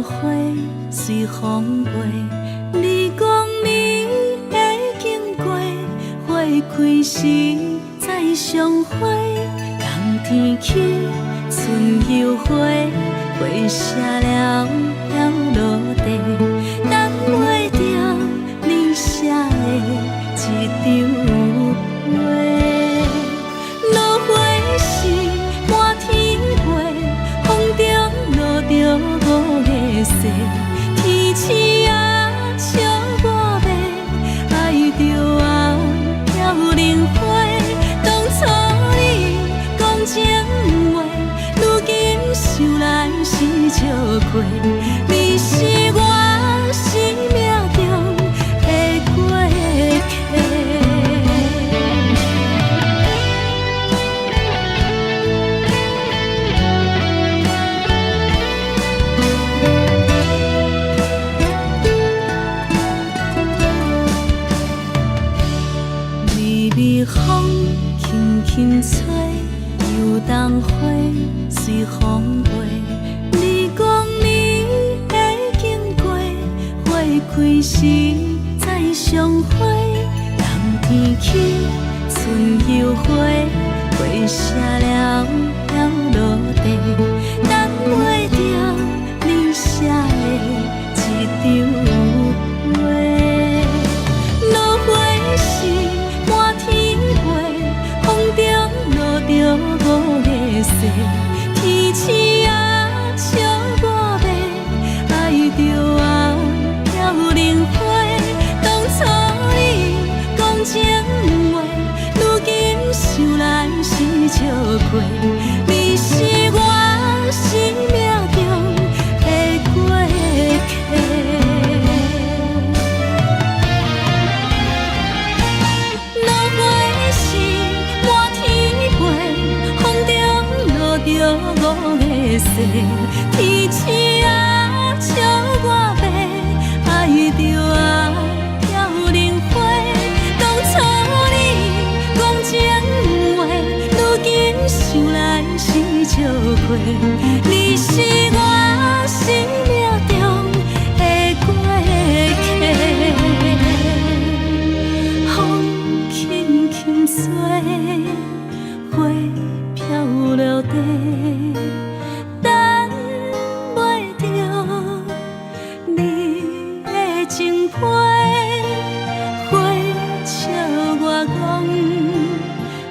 当花随风飞，你讲你会经过，花开时再相会。冬天起，春又回，花谢了飘落地，等袂着你写的一张话。落花时满天飞，风中落着五个色，天星啊笑我迷，爱着啊飘零花。当初你讲情话，如今想来是笑过，你是我生命中的过客。风轻轻吹，又当花随风飞。你讲你会经过，花开时再相会。冬天起，春又回，花谢了飘落地，等袂着你写的一张话。落花时满天风中落着五个色，天星啊笑我迷，爱着啊飘零花。当初你讲情话，如今想来是笑过，你是我生命中的过客。着五个色，天星啊笑我迷，爱着啊飘零花。当初你讲情话，如今想来是笑过，你是我生命中的过客。风轻轻吹，花飘落地。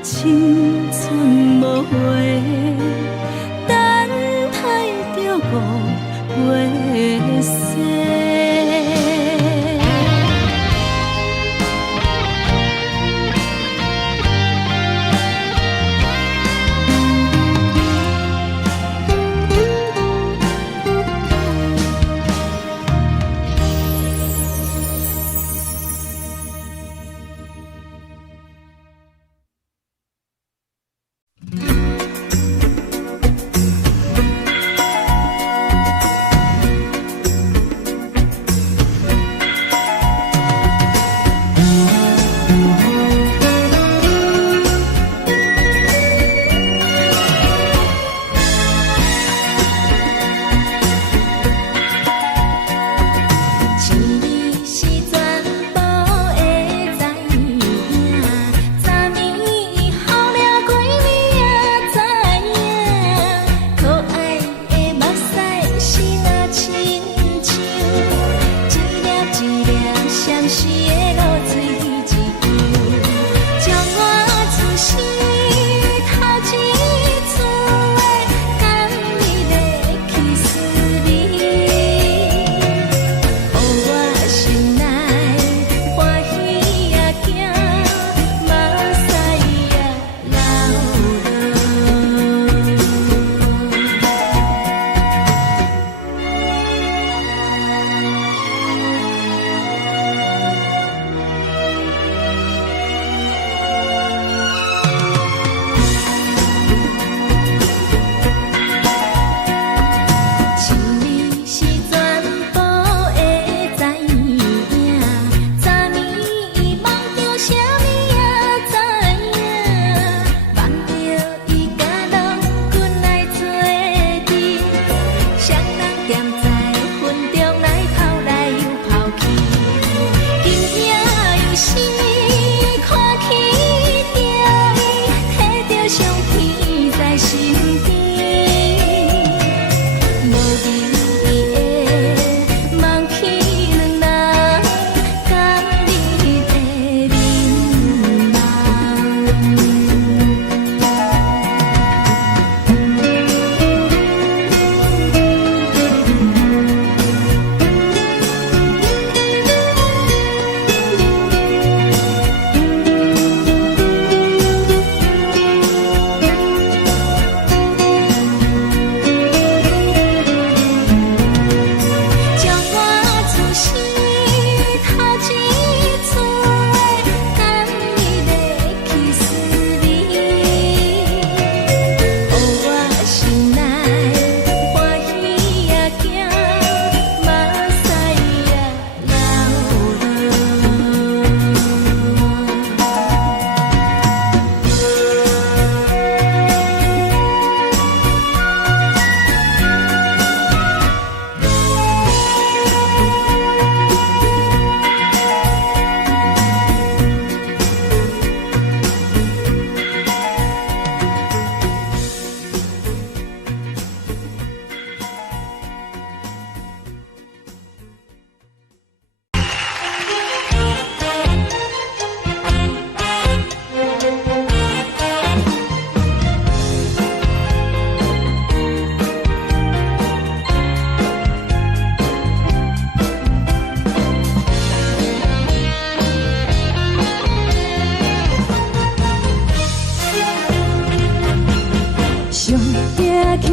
青春无悔，等待着五月色。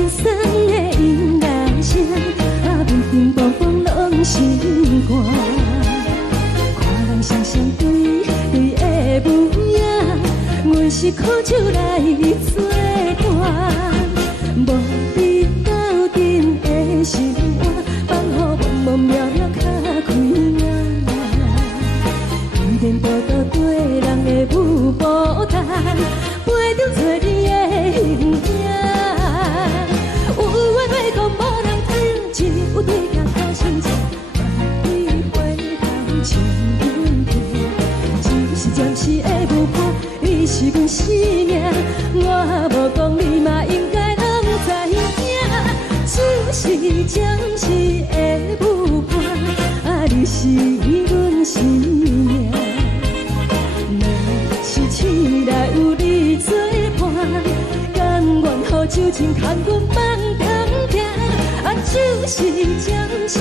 轻松的音乐声，平平梆梆拢心肝。看人双双对对的舞影，阮是苦酒来作伴。无你斗阵的心肝，放予茫茫渺渺较开眼。颠颠倒倒对人的舞步弹，陪着做你的形影。有话要讲无人听，有对角好心情，万里回头唱阮听。只是暂时的舞伴，你是阮生命，我无讲你嘛应该拢知影。只是暂时的舞伴，你是阮生命。若是醒来有你作伴，甘愿予酒精牵阮放长行。就是暂时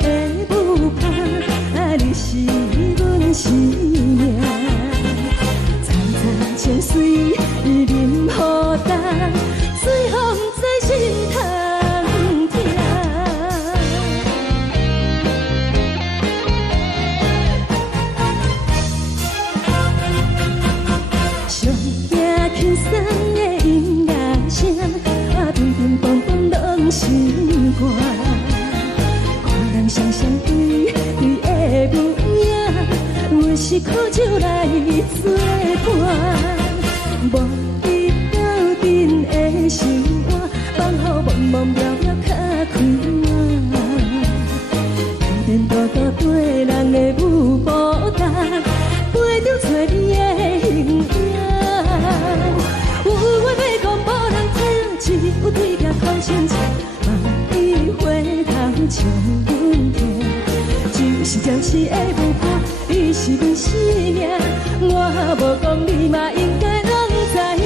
的舞伴，你是阮生命。层层情水任何等，随风在心通听。上行轻松的音乐声，乒乒乓乓拢心肝。看人双双对对的舞影，阮是苦酒来作伴。无你斗阵的心肝，放予茫茫渺渺较开眼。颠颠倒倒对人的舞步弹，陪着做你的形影。有话要讲无人听，只有对角好心情，望你回头唱阮听。只是暂时的舞伴，你是阮生命，我无讲你嘛应该拢知影。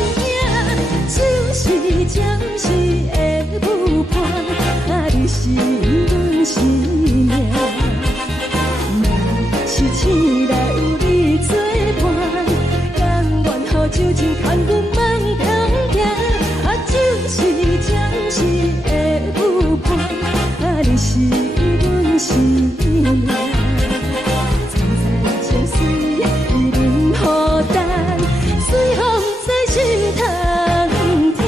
就是暂时的舞伴，你是阮生命。若是醒来有你作伴，甘愿予酒精牵阮放长行。就是暂时的舞伴，你是阮生命。层层情水任何等，随风在心通听。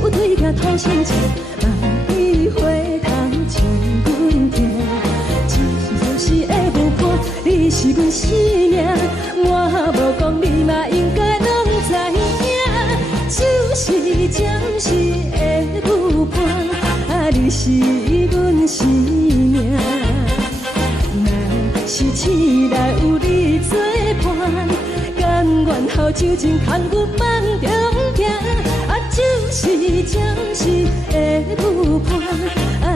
有对角好心情，望你回头唱阮听。只是暂时的舞伴，你是阮生命，我无讲你嘛应该拢知影。就是暂时的舞伴，你是阮生命。若是醒来有你作伴，甘愿予酒精牵阮放长行。就是暂时的舞伴，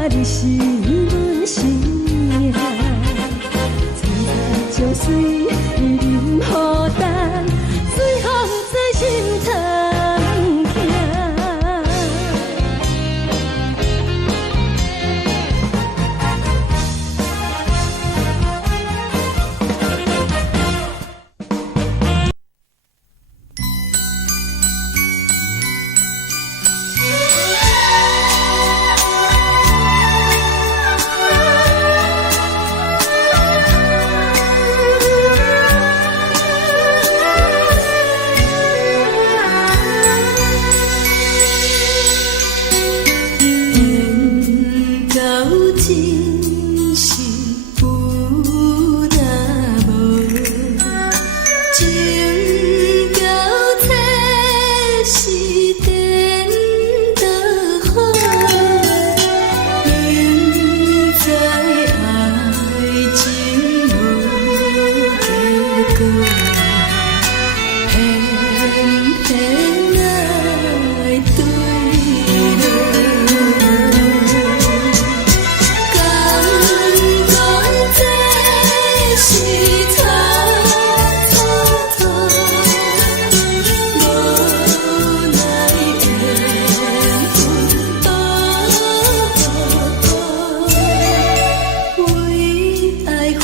你是阮生命。层层情水任何等，随风在心通听。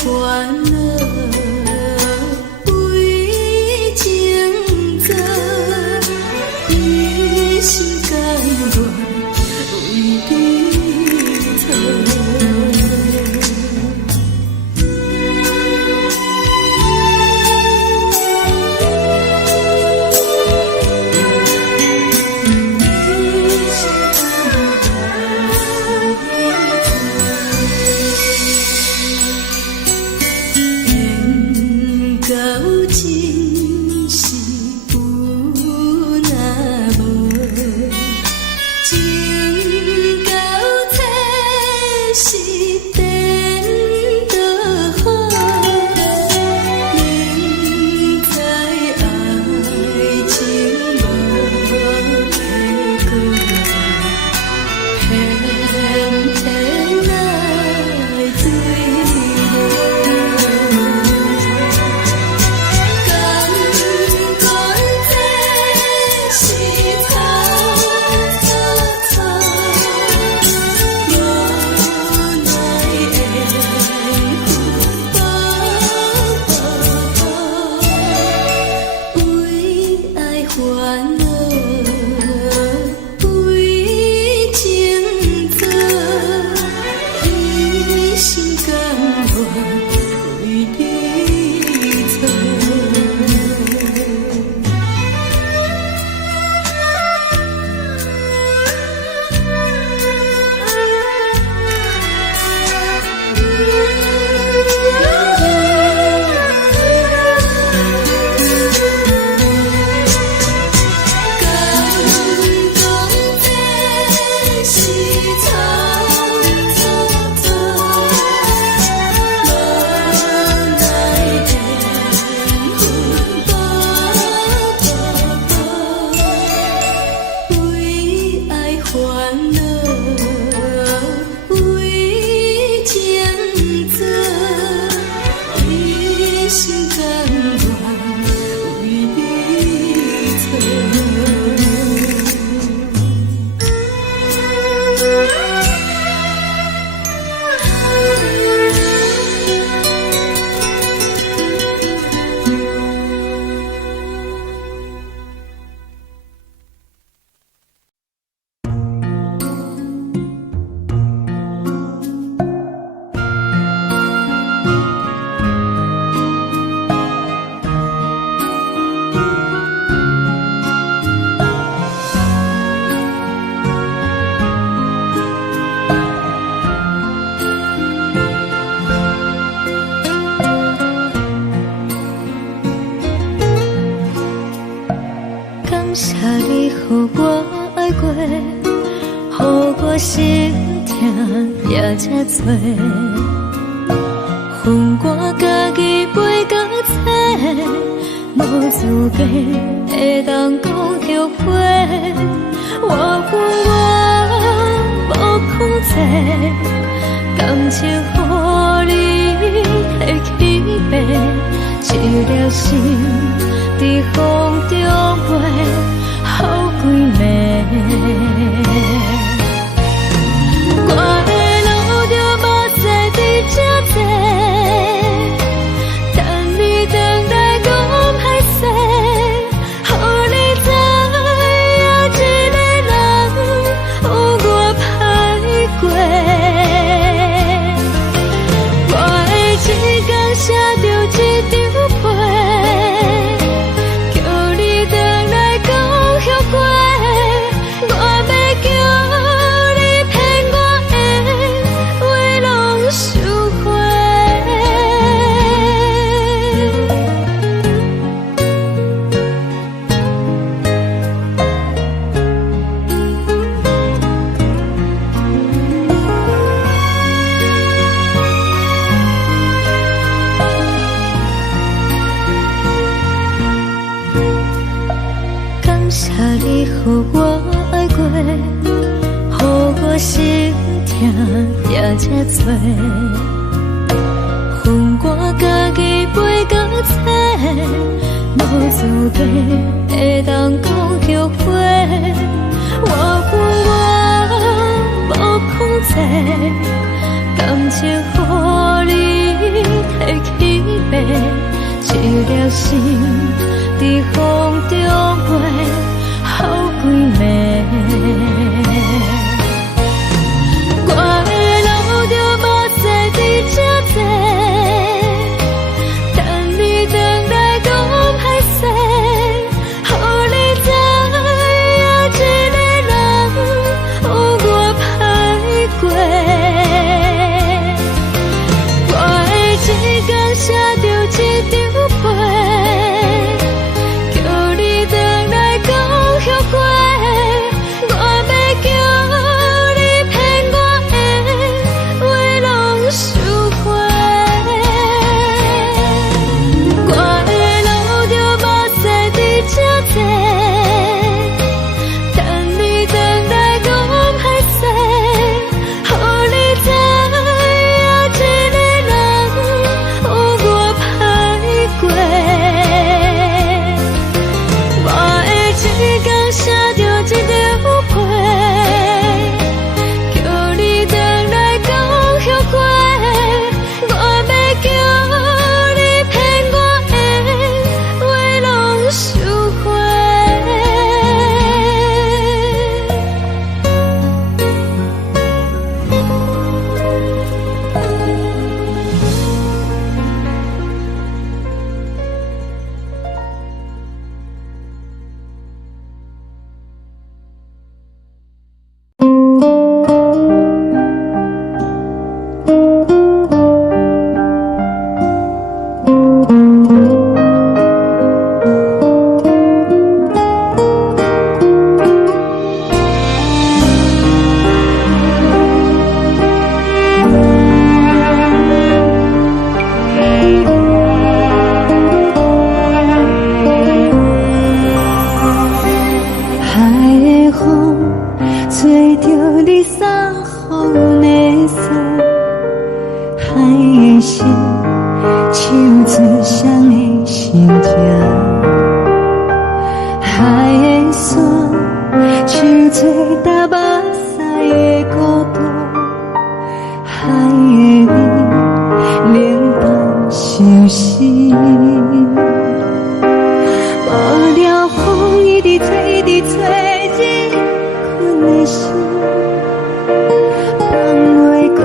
烦恼为情做，一心甘愿为你错。心痛也这多，恨我家己袂到切，无资格会当讲后悔。我无控制，感情予你的起飞，一粒心在风中飞，好几暝。我的路就无再伫这多，等你回来讲歹势，予你知影一个人有我歹过。我的一天写着一张被，叫你回来讲后悔。我要叫你予我爱过，予我心痛也这多，恨我家己袂到切，无资格会当讲后悔。我无控制，感情予你心在风中飞，好几暝。我的路就无西伫这多，等你回来讲歹势，予你知影一个人有我歹过。我的一天写着一张被，叫你回来讲后悔。我要叫你骗我的话拢收回。我的路就无西伫这多，等你回来讲歹势，予你知影一个人有我歹过。我的一天写着一张被，叫你回来讲后悔。我要叫你骗我的话拢收回。海的风吹着你送风的伞，海的心手指双的心情，海的山手吹打目屎的孤独，海的你冷淡伤心。无聊风一直吹，一直吹，日困的心放袂开，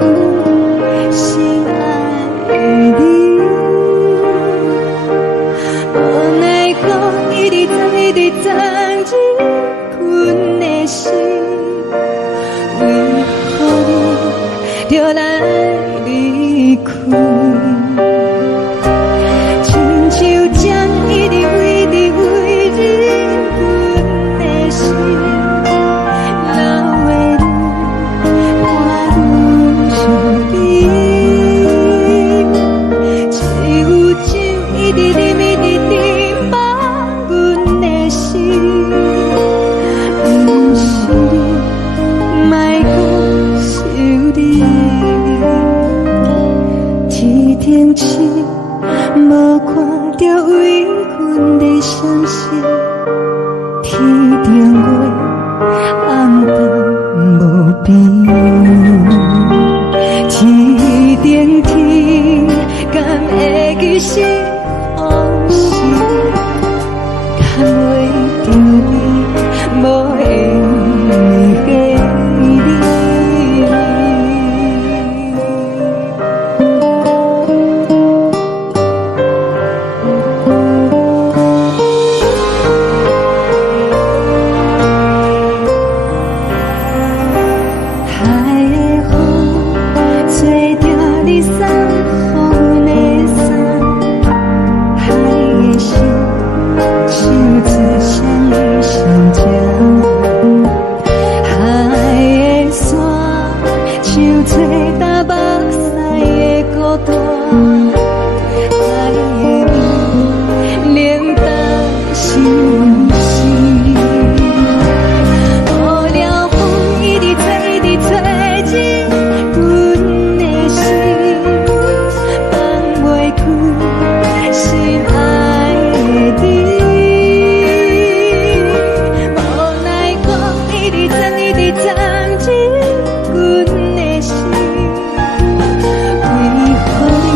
心爱你。无奈我一直等，一直等，日困的心，为何你就来离开？亲像针一直为，一直为日阮的心，流的泪看愈伤悲。只有酒一直啉，一直啉，放阮的心。不是你，莫讲想你。天顶星无看到为阮的闪烁，天顶月暗淡无边，天顶天敢会记是往事，敢为着你无缘给你。海的风吹着你送风的伞，海的心手指双的心情，海的山手吹打目屎的孤单，海的你冷淡伤心。无聊风一直吹，一直吹，日阮的心放袂开，心爱的你。无奈我一直等，一直等，日阮的心，为何你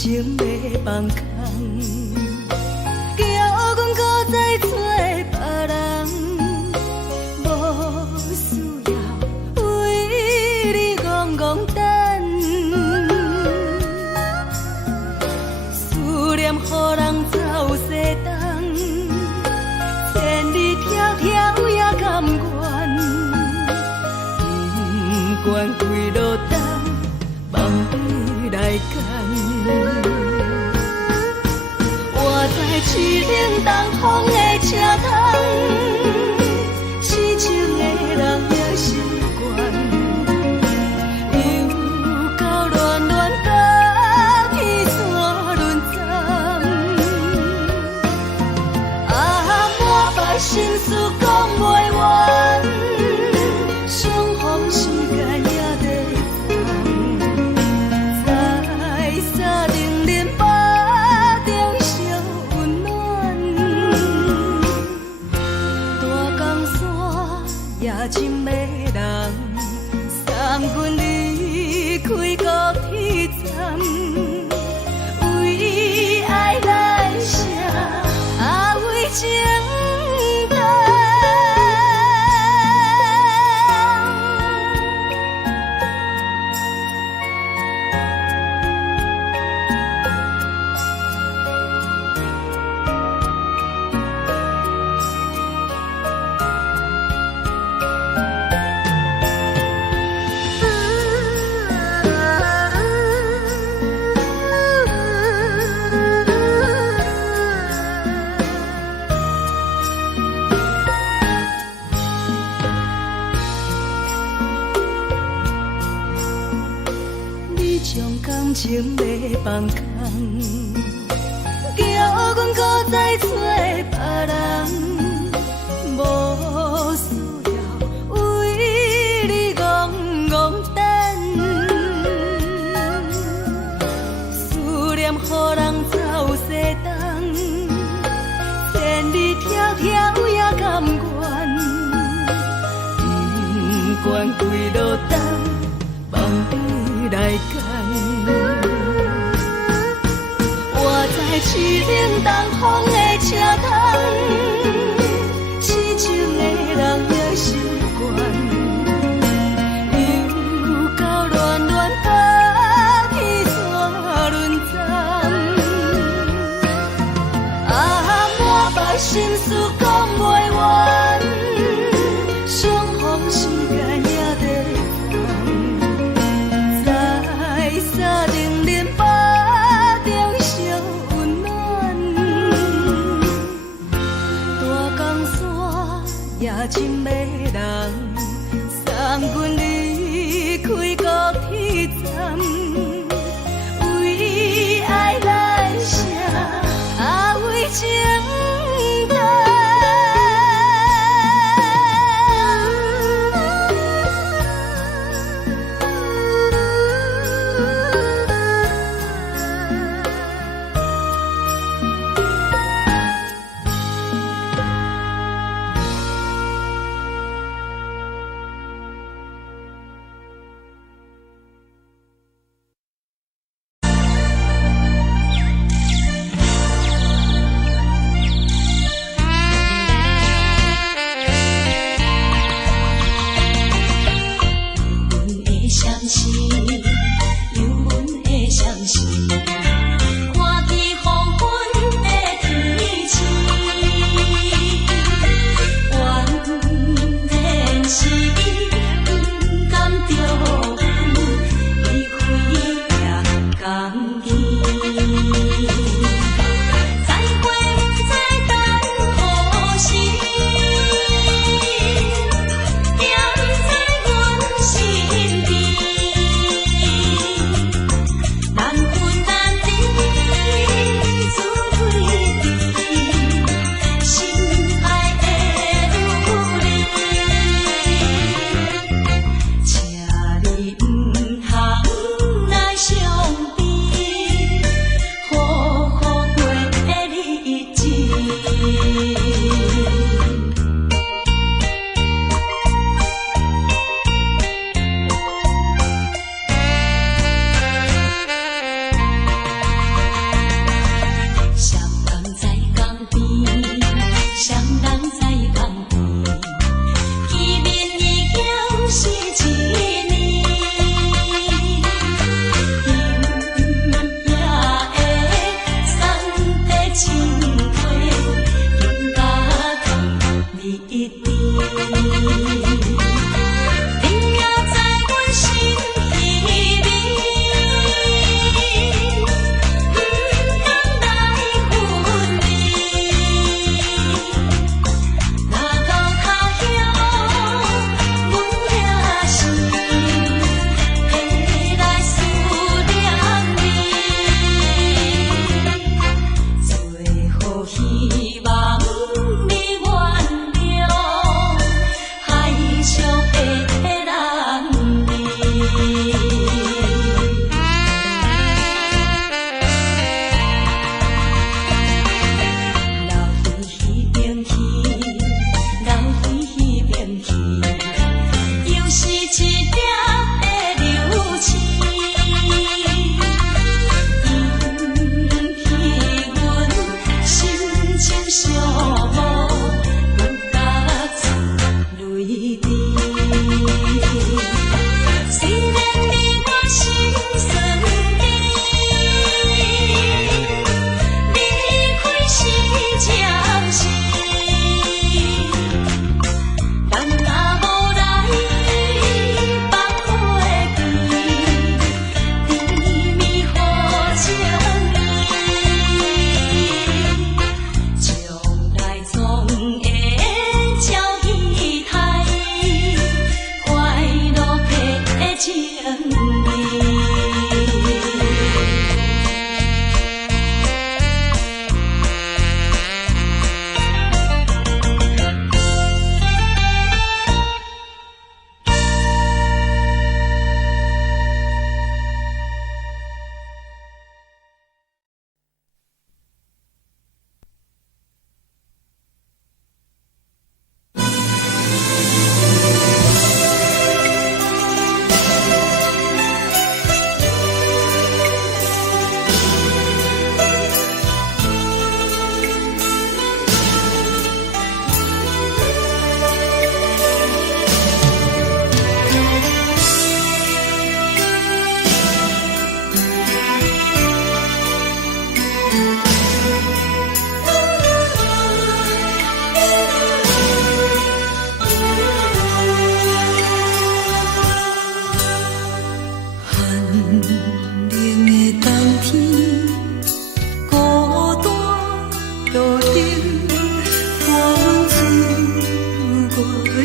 情要放空，叫阮搁再找别人，无需要为你戆戆等。思念予人走西东，千里迢迢也甘愿，不管几落冬，梦里来牵。我在市顶东风的车窗，痴情的人也习惯，又到恋恋到去山轮站。啊，满腹心事讲袂完，相逢时间也在放，在沙冷冷巴中烧温暖。大江山夜深的人，送阮离开高铁站，为爱来生，啊为情长。你将感情要放空，叫阮搁再找别人，无需要为你戆戆等。思念予人走西东，千里迢迢也甘愿，不管几落冬，梦里来牵。我在市顶东风的车窗，痴情的人也习惯，又到恋恋到去山轮站。啊，满腹心事讲袂完，相逢时间也在放，在沙冷冷巴中烧温暖。大江山夜深的人，送阮离开高铁站，为爱来生，啊为情长。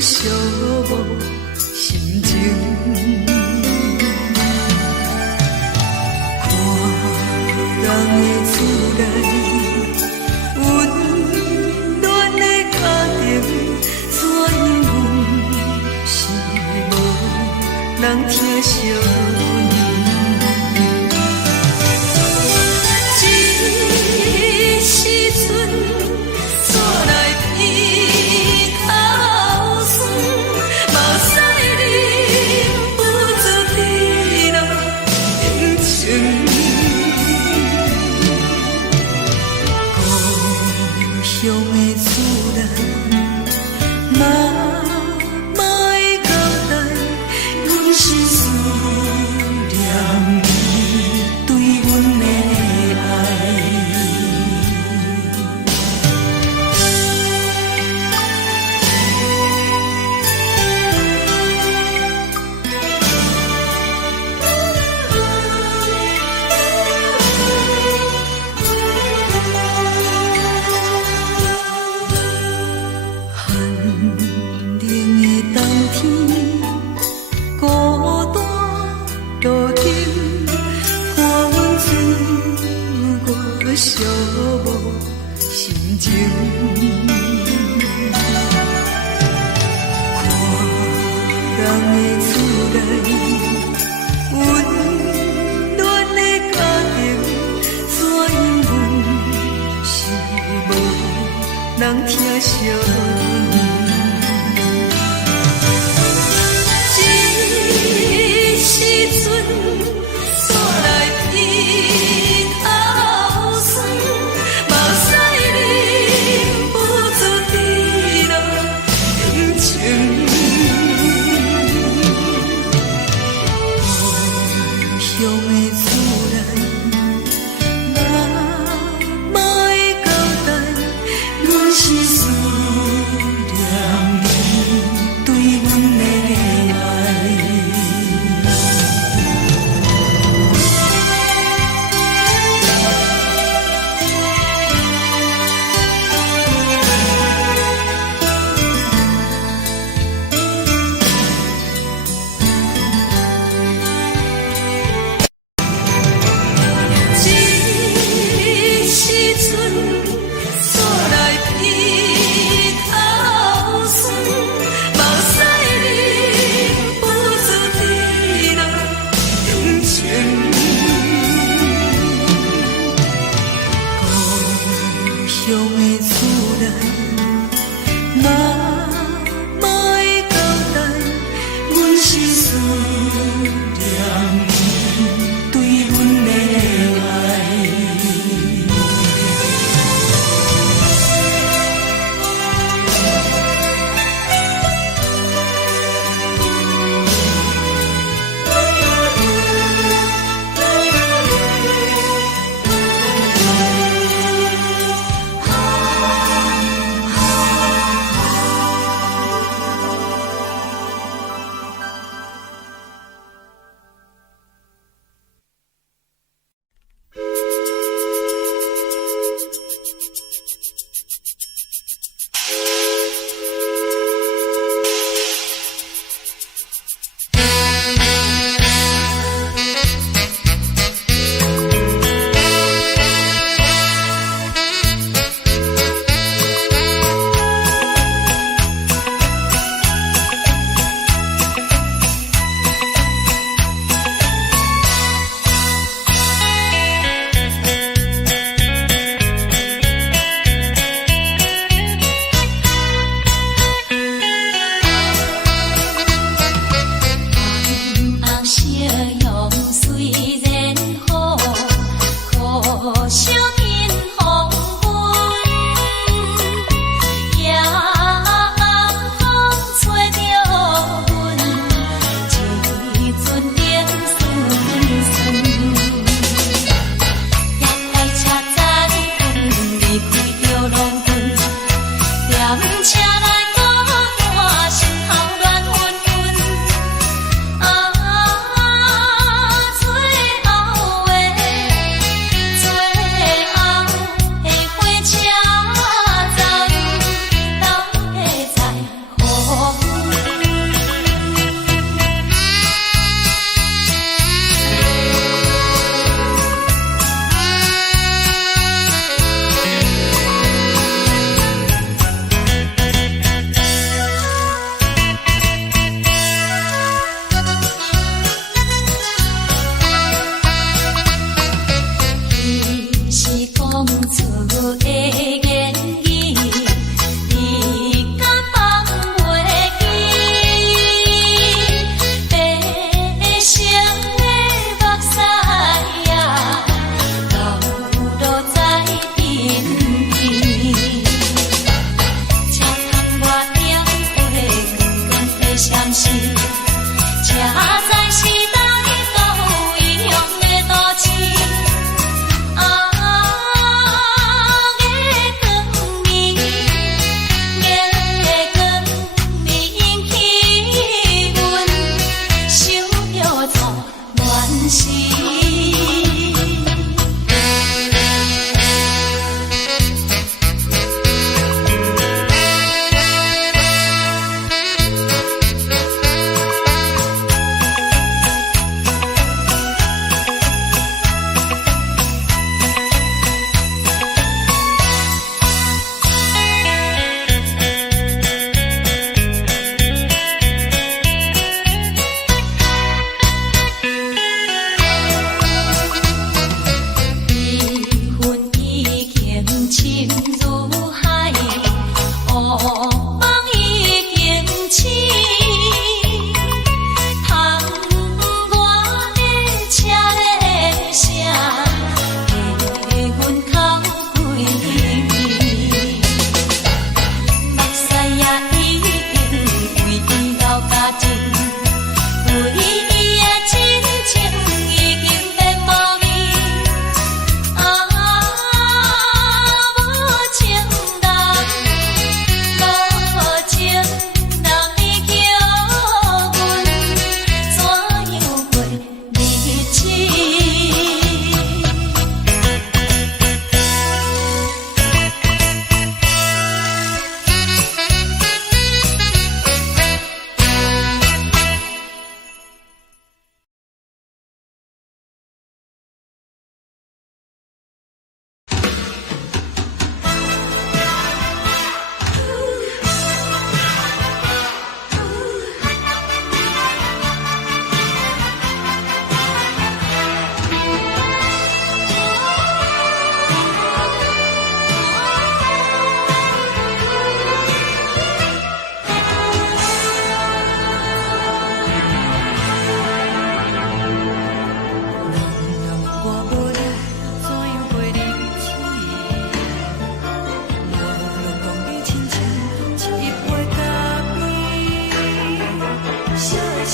寂寞心情。看人的厝内温暖的家庭，怎样是无人疼惜你？这时阵怎来鼻头酸？目屎忍不住滴落眼睛。故乡的厝内，妈妈的交代，阮是思念你对阮的爱。寂寞心情，看人的厝内温暖的家庭，怎样是无人疼惜你？这时阵怎来鼻头酸？目屎忍不住滴落眼睛。故乡的厝内，妈妈的交代，阮是思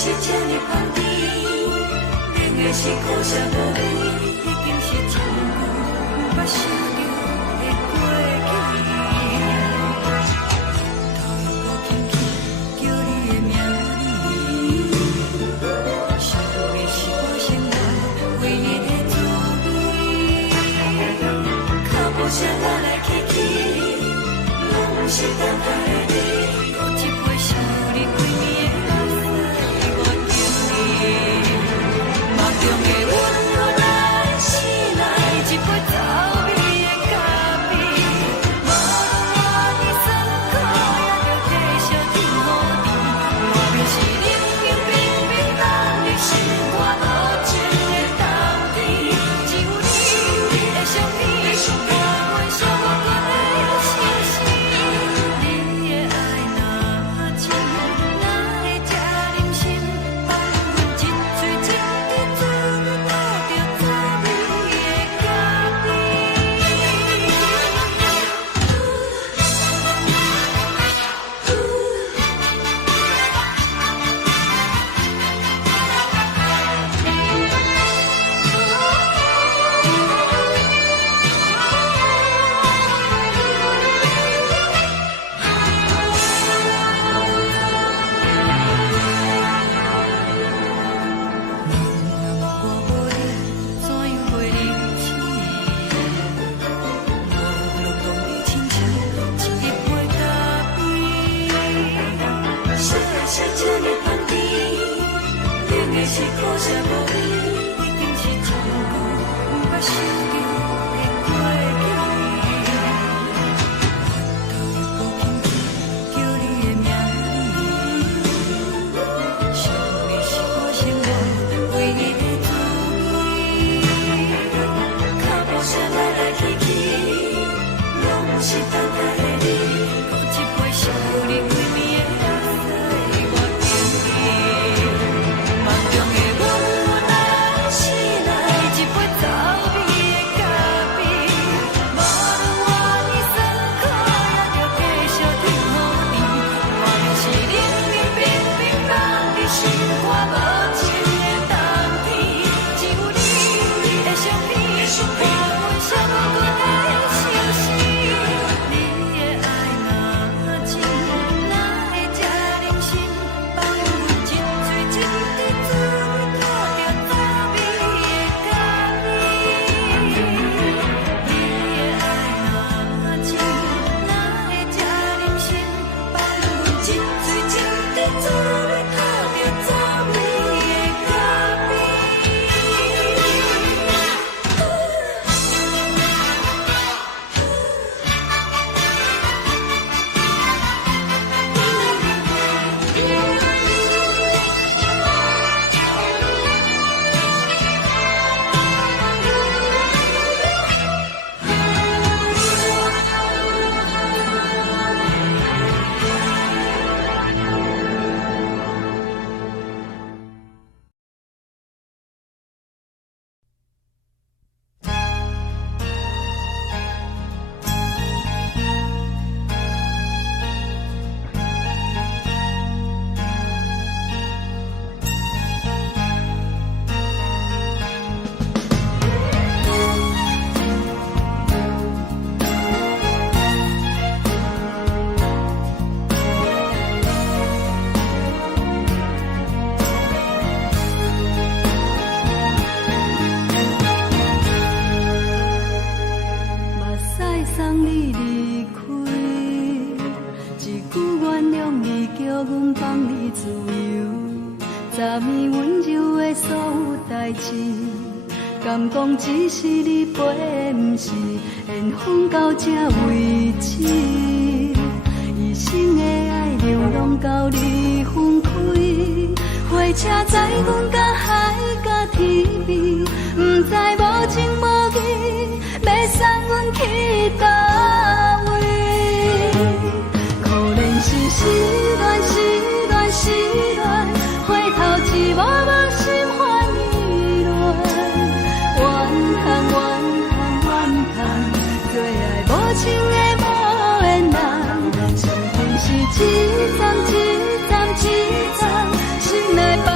是这呢香甜，冷的是苦涩无味，已经是一句不捌想着的过去。头又搁轻轻叫你的名字，想的是我生活唯一的滋味。脚步声来来去去，拢是等待的你，搁一杯想你几暝的目屎我敬你。梦中的阮落来醒来，一杯走味的咖啡，无论我的酸苦，也着继续甜予你。外面是冷冷冰冰冷的心肝无情的冬天，只有你的相片，甲阮寂寞过的心事。你的爱若真，哪会这忍心放阮一嘴一滴滋味，讨着滋味的咖啡。我无你，怎样会忍气？无论讲你亲像一杯咖啡，烧的是这呢香甜，冷的是苦涩无味，已经是一句不捌想着的过去。头又搁轻轻叫你的名字，想的是我生活唯一的滋味。脚步声来来去去，拢是等待的你，搁一杯想你几暝的目屎我敬你。梦中的阮落来醒来，一杯走味的咖啡，无论我的酸苦，也着继续甜予你。外面是冷冷冰冰冷的心肝无情的冬天，只有你的相片，甲阮寂寞过的心事。你的爱若真，哪会这忍心放阮一嘴一滴滋味，讨着滋味的咖啡。你的爱若真，哪会这忍心放阮一嘴一滴滋味，讨着滋味的咖啡。目屎送你离开，一句原谅你，叫阮放你自由。昨暝温柔的所有代志，敢讲只是你陪，不是缘分到这为止。一生的爱流浪到你分开，火车载阮到海角天边，不知无情无义，要送阮去倒位？可能是失恋，失恋，失恋，回头一幕幕心烦意乱，怨恨，怨恨，怨恨，最爱无情的无缘人，是不是一站一站一站，心内放。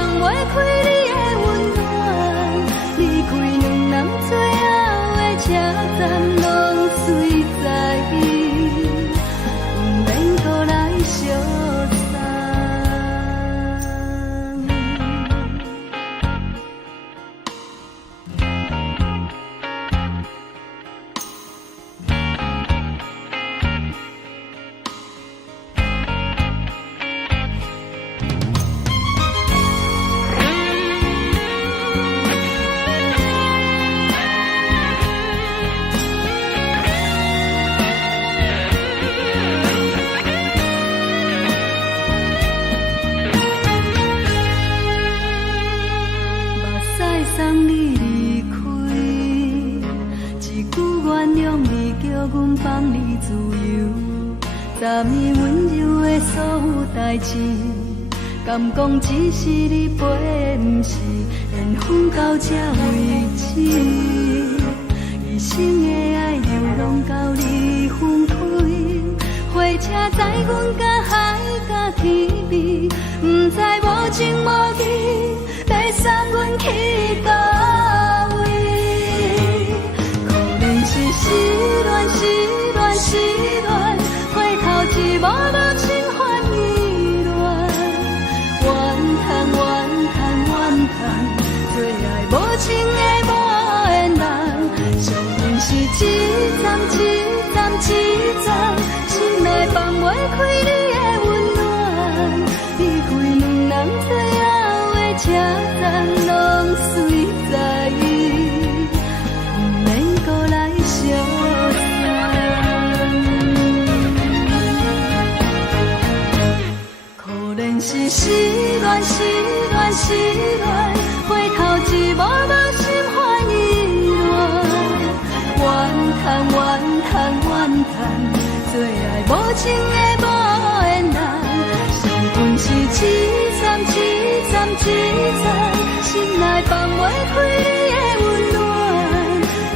所有代志，敢讲只是你陪，不是缘分到这为止。一生的爱流浪到你分开，火车载阮甲海甲天边，不知无情无义，要送阮去倒位？可能是失恋，失恋，失恋，回头一幕幕心烦意乱，怨叹，怨叹，怨叹，最爱无情的无缘人，上阮是一站一站一站，心内放袂开你的温暖，离开两人最后的车站，拢随在意，不免搁来相送。可能是失恋，失恋，失恋，回头一幕幕心烦意乱，怨叹，怨叹，怨叹，最爱无情的无缘人，上阮是一站一站一站，心内放袂开你的温暖，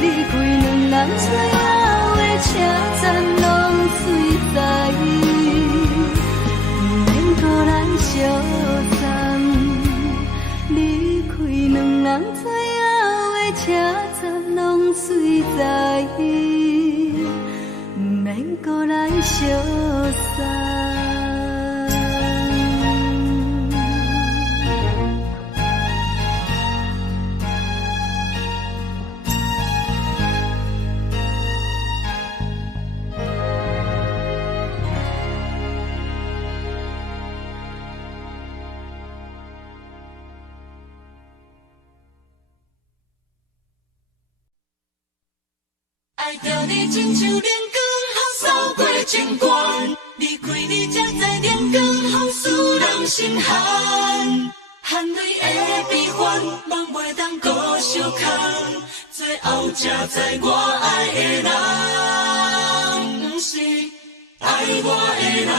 离开两人最后的车站，拢随在意，不免搁来相送，离开两人最后的车站，拢随在意，不免搁来相送。爱着你亲像连光风扫过情关，离开你才知连光风使人心寒。含泪的悲欢，望袂当搁相牵，最后才知我爱的人，不是爱我的人。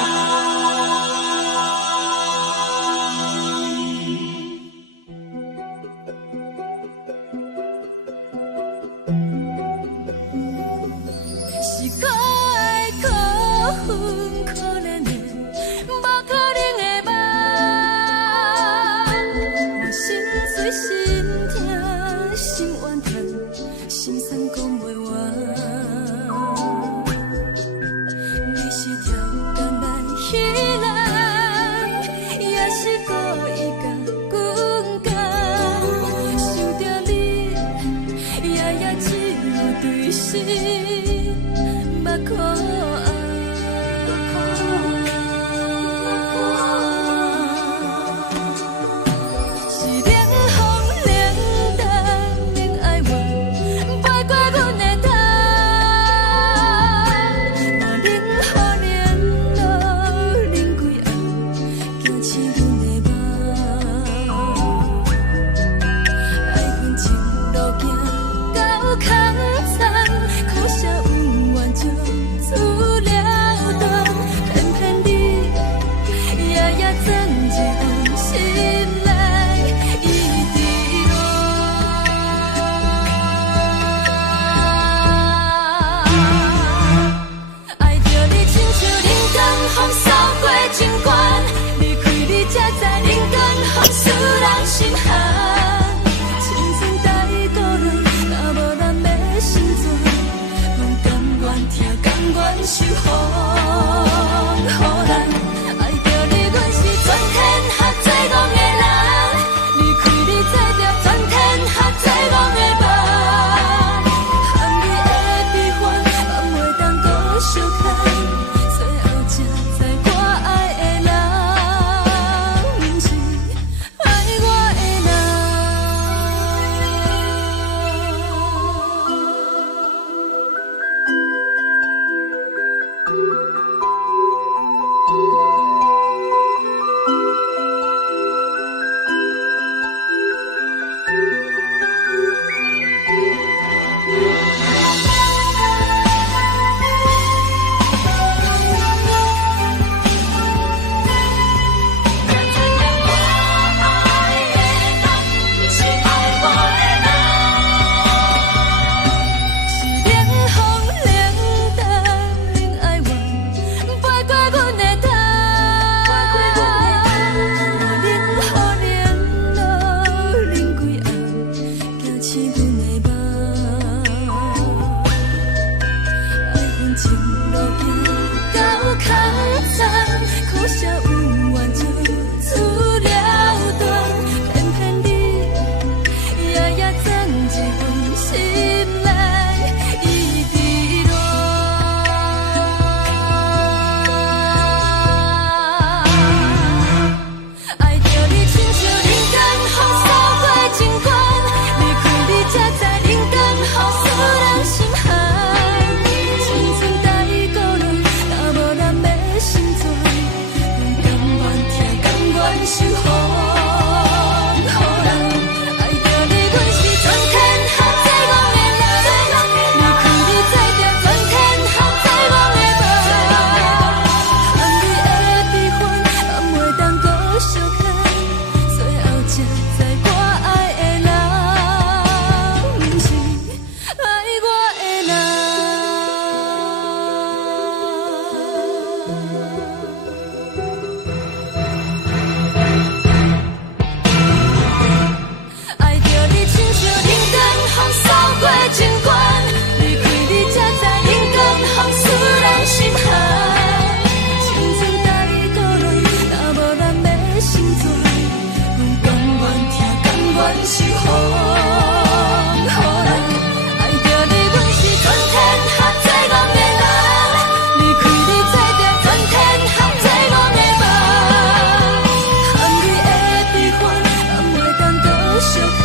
风扫过情关，离开你才守护。爱着你，阮是全天下最憨的人。离开你才着全天下最憨的梦。含泪的悲欢，也袂当搁相牵。最后才知我爱的人，不是爱我的人。爱着你，亲像冷光风扫过情关，离开你才知冷光风使人心寒。青春搭你倒落，若无咱要成全，阮甘愿听，甘愿守护。爱着你，阮是全天下最憨的人，离开你才着全天下最憨的梦。含泪的悲欢，也袂当搁相牵，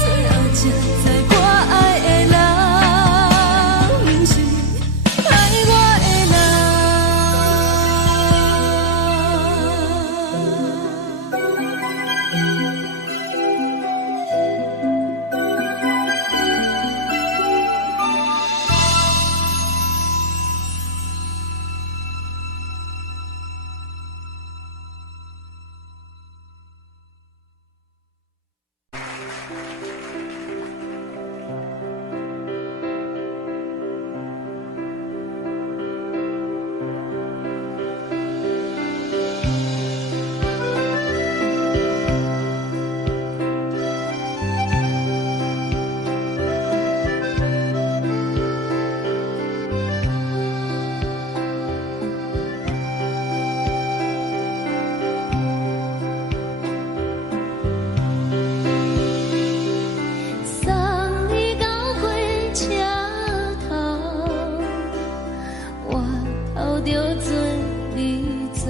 最后才知我爱的人，不是爱我的人。送你到火车头，我头着做你走，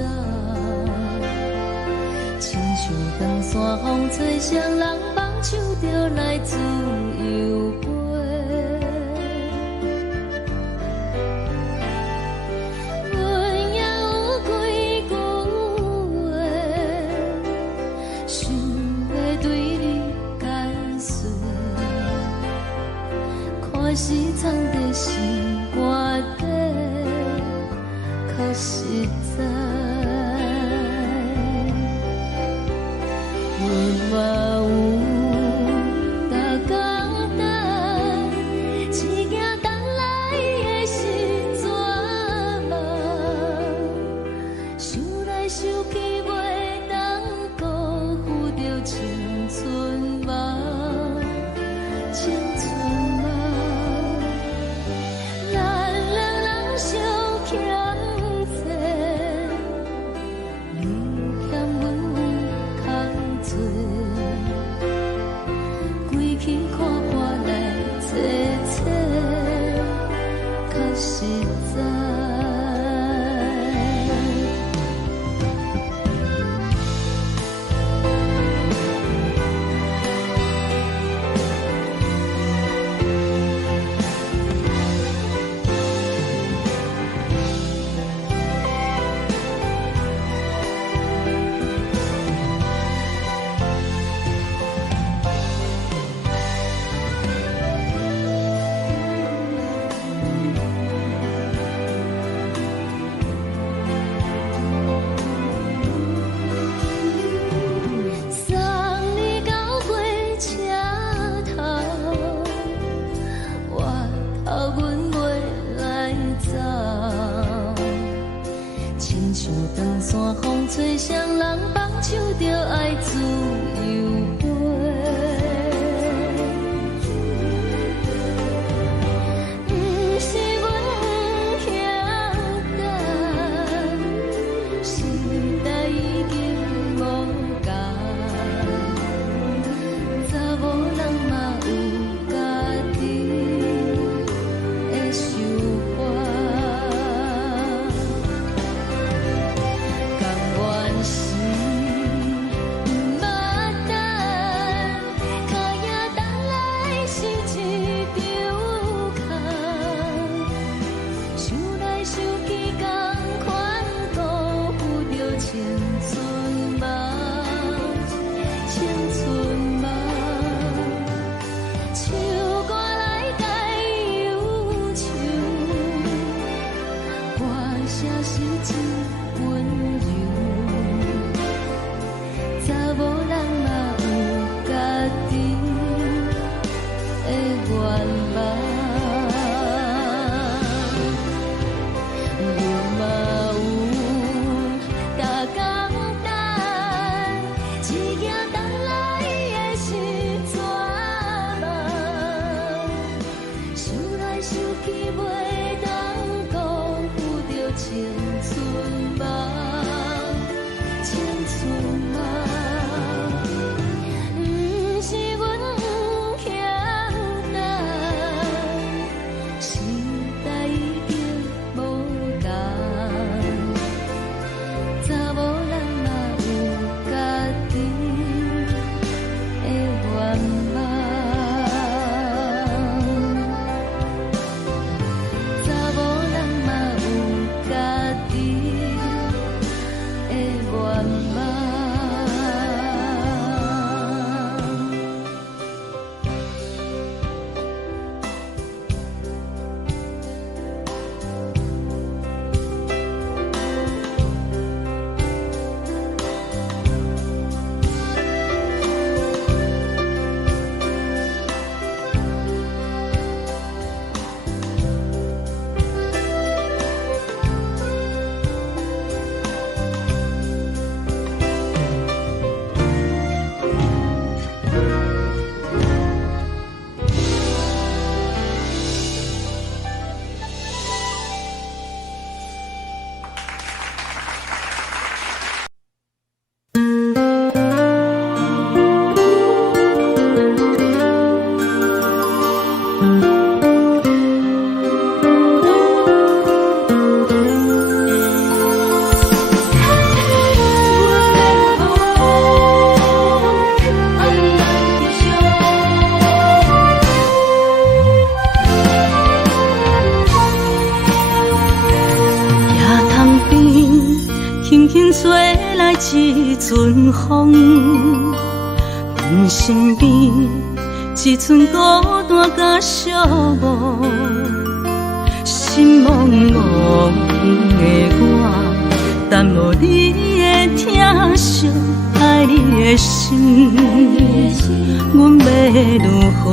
亲像长山风吹双人放手着来自由飞。阮也有几句话，想要对你解释，可是藏在心肝底，较实在。阮嘛有逐工等，一件等来的是绝望，想来想去袂当辜负着青春梦，青春梦。咱两人相欠债，你欠阮空做，归去看破来切切，较实在。送你到火车头，我头阮袂来走，亲像长山风吹双人放手着爱自由飞。不是阮不晓等，时代已经无共，查某人嘛有家己的想法，甘愿是愿望。一阵风，阮身边一寸孤单甲寂寞，心茫茫的我，等无你的疼惜，爱你的心，阮要如何？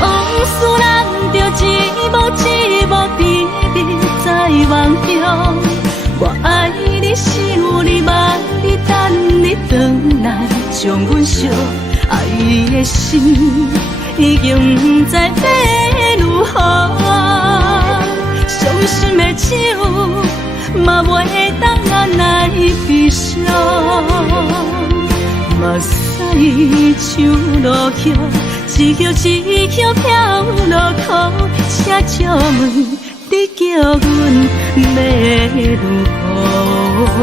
往事人着一幕甜蜜在梦中。我爱你，想你，望你，等你回来，将阮惜爱的心已经不知要如何。伤心的手嘛袂当按来悲伤。目屎像落雨，一曲一曲飘落雨，请借问你叫阮要如何？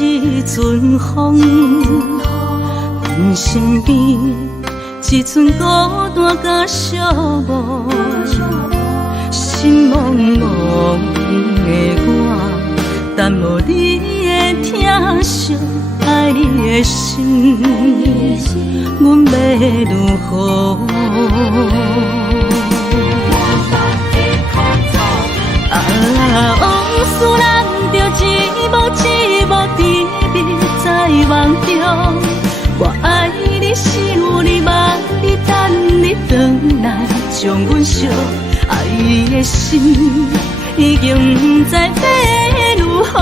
一阵风，阮身边一寸孤单甲寂寞，心茫茫的我，等无你的疼惜，爱你的心，阮要如何？往事人着一幕甜蜜在梦中。我爱你，想你，望你，等你回来，将阮惜爱的心已经不知要如何。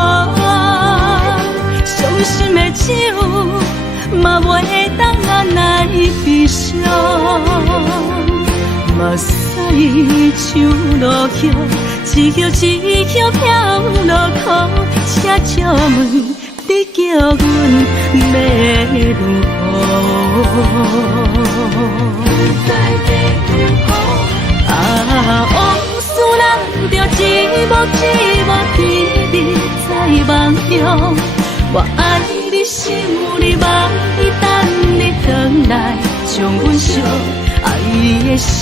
伤心的手嘛袂当按来悲伤。目屎像落雨，一曲一曲飘落雨，请借问你叫阮要如何？往事人着一幕甜蜜在梦中。我爱你，想你，望你，等你回来，将阮惜爱的心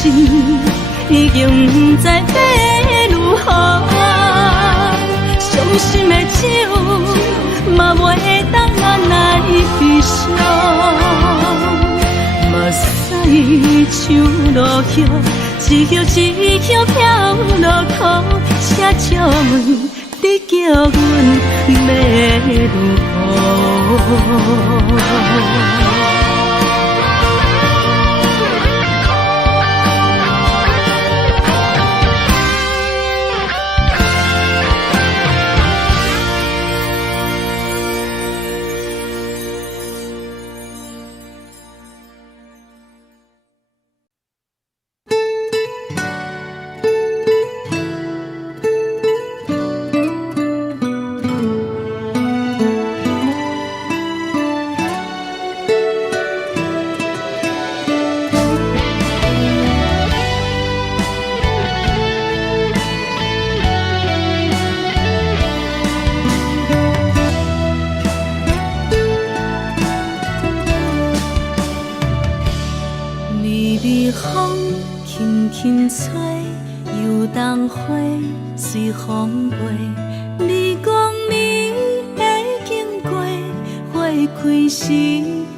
已经不知要如何。伤心的手嘛袂当按来悲伤。目屎像落雨，一曲一曲飘落雨，请借问你叫阮要如何？花随风飞。你讲你会经过，花开时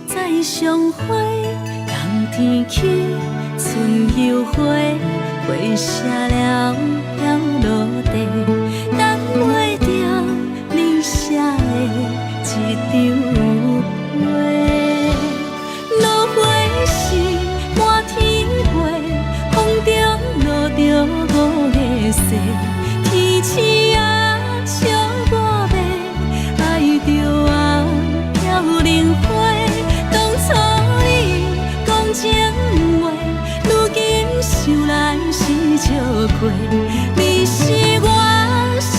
再相会。冬天起，春又花，花谢了飘落地，等袂着你写的一张画。落花时满天飞，风中落着五个色，天星啊笑我迷，爱着我飘零花。当初你讲情话，如今想来是笑过，你是我生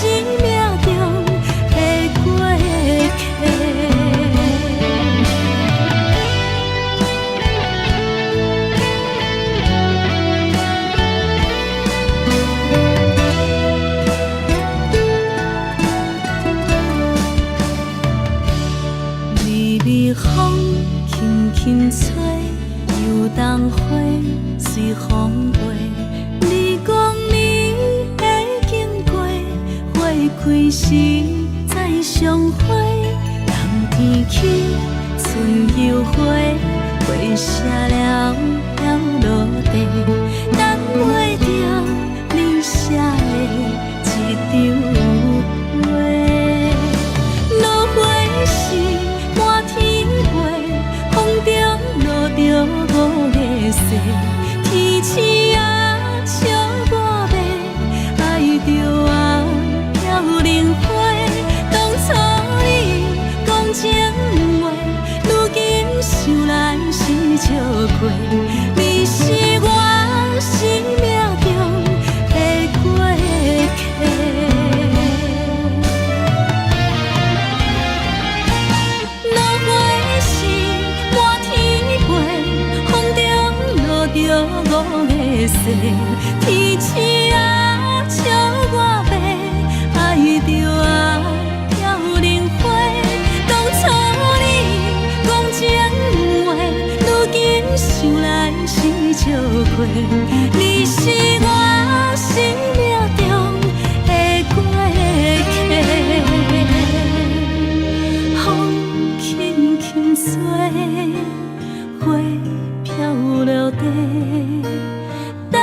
命中的过客。微微风轻轻吹，游动花随风飞。你讲你会经过，花开时再相会。冬天起，春又花，花谢了飘落地，等袂着你写的一张画。落花时满天飞，风中落着五个色，天星啊笑我迷，爱着我飘零花。当初你讲情话，如今想来是笑过，你是我生命中的过客。落花时满天飞，风中落着五个色，天星啊笑我迷，爱着我飘零花。当初你讲情话，如今想来是笑过，你是我生命中的过客。风轻轻吹，花飘落地，等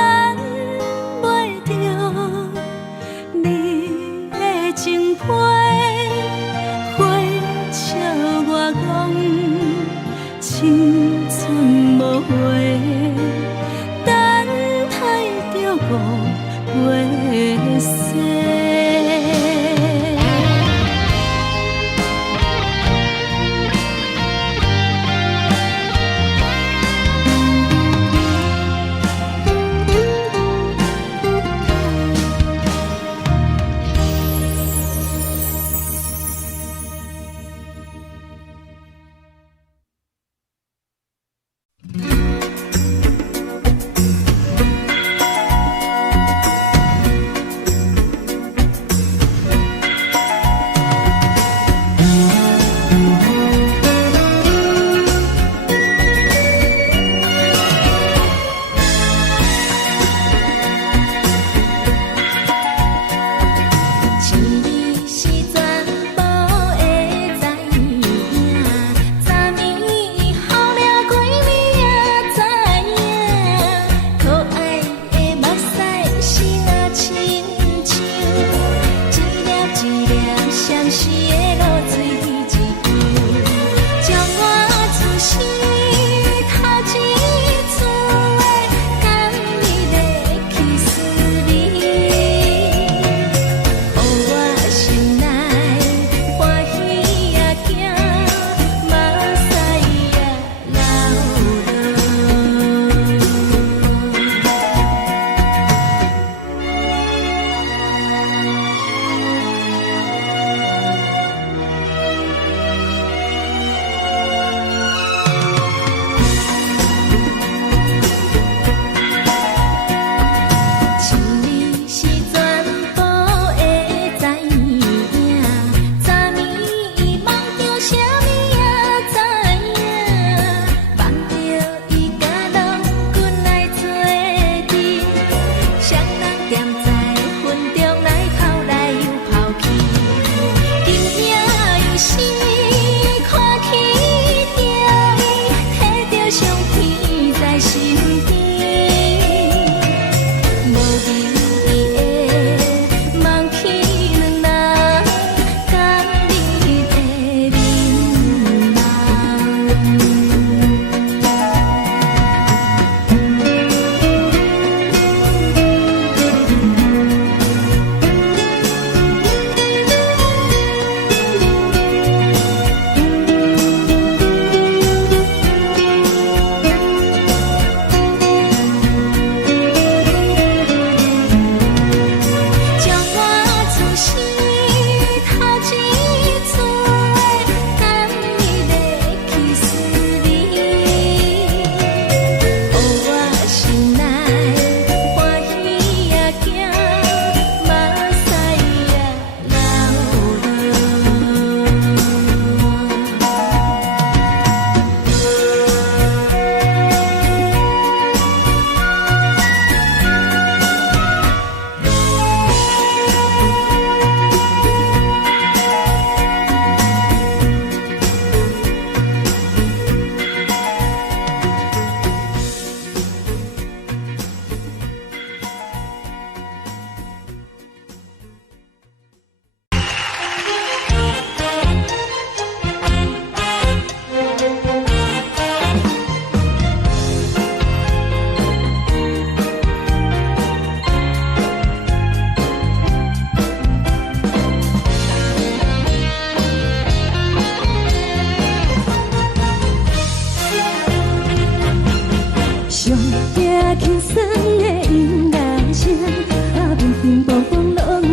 袂着你的情批。花笑我讲青春无悔，等待着五月色。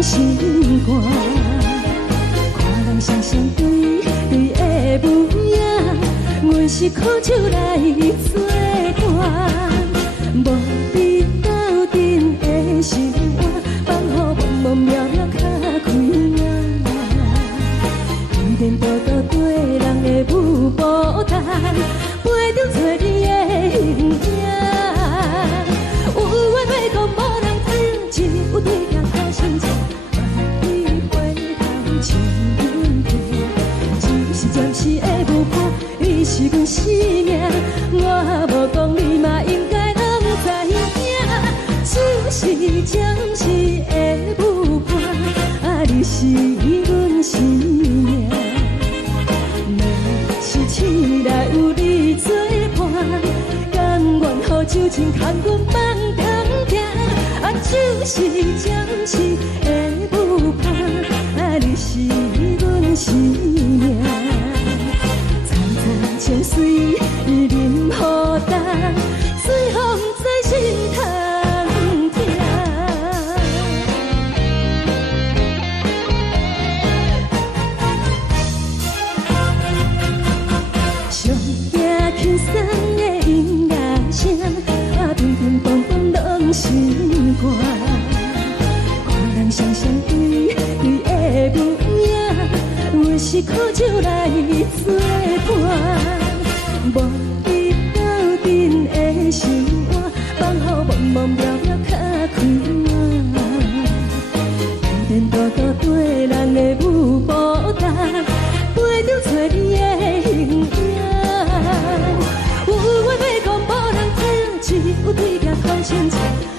心肝。看人双双对对的模样，阮是苦酒来作伴。无你斗阵的心肝，放乎茫茫渺渺较开眼。颠颠倒倒对人的舞步弹，陪着找你的形影。有话要讲无人知，只有对镜头心切，万里回头像阮家。只是暂时的舞伴，你是阮生命，我无讲你嘛应该拢知影。就是暂时的舞伴，你是阮生命。若是醒来有你作伴，甘愿予酒精牵阮放长行。就是暂时的舞伴，你是阮生命。层层情水任何等，随风在心头。轻松的音乐声，乒乒乓乓拢心肝。看人双双对对的模样，阮是苦酒来作伴。无你斗阵的心肝，放乎茫茫渺渺较开眼。颠颠倒倒对人的舞步弹，陪着找你的形影。有话要讲无人知，只有对镜头心切，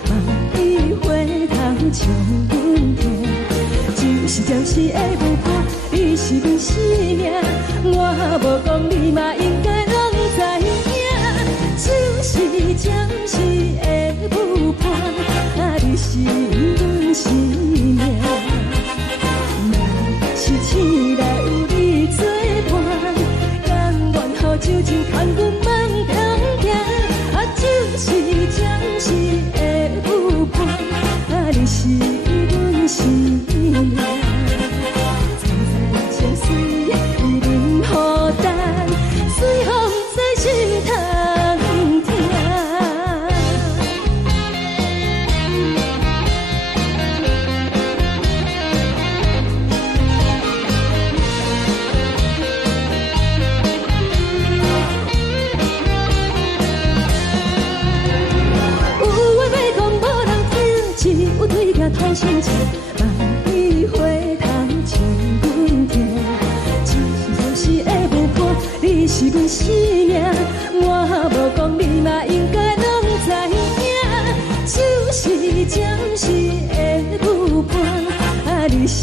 望你回头像阮家。就是暂时的舞伴，你是阮生命，我无讲你嘛应该拢知影。就是暂时的舞伴，你是阮生命。若是醒来有你作伴，甘愿予酒精牵阮放长行。就是暂时的舞伴，你是阮生命。层层情水任何等，随风在心头听。头心切，望你回头像阮家。就是的舞伴，你是阮生命，我无讲你嘛应该拢知影。就是暂时的舞伴，你是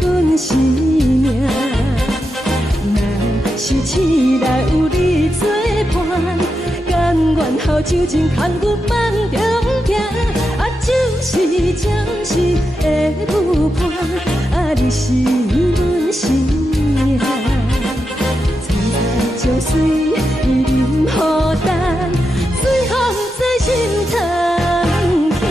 阮生命。若是醒来有你作伴，甘愿予酒精牵阮放长行。就是暂时的舞伴，你是阮生命。层层情水任何等，随风在心头听。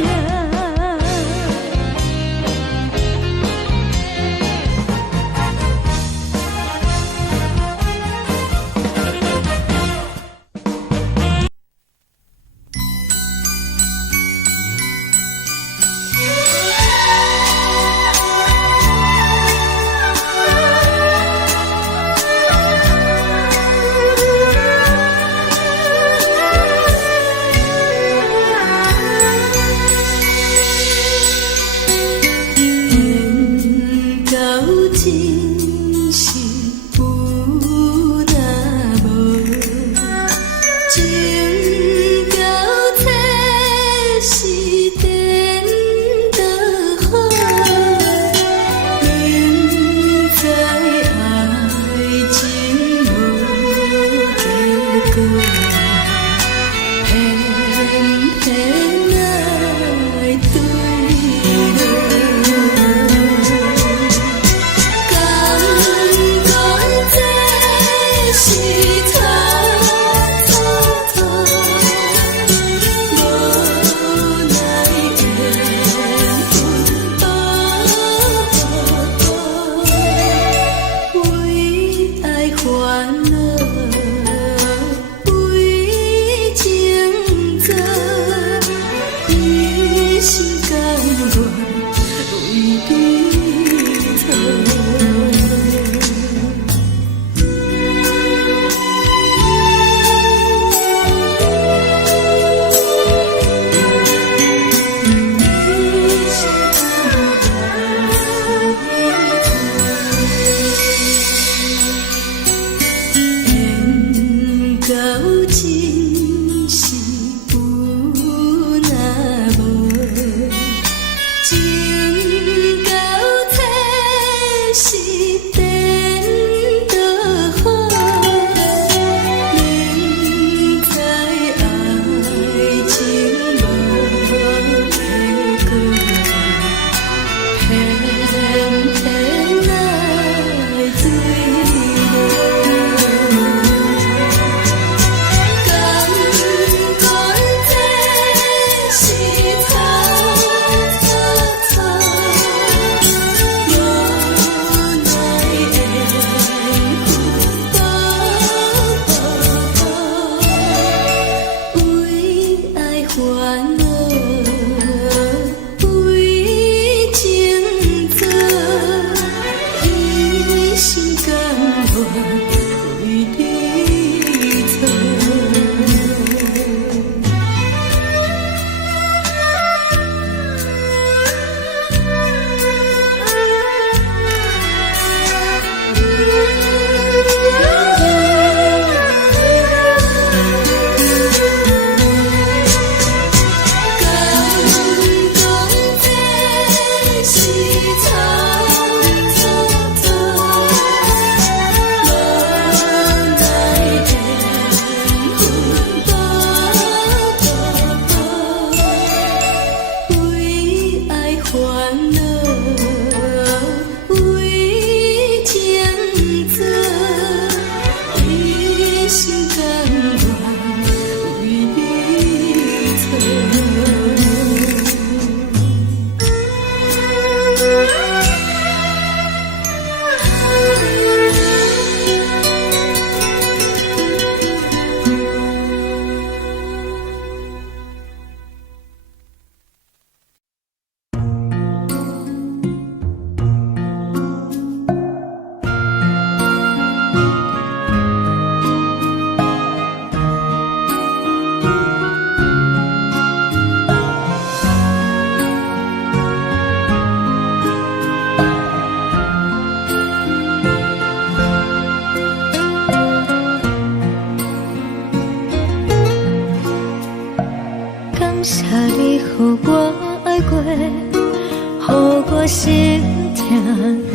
我心痛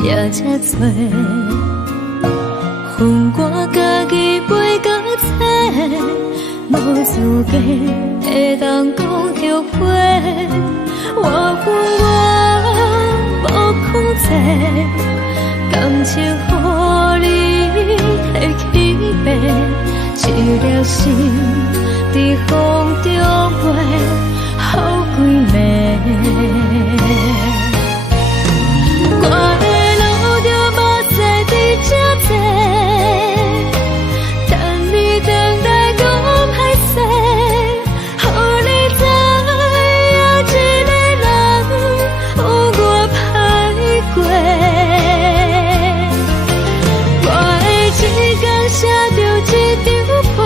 也这多，恨我家己飞到这，无资格会当讲后悔。我恨我无控制，感情予你提起白，一粒心在风中飞，好几暝。我的路就无再伫这多，等你等待讲歹势，予你知影一个人有我歹过。我的一天写着一张被，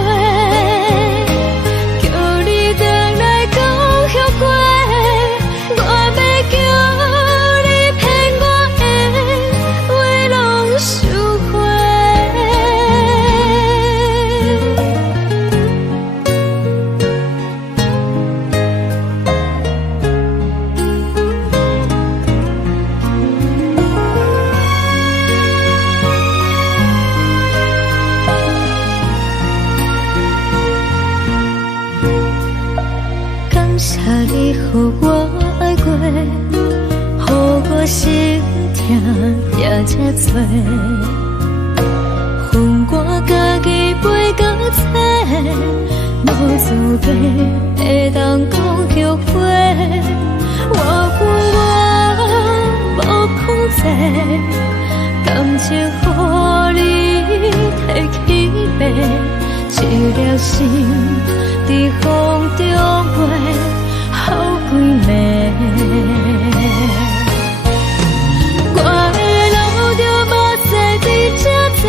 叫你回来讲后悔。我要叫你骗我的话拢收回。感谢你予我爱过，予我心痛也这多，恨我家己飞到这，无资格会当讲后悔。我恨我无控制，感情予你提起白，一粒心在风中飞，好几暝。我的路就无再伫这多，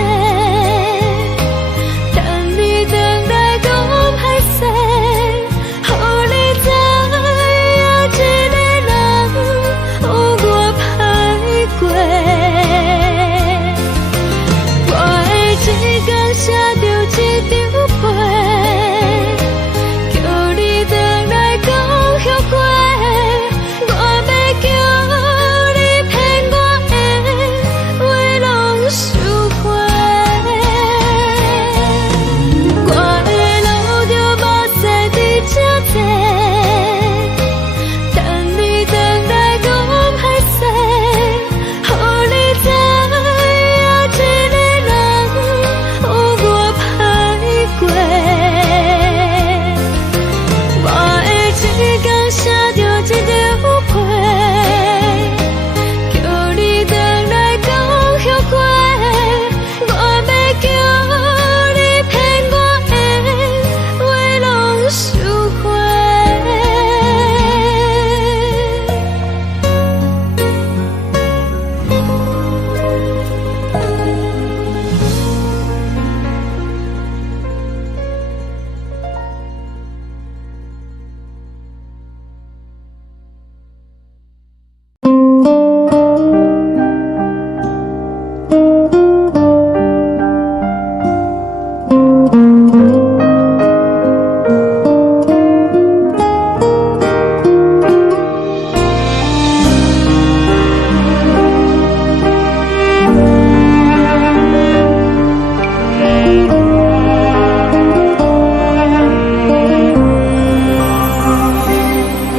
等你等待讲歹势，予你知影一个人有我歹过。我的一天写着一张被，叫你回来讲后悔。我要叫你骗我的话拢收回。我的路就无再伫这多，等你等待讲歹势，予你知影一个人有我歹过。我的一天写着一张被，叫你回来讲后悔。我要叫你骗我的话拢收回。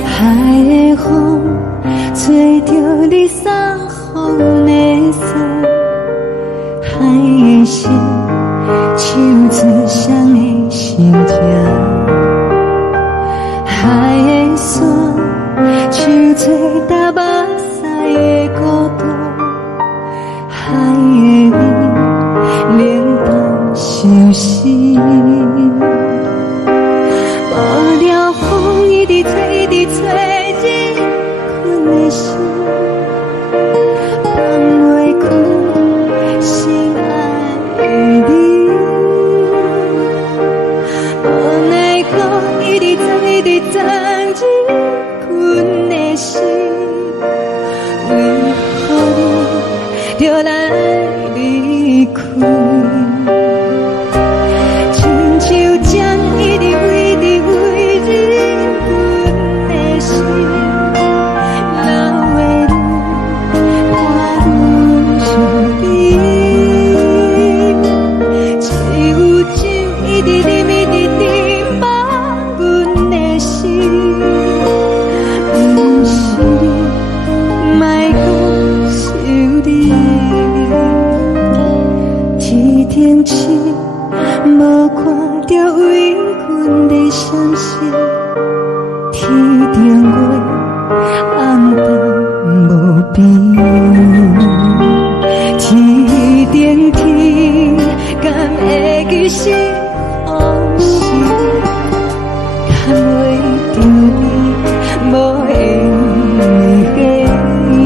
海的风吹着你撒风的伞，海的心手指双的心痛，海的山手吹打目屎的孤独，海的你冷淡伤心。无聊风一直吹，一直吹，日困的心放袂开，心爱你。无奈何一直等，一直等，日困的心，为何你就来离开？亲像针一直为，一直为日困的心，流的泪停止，无看到为阮的相思。天顶月，暗淡无边。天顶天，敢会记是往事？看袂着你，无缘给你。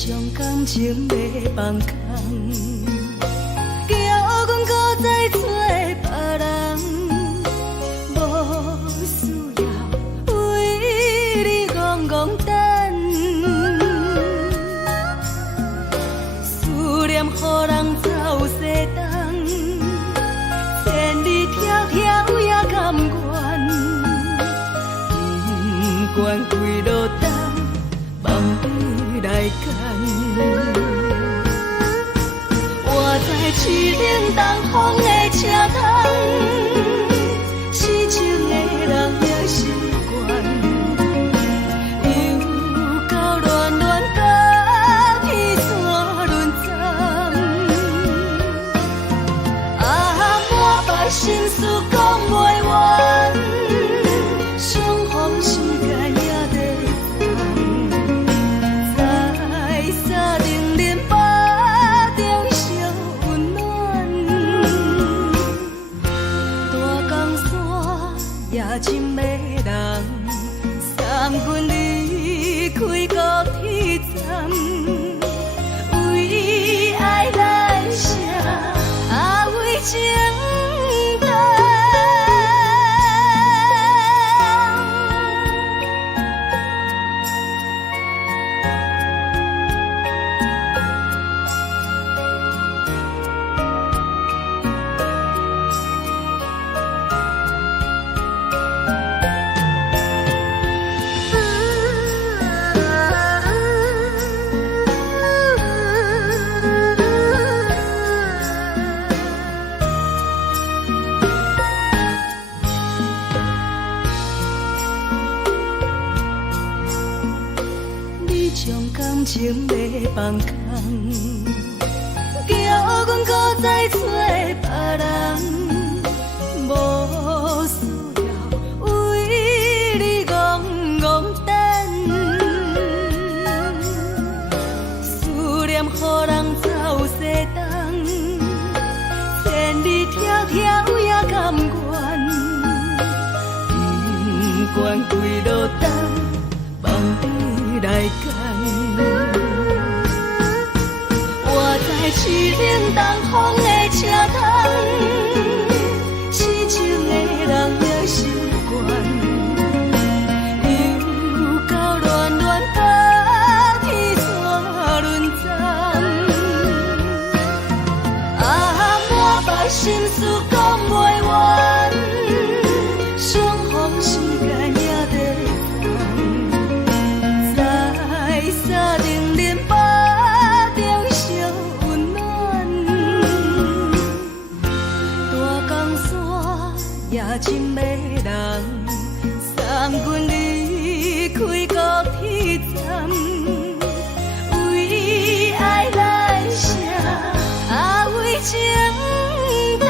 将感情要放空，叫阮搁再找别人，无需要为你戆戆等，思念予人走西东，千里迢迢也甘愿，不管几路东，梦比来干。我在市顶东风的车窗，痴情的人也习惯，又到乱乱甲天山轮站。啊，满腹心事讲袂完，相逢时间也在等，在沙定林巴中烧温暖。大江山夜深的人，送阮离开高铁站，为爱来写，为情长。将感情要放空，叫阮搁再找别人。市冷东风的车窗，痴情的人也心倦，又到恋恋把天怎轮转？啊，满腹心事讲袂完，相逢时间也在等，在沙冷冷巴中烧温暖。大江山夜深的人，送阮离开高铁站，为爱来生，啊为情淡。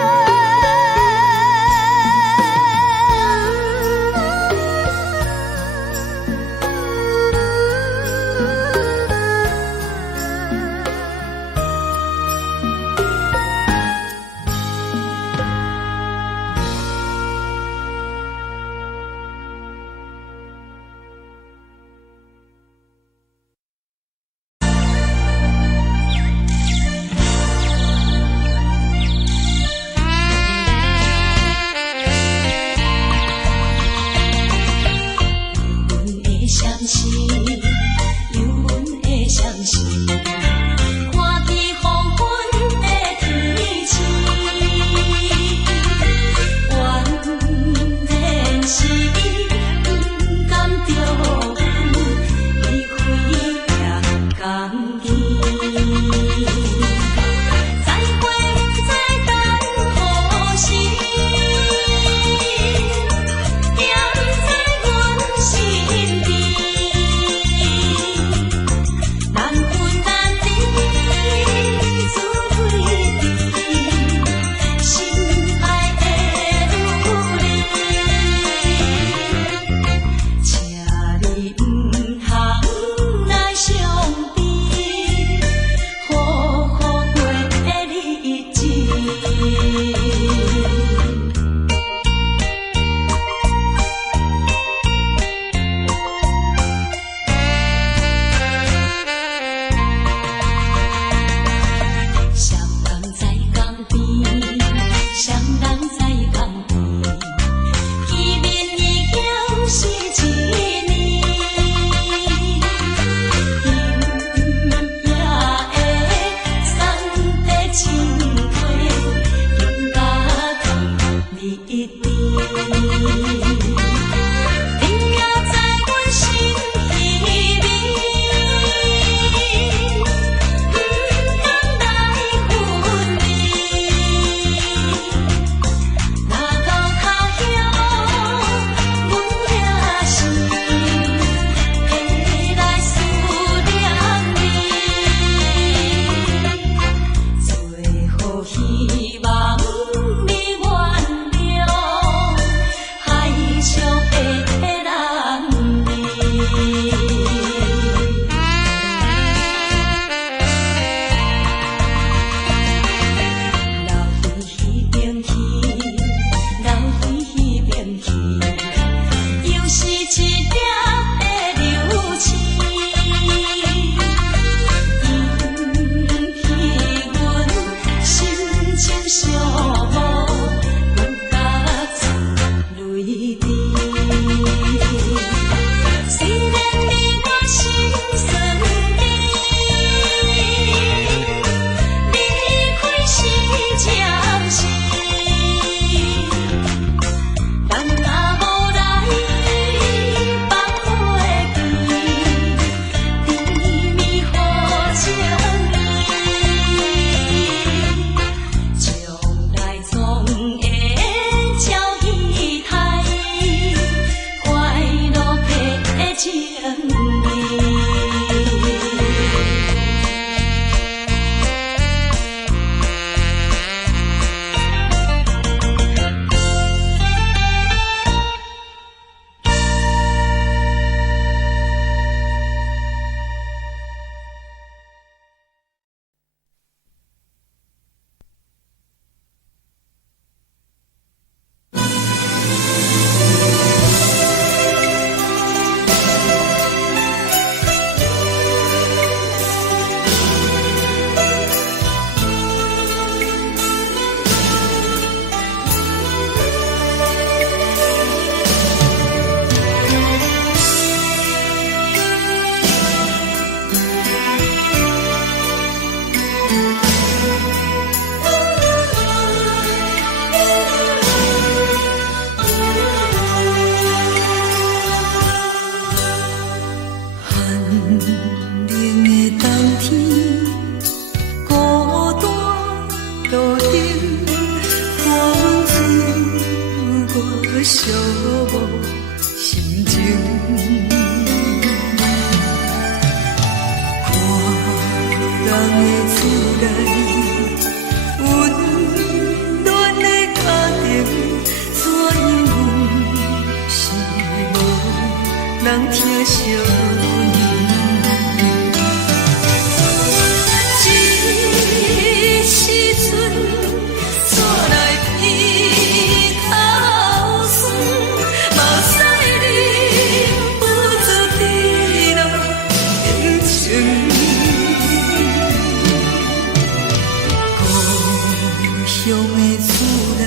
乡的厝内，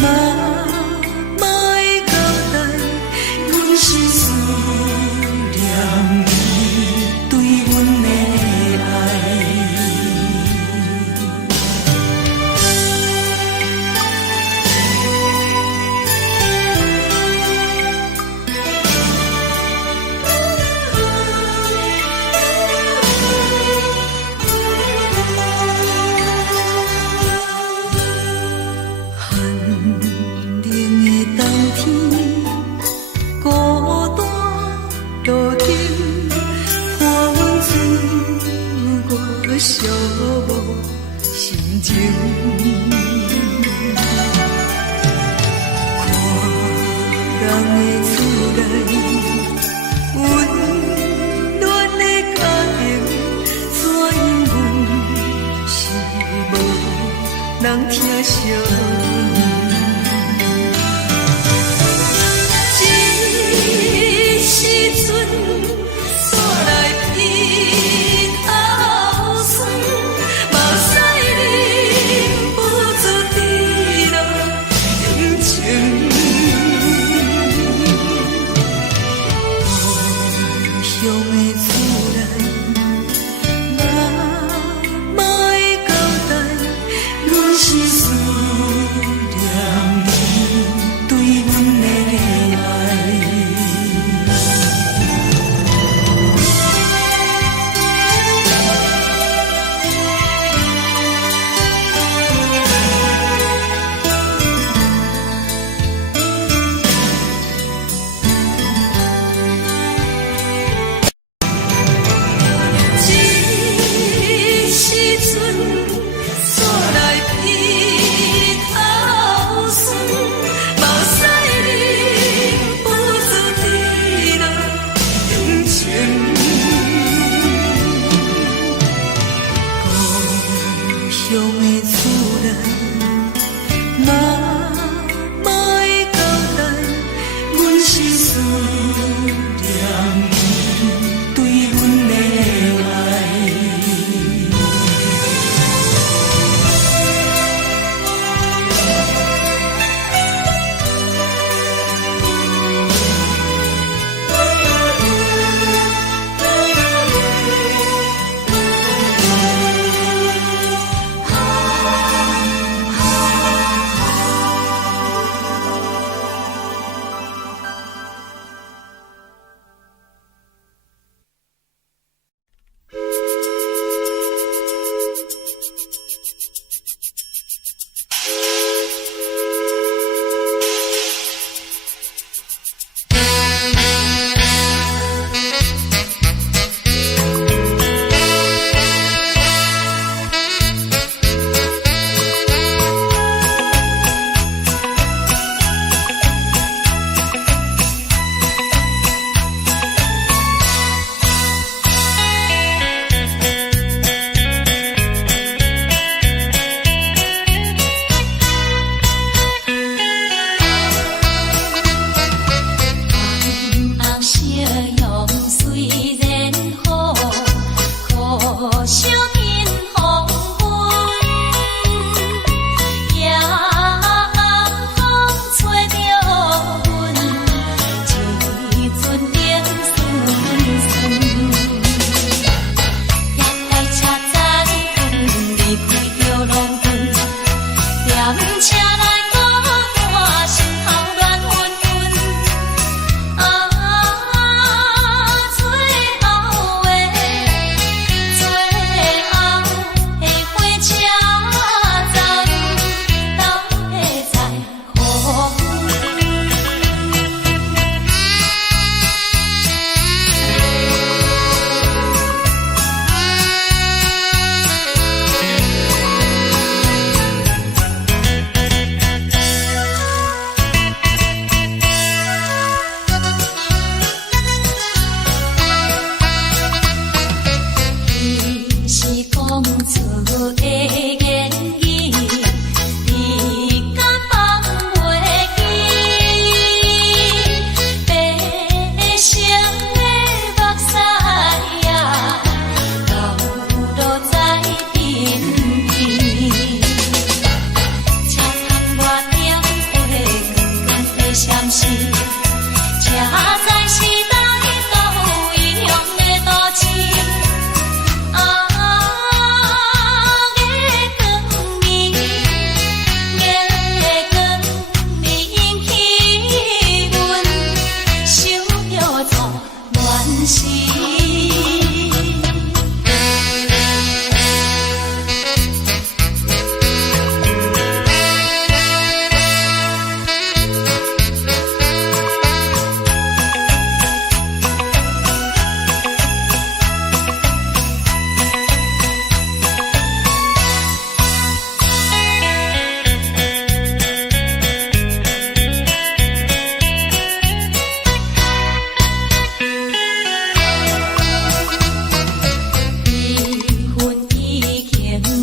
嘛会交代，阮是思念你对阮的爱。寂寞心情，看人的厝内，温暖的家庭，怎因阮是无人疼惜？这时阵煞来鼻头酸，目屎忍不住滴落眼睛。故乡的厝内，嘛会交代，阮是思念你对阮的爱。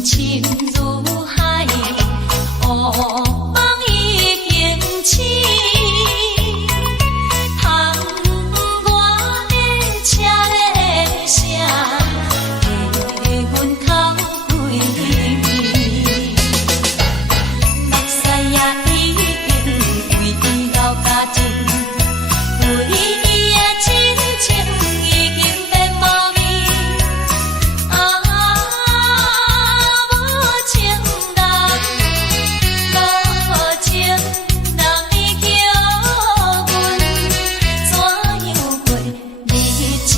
深如海，乌梦已经醒。窗外的车的声，在阮头规暝。目屎也已经为老家尽，对伊的真情已经变无味。无情人，无情人，你叫阮怎样过日子？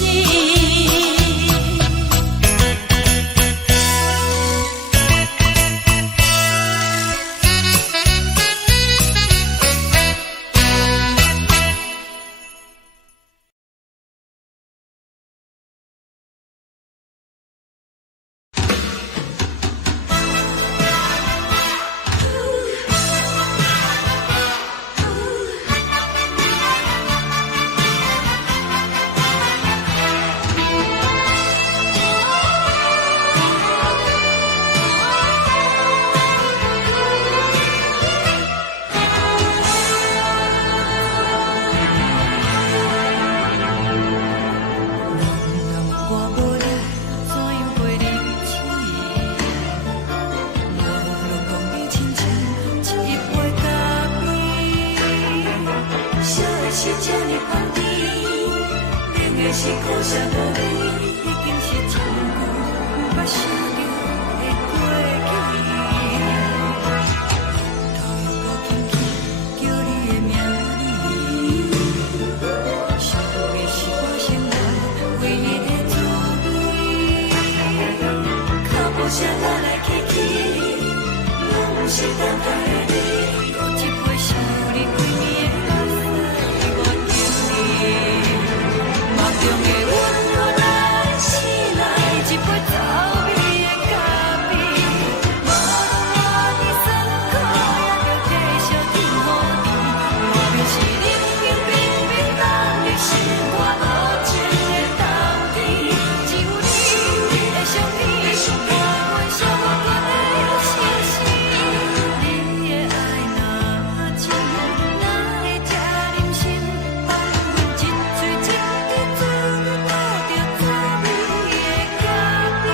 是这呢放甜，冷的是苦涩无味，已经是真久捌想着的过去。头又搁轻轻叫你的名字，想的是我生活唯一的滋味。脚步声来来去去，拢是等待的你，搁一回想你几年的目屎。梦中的阮，我来醒来，一杯走味的咖啡，无论我的酸苦，也着继续甜予你。外面是冷冰冰冰冷的心肝，无情的冬天，只有你的相片，伴阮寂寞过的星星。你的爱若真，哪会这忍心放阮一嘴一滴水，倒着滋味的咖啡。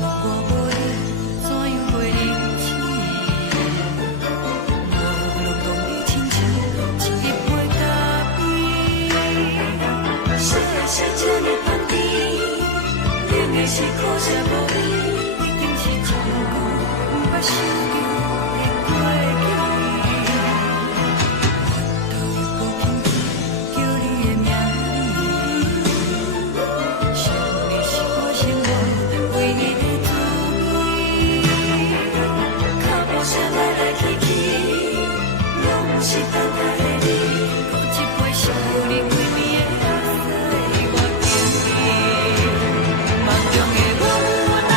我无你怎样过日子？无路讲你亲像一杯咖啡，烧的是这呢放甜，冷的是苦涩无味，已经是真久捌想着的过去。头又搁轻轻叫你的名字，想的是我生活唯一的滋味。脚步声来来去去，拢是等待的你，搁一杯想你几年的目屎我敬你。梦中的阮，我来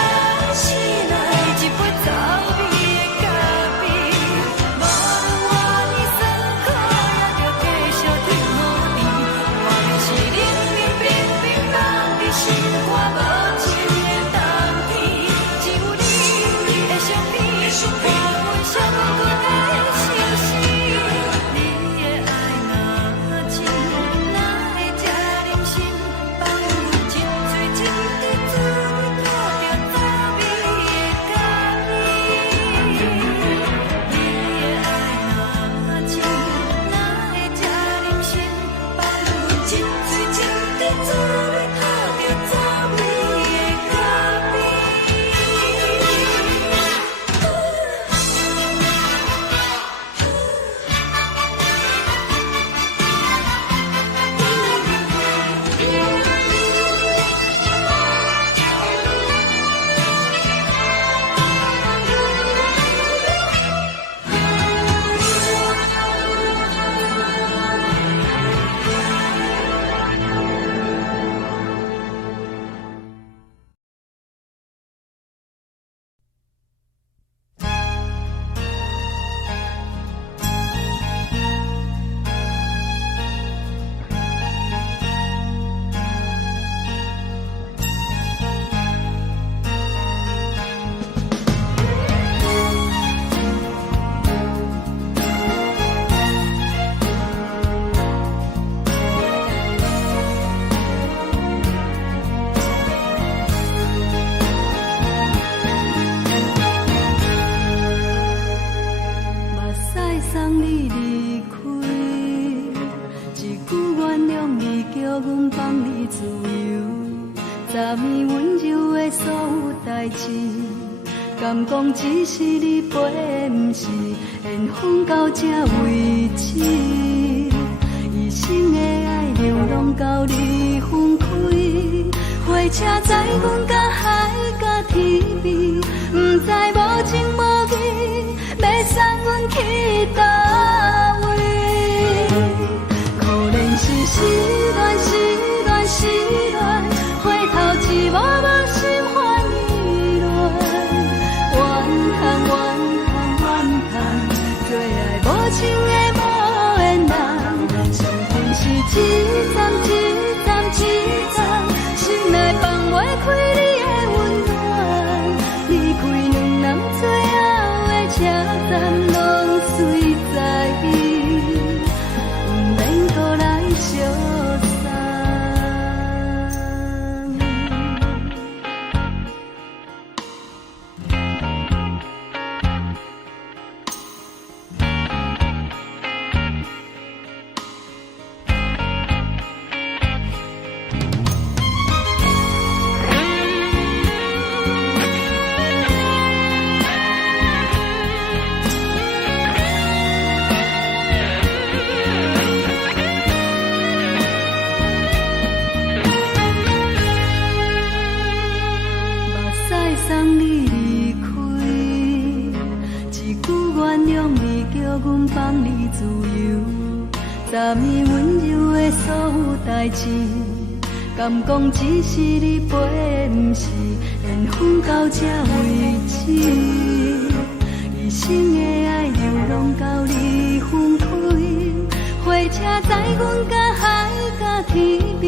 醒来，一杯走味的送你离开，一句原谅你，叫阮放你自由。昨暝温柔的所有代志，敢讲只是你陪，不是缘分到这为止。一生的爱流浪到你分开，火车载阮到海角天边，不知无情无义，要送阮去倒位？可怜是失恋，失恋，失恋，回头一幕幕心烦意乱，怨叹，怨叹，怨叹，最爱无情的无缘人，情份是一站一站一站，心内放袂开你的温暖，离开两人最后的车站，拢随在意，不免搁来相送。送你离开，一句原谅你，叫阮放你自由。昨暝温柔的所有代志，敢讲只是你陪，不是缘分到这为止。一生的爱流浪到你分开，火车载阮到海角天边，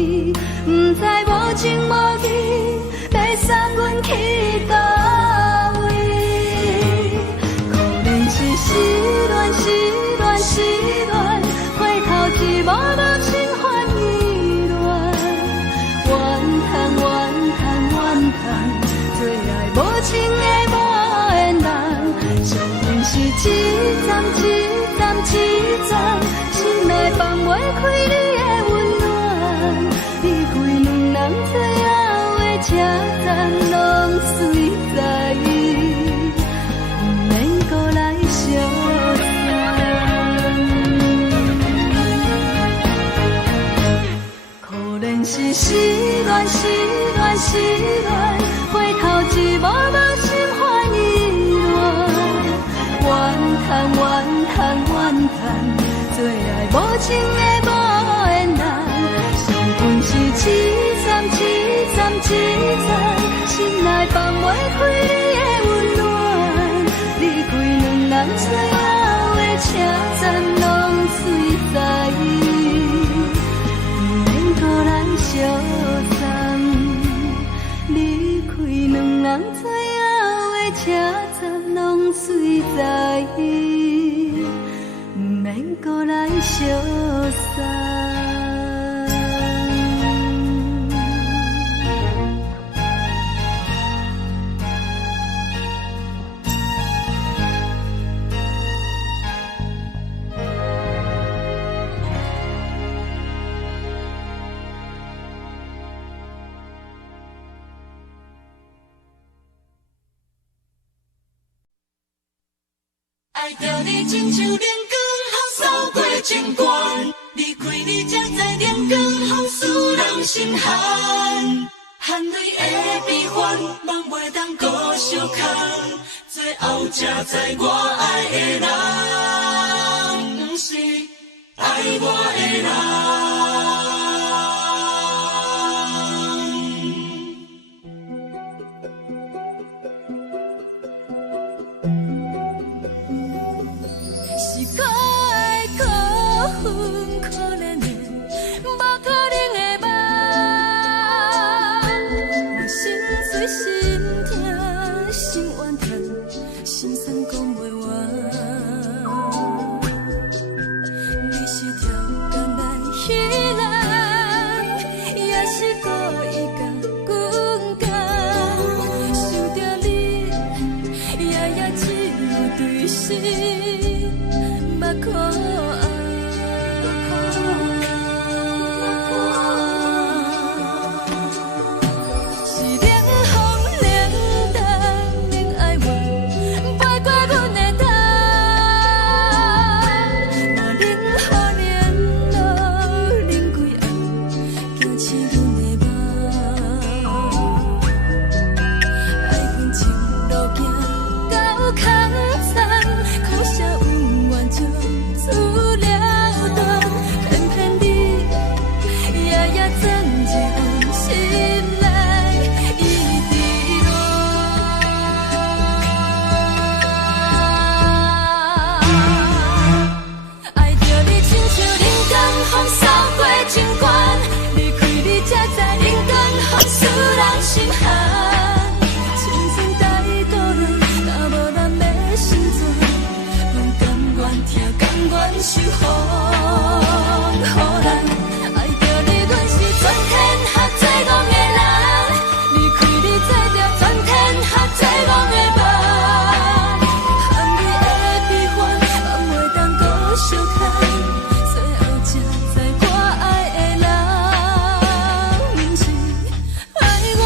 不知无情无义，要送阮去倒位？可怜是失恋，失恋，失恋，回头一幕幕心烦意乱，怨叹，怨叹，怨叹，最爱无情的无缘人，相份是一站一站一站，心内放袂开你的温暖，离开两人最后的车站，拢随在意，不免搁来相送。可怜是失恋，失恋，失恋，回头一幕幕心烦意乱，怨叹，怨叹，怨叹，最爱无情的无缘人，相份是一站一站一站，心内放袂开你的温暖，离开两人最后的车站，拢随在意，不免搁来相送。离开两人最后的车站，拢随在意，不免搁来相送。爱着你亲像亮光，雨扫过情关，离开你才知亮光风使人心寒。含泪的悲欢，望袂当搁相牵，最后才知我爱的人，不是爱我的人。守护，予人爱着你，阮是全天下最戆的人。离开你，做着全天下最戆的梦。含你的悲欢，嘛袂当搁相牵。最后才知我爱的人，不是爱我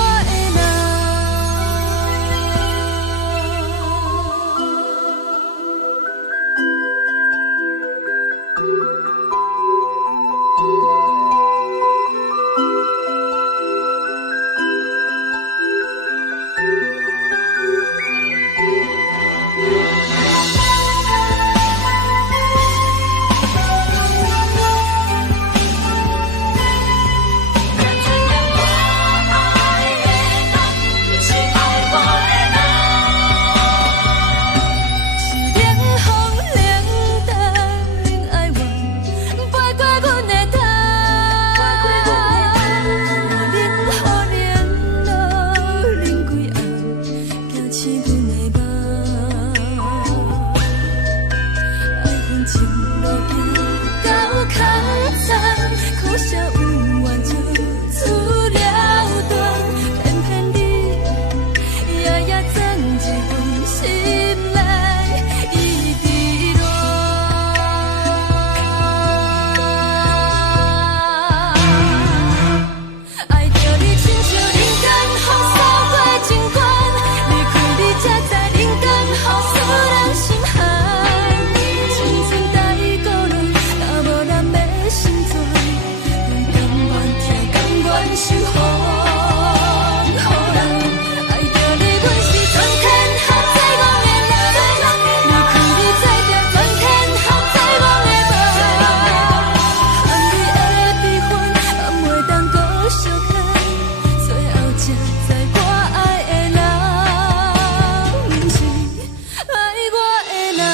的人。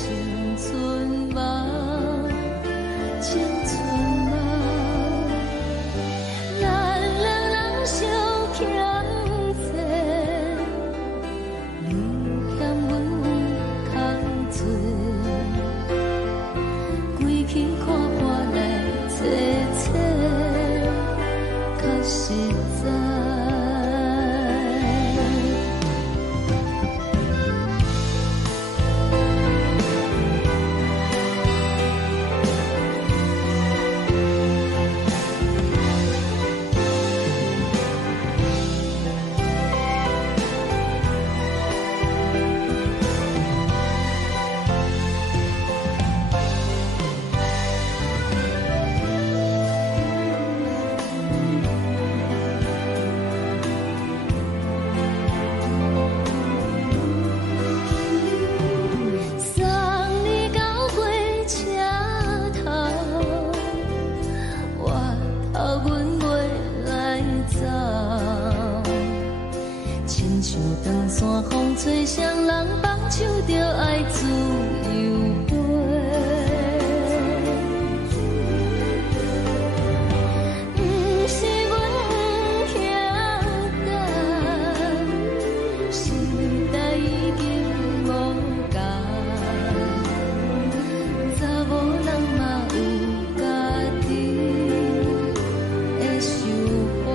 青春梦，咱两人相。双人放手着爱自由飞。不是阮欠等，时代已经无共，查某人嘛有家己的想法。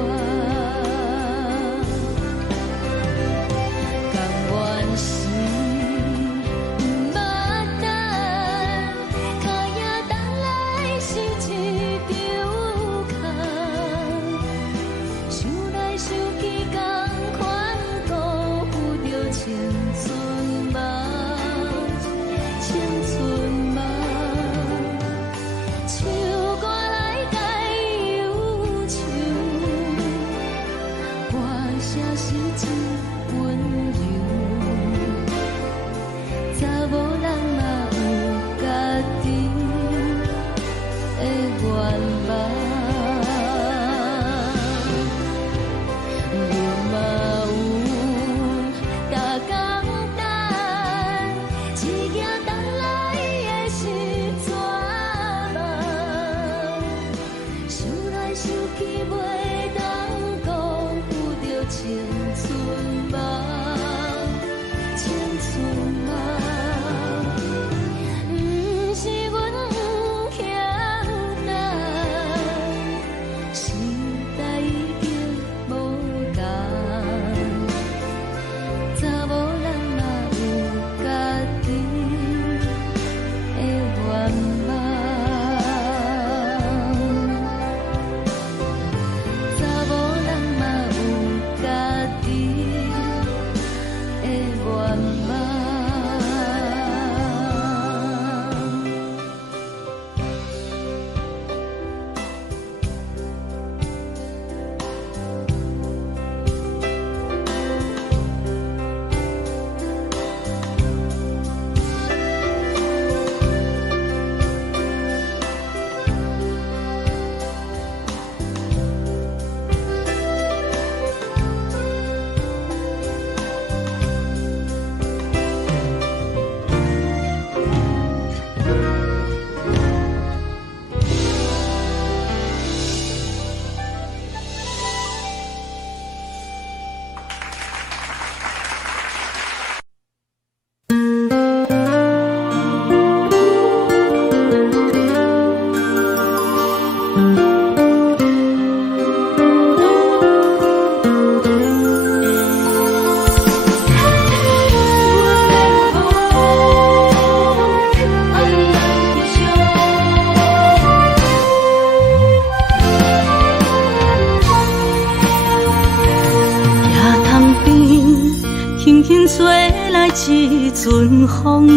一阵风，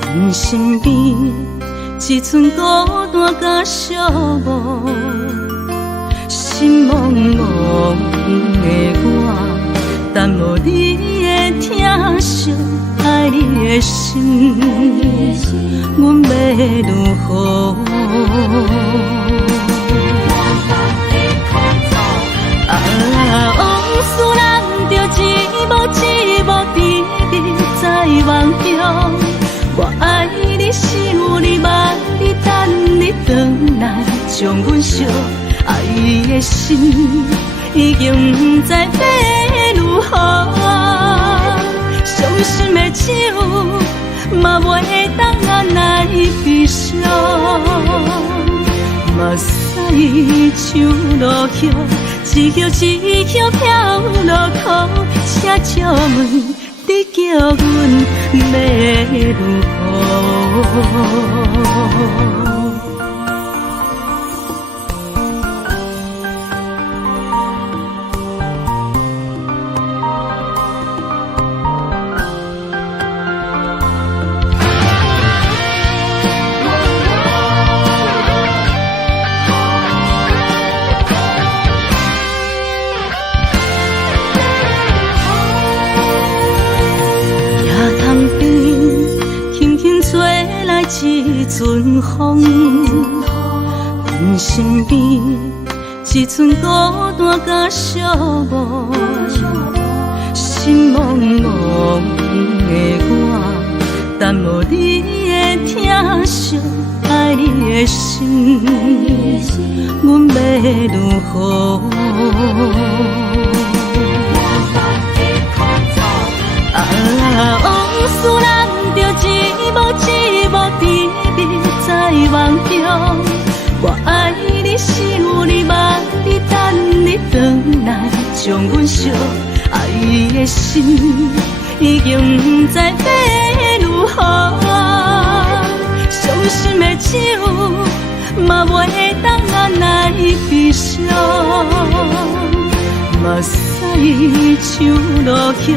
阮身边一阵孤单甲寂寞，心茫茫的我，等无你的疼惜，爱你的心，阮要如何？往事人着一幕甜蜜在梦中，我爱你想你望你等你回来，将阮惜爱的心已经不知要如何，伤心的手嘛袂当按来悲伤，目屎像落雨。一曲一曲飘落雨，请借问你叫阮要如何？一阵风，阮身边一阵孤单甲寂寞，心心茫茫的我，等无你的疼惜，爱你的心，阮要如何？往事人着一幕一幕甜蜜在梦中，我爱你是有你望你等你回来，将阮惜爱的心已经不知要如何，伤心的酒嘛袂当按来悲伤，目屎像落叶。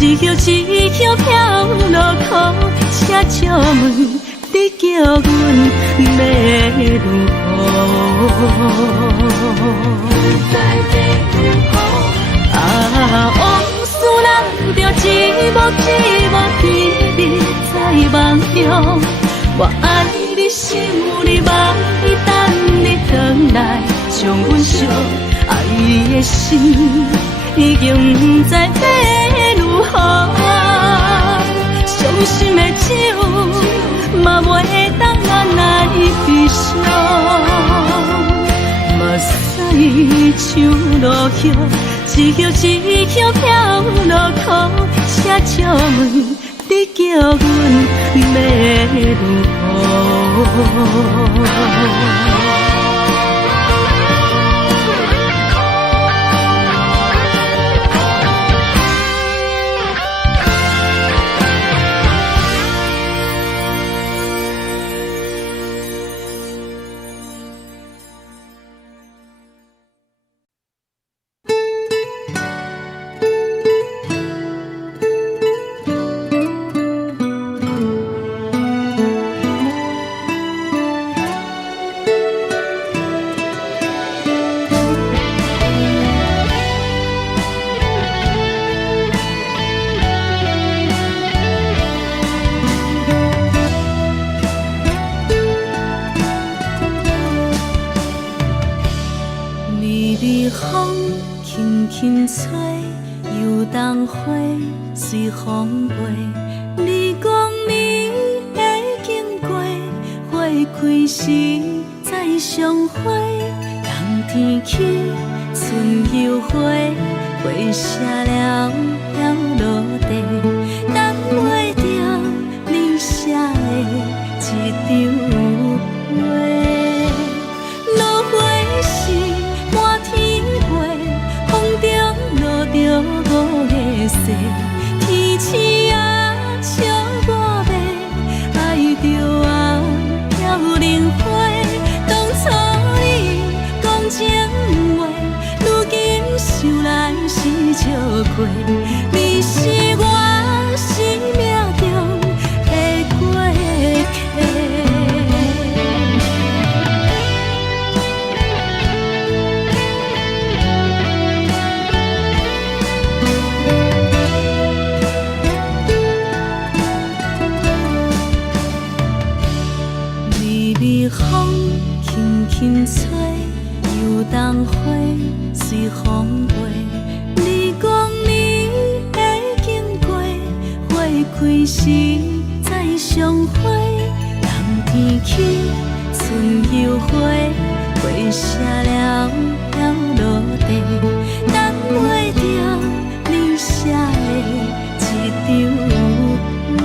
一叶一叶飘落雨，车照问你叫阮要如何？往事人着一幕一幕甜蜜在梦中，我爱你是有你望你等你回来，将阮惜爱的心已经不知要如何，伤心的酒嘛袂当按来悲伤，目屎像落叶，一叶一叶飘落雨，车照问你叫阮要如何？风轻轻吹，游动花随风飞。你讲你会经过，花开时再相会。冬天起，春又花，花谢了落地，等袂着你写的一张画。落花时满天飞，风中落着五个色。天星啊，笑我迷，爱着我飘零花。当初你讲情话，如今想来是笑过。你是我生命中的过客。微微风轻轻吹，游动花随风飞。你讲你会经过，花开时再相会。冬天起，春又花，花谢了落地，等袂着你写的一张画。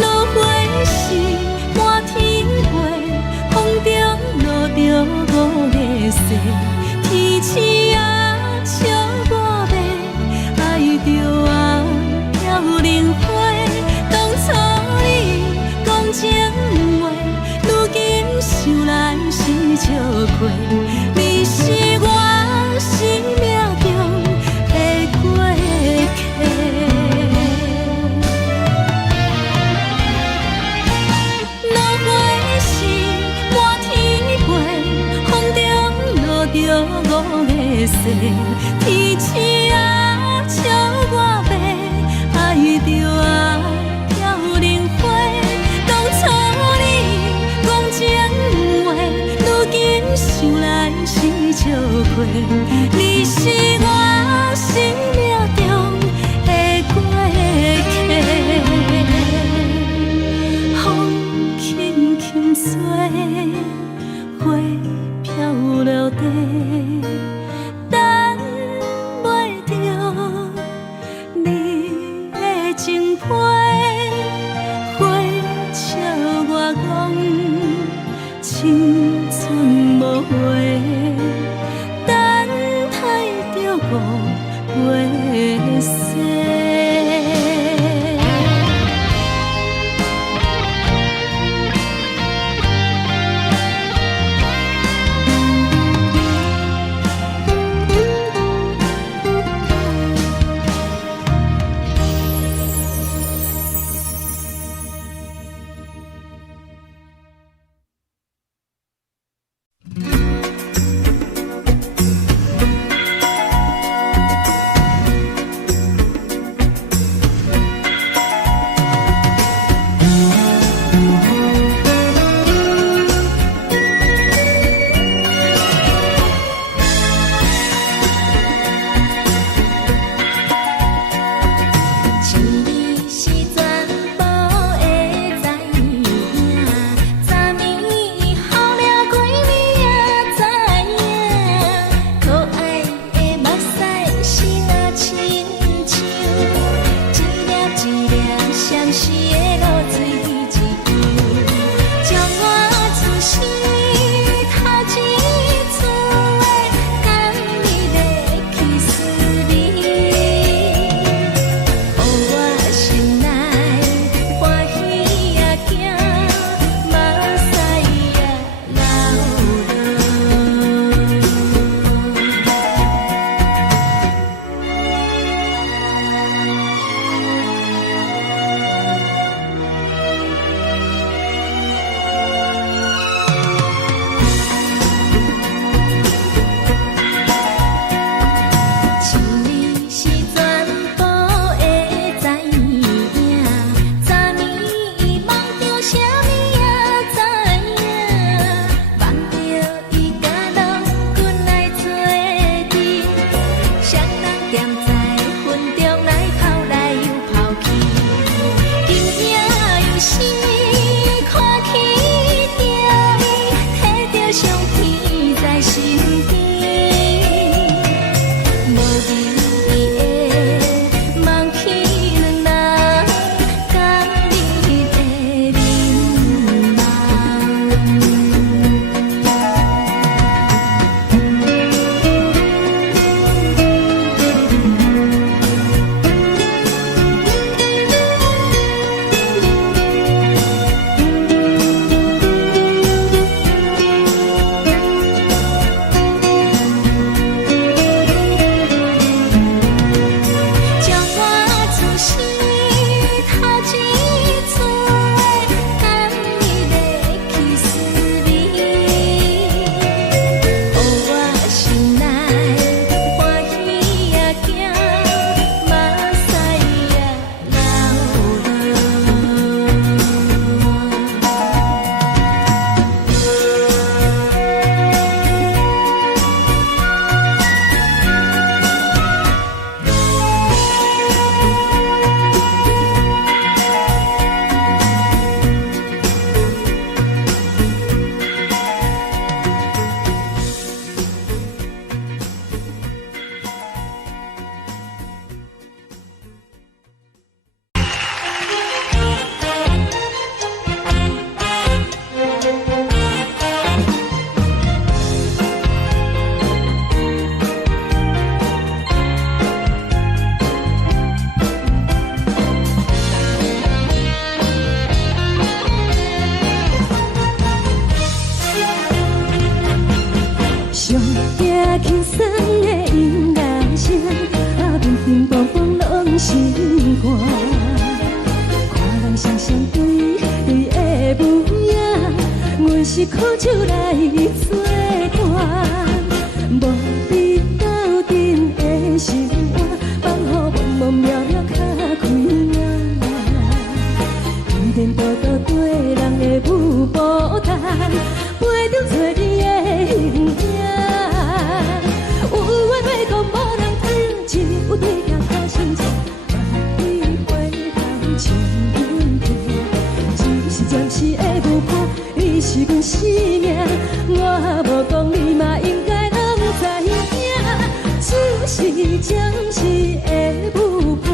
落花时满天飞，风中落着五个色。天星啊，笑我迷，爱着我飘零花。当初你讲情话，如今想来是笑过。你是我生命中的过客。落花时满天飞，风中落着五个色。天星啊，笑我迷，爱着我飘零花。当初你讲情话，如今想来是笑过。你是我生命中有对甲头先吃，万里回头冲阮行，只是暂时的无伴，你是阮生命，我无讲你嘛应该拢知影，就是暂时的无伴，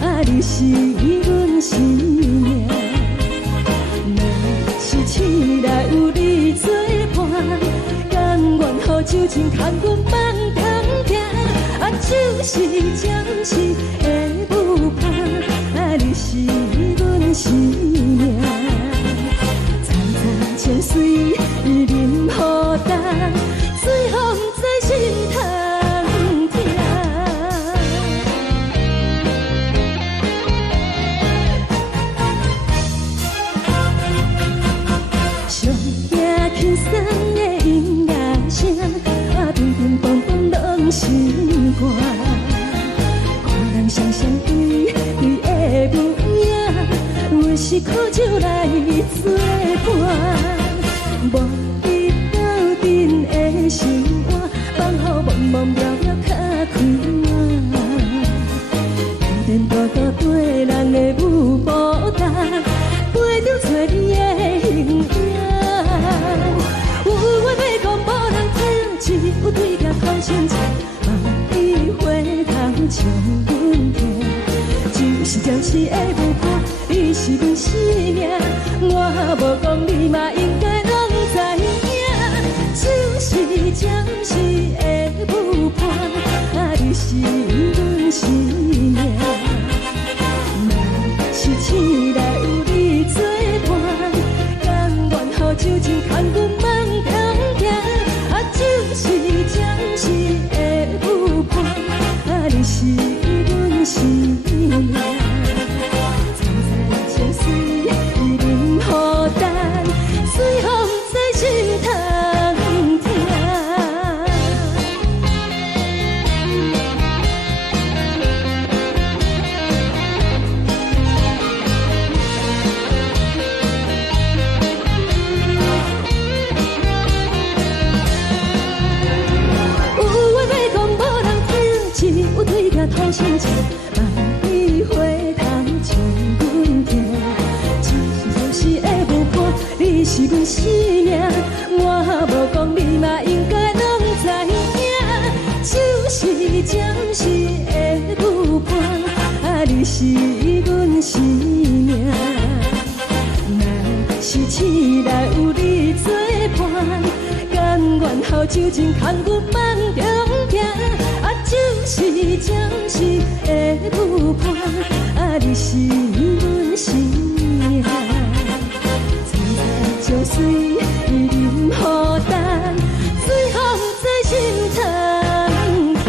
啊，你是阮生命。是醒来有你作伴，甘愿予酒精牵阮放通行，啊，就是暂时的无伴，啊，你是阮生命。层层情水任孤单，水风在心通听。上惊轻松的音乐声，啊，乒乒乓乓拢心肝。看人双双对对的模样，阮是苦酒来作伴。无你斗阵的生活，放予茫茫渺渺较开满。颠颠倒倒对人的舞步单，陪着找你的形影。有话要讲无人听，只有对甲头先吃，万里回头冲阮行。就是暂时的无伴，你是阮生命，我无讲你嘛应该拢知影，就是暂时的无伴，啊，你是阮生命。若是醒来有你作伴，甘愿予酒精牵阮放通行，啊，就是暂时的无伴，啊，你是阮生命。层层情水任孤单，水风在心通听。有话要讲无人听，只有对甲头先吃，万里回头冲阮行。就是暂时的无伴，你是阮生命，我无讲你嘛应该拢知影，就是暂时的无伴，啊，你是阮生命。若是醒来有你作伴，甘愿予酒精牵阮放中行，啊，就是暂时的无伴，啊，你是阮生命。层层情水任孤单，水风在心通听。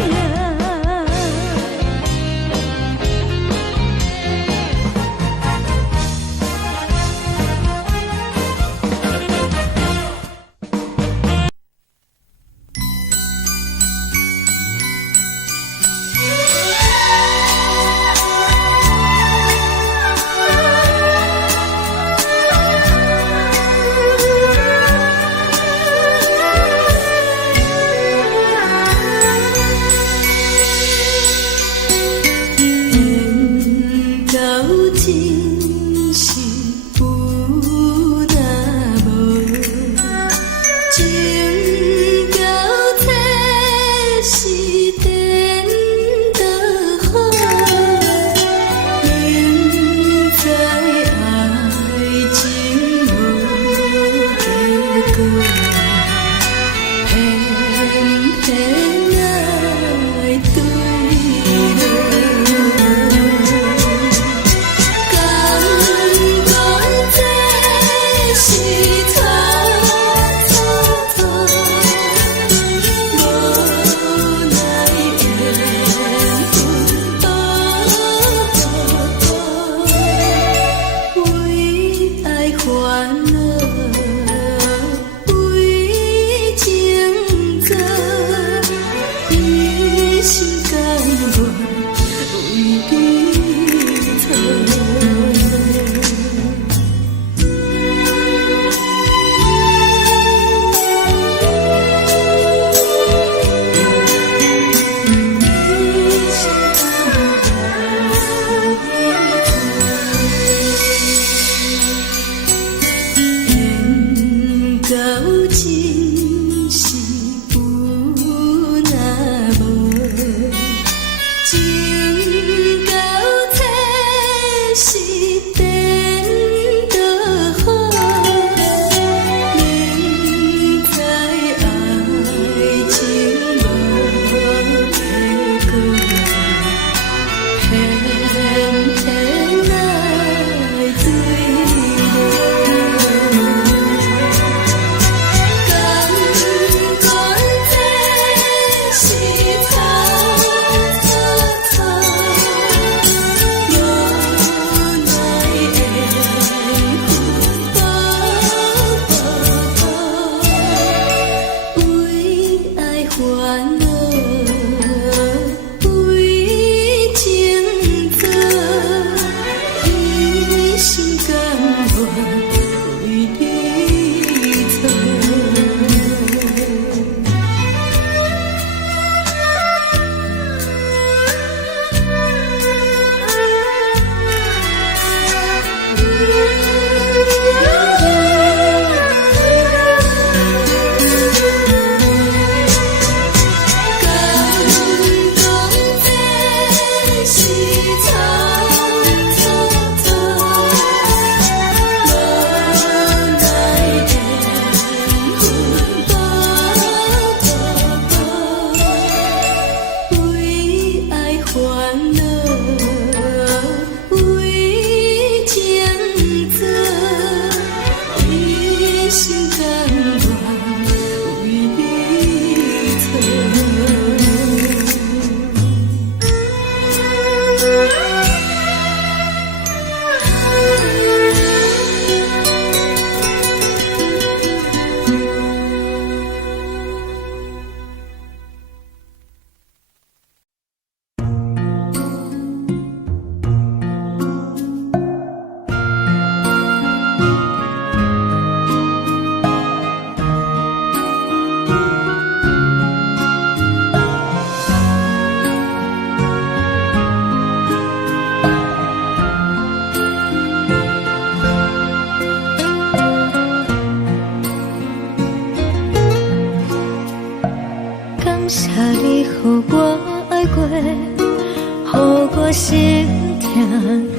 过，予我心痛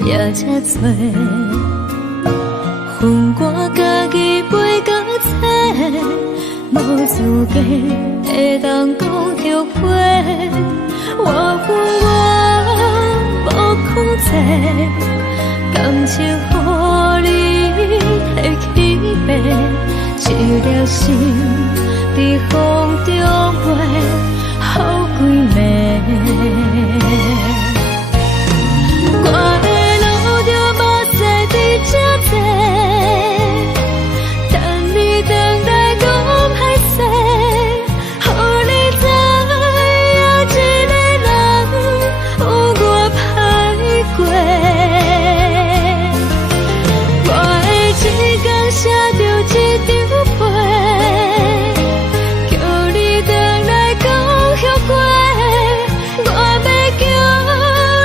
也这多。恨我家己飞到这，无资格会当讲后悔。我恨我无控制，感情予你提起白，一粒心在风中飞，好几暝。我的路就无再伫这多，等你等待讲歹势，予你知影一个人有我歹过。我的一天写着一张被，叫你回来讲后悔。我要叫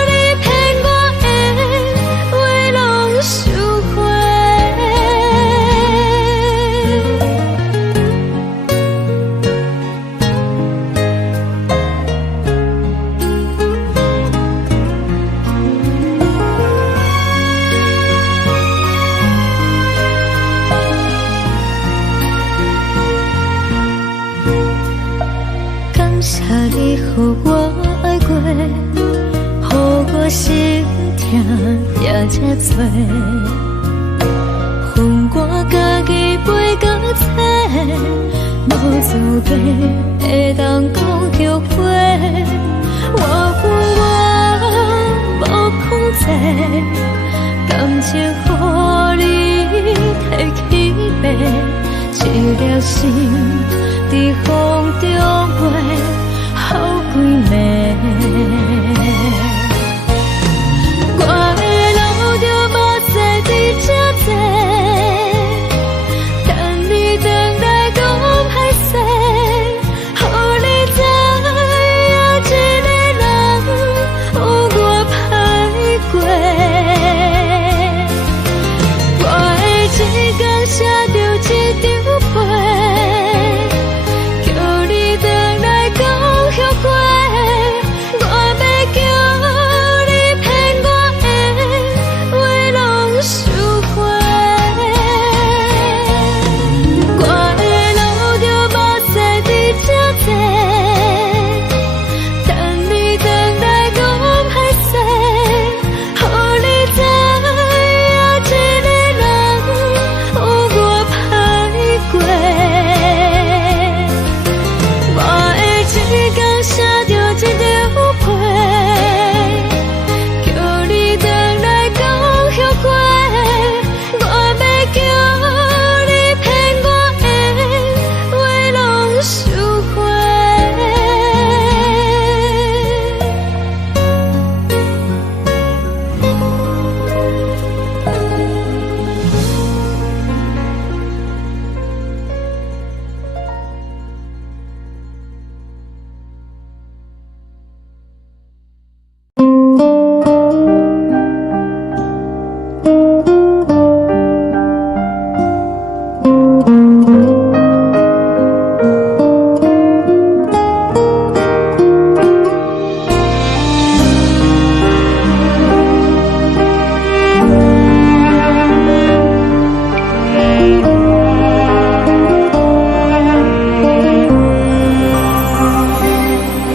你骗我的话拢收回。感谢你予我爱过，予我心痛也这多。恨我家己飞到这，无资格会当讲后悔。我恨我无控制，感情予你提起白，一粒心在风中飞，好几暝。我的路就无再伫这多，等你等待讲歹势，予你知影一个人有我歹过。我的一天写着一张被，叫你回来讲后悔。我要叫你骗我的话拢收回。我的路就无再伫这多，等你等待讲歹势，予你知影一个人有我歹过。我的一天写着一张被，叫你回来讲后悔。我要叫你骗我的话拢收回。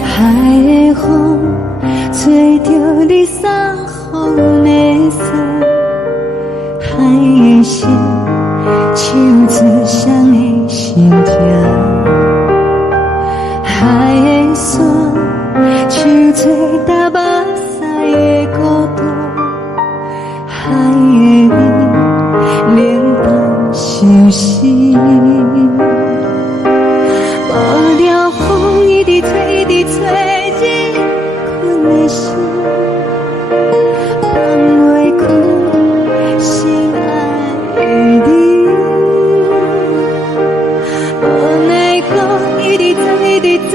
海的风吹着你送风的伞，海的心唱出双的心痛，海的山唱出搭目屎的孤独，海的你冷淡伤心。无聊风一直吹，一直吹，日困的心放袂开，心爱的你。无奈何，一直等，一直等，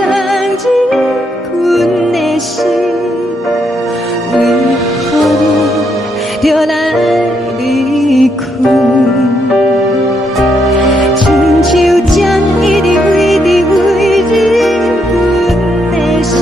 日困的心，为何你就来离开？亲像针一直为日困的心。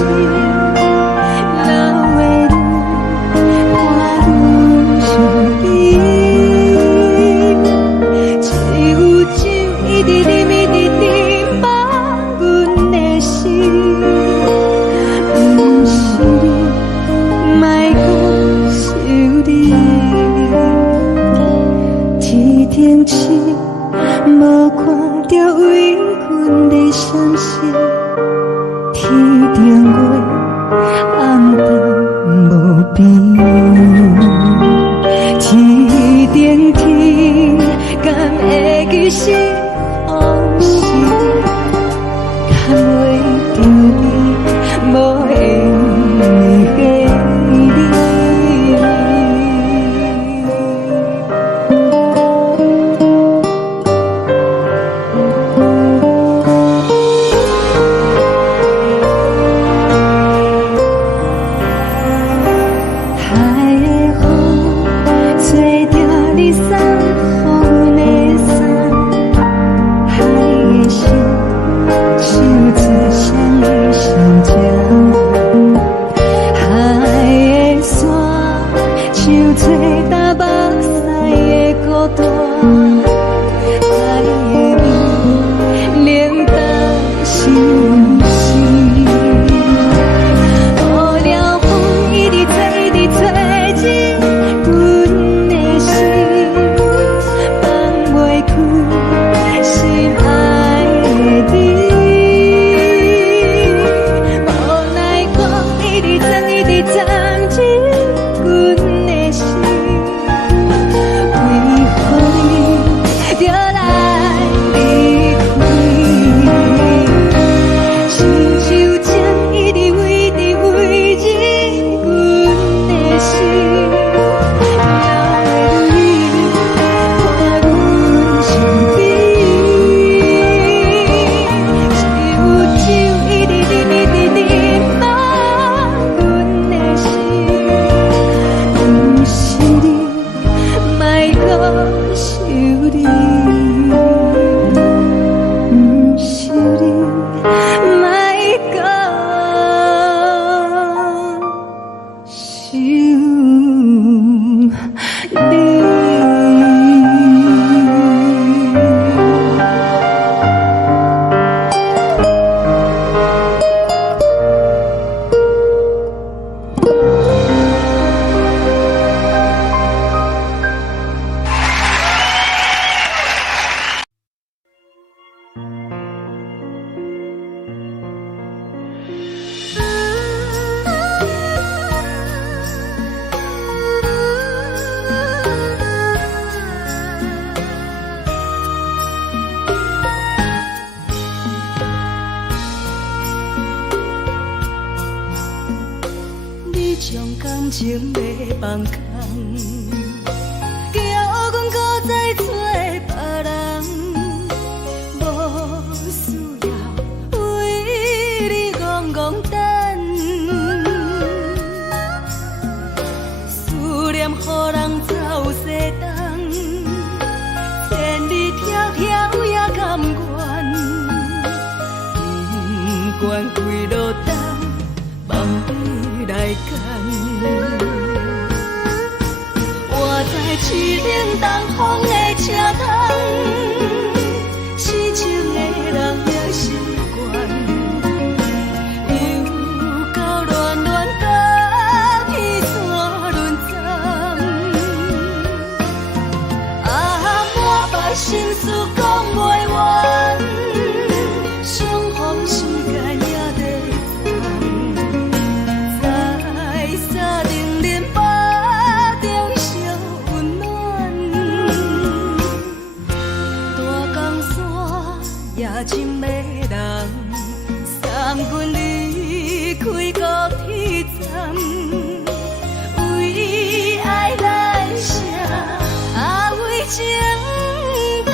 你将感情要放空，叫阮搁再找别人，无需要为你戆戆等，思念予人走西东，千里迢迢也甘愿，不管几路灯。来干，我在市顶东风的车窗，痴情的人也习惯，又到乱乱甲彼山论站，满腹心事讲袂完，相逢时间也在。深的人送阮离开高铁站，为爱来写为情长。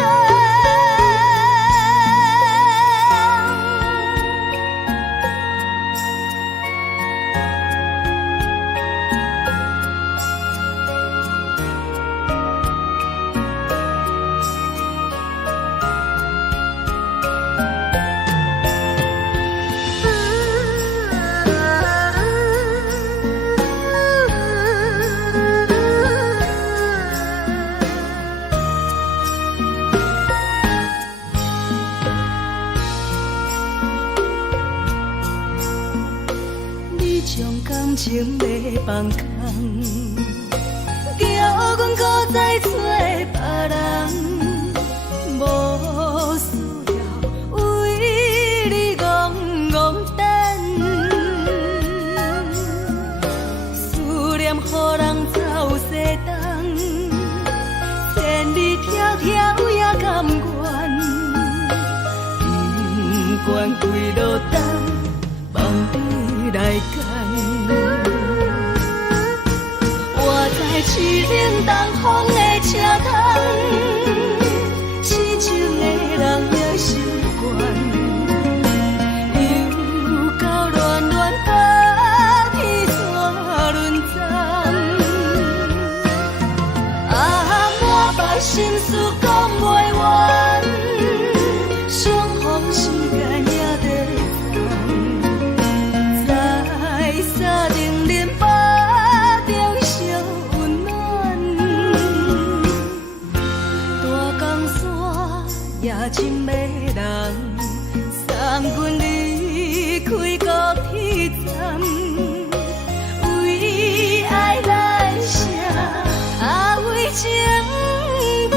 感情要放空，叫阮搁再找别人，无需要为你戆戆等，思念予人走西东，千里迢迢也甘愿，不管几路灯，望你来干。市顶东风的车窗，痴情的人也习惯，又到乱乱甲彼山论站，满腹心事讲袂完，相逢时间也在等，在沙顶林巴。也深的人送阮离开高铁站，为爱来写为情长。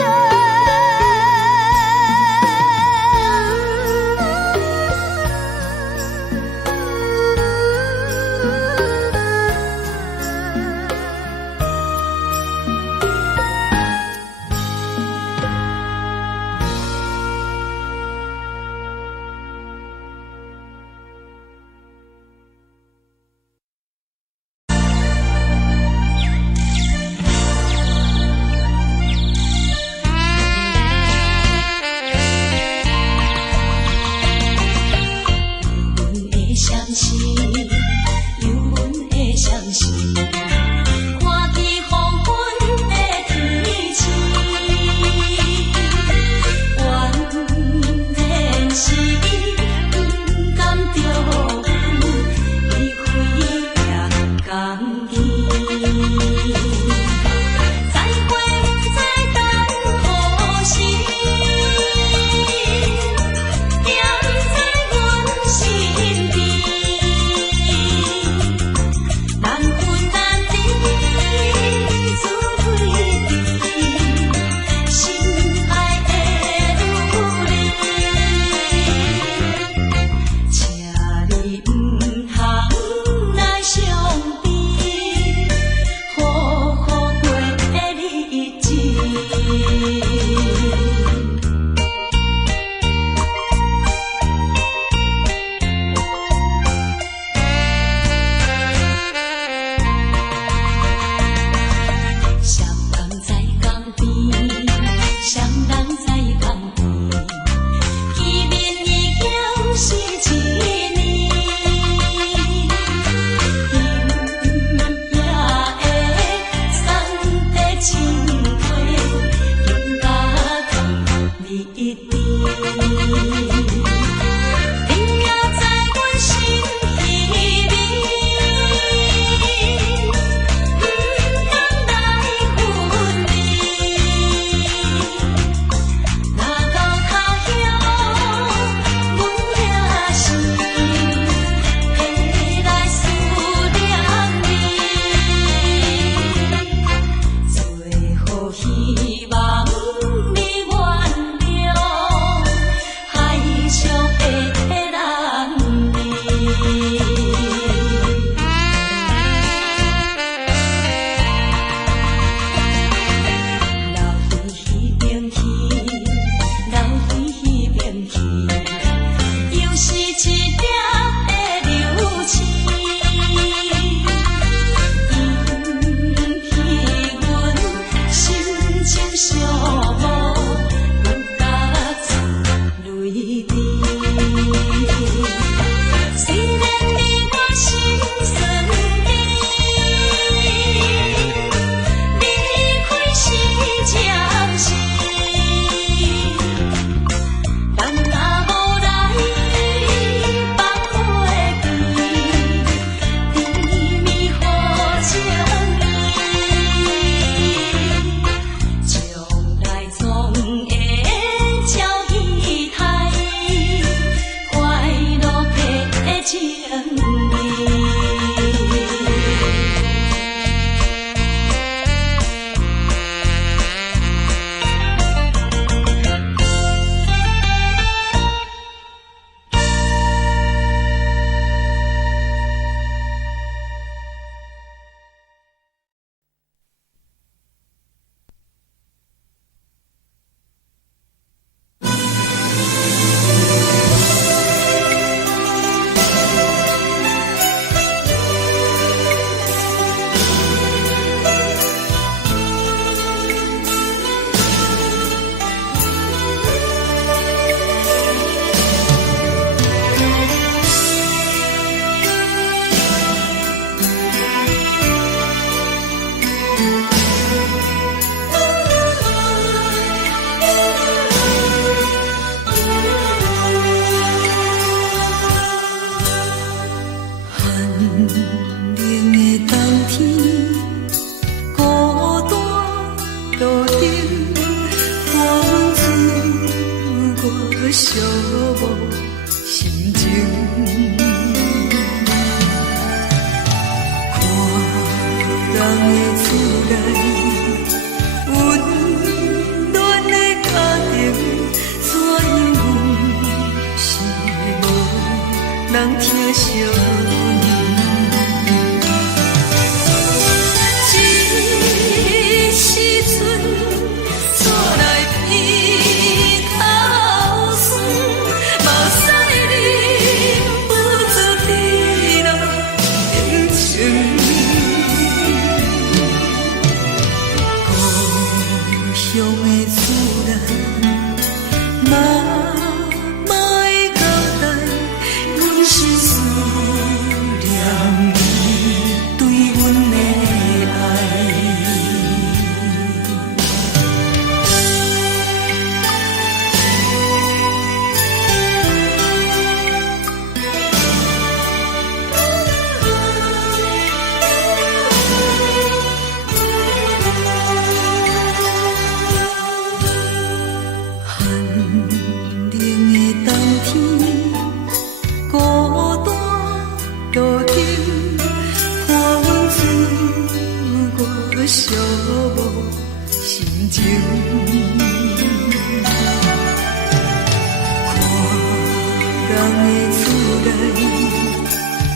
人的厝内，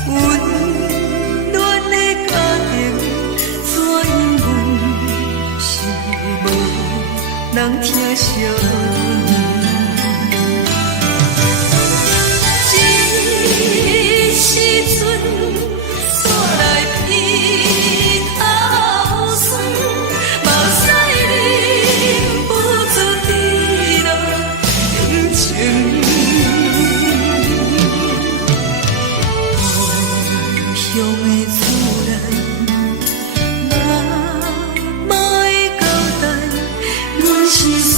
温暖的家庭，怎因阮是无人疼惜？这时阵煞来鼻头酸，目屎忍不住滴落眼睛。故乡的厝内，妈妈的交代，阮是输。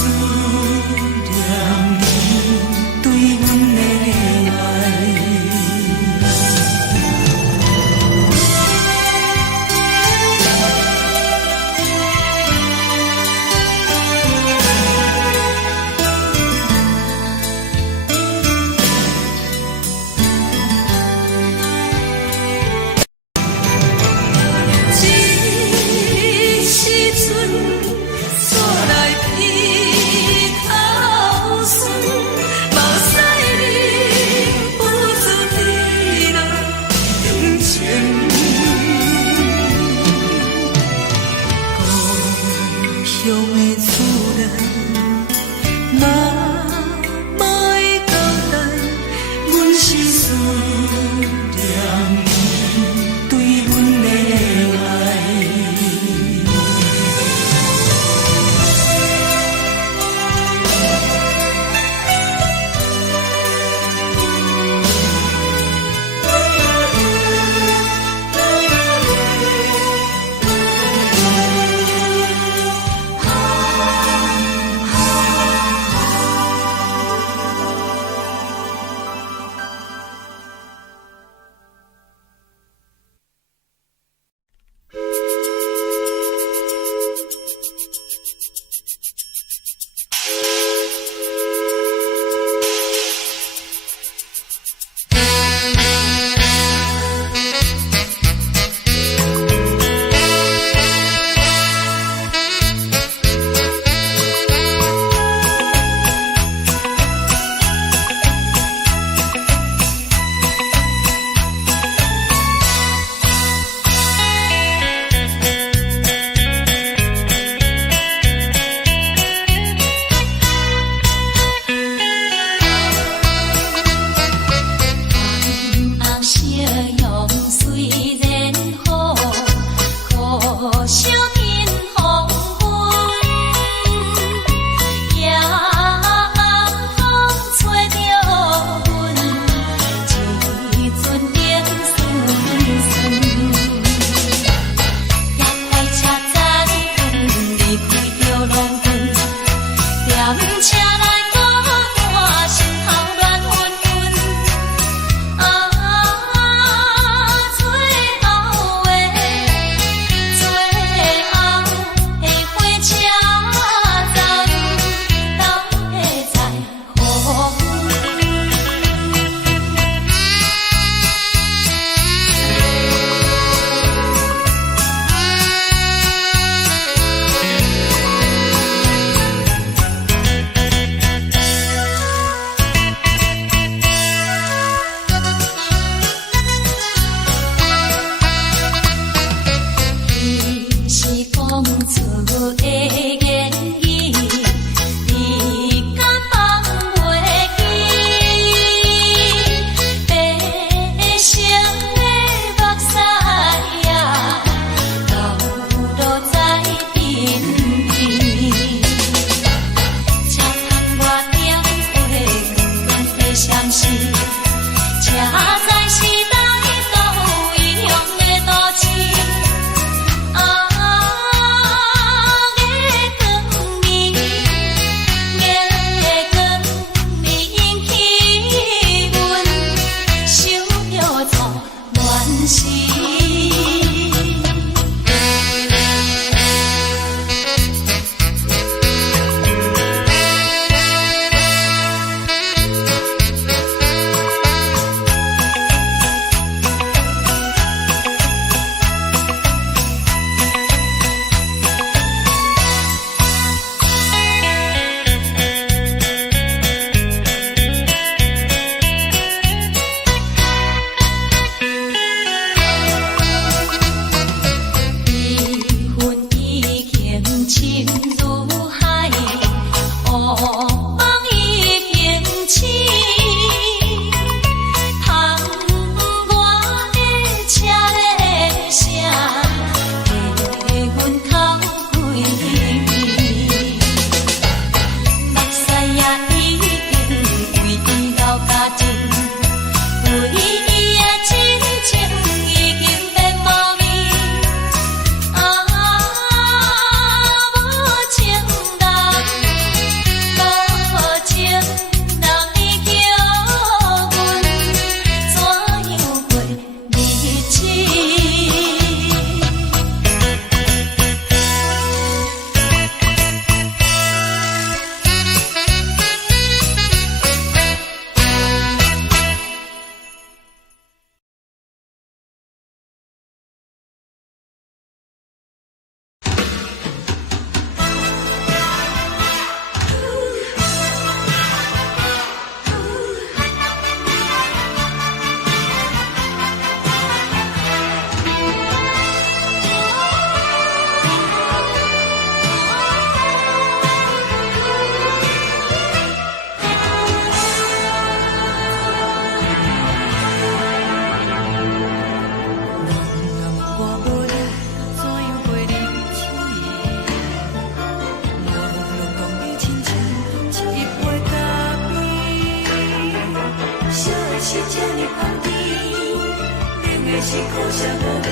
是苦涩无味，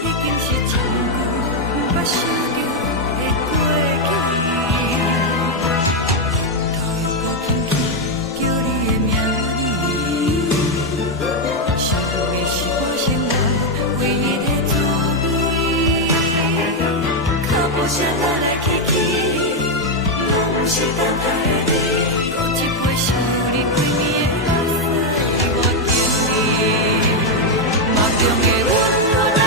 已经是真久不捌想着的过去。头又搁轻轻叫你的名字，想的是我生活唯一的滋味。脚步声来来去去，拢是等待的你。搁一杯想你几暝的目屎，我着你。梦中的阮愈来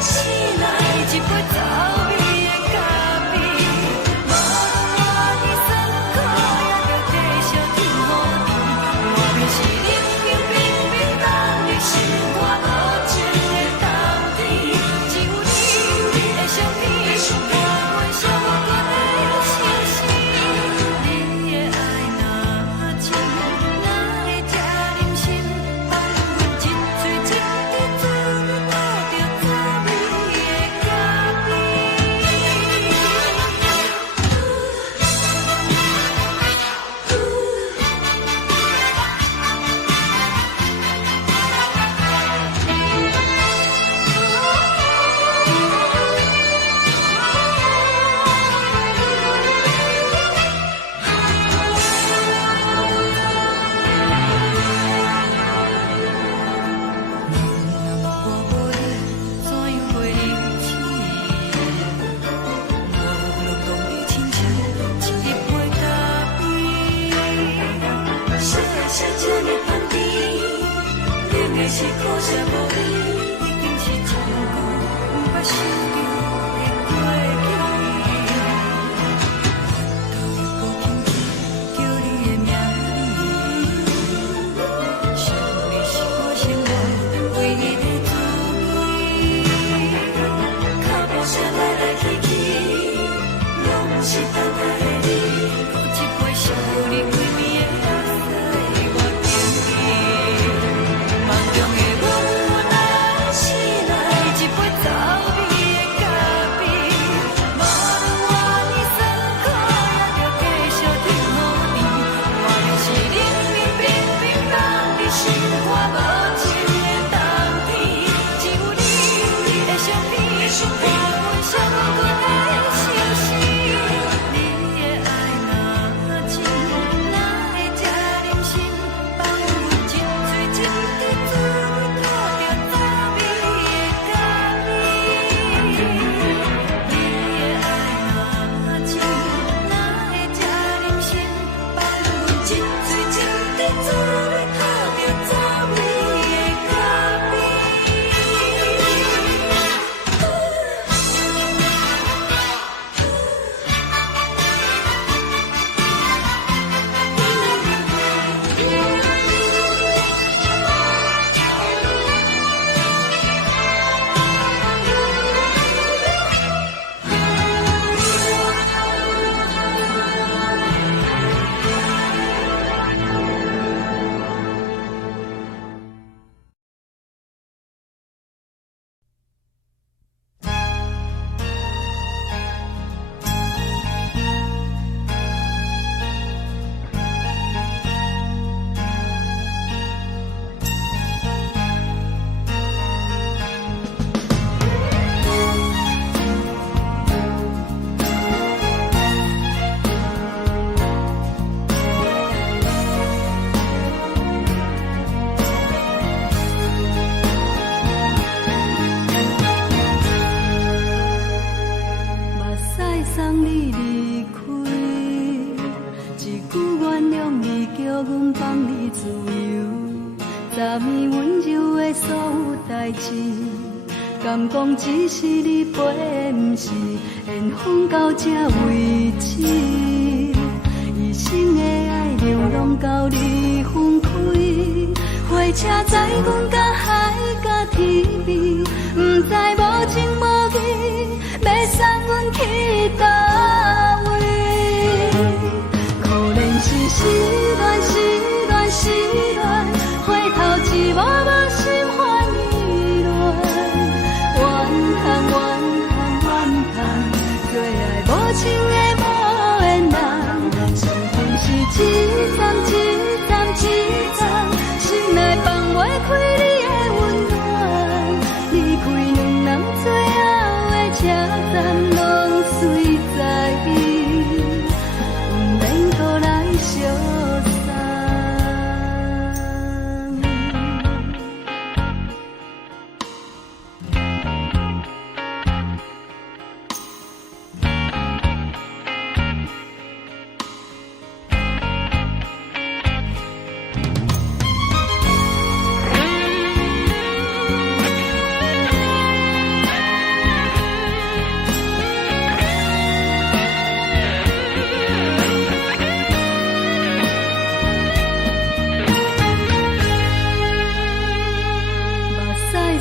醒来，一杯走味的咖啡。无论我的酸苦，也着继续甜乎甜。我便是冷冰冰冰冻的心，我无情的冬天。只有你的相片，我阮寂寞过的心事。你的爱若真，哪会这忍心？放阮一嘴一滴水，倒着滋味的咖啡。我无你，怎样袂离弃？无路当你亲像一杯咖啡，小的是这么香甜，冷的是苦涩无味，已经是真久不捌想着的过去。头又搁轻轻叫你的名字，想的是我生活唯一的滋味。脚步声来来去去，拢是等待的你。搁一杯想你几暝的目屎，我着你。梦中的阮愈来醒来，一杯走味的咖啡。无论我的酸苦，也着继续甜乎甜。我便是冷冰冰冰冻的心，我无情的冬天。只有你的相片，我阮寂寞过的心事。你的爱若真，哪会这忍心？放阮一嘴一滴水，倒着滋味的咖啡。你的爱若真，哪会这忍心？放阮一嘴一滴水，倒着滋味的咖啡。目屎送你离开，一句原谅你，叫阮放你自由。昨暝温柔的所有代志，敢讲只是你陪，不是缘分到这为止。一生的爱流浪到你分开，火车载阮甲海甲天边，不知无情无义，要送阮去倒位？可能是失恋，失恋，失恋，回头一幕幕心烦意乱，怨叹，怨叹，怨叹，最爱无情的无缘人，是不是一站一站一站，心内放袂开你的温暖，车站拢随在伊，不免搁来相送。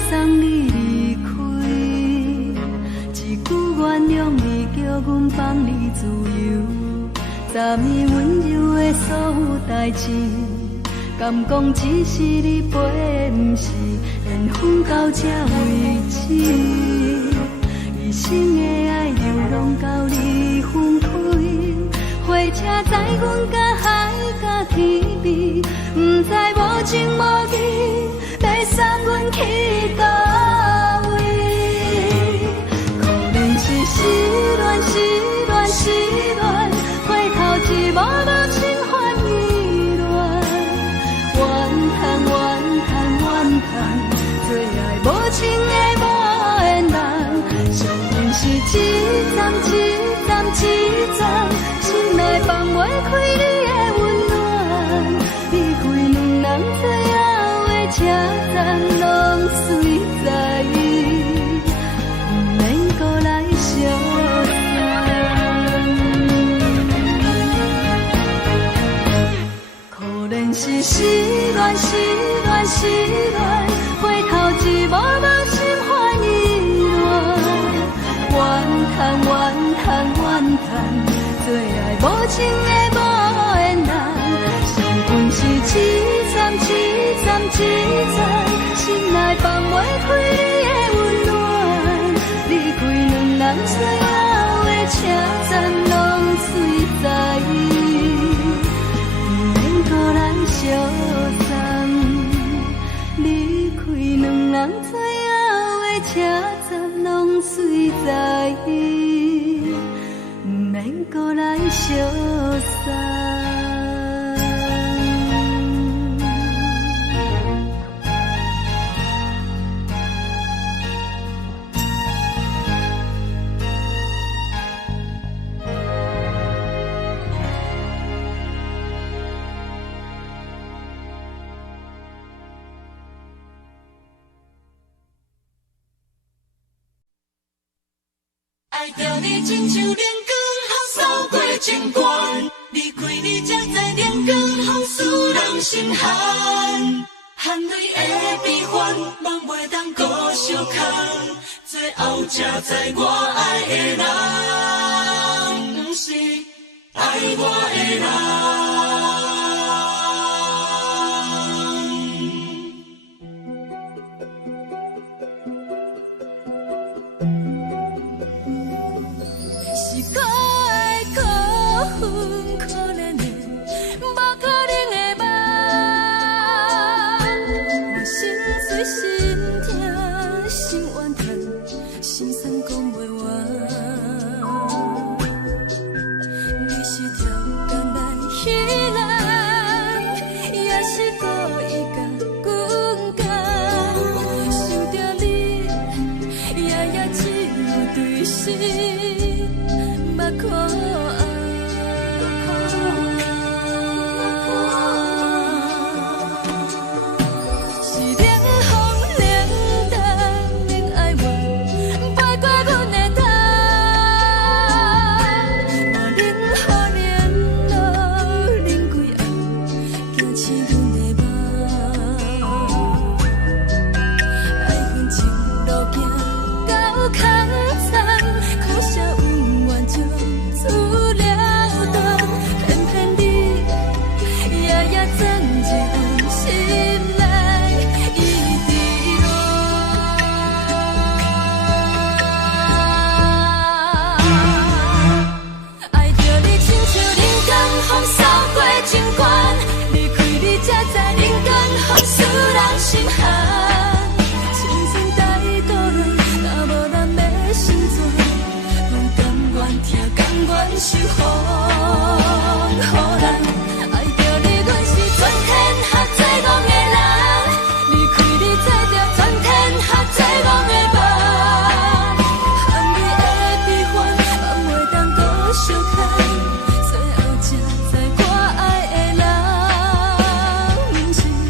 送你离开，一句原谅你，叫阮放你自由。昨暝温柔的所有代志，敢讲只是你陪，不是缘分到这为止。一生的爱流浪到你分开，火车载阮甲海甲天边，不知无情无义。要送阮去倒位？可能是失恋，失恋，失恋，回头一幕幕心烦意乱，怨叹，怨叹，怨叹，最爱无情的无缘人。伤痕是一站一站一站，心内放袂开你的温暖，离开两人最后的车站拢随在伊，不免搁来相送。可能是失恋，失恋，失恋，回头一幕幕心烦意乱，怨叹，怨叹，怨叹，最爱无情的无缘人。伤痕是一站一站一站，心内放袂开你的温暖，离开两人最后的车站拢随在伊，不免搁来相送。离开两人最后的车站拢随在伊，不免搁来相送。爱着你亲像阳光，扫过情关，离开你才知阳光风使人心寒。含泪的悲欢，望袂当搁相牵，最后才知我爱的人，不是爱我的人。是可爱可恨可怜的，无可能的梦。我心碎心痛心怨叹，心酸讲袂完。你是挑工来戏人，也是故意甲阮讲，想着你夜夜只有对视。目看是冷风冷淡冷爱我，飞过阮的头，无冷雨冷落冷几暗，惊醒阮的梦。爱恨情路行到空山，苦涩有缘就。守护，予人爱着你，阮是全天下最戆的人。离开你，做着全天下最戆的梦。含泪的悲欢，放袂当搁相牵。最后才知我爱的人，不是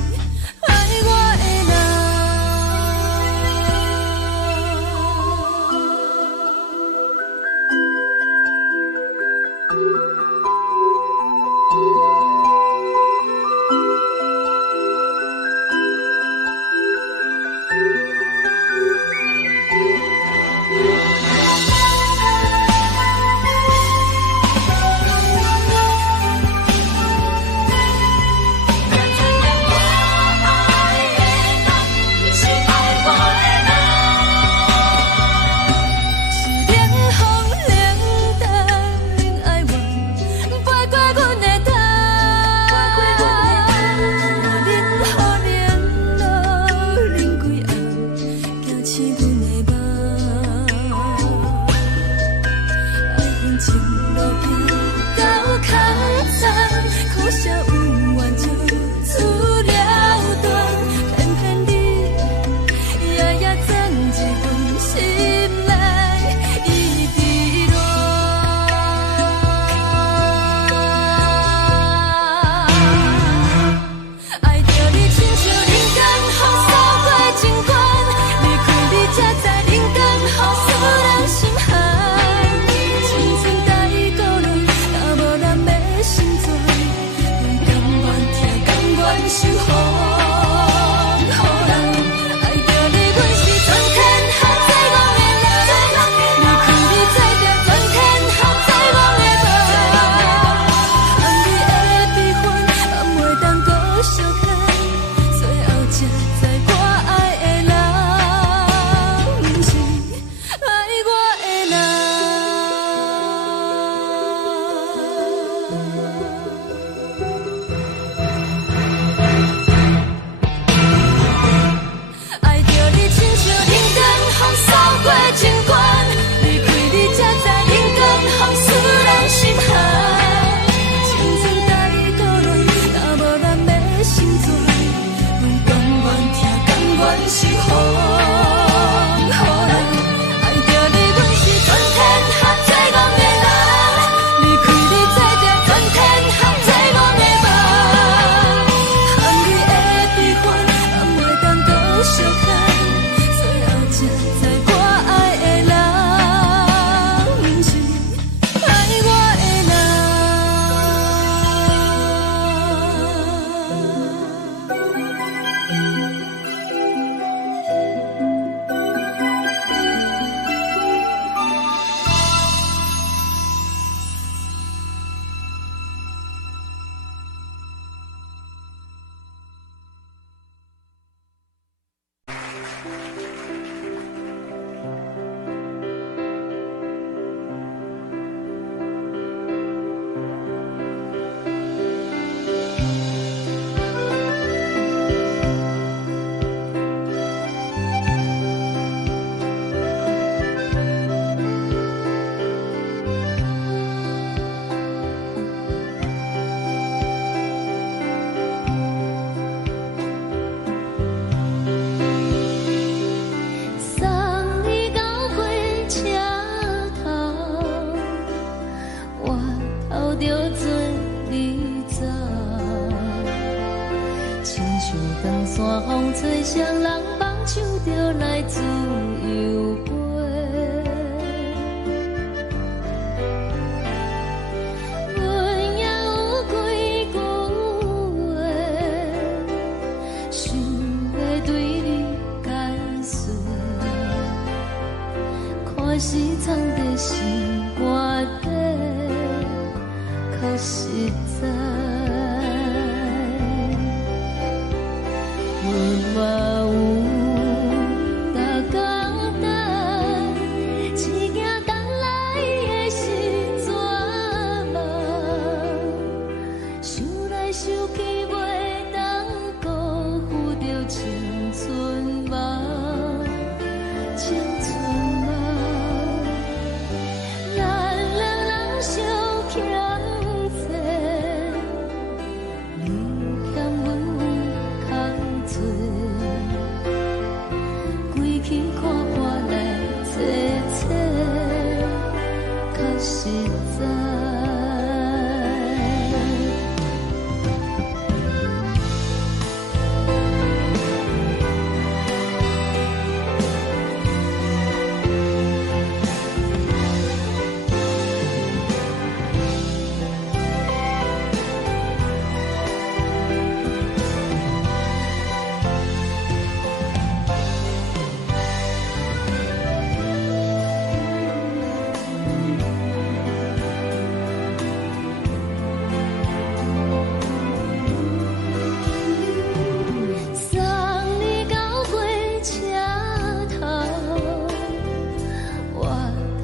爱我的人。咱两人相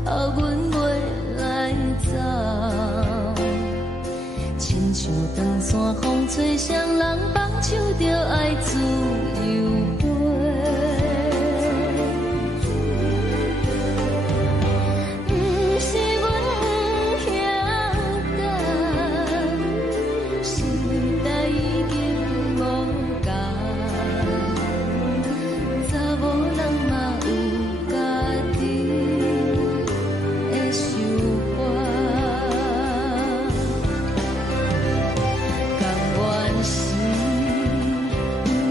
后阮袂来走。亲像长山风吹双人放手着爱自由飞。不是阮不晓得，时代已经无共，查某人嘛有家己的想法。甘愿是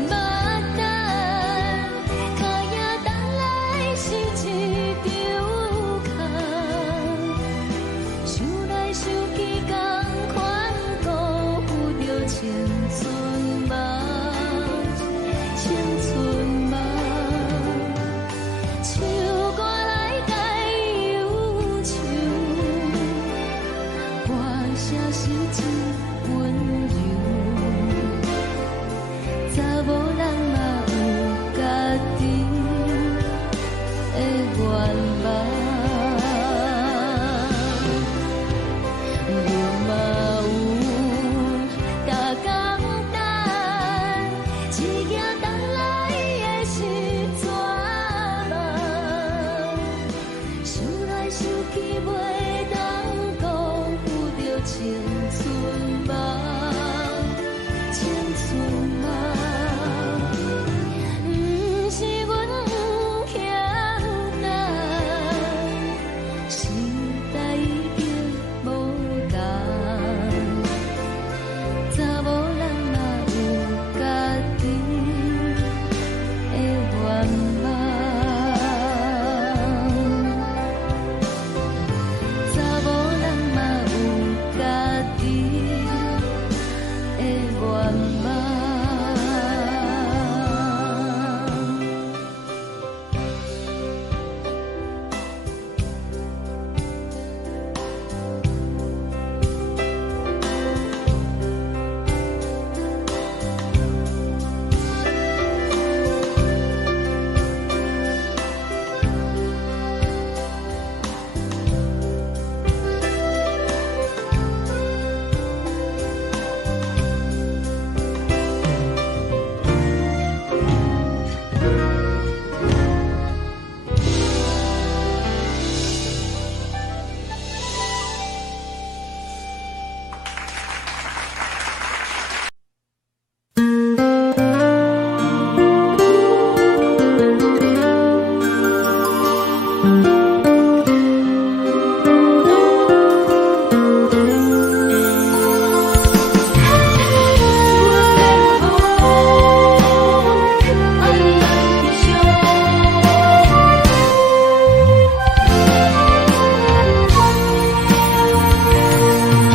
不捌等，脚也等来是一场空。想来想去，同款辜负着青春梦，青春梦。唱歌来解忧愁，歌声是一温柔。查某人嘛有家己的愿望。路嘛有大港等，一件等来的是绝望。想来想去，袂当辜负着青春梦，青春梦。不是阮不晓得，时代已经无共，查某人嘛有家己的愿望。查某人嘛有家己的愿望。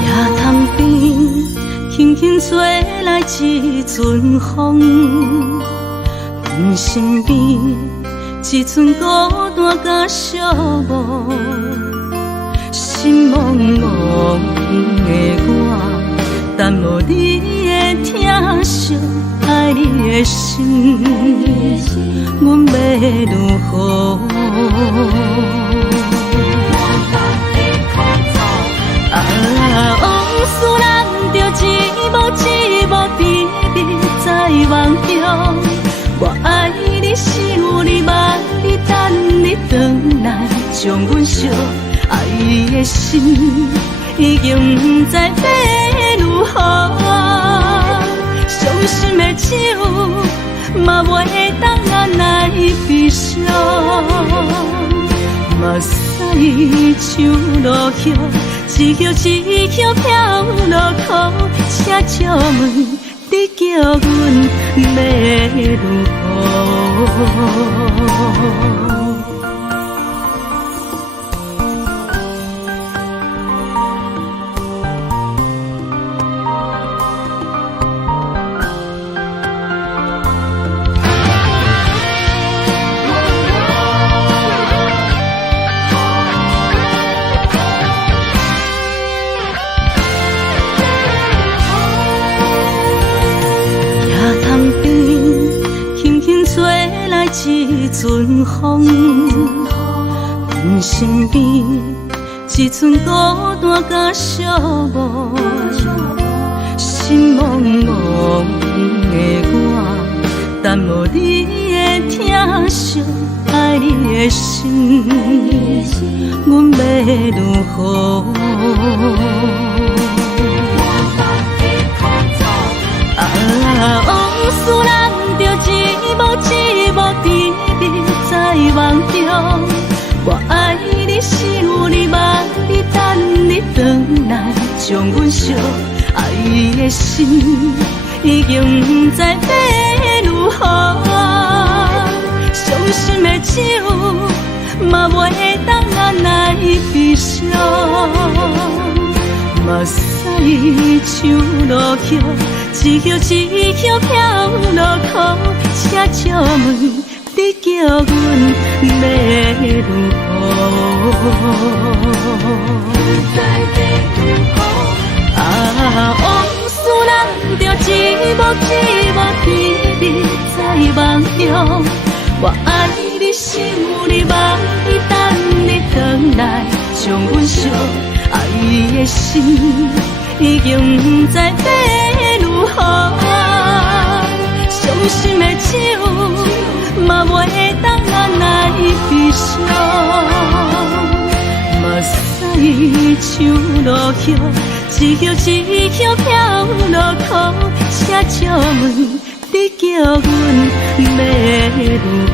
夜潭边轻轻吹来一阵风，阮身边一寸孤单甲寂寞，心茫茫的我，等无你的疼惜，爱你的心，阮要如何？往事人着一幕一幕甜蜜在梦中。我爱你，想你，望你，等你回来，将阮惜爱的心已经不知要如何。伤心的手嘛袂当按来悲伤，目屎像落雨。一曲一曲飘落雨，请借问你叫阮要如何？一阵风，阮身边，只剩孤单甲寂寞，心茫茫的我，耽无你的疼惜，爱你的心，阮要如何？往事人着一幕一幕甜蜜在梦中。我爱你，想你，望你，等你回来，将阮惜爱的心已经不知要如何。伤心的手嘛袂当按来悲伤，目屎像落叶。一叶一叶飘落雨，车借问你叫阮要如何？往事人着一幕一幕甜蜜在梦中。我爱你，想你，望你，等你回来，将阮惜爱的心已经不知要如何。伤心的手嘛袂当按来悲伤，目屎像落叶，一叶一叶飘落雨，车借问你叫阮要如何？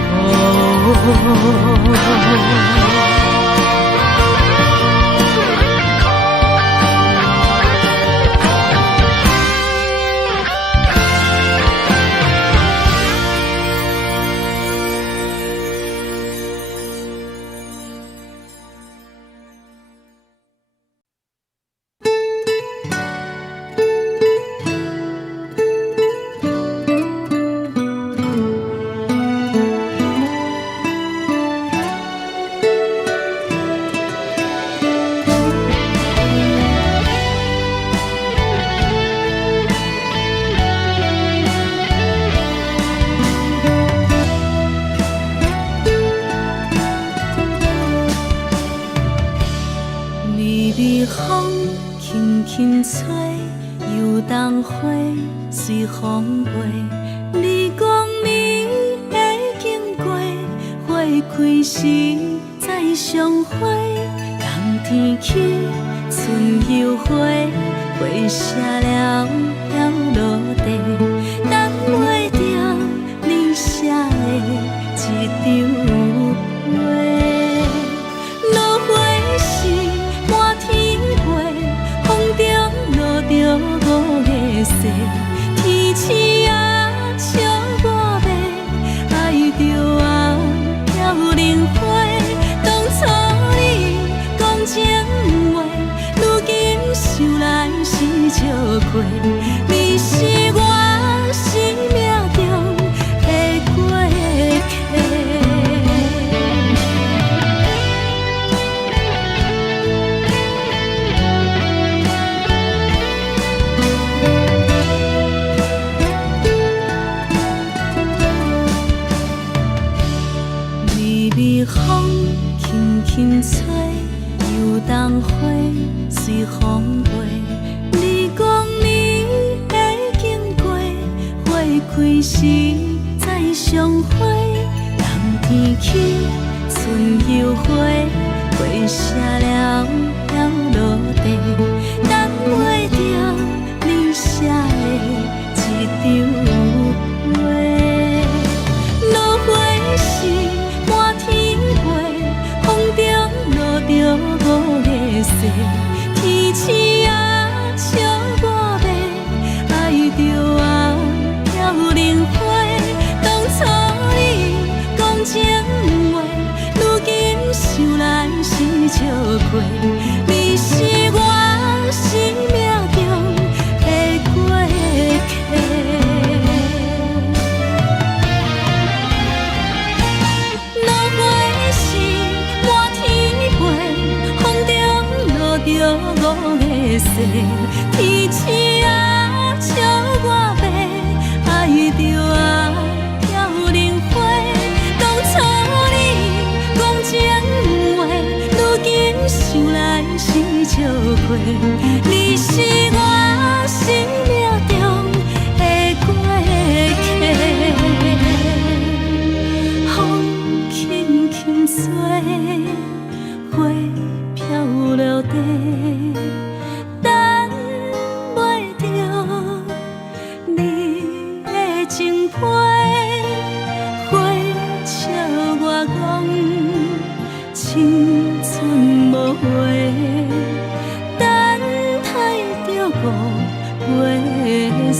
随风飞，你讲你会经过，花开时再相会。冬天起，春又回，花谢了飘落地，等袂着你写的一张画。落花时满天飞，风中落着五个色。天星啊，笑我迷，爱着啊，飘零花。当初你讲情话，如今想来是笑过。你是我生命中的过客。风轻轻吹，游动花随风飞。你讲你会经过，花开时再相会。冬天起，春又回，花谢了飘落地，等袂着你写的一张画。落花时满天着五个色，天星啊，笑我迷，爱着啊，飘零花。当初你讲情话，如今想来是笑过。你是我生命中的过客。落花时满天着五个色，天星啊，笑我迷，爱着啊，飘零花。当初你讲情话，想来是笑过，你是我生命中的过客。风轻轻吹，花飘落地，等袂着你的情批。花笑我讲，青春无悔，等待着五月雪。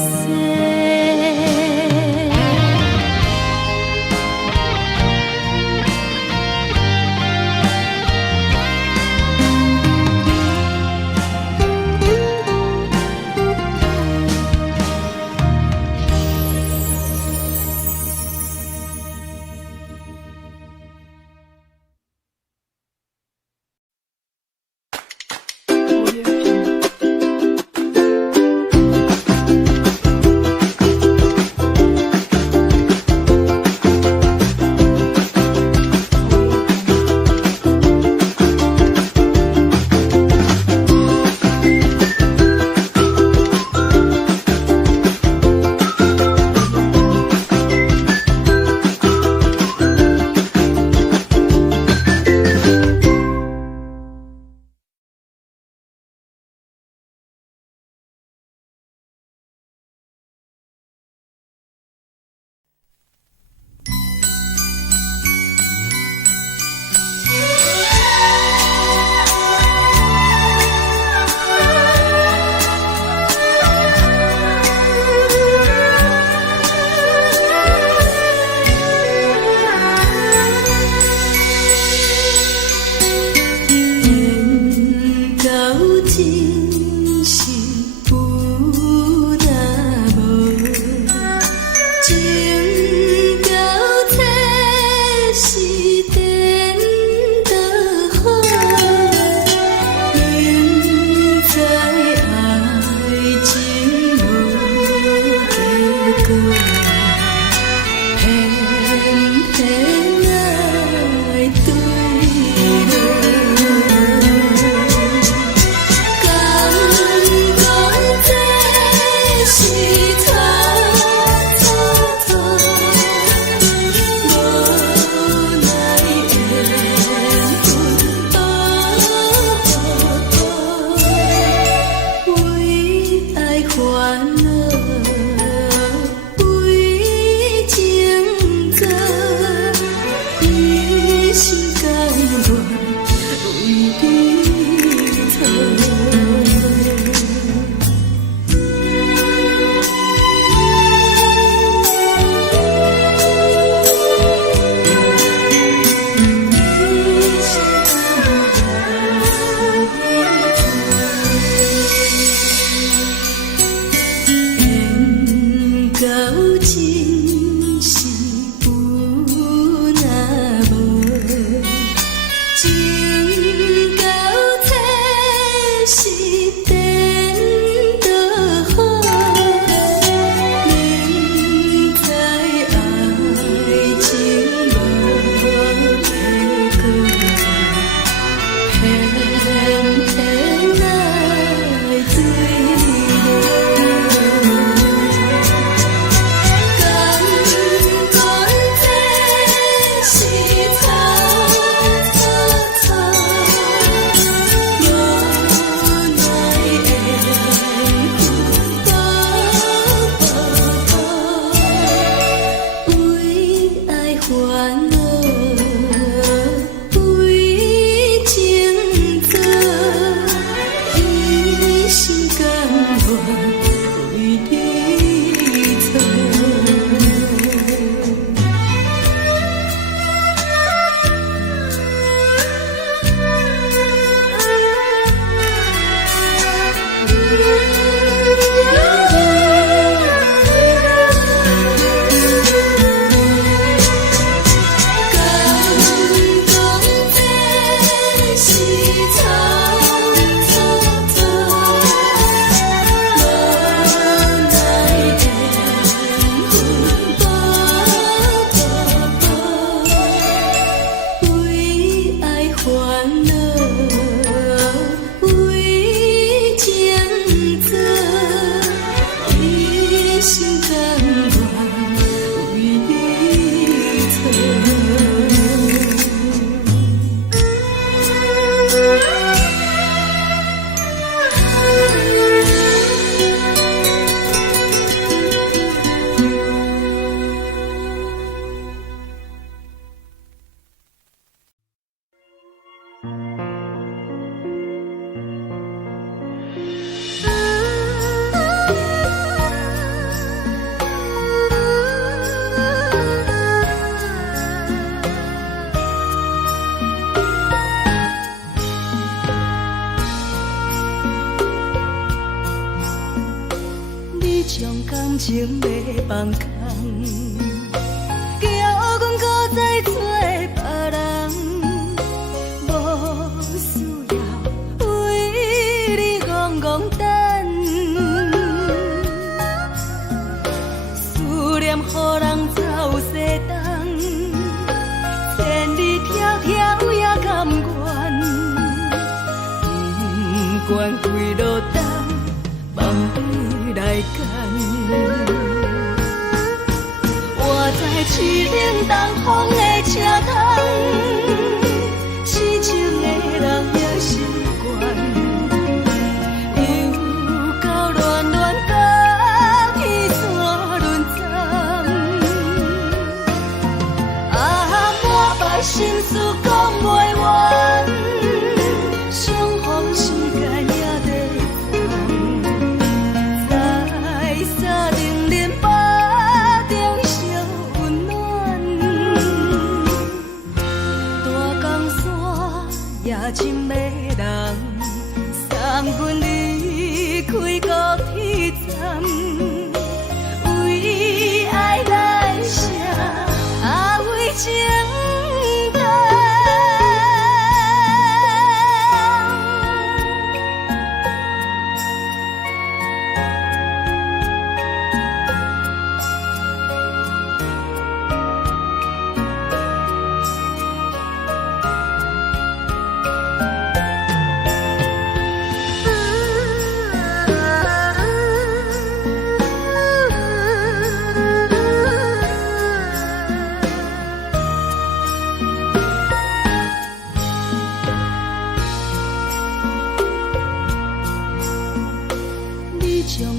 将感情要放空，叫阮搁再找别人，无需要为你戆戆等，思念予人走西东，千里迢迢也甘愿，不管几落冬。来干，我在凄冷东风的车头，痴情的人也习惯，又到乱乱甲彼山轮站，满腹心事讲袂完，相逢时间也在。深的人送阮离开高铁站，为爱来写为情重。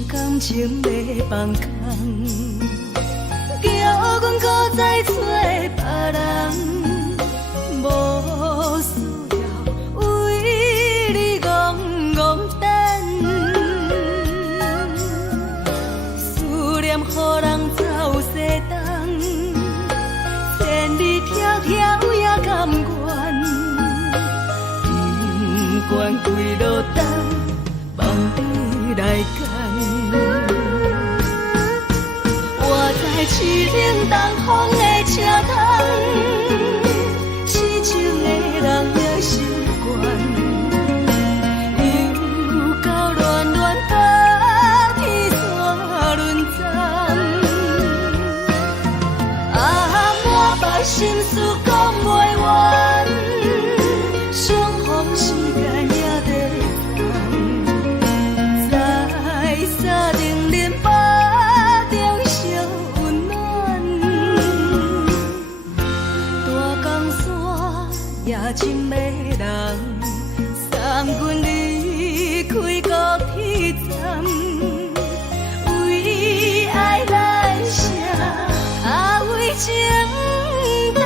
感情要放空，叫阮搁再找别人，无需要为你戆戆等，思念予人走西东，千里迢迢也甘愿，不管几落冬，放你来干。凄冷东风的车头，痴情的人也习惯，又到乱乱甲彼山轮站，满腹心事讲袂完，相逢时间也在等，在山顶林巴。夜深的人送阮离开高铁站，为爱来写为情重。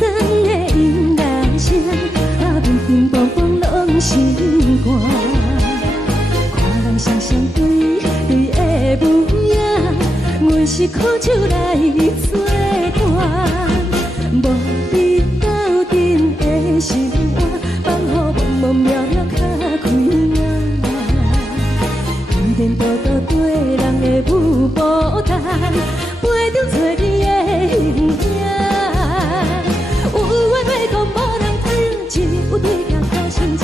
酸的音乐声，乒乒乓乓拢心肝。看人双双对的舞影，阮是苦酒来作伴。无你斗阵的心肝，放乎茫茫渺渺较开眼。颠颠倒倒对人的舞步弹，陪着找你的形影。有话要讲无人听，只有对镜头心情，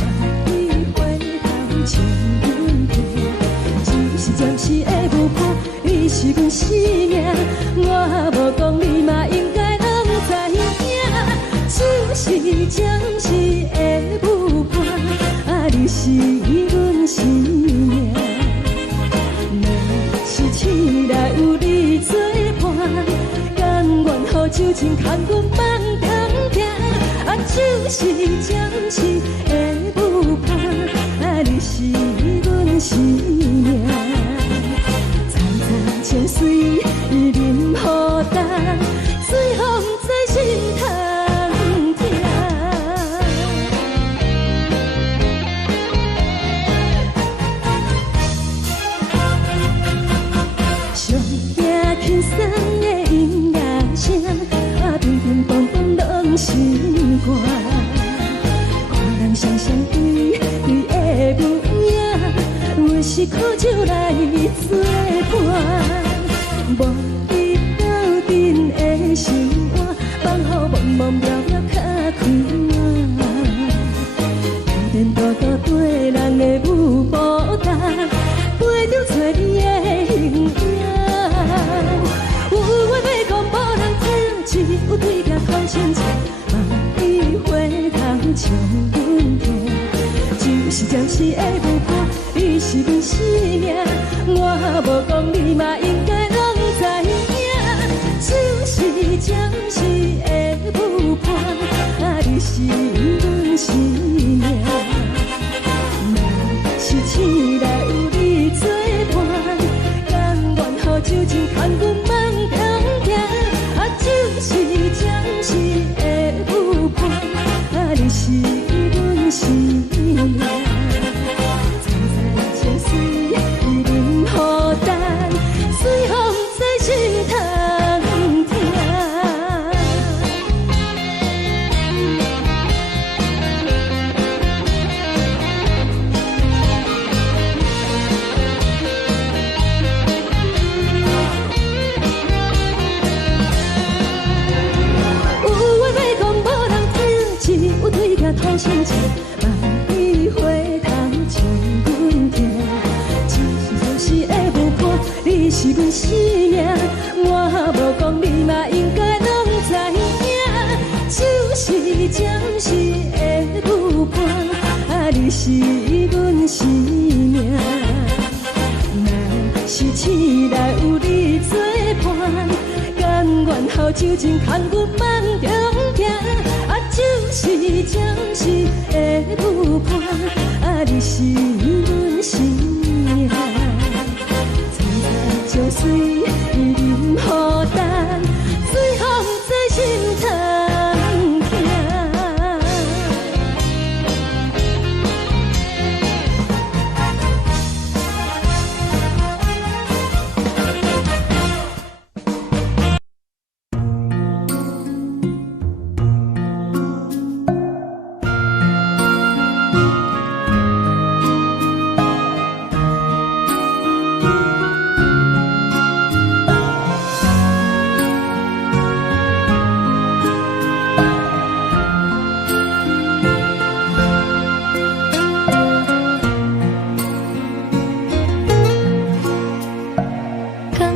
万里回头唱阮听。只是暂时的舞伴，你是阮生命，我无讲你嘛应该拢知影。就是暂时的舞伴，你是阮生命。是醒来有你作伴，甘愿予酒精牵阮放通行。就是暂时的舞伴，你是阮生命。层层情水任何等，随风在心头。轻松的音乐声，乒乒乓乓拢心肝。看人双双对的舞影，阮是苦酒来作伴。无你斗阵的心肝，放乎茫茫渺渺较开眼。颠颠倒倒对人的舞步弹，陪着找你的形影。有话要讲无人听，只有对镜头心情，万里回头唱阮听。就是暂时的舞伴，你是阮生命，我无讲你嘛应该拢知影。就是暂时的舞伴，你是阮生命。若是醒来有你作伴，甘愿予酒精牵阮放通行。就是暂时的舞伴，你是阮生命。层层情水任何等，随风在心头听。头心情，万里回头唱阮听。暂时的舞伴，你是阮生命，我无讲你嘛应该拢知影。就是暂时的舞伴，你是阮生命。若是醒来有你作伴，甘愿予酒精牵阮放中行。就是暂时的舞伴，你是阮生命。层层情水任何等，随风在心头听。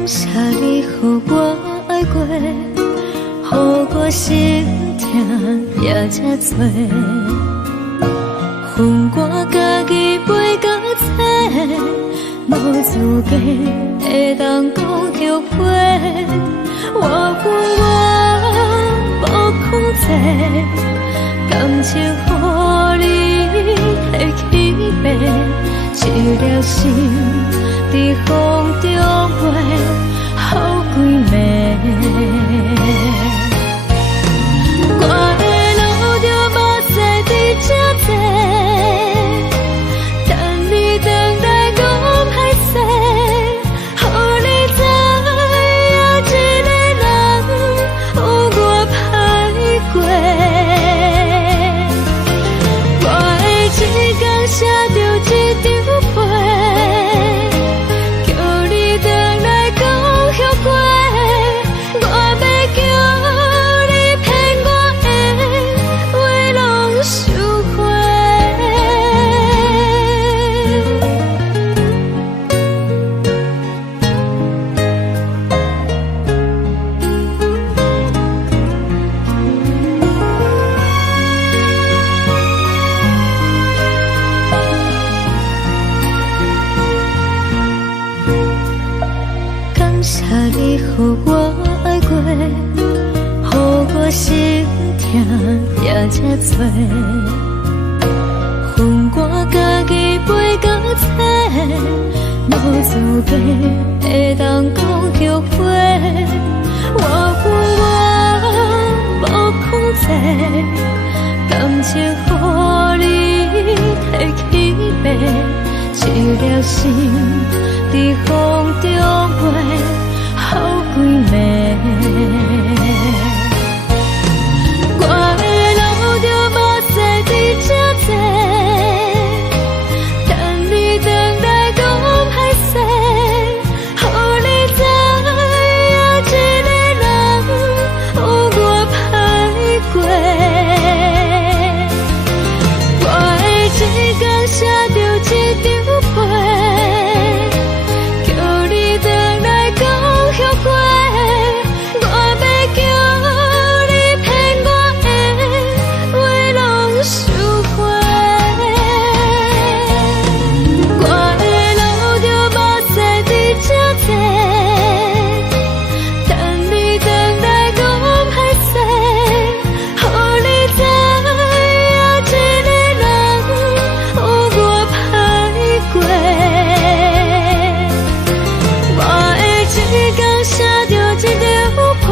谢你，予我爱过，予我心痛也这多，恨我家己袂到切，无资格会当讲着话，我无控制，感情予你会起飞，一粒心伫风中飞。好几暝，你予我爱过，予我心痛也这多。分我家己飞到这，无资格会当讲后悔。我无控制，感情予你提起白，一粒心在风中飞，好几暝。我的路就无西伫这多，等你回来讲歹势，予你知影一个人有我歹过。我的一天写着一张被，叫你回来讲后悔。我要叫你骗我的话拢收回。我的路就无西伫这多，等你回来讲歹势，予你知影一个人有我歹过。我的一天写着一张被，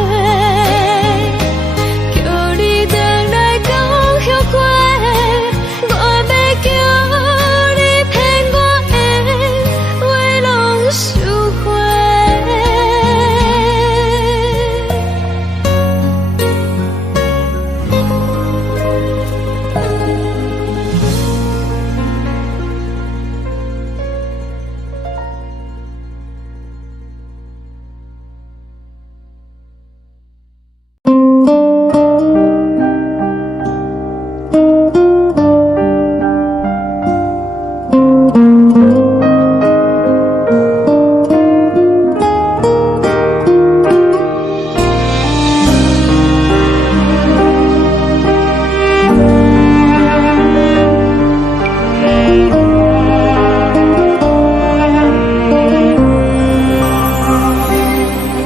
叫你回来讲后悔。我要叫你骗我的话拢收回。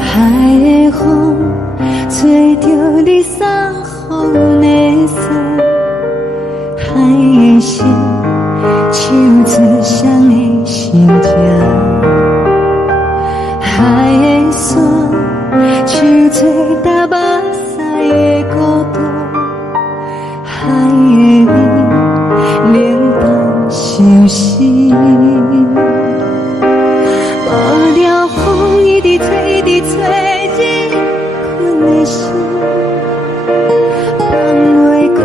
海的风吹着你送风的伞，海的心唱出双的心情，海的山唱出打目屎的孤独，海的你冷淡伤心。无聊风一直吹，一直吹，日困的心，放袂开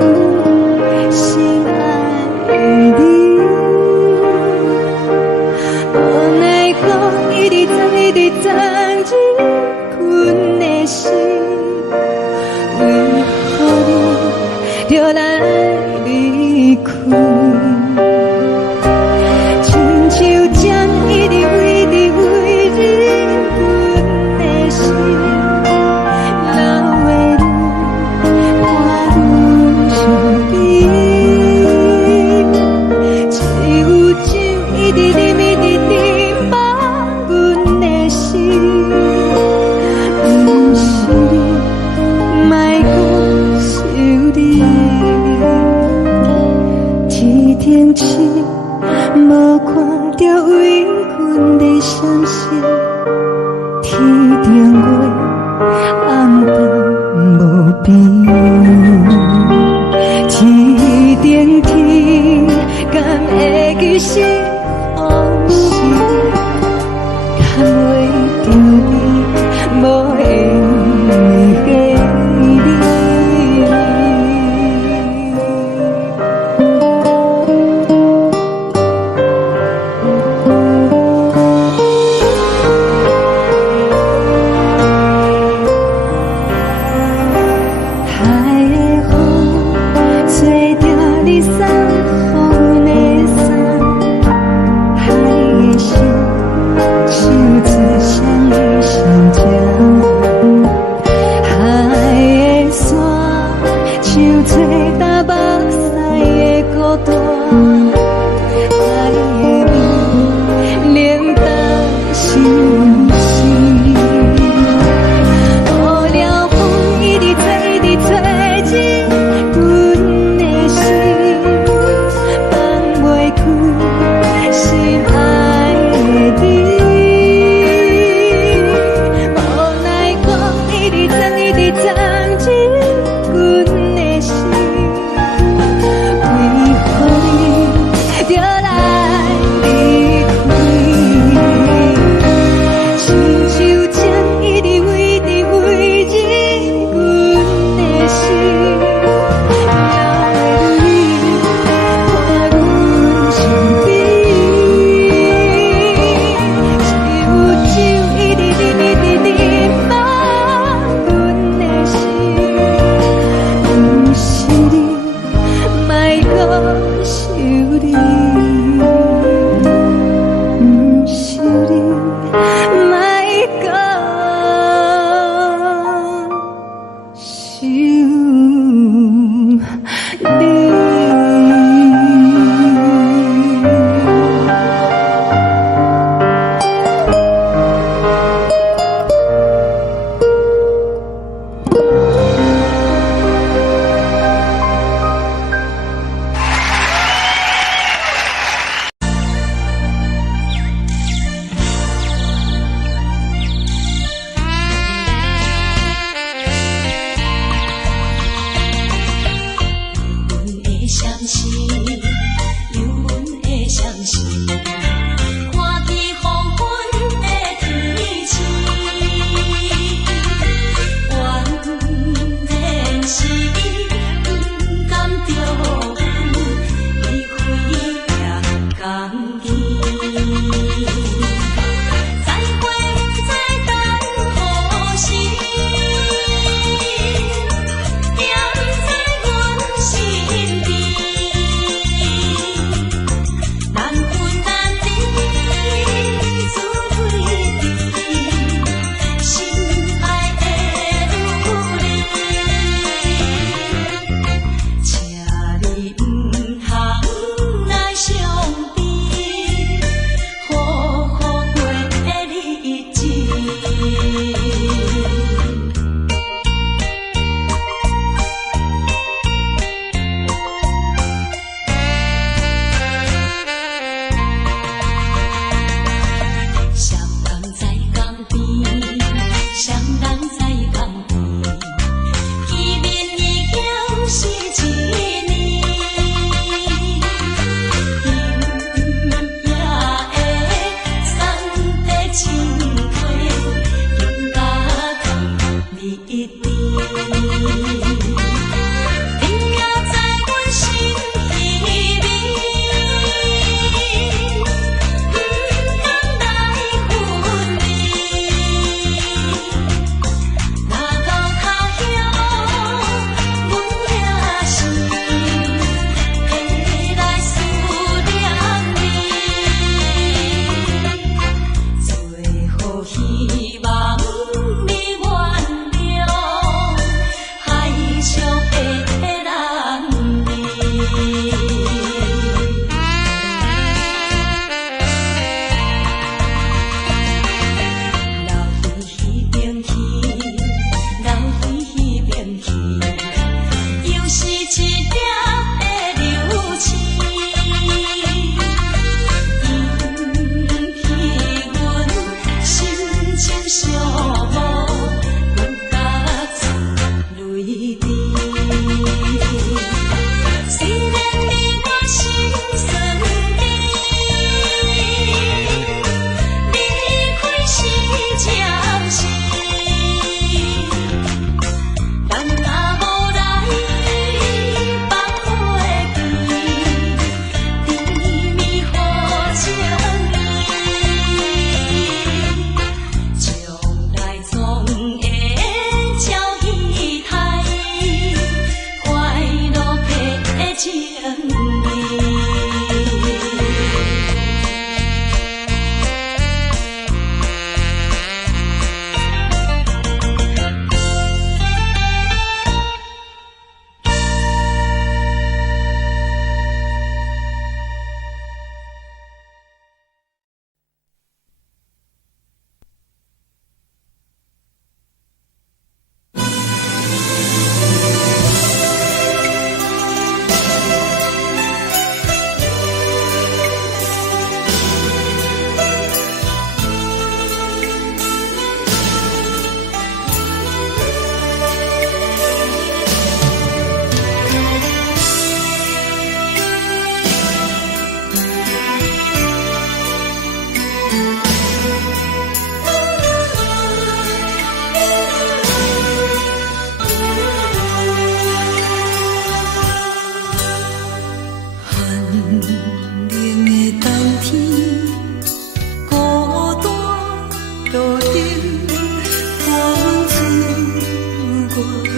心爱的你。无奈风一直吹，一直吹，日困的心，为何你就来离开？亲像针一直为你为日阮的心，流的泪看愈伤悲，只有酒一直啉一直啉饱阮的心，不是你，莫讲想你，一天起。无看到为阮的伤心，天顶月暗淡无边，天顶天敢会记是往事，敢为着你无缘的你。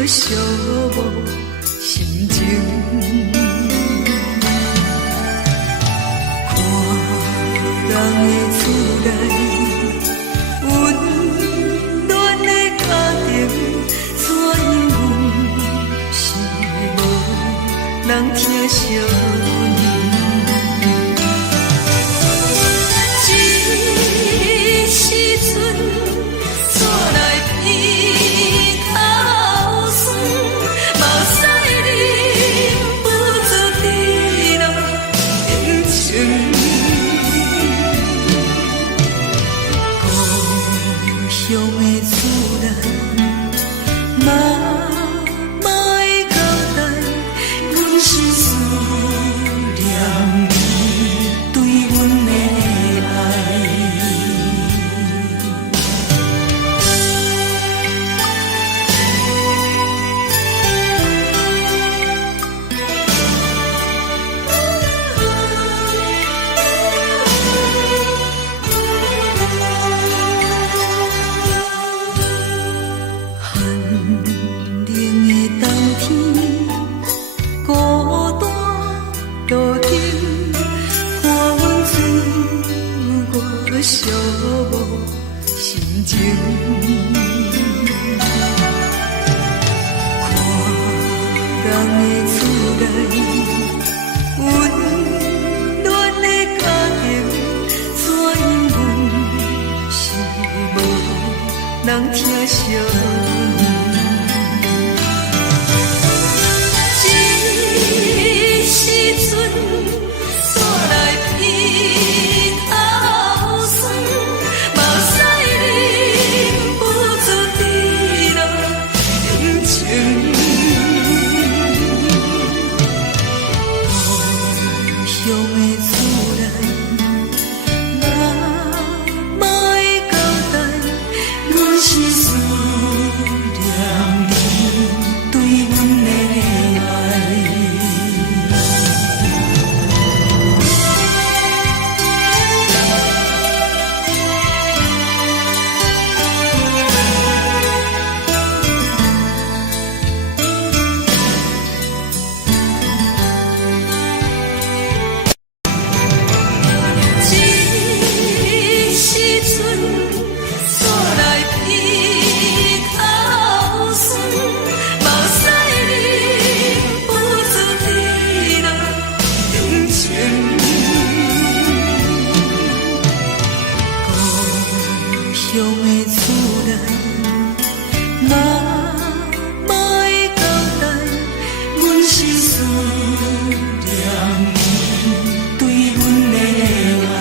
寂寞心情。看人的厝内温暖的家庭，怎样是无人疼惜你？这时阵怎来鼻头酸？目屎忍不住滴落眼睛。故乡的厝内，妈妈的交代，阮是思念你对阮的爱。寒冷的冬天，孤单路顶，看阮自我寂寞心情。看人的厝内温暖的家庭，怎样是无人疼惜你？这时阵怎来鼻头酸？目屎忍不住滴落眼睛。故乡的厝内，妈妈的交代，阮是思念你对阮的爱。这时阵怎来鼻头酸？目屎忍不住滴落眼睛。故乡的厝内，妈妈的交代，阮是思念你对阮的爱。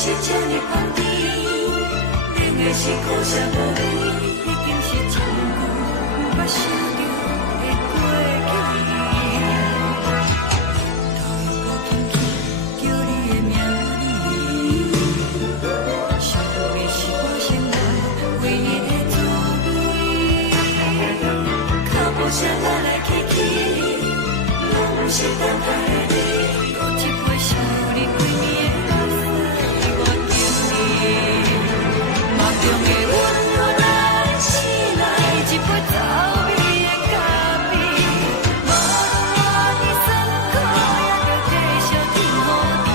是这呢香甜，冷的是苦涩无味，已经是千古不想着的过去。头又搁轻轻叫你的名字，想你是我生活唯一的滋味。脚步声来来去去，拢不是等待的你，搁一回想你几年的目屎，我等你。梦中的阮我来醒来，一杯走味的咖啡，无论我的酸苦，也着继续甜予你。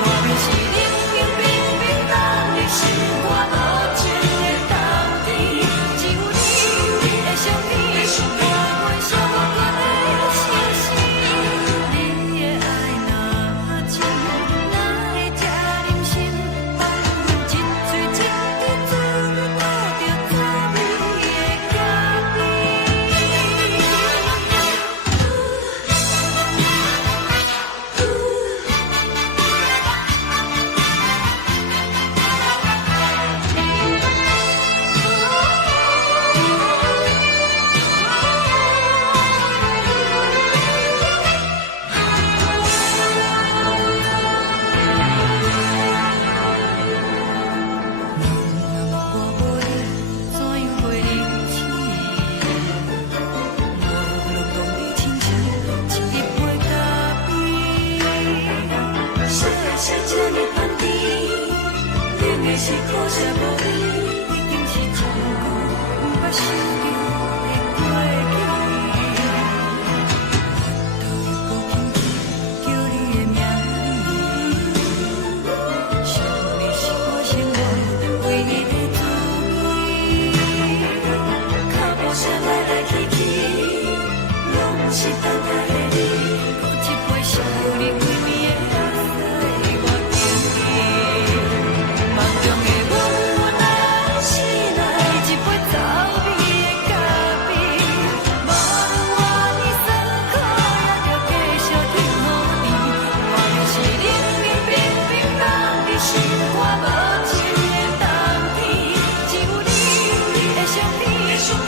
我就是冷冰冰冰冷的心肝，无情的冬天，只有你的相片，陪阮寂寞过的相思。你的爱若真，哪会这忍心放阮一嘴一滴珠你倒着滋味的咖啡？我无你，怎样过日子？无论当你亲像一杯咖啡，说的是这呢香甜，冷的是苦涩无味，已经是千古不想着的过去。头又搁轻轻叫你的名字，想你是我生活唯一的滋味。脚步声来来去去，拢不是等待的你，搁一杯想你几年的目屎，我等你。梦中的阮来醒来，一杯走味的咖啡，无论我的酸苦，也着继续甜予你。我就是冷冰冰冰冷的心肝，无情的冬天，只有你的相片，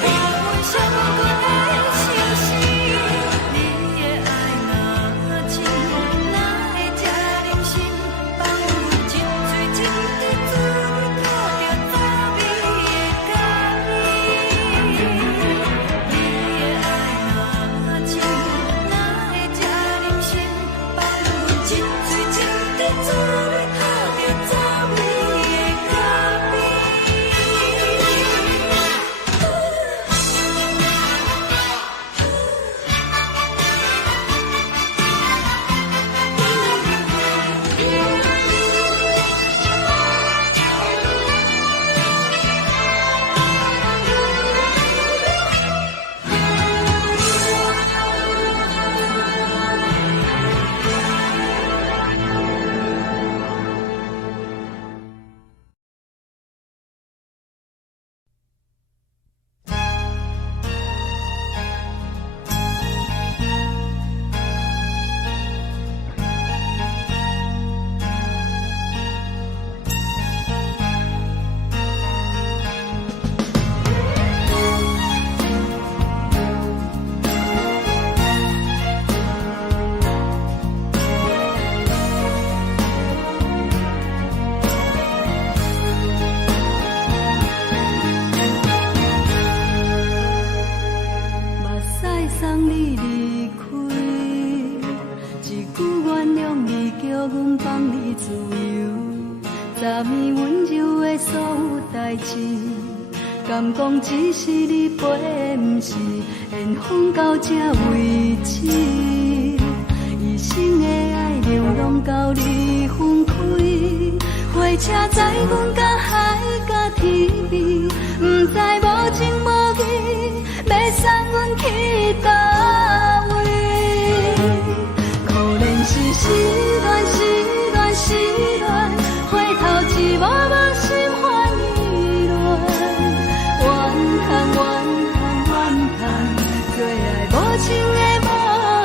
陪阮寂寞过的相思。你的爱若真，哪会这忍心放阮一嘴一滴珠你倒着滋味的咖啡？你的爱若真，哪会这忍心放阮一嘴一滴珠你倒着滋味的咖啡？目屎送你离开，一句原谅你，叫阮放你自由。昨暝温柔的所有代志，敢讲只是你陪，不是缘分到这为止。一生的爱流浪到你分开，火车载阮甲海甲天边，不知无情无义，要送阮去倒位？可怜是失恋，失恋，失恋，回头一幕幕心烦意乱，怨叹，怨叹，怨叹，最爱无情的无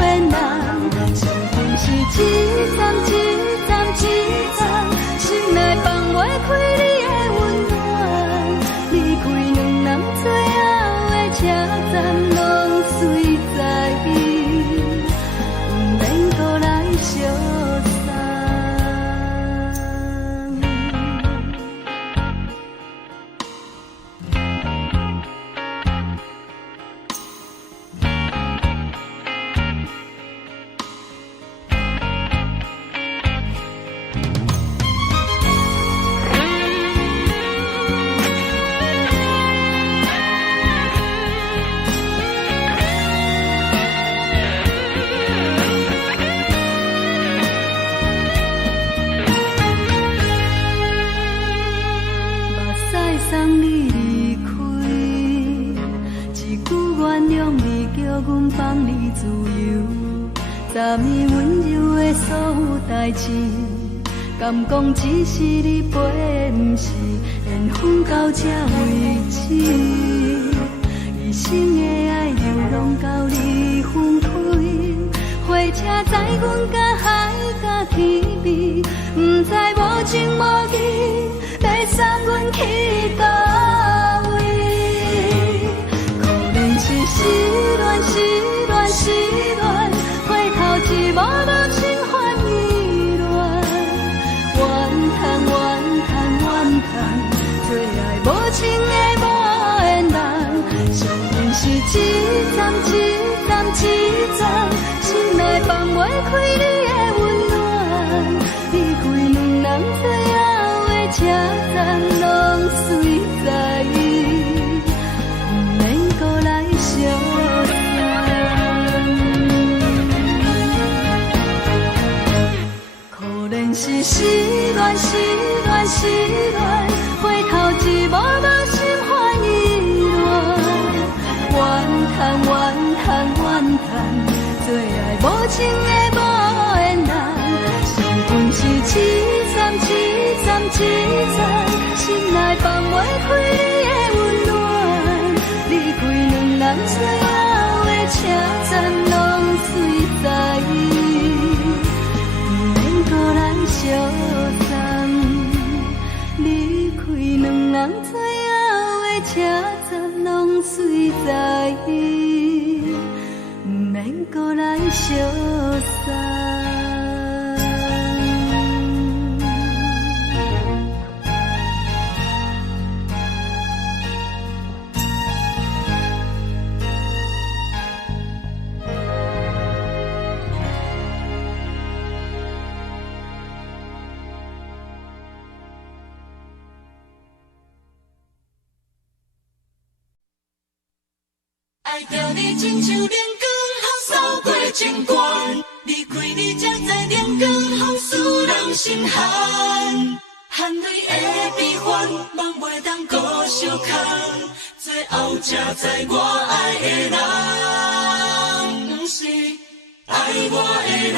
缘人，生命是一站一站一站，心内。自由，昨暝温柔的所有代志，敢讲只是你陪，不是缘分到这为止。一生的爱流浪到你分开，火车载阮甲海甲天边，不知无情无义，要送阮去倒位？可能是失恋，失恋，失恋，回头一幕幕心烦意乱，怨叹，怨叹，怨叹，最爱无情的无缘人，上阮是一站，一站，一站，心内放袂开你的温暖，离开两人最后的车站，拢随在意，不免搁来相送。可能是失恋，失恋，失恋，回头一幕幕心烦意乱，怨叹，怨叹，怨叹，最爱无情的无缘人，上阮是一站，一站，一站，心内放袂开你的温暖，离开两人最后的车站，拢随在意，不免搁来相送。离开两人最后的车站，拢随在意，不免搁来相送。爱着你亲像阳光，扫过情关，离开你才知阳光风使人心寒。含泪的悲欢，望袂当搁相牵，最后才知我爱的人，不是爱我的人。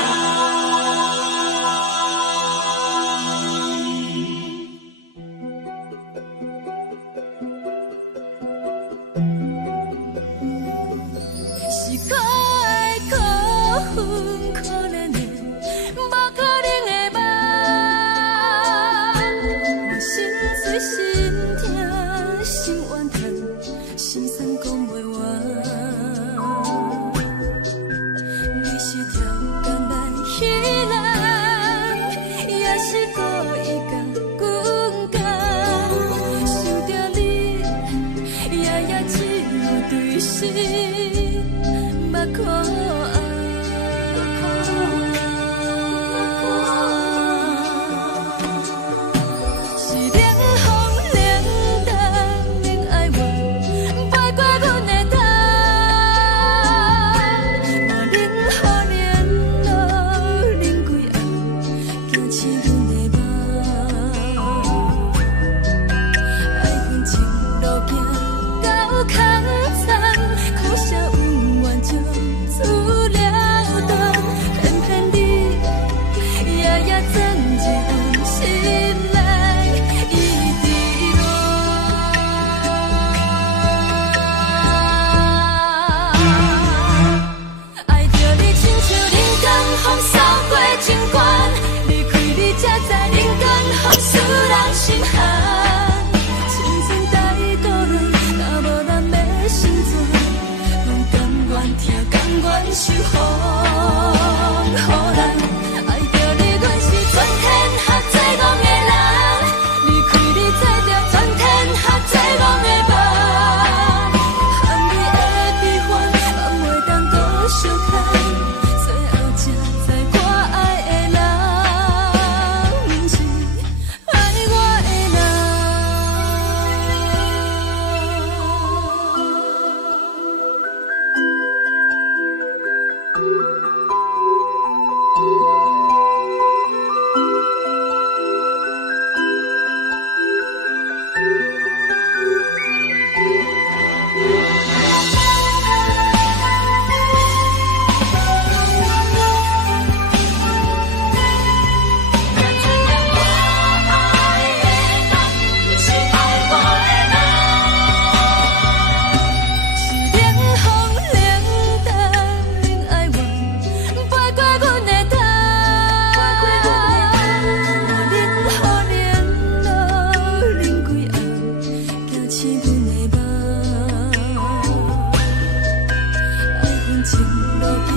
路行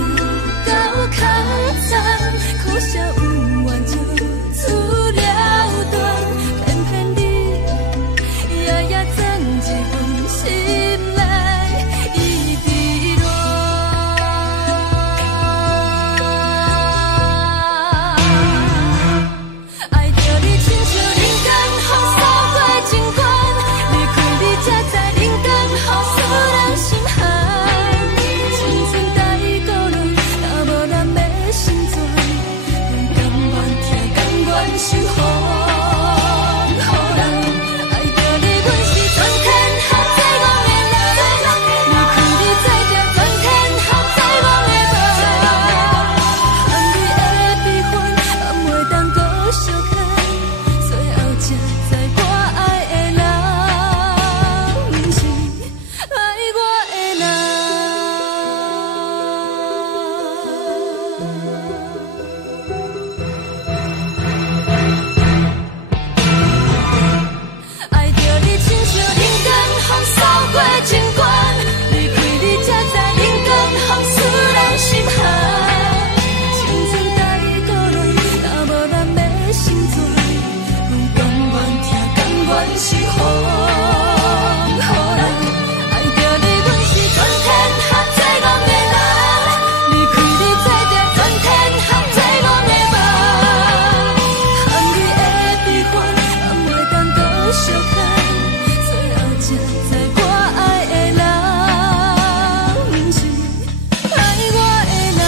到坎站，可惜有缘就出了段，偏偏你夜夜钻一份心内伊伫乱。爱着你亲像人间风扫过情关，离开你才知人间好使人心寒。青春待过落，若无咱的心酸，阮甘愿听，甘愿守护予人。爱着你，阮是全天下最戆的人，离开你才知全天下最戆的梦。含泪的悲欢，敢袂当搁相牵，最后才知我爱的人，不是爱我的人。爱着你亲像人间风扫过情关，离开你才知人间风使人心寒。青春待过落，若无咱的心酸，阮甘愿听，甘愿守护予人。爱着你，阮是全天下最戆的人，离开你才知全天下最戆的梦。含泪的悲欢，敢袂当搁相牵，最后才知我爱的人，不是爱我的人。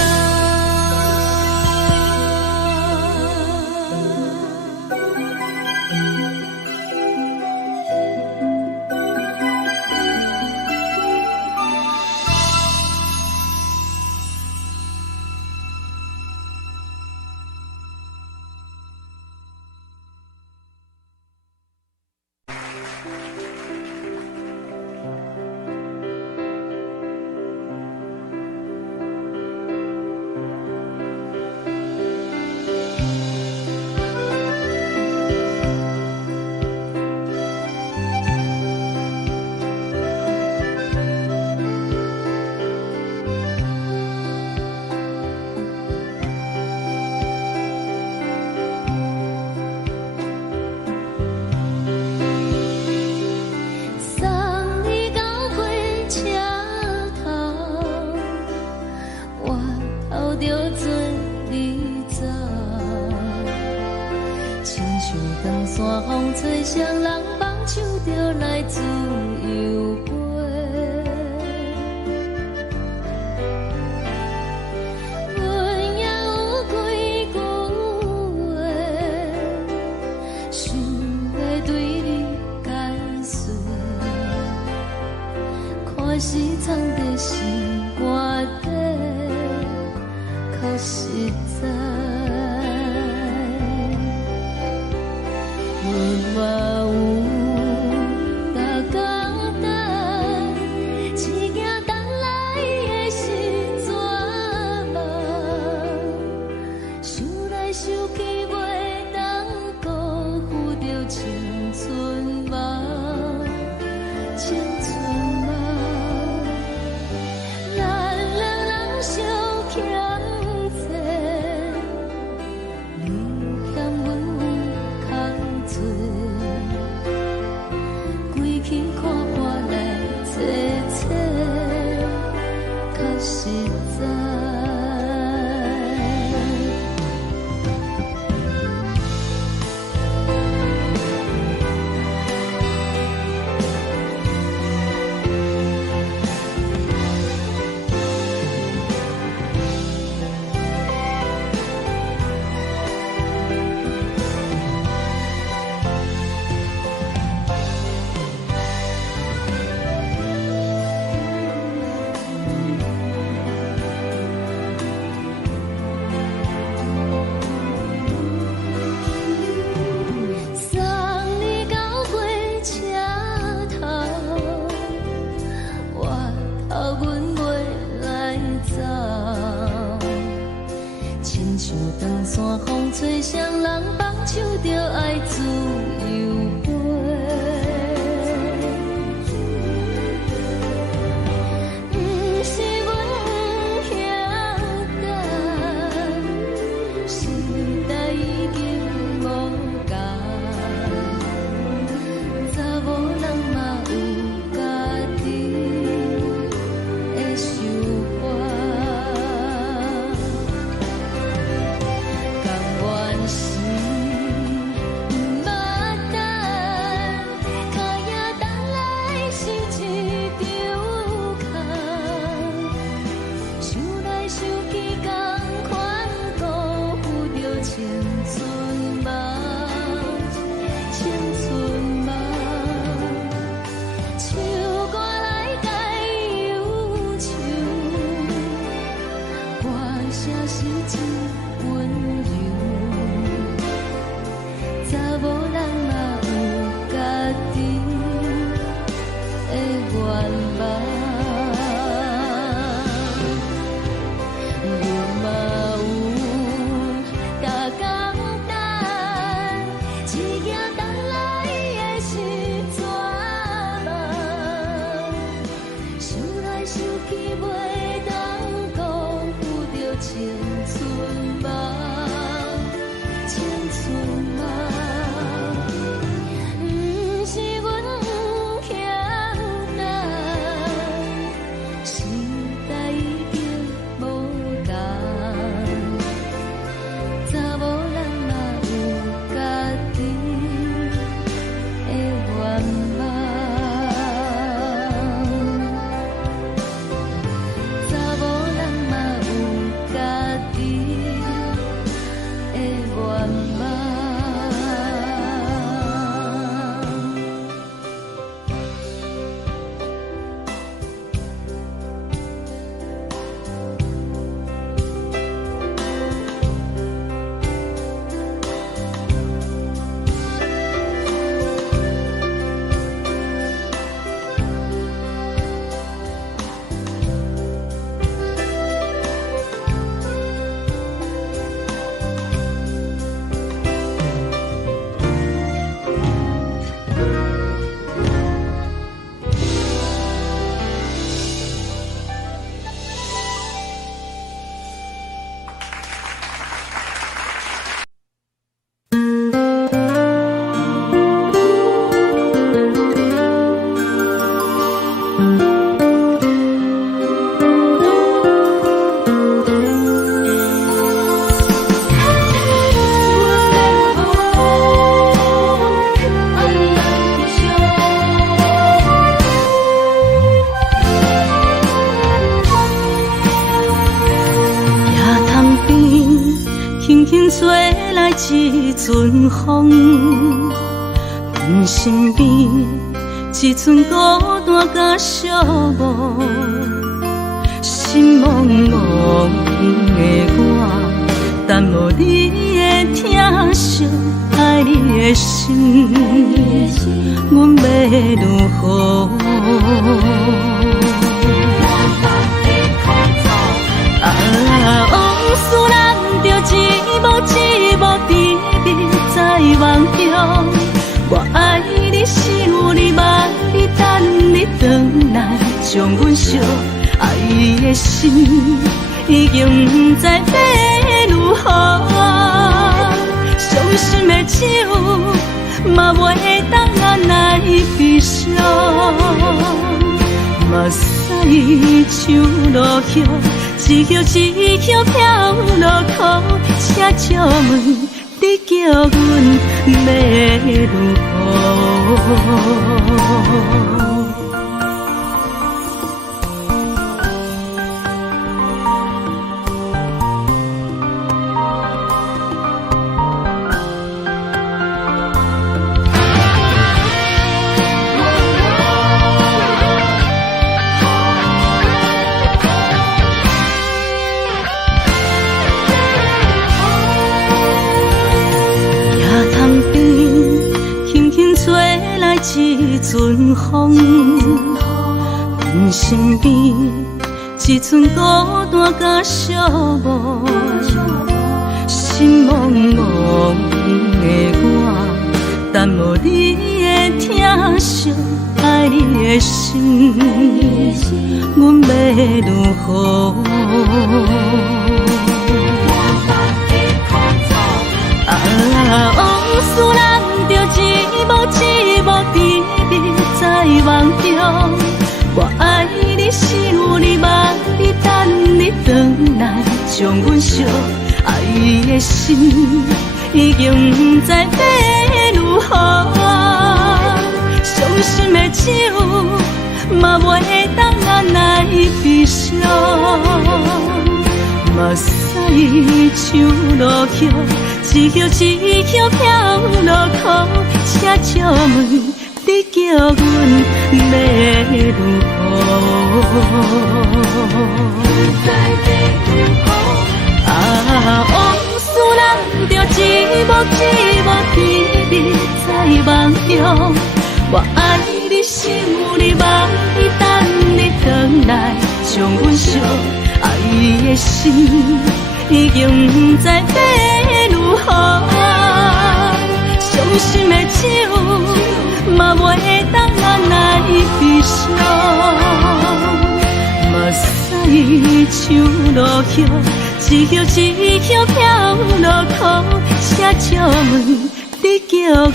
送你到火车头，我头着做你走，亲像长山风吹双人放手着来自由飞。阮也有几句话，想要对你解释，可是藏在心肝底，较实在。阮嘛有大简单，一件等来的是怎梦？想来想去袂当辜负着青春梦，青春梦。咱两人相欠债，你欠阮较多，归去看破来切切，较实在。吹双人放手着爱自由飞，不是阮声是真温柔，查某人嘛有家己的愿望，你嘛有大简单，一件等来的是怎梦？想来想去袂当讲，有着青春梦，青春梦。不是阮欠等，时代已经无同，查某人嘛有家己的愿望。查某人嘛有家己的愿望。轻轻吹来一阵风，阮身边一寸孤单甲寂寞，心茫茫的我，等无你的疼惜，爱你的心，阮要如何？往事人着一幕一幕甜蜜在梦中。我爱你是有你望你等你回来，将阮惜爱你的心已经不知要如何。伤心的手嘛袂当按来悲伤，目屎像落雨。一曲一曲飘落雨，请借问你叫阮要如何？一阵风，阮身边一寸孤单甲寂寞，心茫茫的我，等无你的疼惜，爱你的心，阮要如何？往事人着一幕一幕甜蜜在梦中。我爱你是有你望你等你回来，将阮惜爱你的心已经不知要如何。伤心的手嘛袂当按来悲伤，目屎像落雨。一曲一曲飘落雨，请借问你叫阮要如何？不知要如何？目只无天边在梦中，我爱你心有你梦里等你回来，将阮惜爱你的心已经不知要如何。伤心的酒嘛袂当人来悲伤，目屎像落叶，一叶一叶飘落土，车借问你叫阮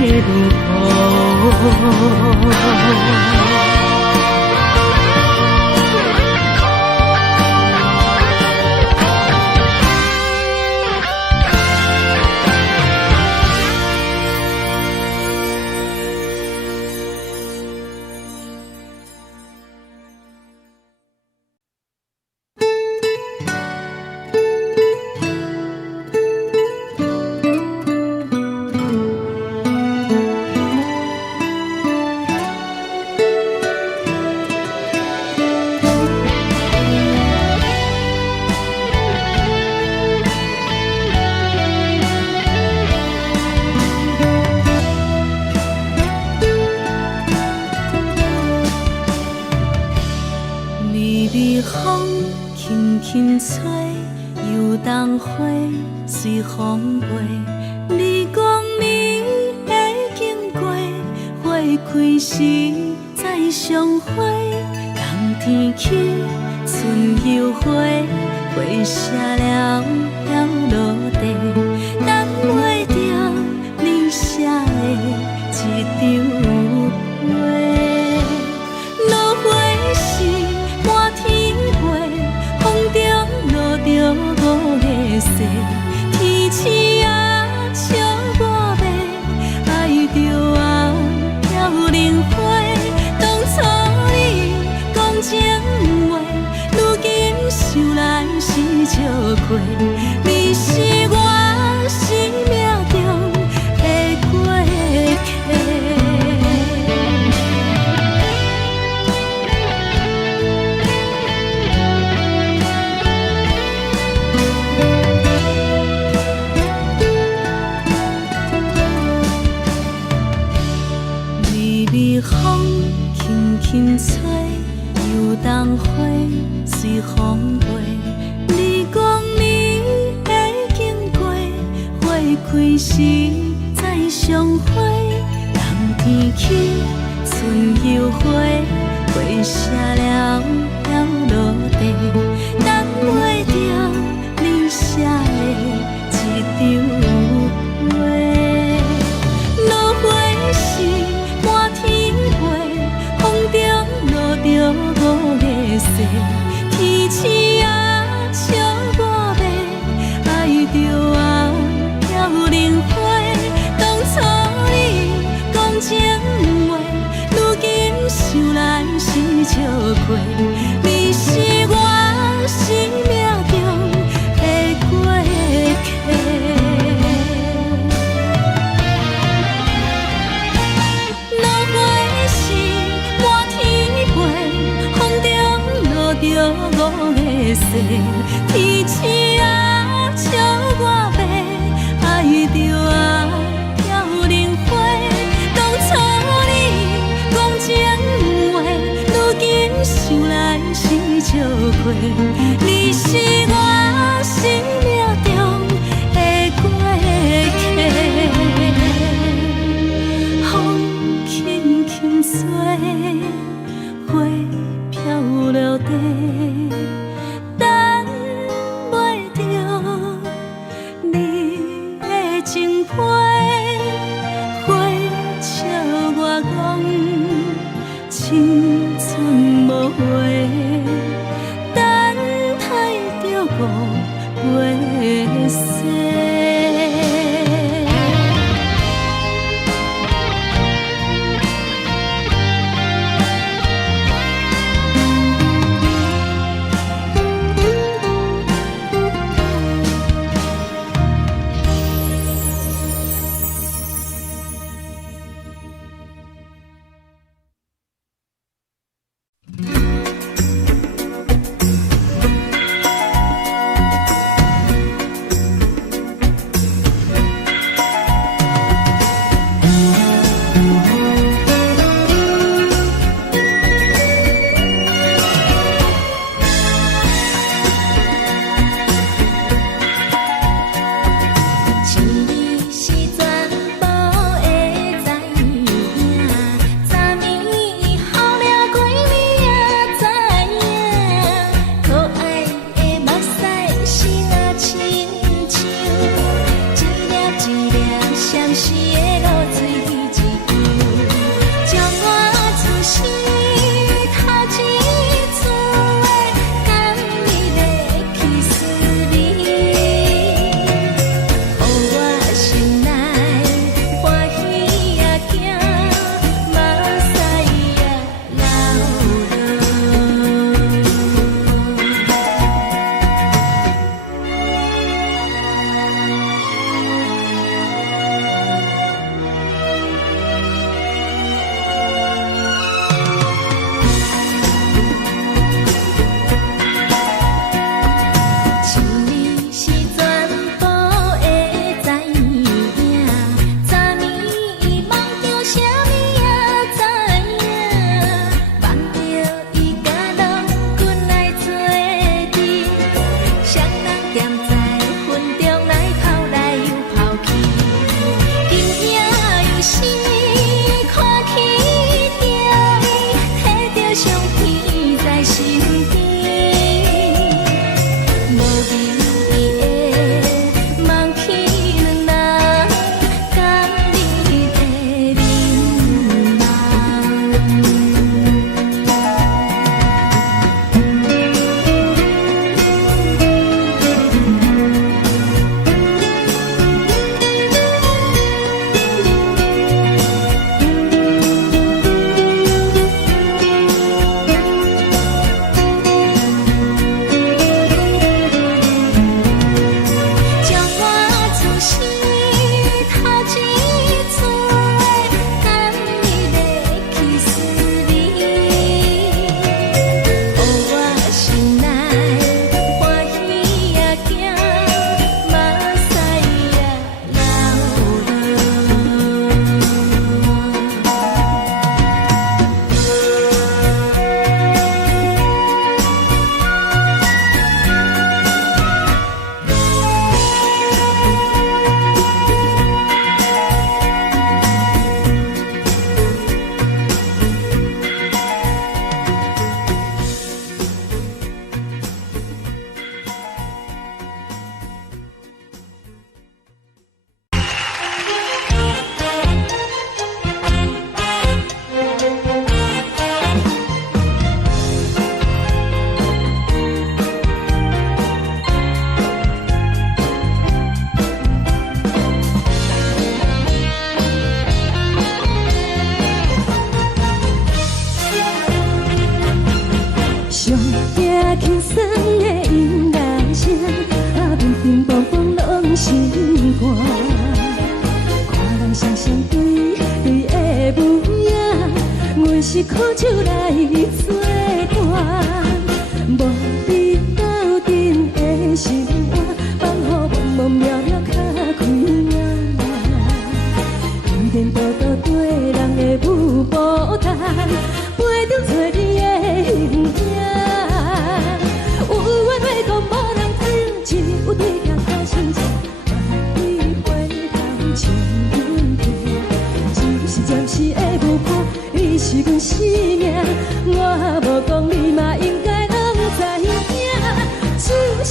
要如何？轻吹，游动花随风飞。你讲你会经过，花开时再相会。冬天起，春又回，花谢了飘落地，等袂着你写的一张画。落花时满天飞，风中落着五个色，天星啊笑我迷，爱着啊飘零花。当初你讲情话，如今想来是笑过，你是我生命中的过客。风轻轻吹，游动花随风飞。你讲你会经过，花开时再相会。冬天起，春又回，花谢了飘落地，等袂着你写的一张画。落花时满天风中落着五个色，天星啊笑我迷，爱着啊飘零花。当初你讲情话，如今想来是笑过，你是我生命中的过客。着五个色，天星啊笑我迷，爱着啊飘零花。当初你讲情话，如今想来是笑过，你是我生命中的过客。风轻轻吹，花飘落地。青春无悔，等待着五月色。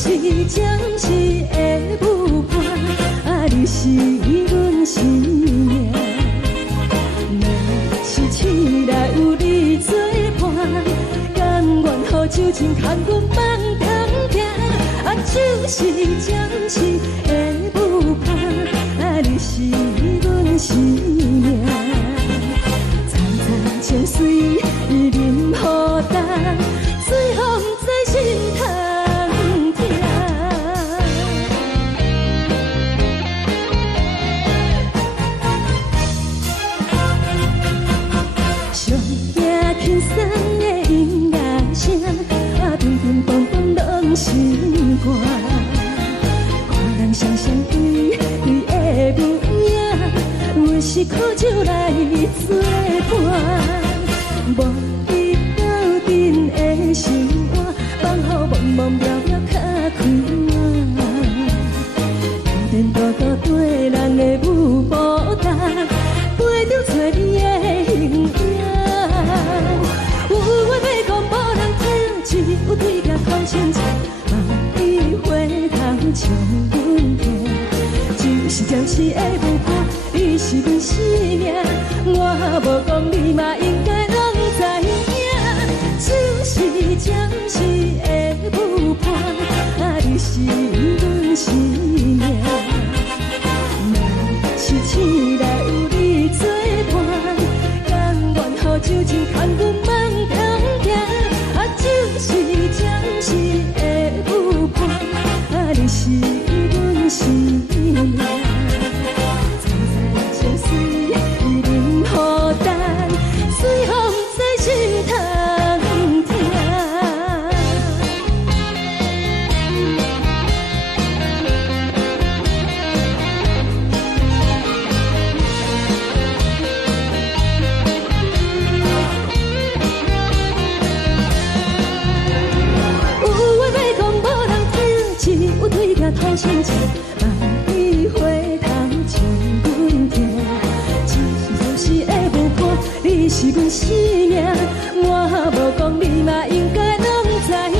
是暂时的舞伴，啊，你是阮生命。若是醒来有你作伴，甘愿予酒精牵阮梦中行，啊，就是暂时的舞伴，啊，你是阮生命。层层情水任何淡，水风在心头。轻松的音乐声，啊，乒乒乓乓拢心肝。看人双双对对的模样，有时苦酒来作伴。无你斗阵的心肝，放乎茫茫渺渺较开朗。颠颠倒倒对人的舞步动，陪着找你的形影。有话要讲无人听，只有对镜头前镜，望你回头将阮听。就是暂时的舞伴，你是阮生命，我无讲你嘛应该拢知影。就是暂时的舞伴，啊，你是阮生命。若是醒来有你作伴，甘愿予酒精牵阮梦中行，啊，就是暂时的舞伴，啊，你是阮生命。层层情水任何淡，水风在心头听。头前镜，望你回头将阮听。暂时的舞伴，你是阮生命，我无讲你嘛应该拢知影。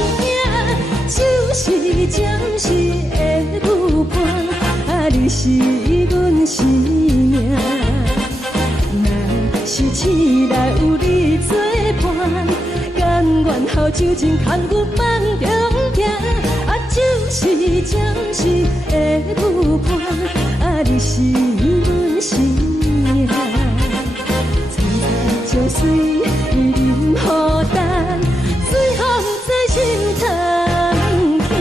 就是暂时的舞伴，啊，你是阮生命。若是醒来有你作伴，甘愿予酒精牵阮梦中行。就是暂时的舞伴，啊，你是阮生命。层层情水任何淡，水风在心头听。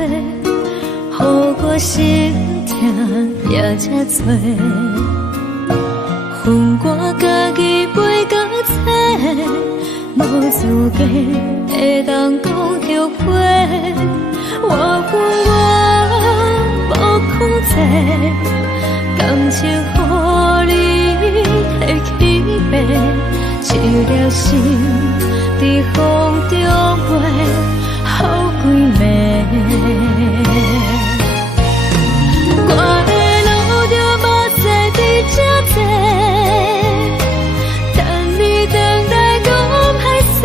予我心痛也这多。恨我家己袂到切，无资格会当讲后悔。我无控制，感情予你提起飞，一粒心在风中飞，好几暝。我的路就目屎在这多，等你回来讲歹势，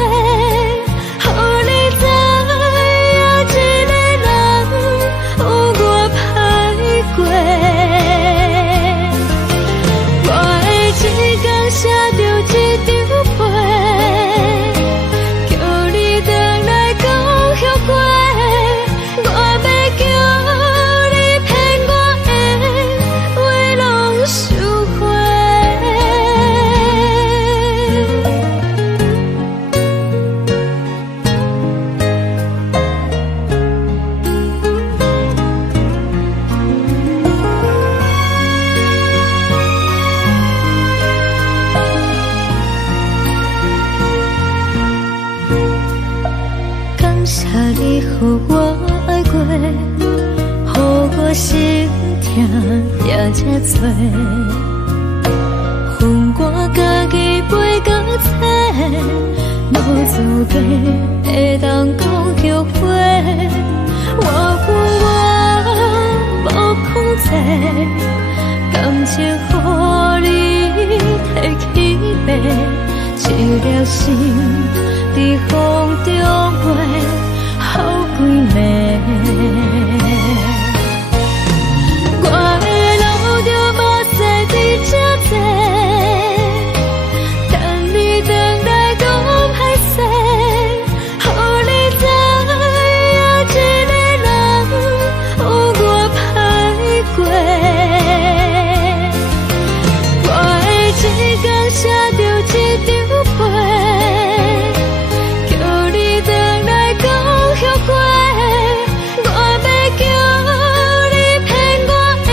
予你知影一个人有我歹过。我的一天写着一张被，叫你回来讲后悔。我要叫你骗我的话拢收回。感谢你予我爱过，予我心痛也这多。恨我家己袂到切，无资格会当讲后悔。我无控制，感情予你提起飞，一粒心在风中飞，好几暝。我的路就目屎在这多，等你回来讲歹势，予你知影一个人有我歹过。我的一天写着一张被，叫你回来讲后悔。我要叫你骗我的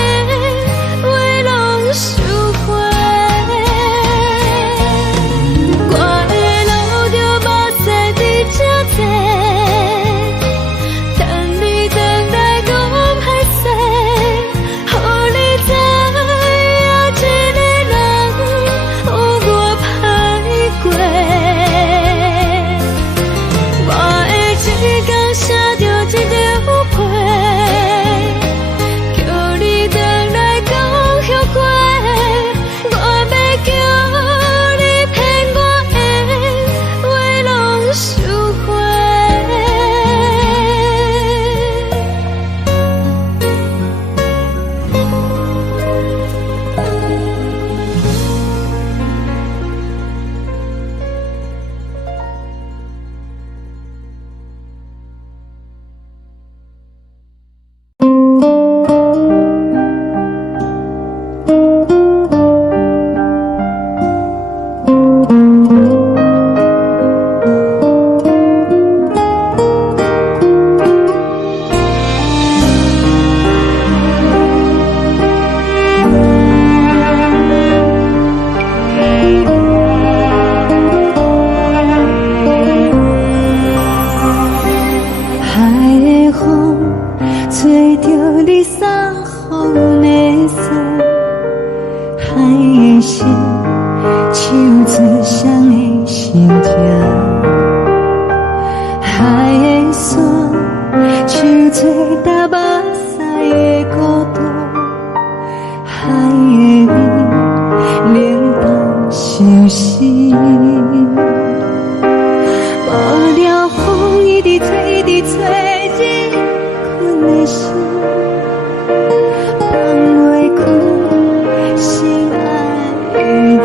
话拢收回。我的路就目屎在这多，等你回来讲歹势，予你知影一个人有我歹过。我的一天写着一张被，叫你回来讲后悔。我要叫你骗我的话拢收回。海的风吹着你送风的伞，海的心唱出双的心痛，海的山唱出打目屎的孤独，海的你冷淡伤心。无聊风一直吹，一直吹，日困的心，放袂开心爱你。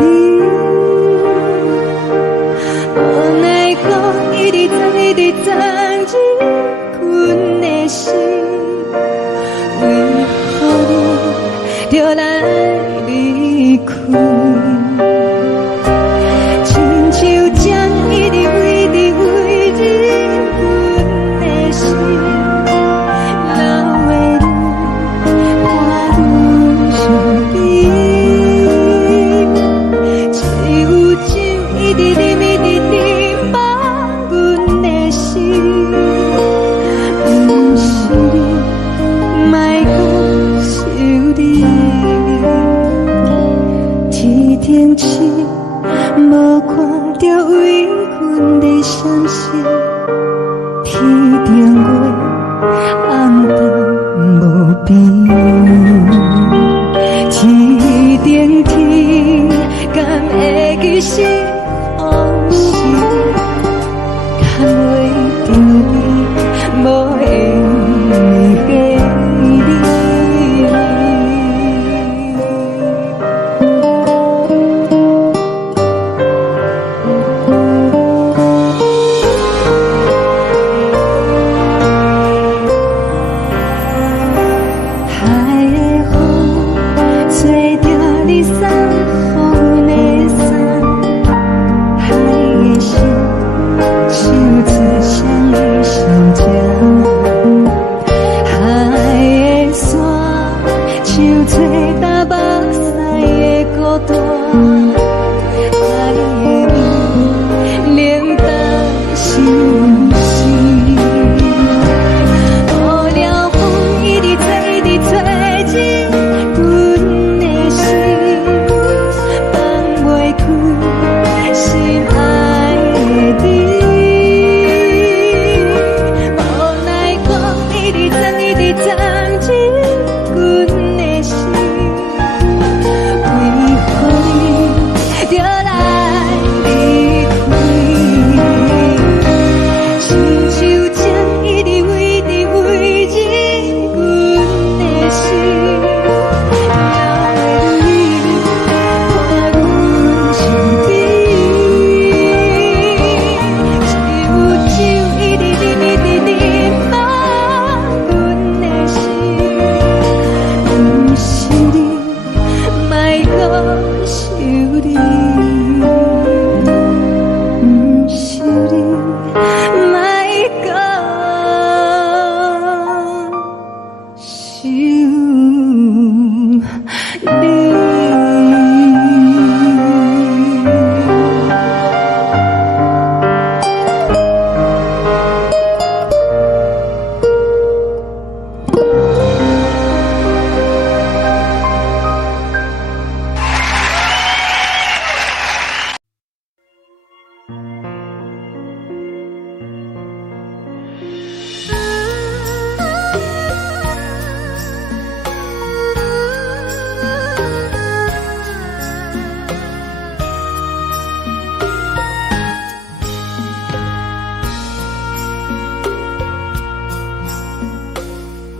无奈风一直吹，一直吹，日困的心，为何你就来离开？亲像针一直为日困的心，找到目屎的孤单，爱的你冷淡心事。雨了风一直吹，一直吹进阮的心，放袂开心爱的你。无奈风一直钻，一直钻进阮的心，为何你就来离开？亲像针一直围着围入阮的心，了袂你看阮身边，只有一直忍放阮的心，不是你，莫搁想你，不是你，莫搁想你。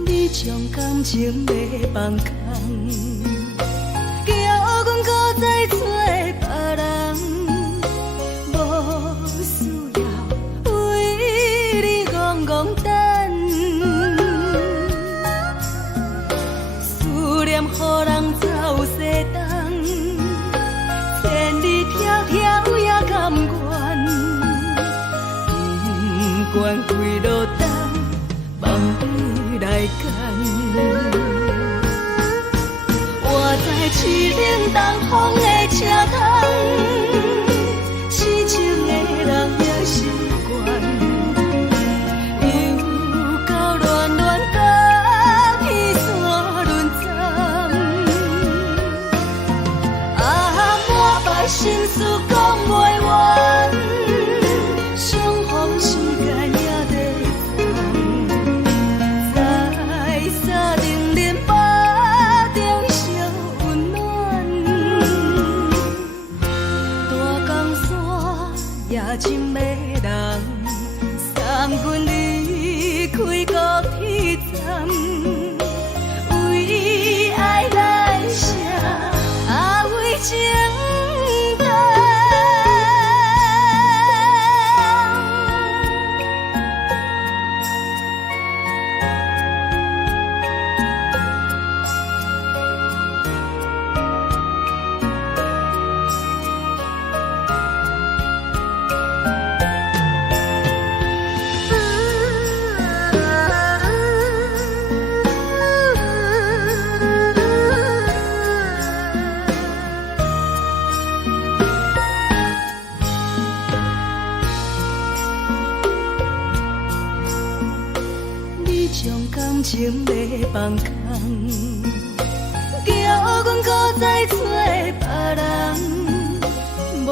你将感情要放空，叫阮搁再找别人，无需要为你戆戆等，思念予人走西东，千里迢迢也甘愿，不管几落冬。梦里来干，我在凄冷东风的车窗，痴情的人也习惯，又到乱乱甲天山轮站，满腹心事讲袂完，相逢时间也在沙定连巴中烧温暖，大江山夜深的人，送阮离开高铁站，为爱来写为情长。将感情要放空，叫阮搁再找别人，无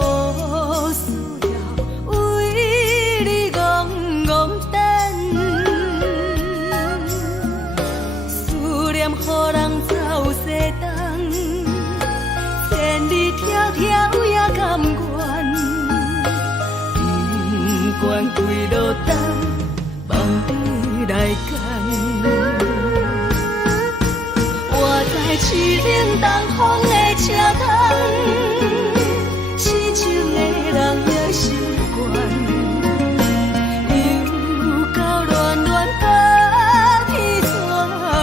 需要为你戆戆等，思念予人走西东，千里迢迢也甘愿，不管几落冬，梦里来干。我在凄冷东风的车窗，痴情的人也习惯，又到乱乱甲天山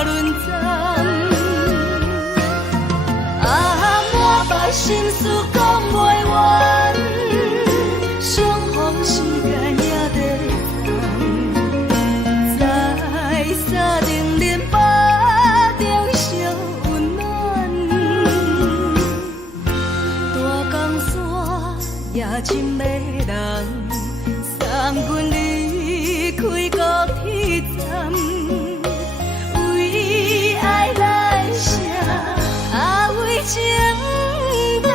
轮站，满腹心事讲袂完，相逢时间也在在沙定连巴中烧温暖。深的人，送阮离开高铁站，为爱来写，为情淡。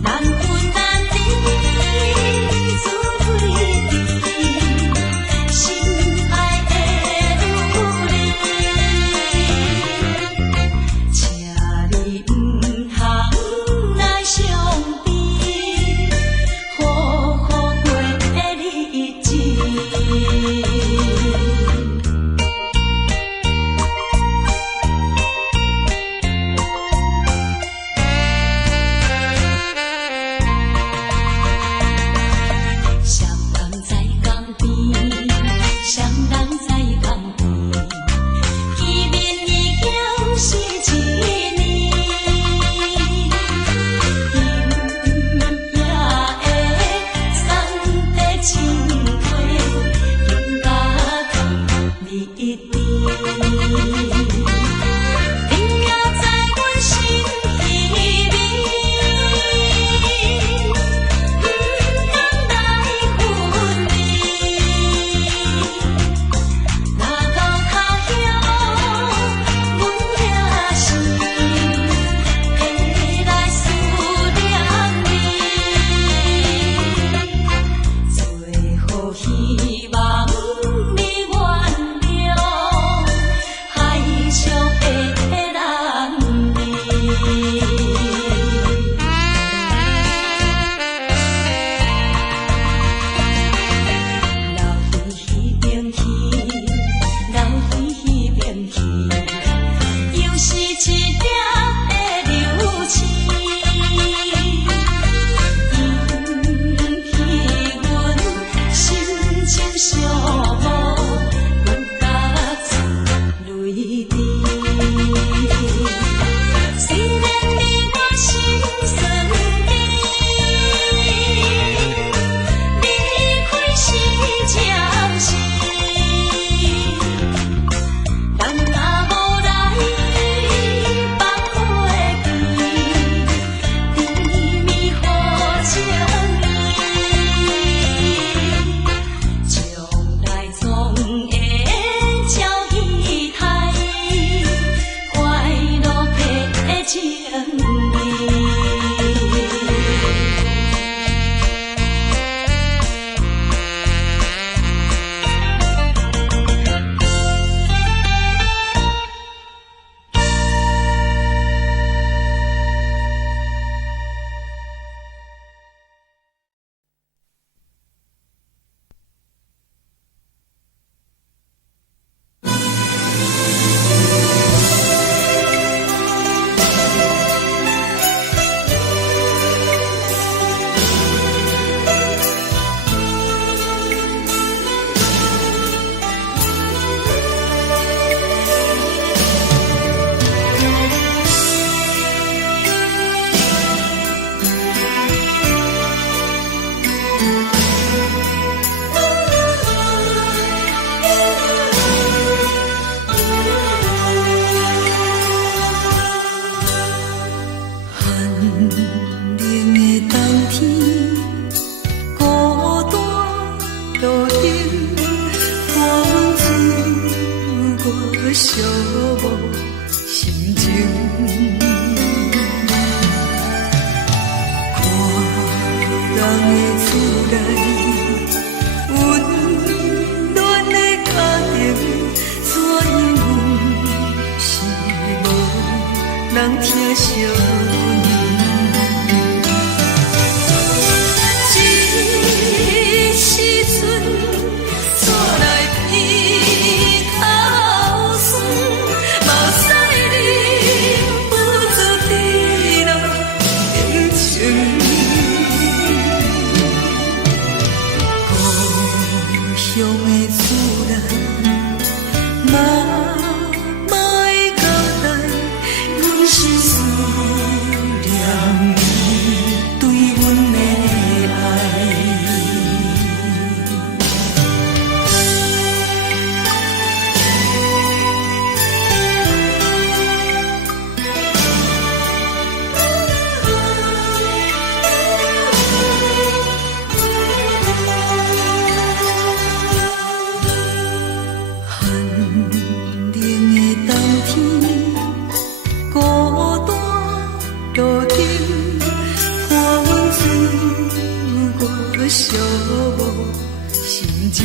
难分。寂寞心情。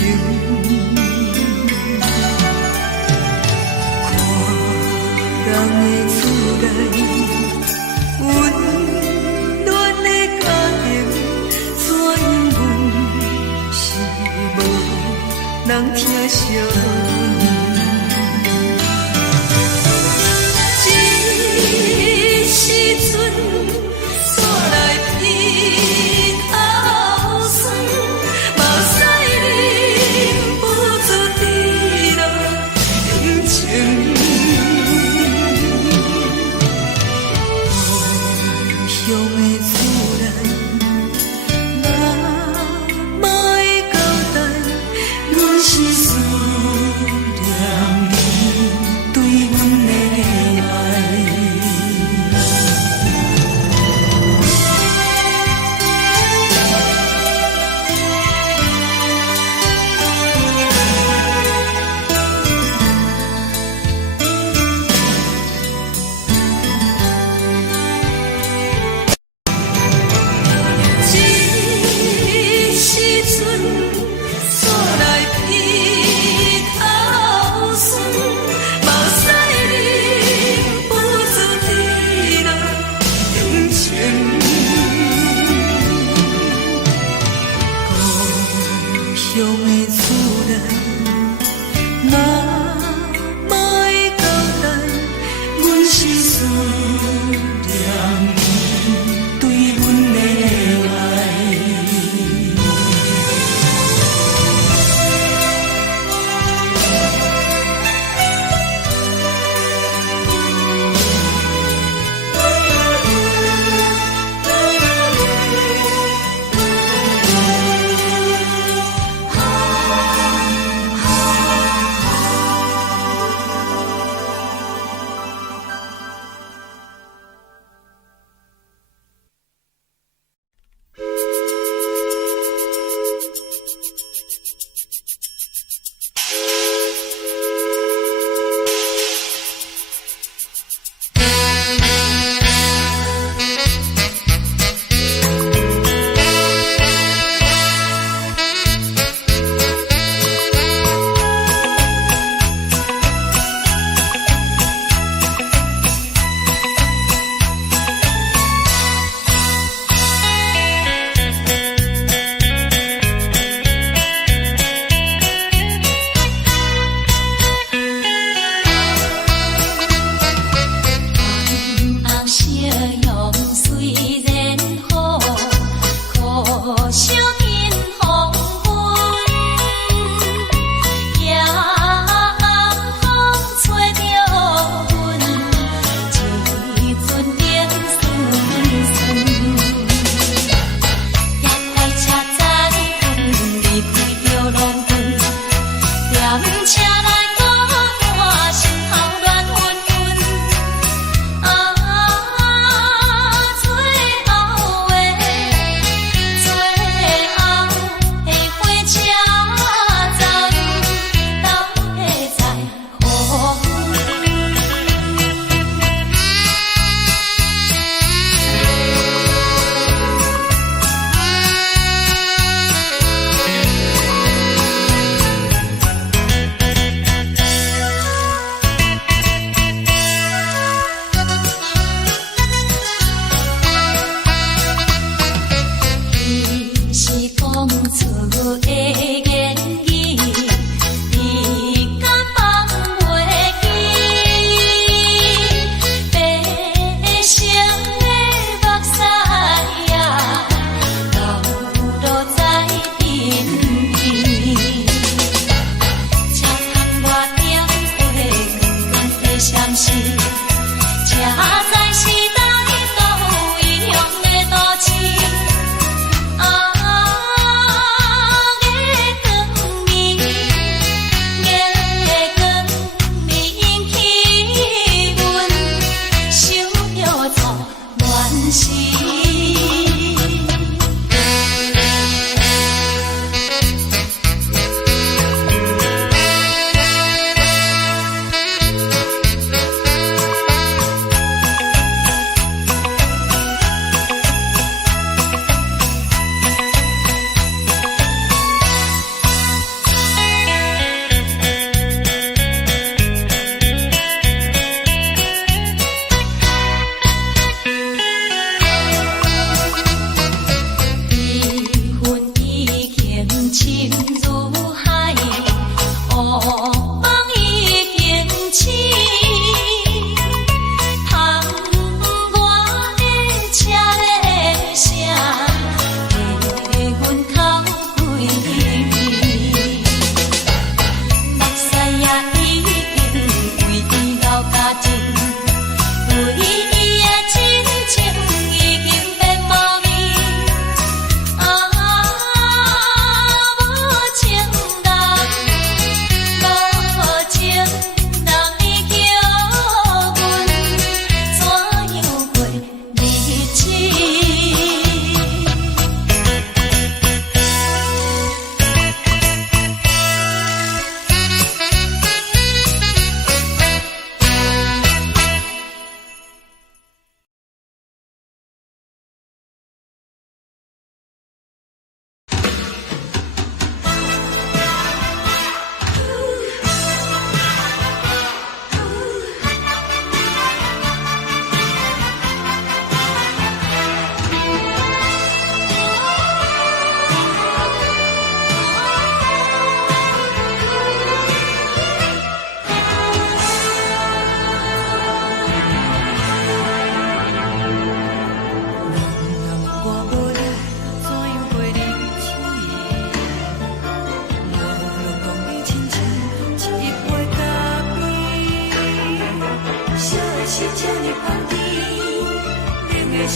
看人的厝内温暖的家庭，怎因为是无人疼惜阮？这时阵煞来鼻头酸，目屎忍不住滴落眼睛。故乡的厝内，妈妈的交代，阮是思念你对阮的爱。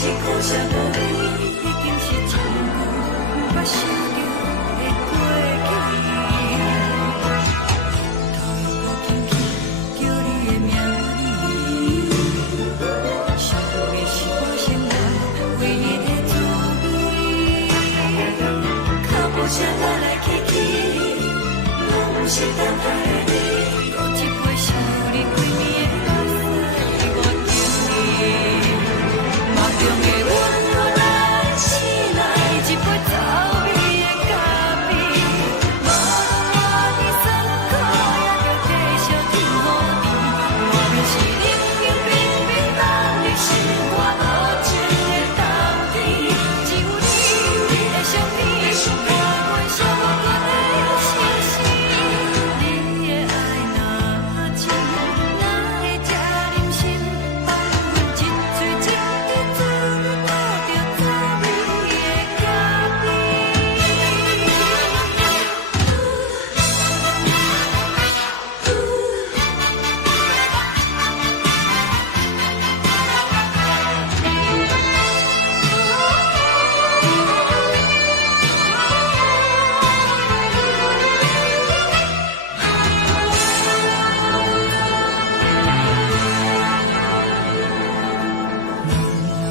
是苦涩无味，已经是千古不朽的过去。头又搁轻轻叫你的名字，想你是我生活唯一的滋味。脚步车来来去去，拢不是等待的你，搁一杯想你几暝的目屎，我敬你。梦中的阮落来醒来，一杯走味的咖啡，无论我的酸苦，也着继续甜予你。外面是冷冷冰冰冷的心，我无情的冬天，只有你的相片，我阮寂寞过的心事。你的爱若真，哪会这忍心放阮一嘴一滴滋味，吐着滋味的咖啡。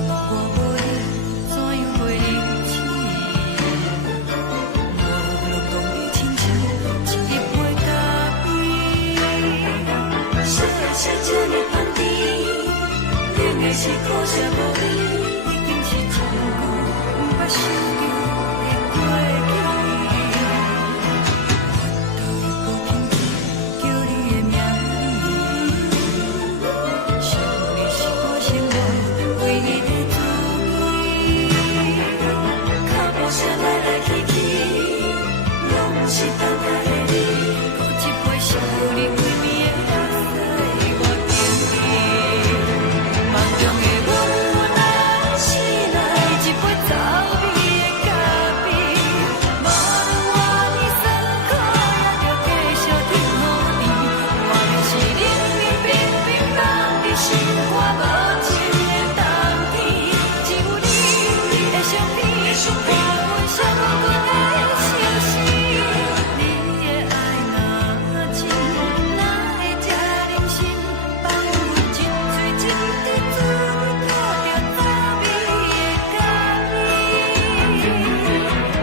我无你，怎样过日子？无论讲你亲像一杯咖啡，小小这么放甜，冷的是苦涩无味，已经是千古不朽的过去。头又搁轻轻叫你的名字，想你是我生活唯一的滋味。脚步车来来去去，拢不是等待的你，搁一杯想你几暝的目屎，我敬你。梦中的阮落来醒来，一杯走味的咖啡，无论我的酸苦，也着继续甜予你。外面是冷冷冰冰冷的心，我无情的冬天，只有你的相片，我阮寂寞过的心事。你的爱若真，哪会这忍心放阮一嘴一滴滋味，吐着滋味的咖啡。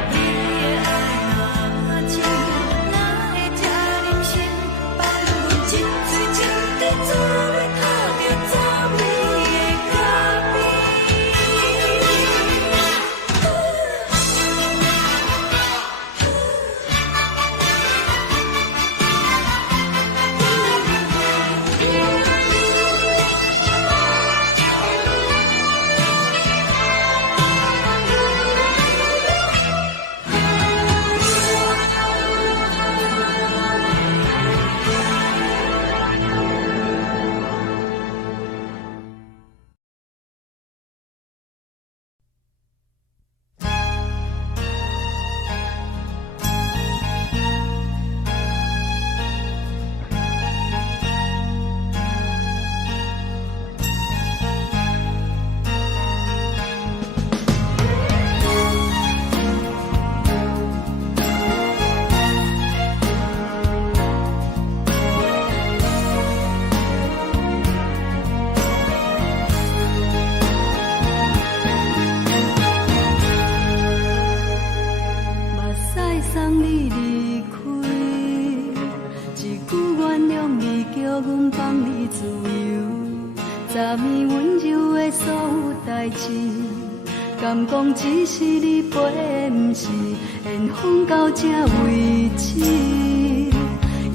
你的爱若真，哪会这忍心放阮一嘴一滴滋味，吐着滋味的咖啡。目屎送你离开，一句原谅你，叫阮放你自由。昨暝温柔的所有代志，敢讲只是你陪，不是缘分到这为止。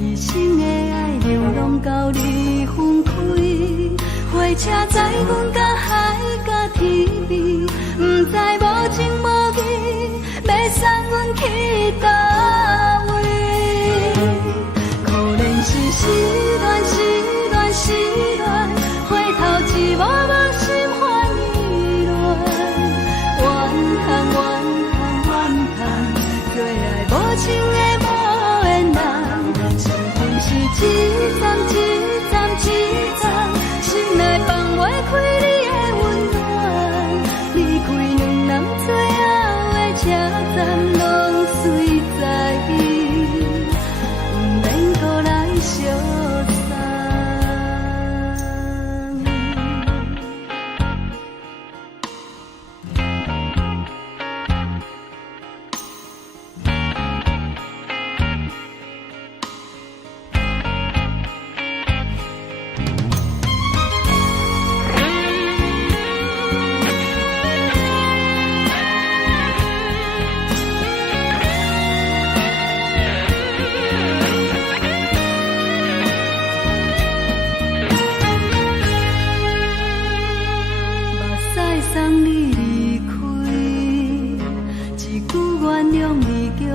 一生的爱流浪到你分开，火车载阮甲海甲天边，不知无情无义，要送阮去倒位？可能是失恋，失恋，失恋，回头一幕幕心烦意乱，怨叹，怨叹，怨叹，最爱无情的无缘人，情份是一站一站一站，心内放袂开你的温暖。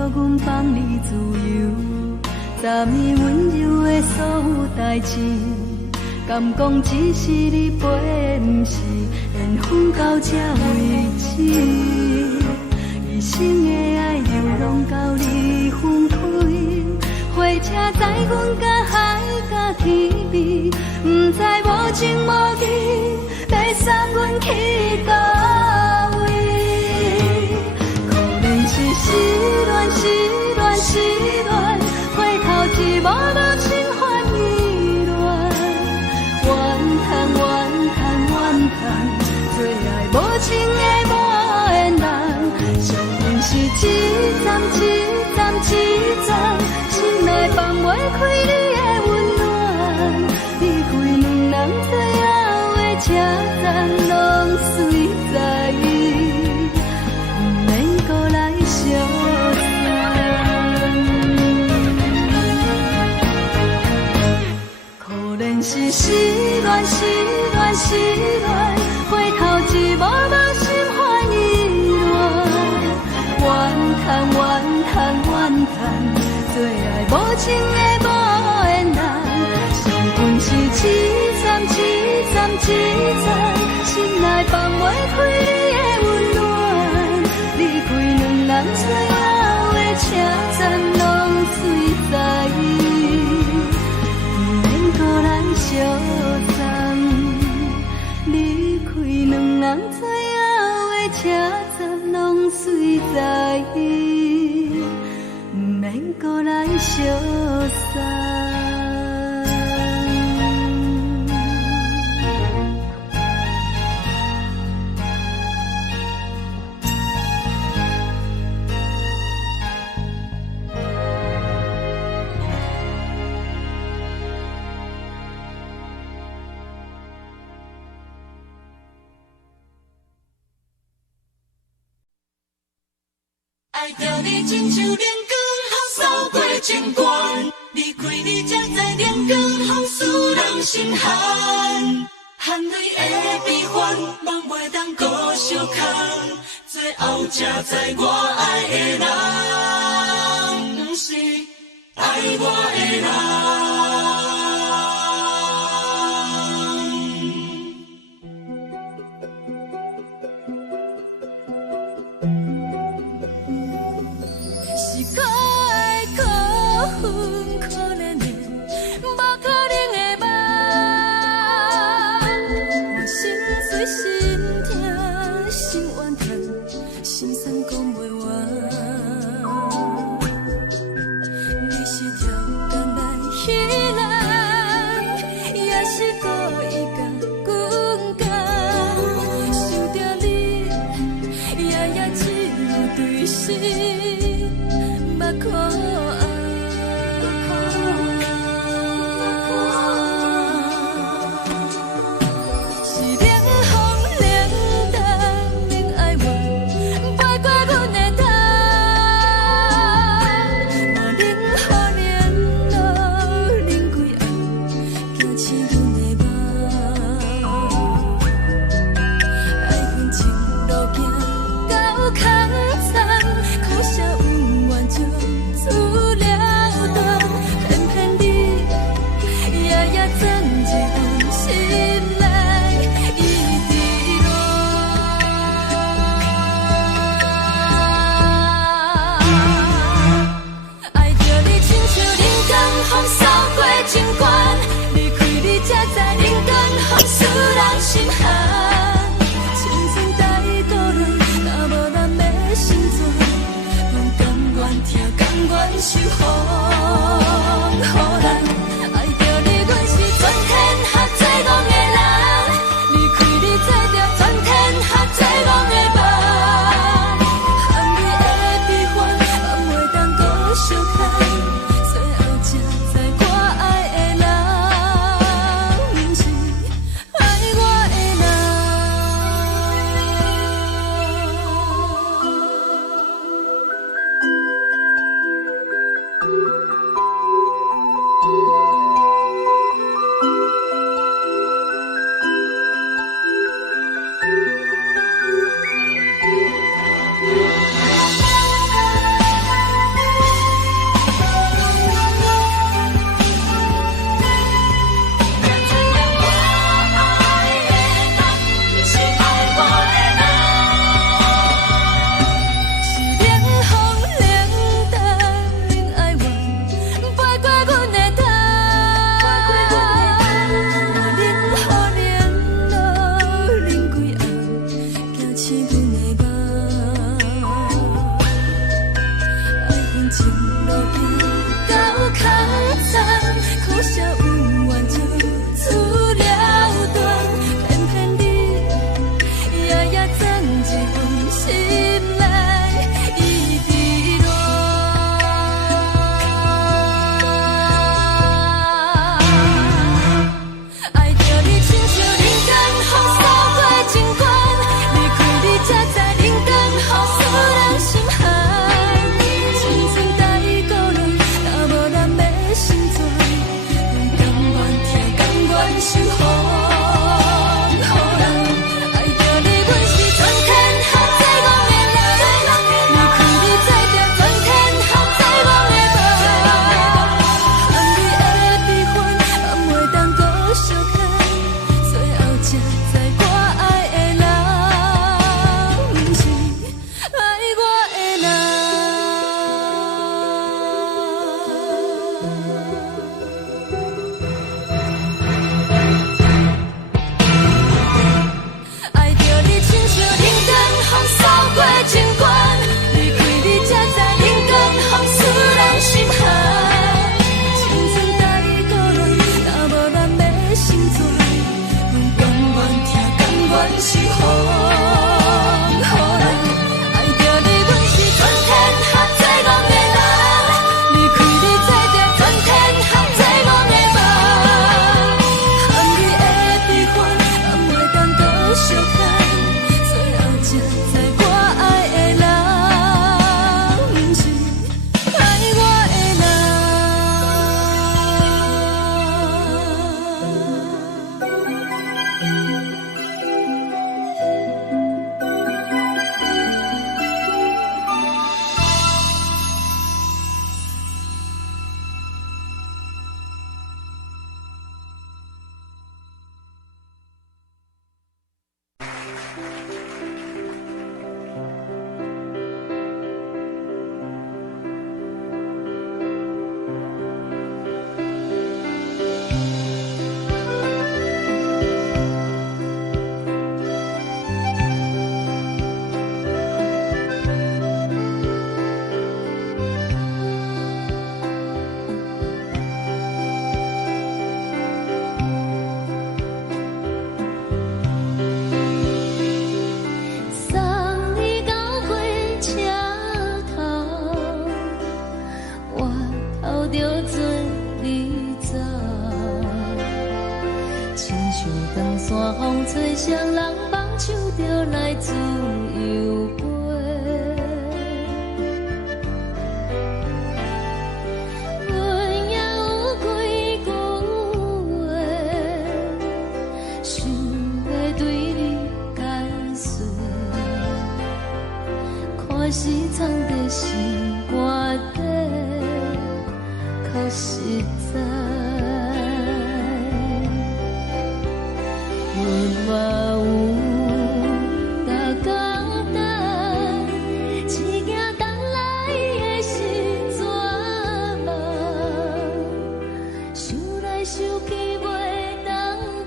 阮放你自由，昨暝温柔的所有代志，敢讲只是你陪，不是缘分到这为止。一生的爱流浪到你分开，火车载阮甲海甲天边，不知无情无义，要送阮去倒位？可能是失恋，失恋，失恋，回头一无落心烦意乱，怨叹，怨叹，怨叹，最爱无情的无缘人，上阮是一站一站一站，心内放袂开你的温暖，离开两人最后的车站，拢随在意，不免搁来相送。可能是失恋，失恋，失恋，回头一无落心烦意乱，怨叹，怨叹，怨叹，最爱无情的无缘人，上阮是一站一站一站，心内放袂开你的温暖，离开两人最后的车站，拢随在意，不免搁来相送。离开两人最后的车站，拢随在意，不免搁来相送。爱着你亲像阳光扫过情关，离开你才知阳光风使人心寒。含泪的悲欢，望袂当搁相牵，最后才知我爱的人，不是爱我的人。是可爱可恨可怜的，无可能的梦。我心碎心痛心怨叹，心酸讲袂完。你是跳工来彼人，也是故意甲阮讲，想着你夜夜只有对视。目眶是冷风冷淡冷爱我，飞过阮的头，嘛冷雨冷落冷几暗，惊醒阮的梦。爱恨情路行到空残，苦涩温婉就出了断，偏偏你夜夜钻入阮心内，一直乱。爱着你亲像冷光风扫过情关，离开你才知冷光风使人心寒。青春带倒来，若无咱要心酸。甘愿受风雨人，爱着你，阮是全天下最戆的人。离开你，才着全天下最戆的梦。含泪的悲欢，望袂当搁相牵，最后才知我爱的人，不是爱我的人。双人放手就来自由飞。阮也有几句话，想要对你解释，可是藏在心肝底，较实在。阮嘛有逐工等，一件等来的是怎梦？想来想去袂当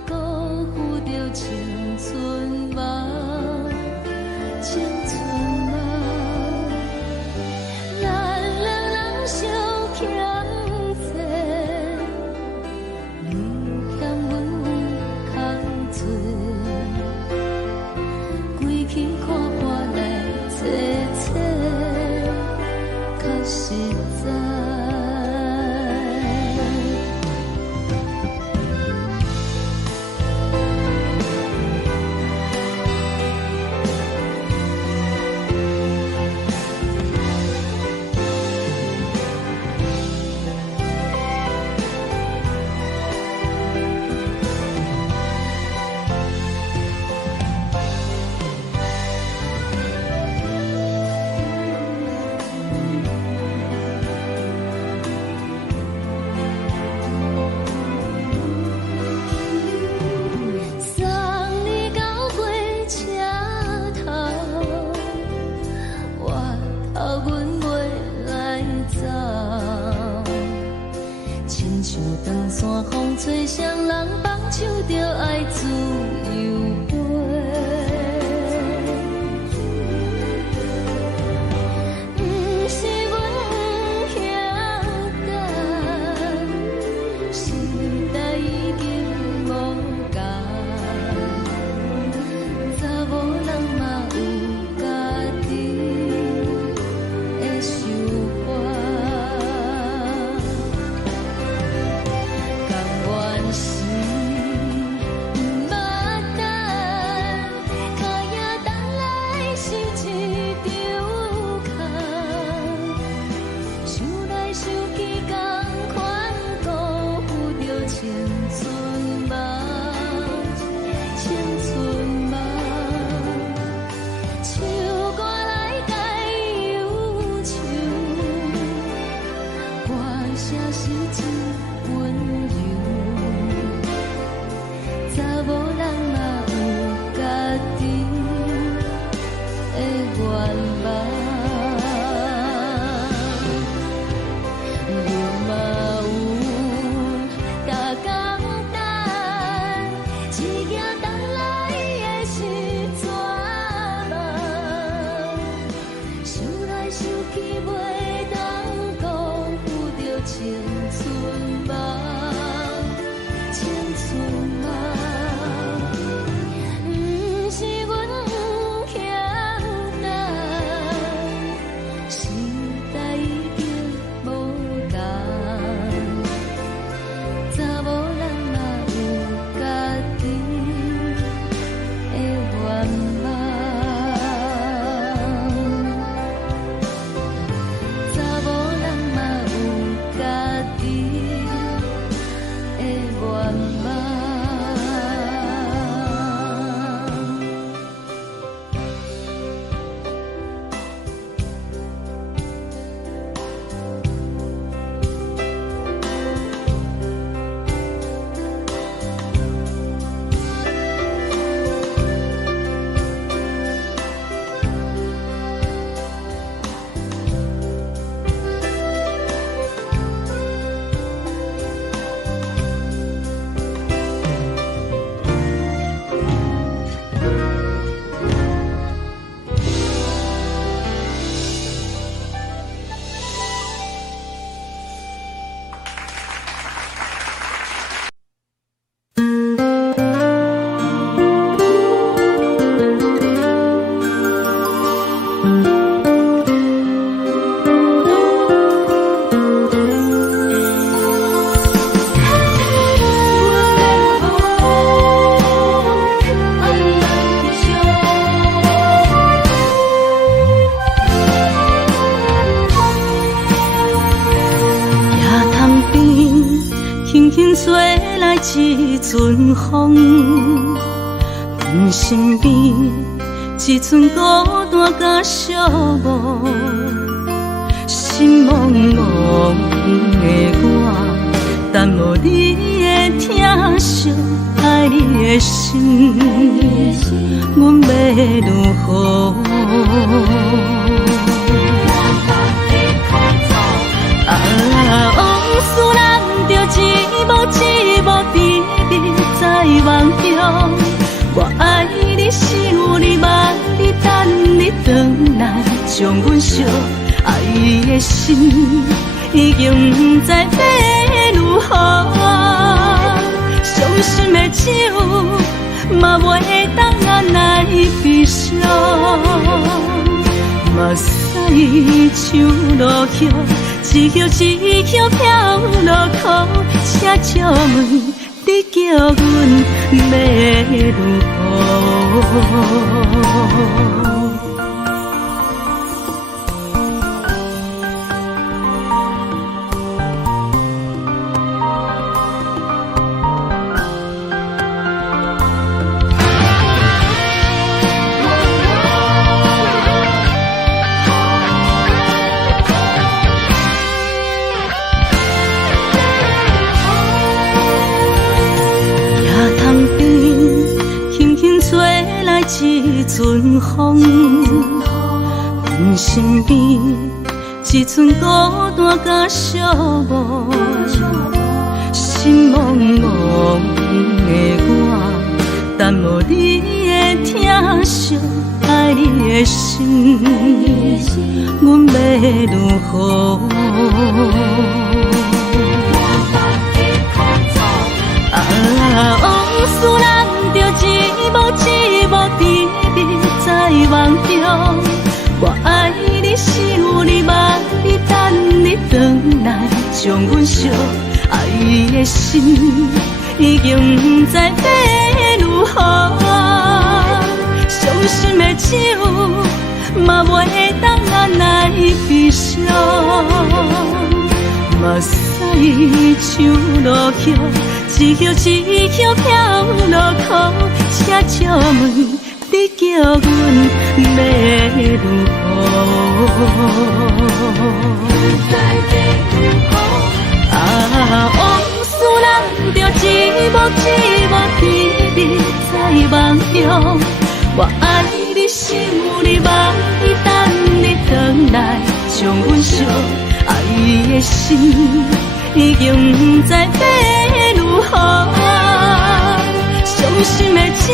辜负着青春梦，青春梦。咱两人相欠债，你欠阮有空做，归去看看来坐坐，较实在。送你到火车头，我头阮袂来走，亲像长线风吹，双人放手就爱自由飞。不是阮不晓等，时代已经无共，查某人嘛有家己的想法，甘愿是吹来一阵风，阮身边一阵孤单甲寂寞，心茫茫的我，等无你的疼惜，爱你的心，阮要如何？往事人着一幕一幕甜蜜在梦中，我爱你想你望你等你回来，将阮惜爱的心已经不知要如何，伤心的手嘛袂当按来悲伤。目屎像落叶，一叶一叶飘落雨，车借问你叫阮要如何？一阵风，阮身边一阵孤单甲寂寞，心茫茫的我，等无你的疼惜，爱你的心，阮要如何？往事人着一幕一幕甜蜜在梦中，我爱你想你望你等你回来，将阮惜爱的心已经不知要如何，伤心的手嘛袂当按来悲伤。目屎像落叶，一叶一叶飘落雨，车借问你叫阮要如何？往事人着一幕一幕甜蜜在梦中，我爱你想你望你等你回来，将阮惜爱的心已经不知要如何，伤心的手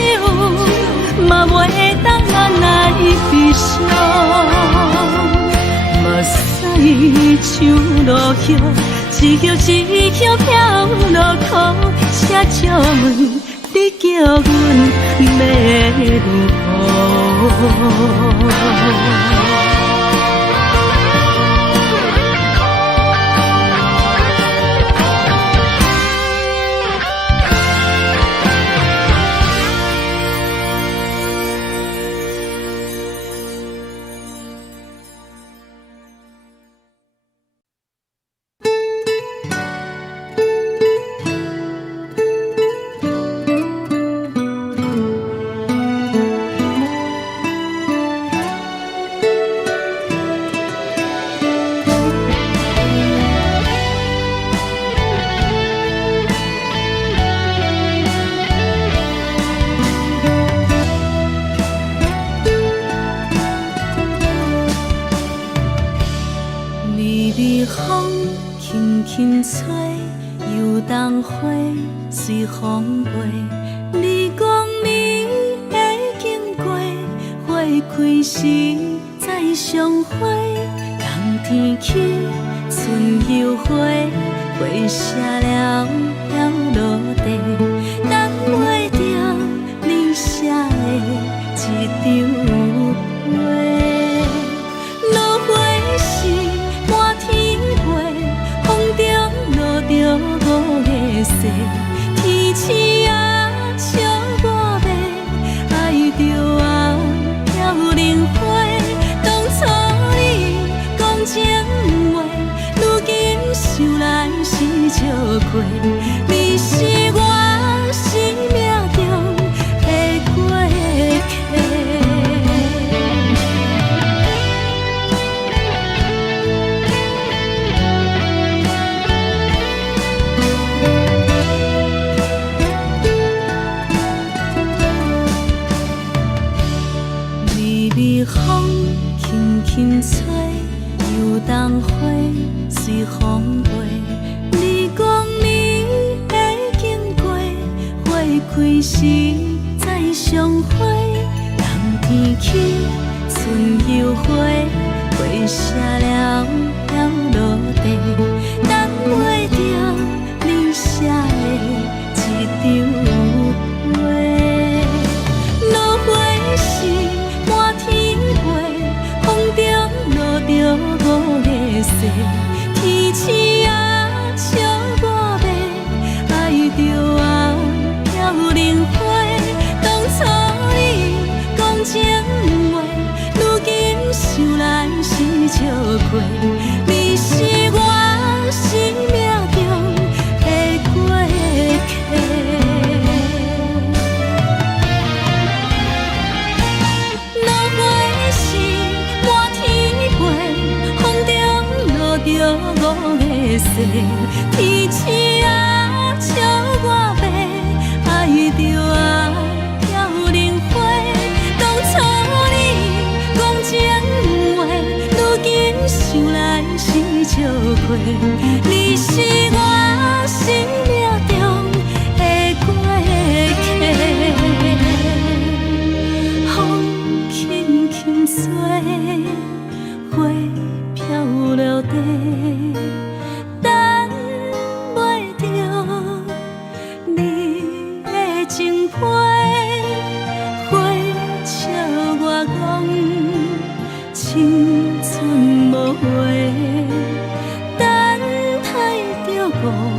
嘛袂当按来悲伤。目屎像落叶，一叶一叶飘落雨，车借问你叫阮要如何？轻吹，游动花随风飞。你讲你会经过，花开时再相会。冬天起，春又花，花谢了飘落地，等袂着你写的一张画。落花时满天飞，风中落着五个色，天星啊笑我迷，爱着我飘零花。当初你讲情话，如今想来是笑过。当花随风飞。你讲你会经过，花开时再相会。人天起，春又花，花谢了了落地，等袂着你写的一张画。落花时满天飞，风中落着五个色，天星啊笑我迷，爱着啊飘零花。当初你讲情话，如今想来是笑过。你是我生命中的过客。落花时满天飞，风中落着五个色，天星啊笑我迷，爱着啊飘零花。当初你讲情话，如今想来是笑过。你是我生命中的过客，风轻轻吹，花飘落地，等袂着你的情批。花笑我讲青春无话，等待着我。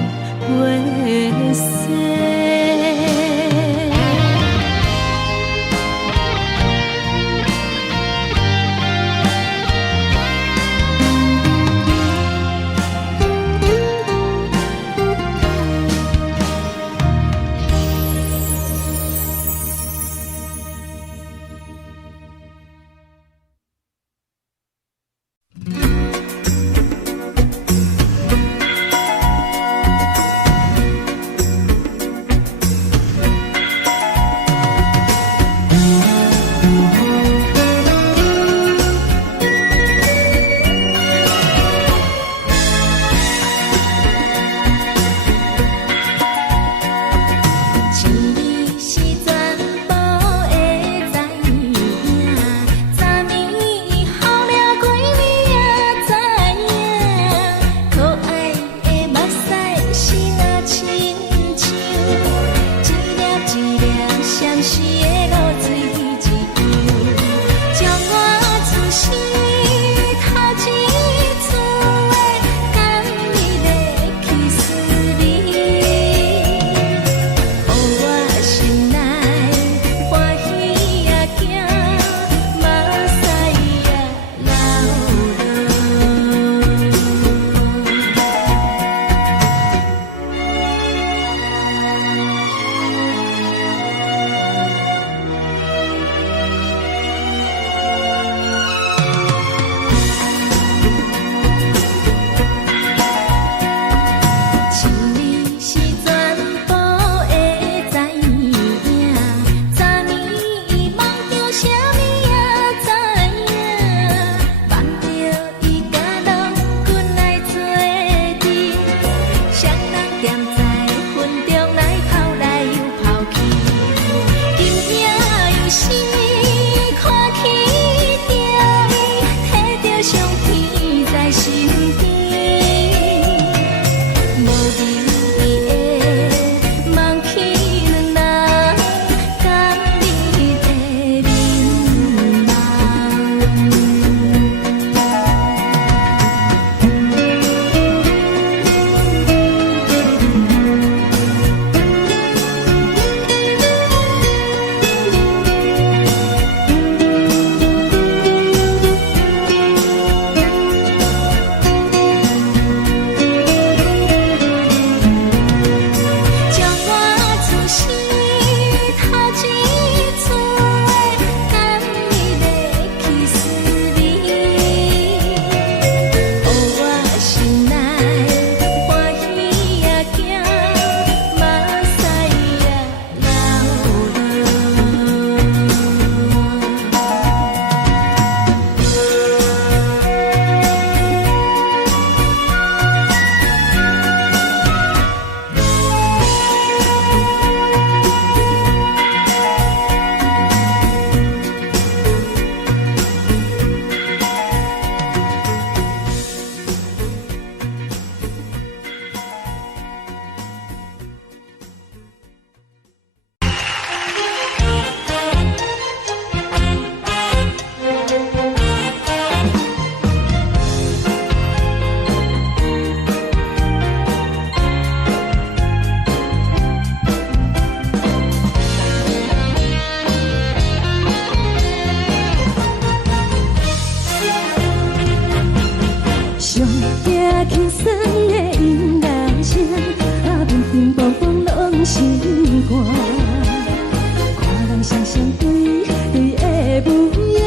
上惊轻松的音乐声，乒乒乓乓拢心肝。看人双双对对的舞影，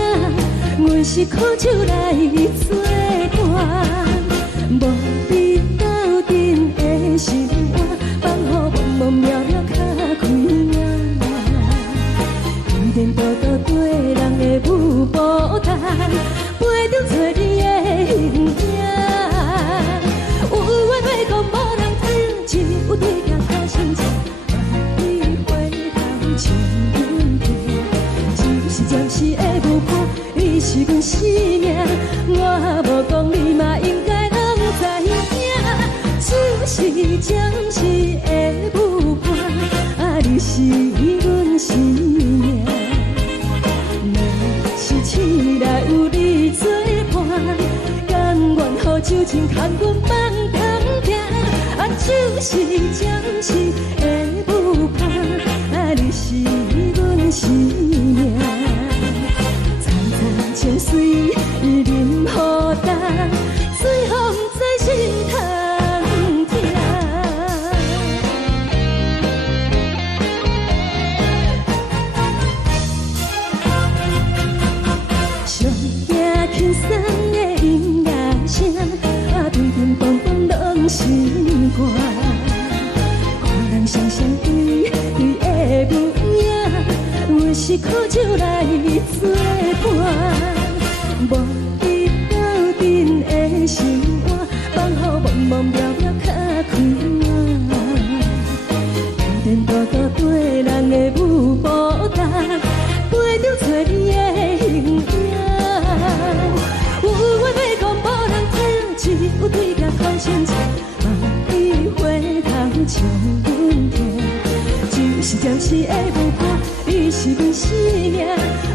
阮是苦酒来作伴。无你斗阵的心肝，放予茫茫渺渺较开眼。颠颠倒倒对人的舞步弹，陪着做你的形影。有话要讲无人听，只有对镜头先唱，万里回头唱阮听。就是暂时的舞伴，你是阮生命，我无讲你嘛应该拢知影。就是暂时的舞伴，你是阮生命。是醒来有你作伴，甘愿予酒精牵阮放空行。就是暂时的舞伴，你是阮生命。层层情水任何担，最后不知心通听。上惊轻松的音乐声，乒乒乓乓拢心肝。看人双双对对的舞影，阮是苦酒来作伴。无你斗阵的心肝，放予茫茫渺渺较开眼。颠颠倒倒对人的舞步弹，陪着做你的形影。有话要讲无人听，只有对镜头先唱，万里回头唱阮听。就是暂时的舞伴，你是阮生命，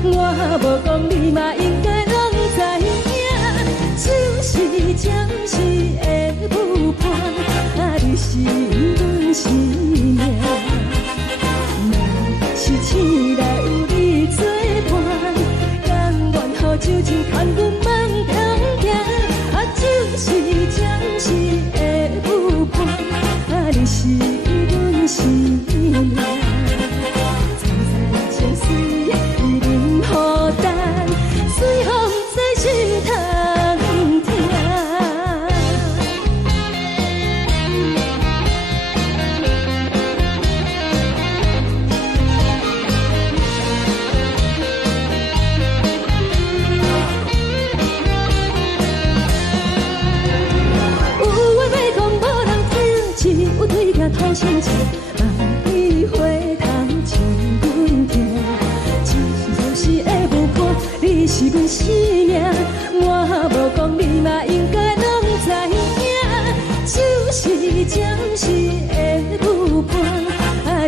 我无讲你嘛应该拢知影。就是暂时的舞伴，你是阮生命。若是醒来有你作伴，甘愿予酒精牵阮放空行。就是暂时的舞伴，你是阮生命。层层情水任何担，最后不知心通听。有对镜头先唱，万里回头唱阮听。就是暂时的舞伴，你是阮生命，我无讲你嘛应该拢知影。就是暂时的舞伴，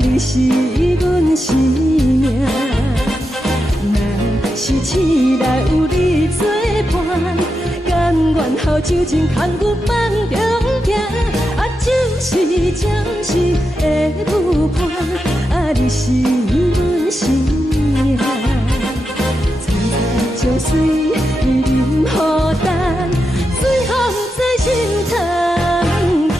你是阮生命。若是醒来有你作伴，甘愿予酒精牵阮放中行。就是暂时的舞伴，你是阮生命。层层情水任何担，最后不知心通听。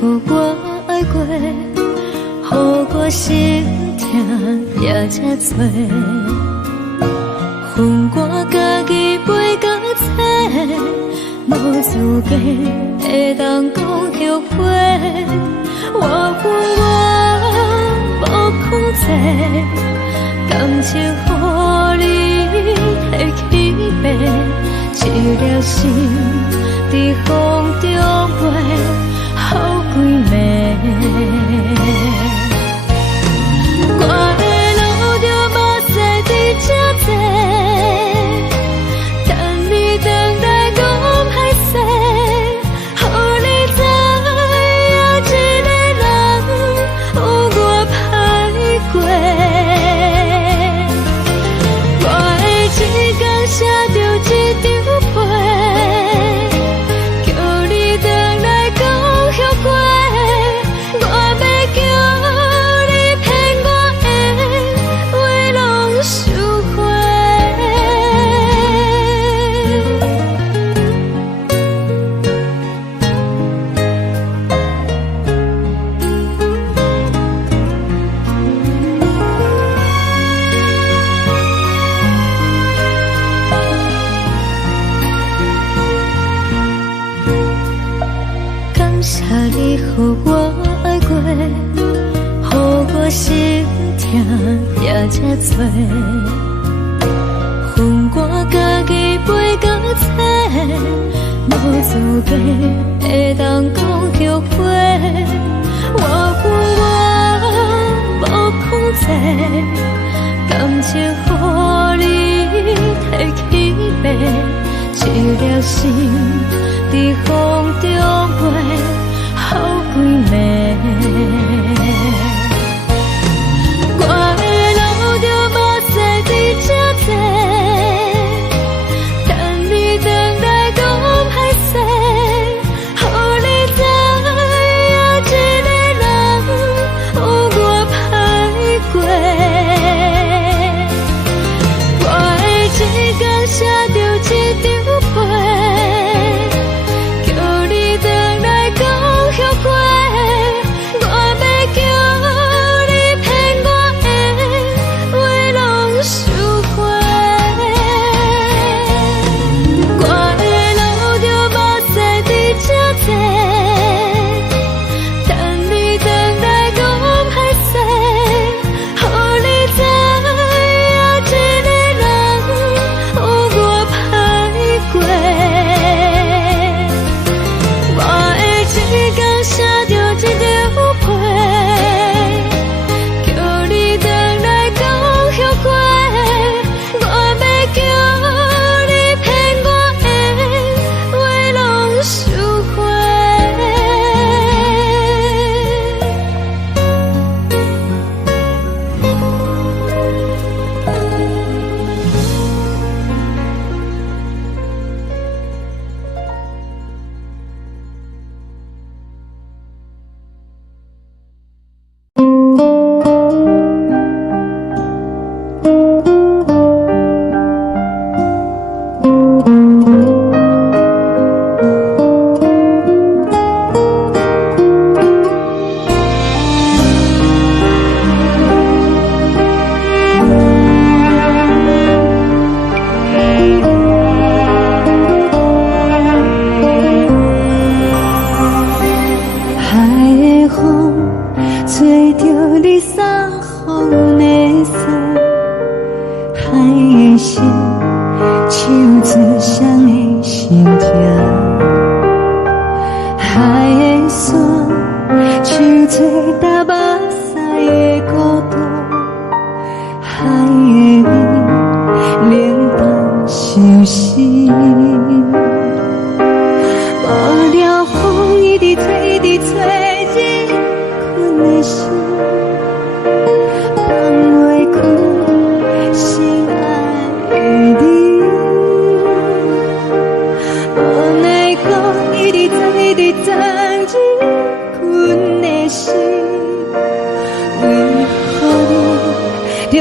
予我爱过，予我心痛也这多，分我家己陪到底，无资格会当讲后悔。我分我无控制，感情予你提起白，一粒心在风中飞。好几暝，我的路就无再伫这坐，等你等待讲歹势，予你知影一个人有我歹过，我的一天写着一张被。你予我爱过，予我心痛也这多，分我家己陪到底，无资格会当讲后悔。我分我无控制，感情予你提起白，一粒心在风中飞。好几暝。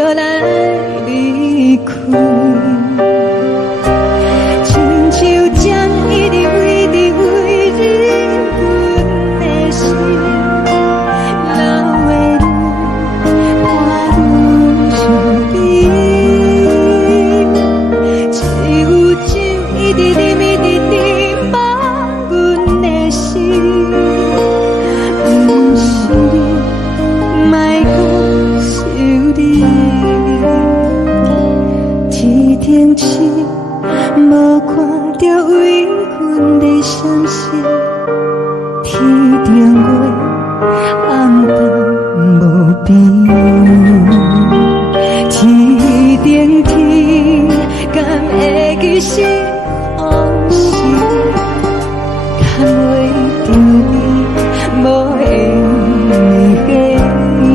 就来离开。亲像针一直围伫围忍阮的心，流的泪伴阮伤悲，只有酒一直啉一直啉饱阮的心。不是你，莫搁想你，天顶星无看到为阮的相思，天顶月暗淡无边，天顶天敢会记是往事，牵袂着你，无缘给你。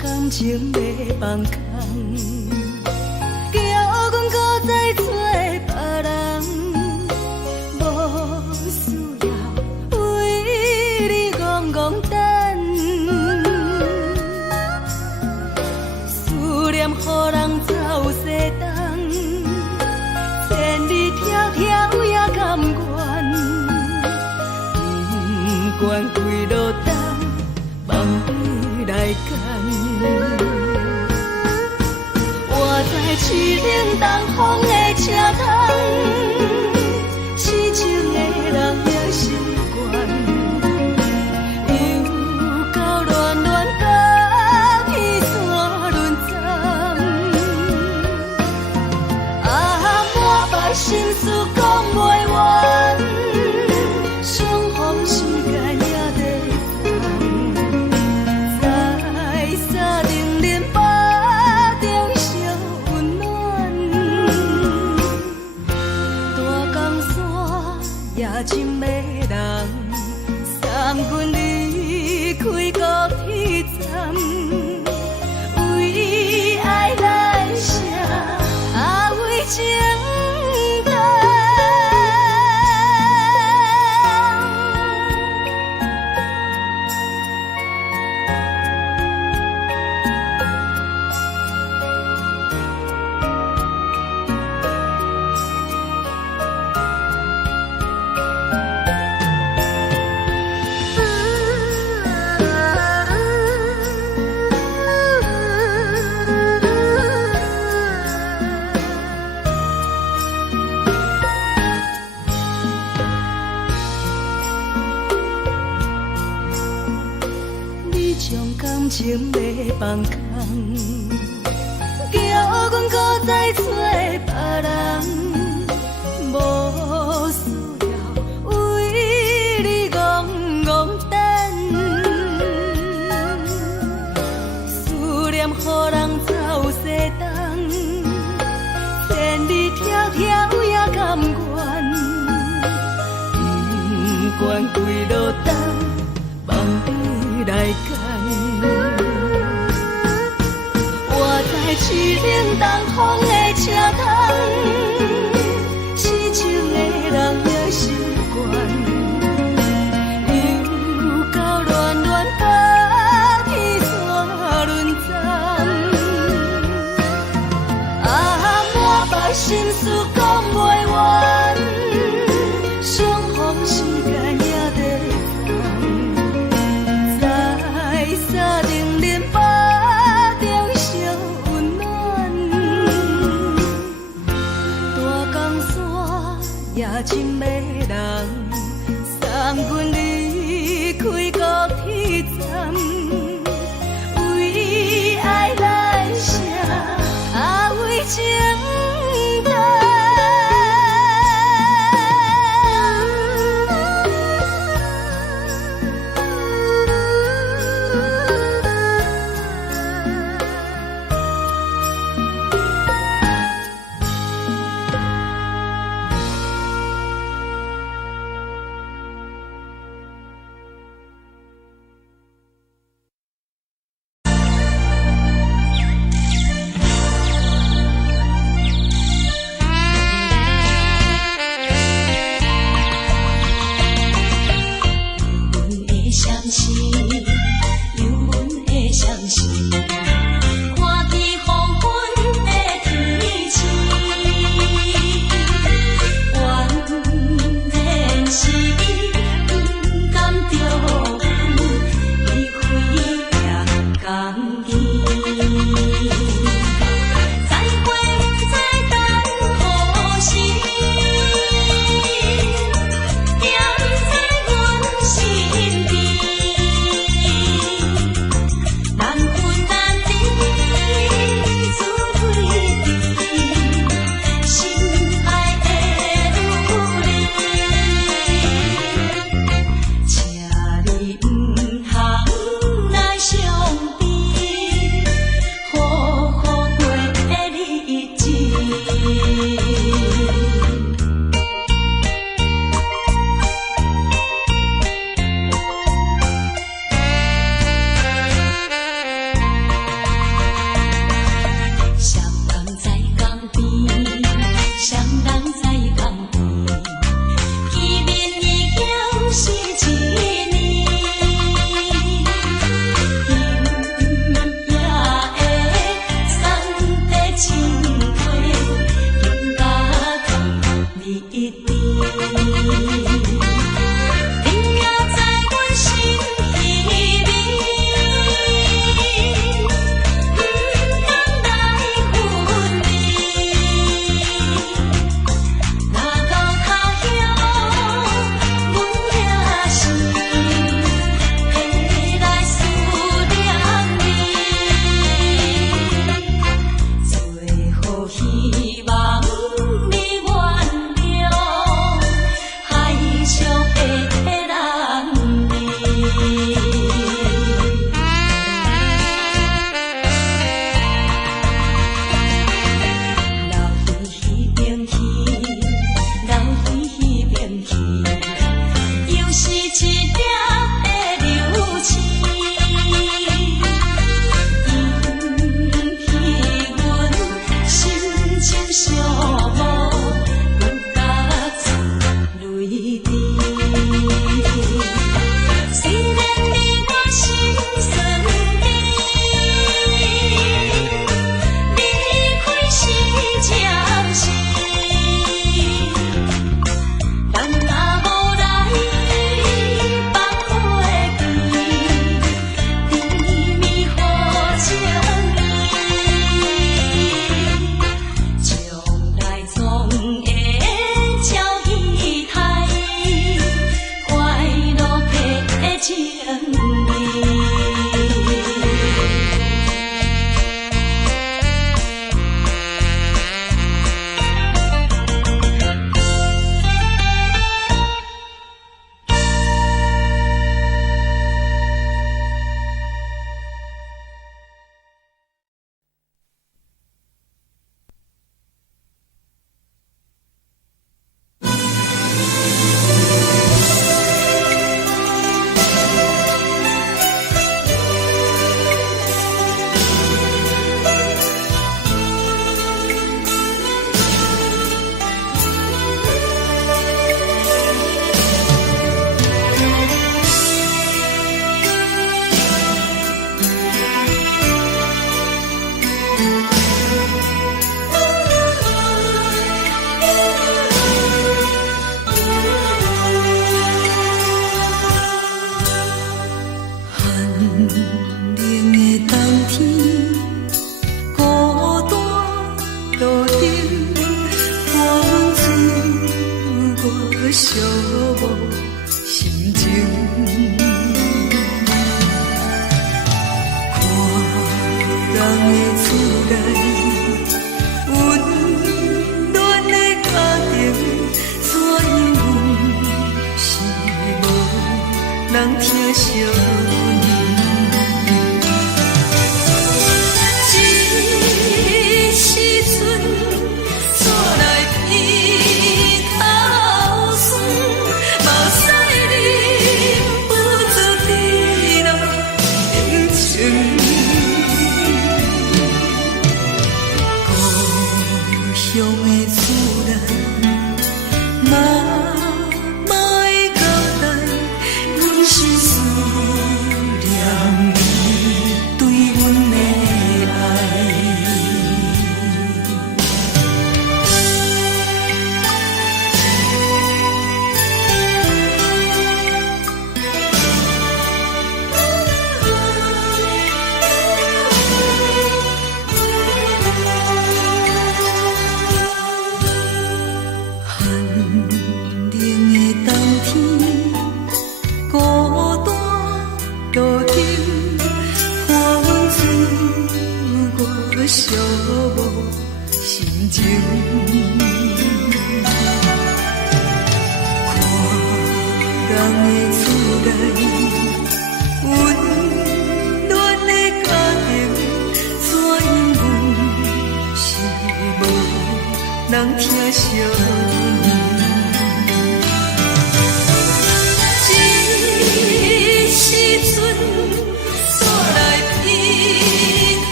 感情要放空，叫阮搁再找别人，无需要为你戆戆等，思念予人走西东，千里迢迢也甘愿，不管几路东，梦里来赶。活在痴冷东风的车窗，痴情的人的心愿，又到乱乱甲彼山论斩。啊，满腹心事讲袂完，相逢时间也在等，在沙冷冷巴中烧温暖。将感情要放空，叫阮搁再找别人。无需要为你戆戆等，思念予人走西东，千里迢迢也甘愿，不管几落冬，望你来牵。我在痴冷东风的车窗。痴情的人也习惯，又到恋恋把天山轮转。满腹心事讲袂完，相逢时间也在等，在沙定林巴中相温暖。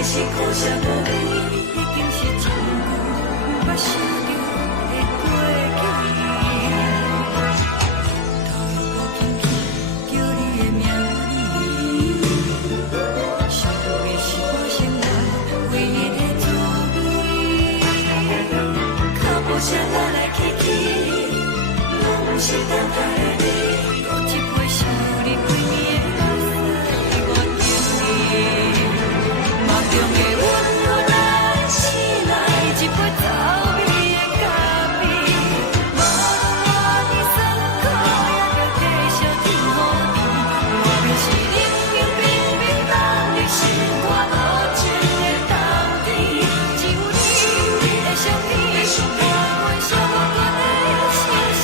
是苦涩无味，已经是一句捌想着的过去。头又无轻轻叫你的名字，想的是我生活唯一的滋味。脚步声来来去去，拢是等待的你，多一杯想你几年的目屎，我等你。梦中的温柔来醒来，一杯走味的咖啡，无论我的酸苦，也着继续甜予你。我便是冷冷冰冰冷的心，我无情的冬天，只有你的相片，我阮相关的心事。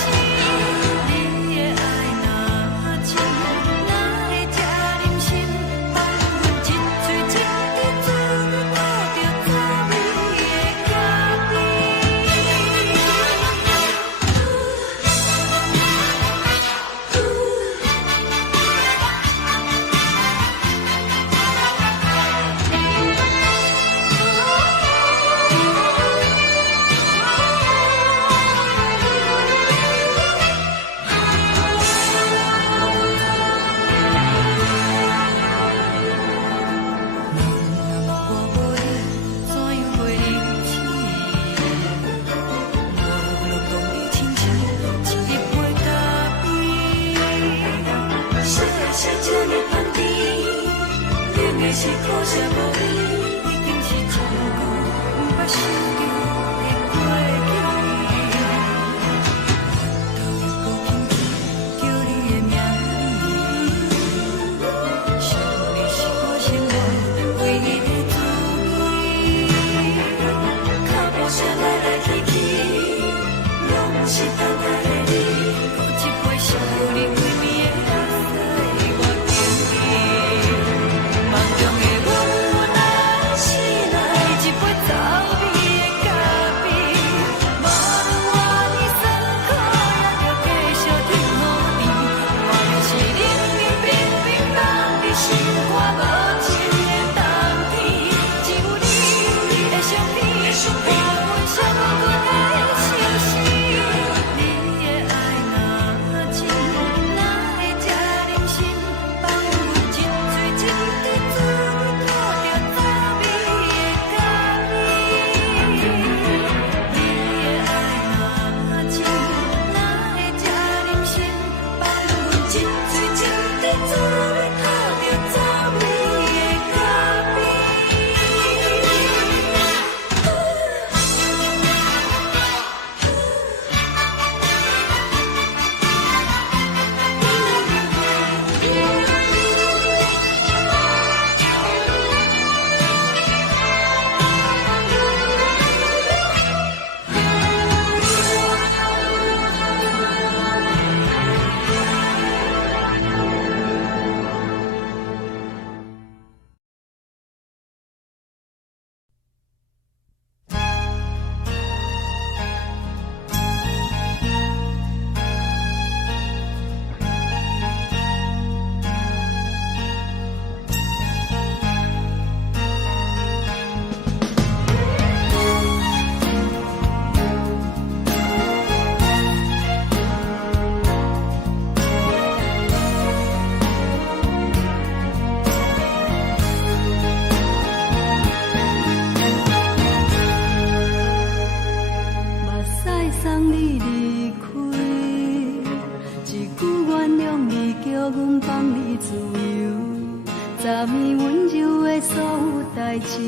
代志，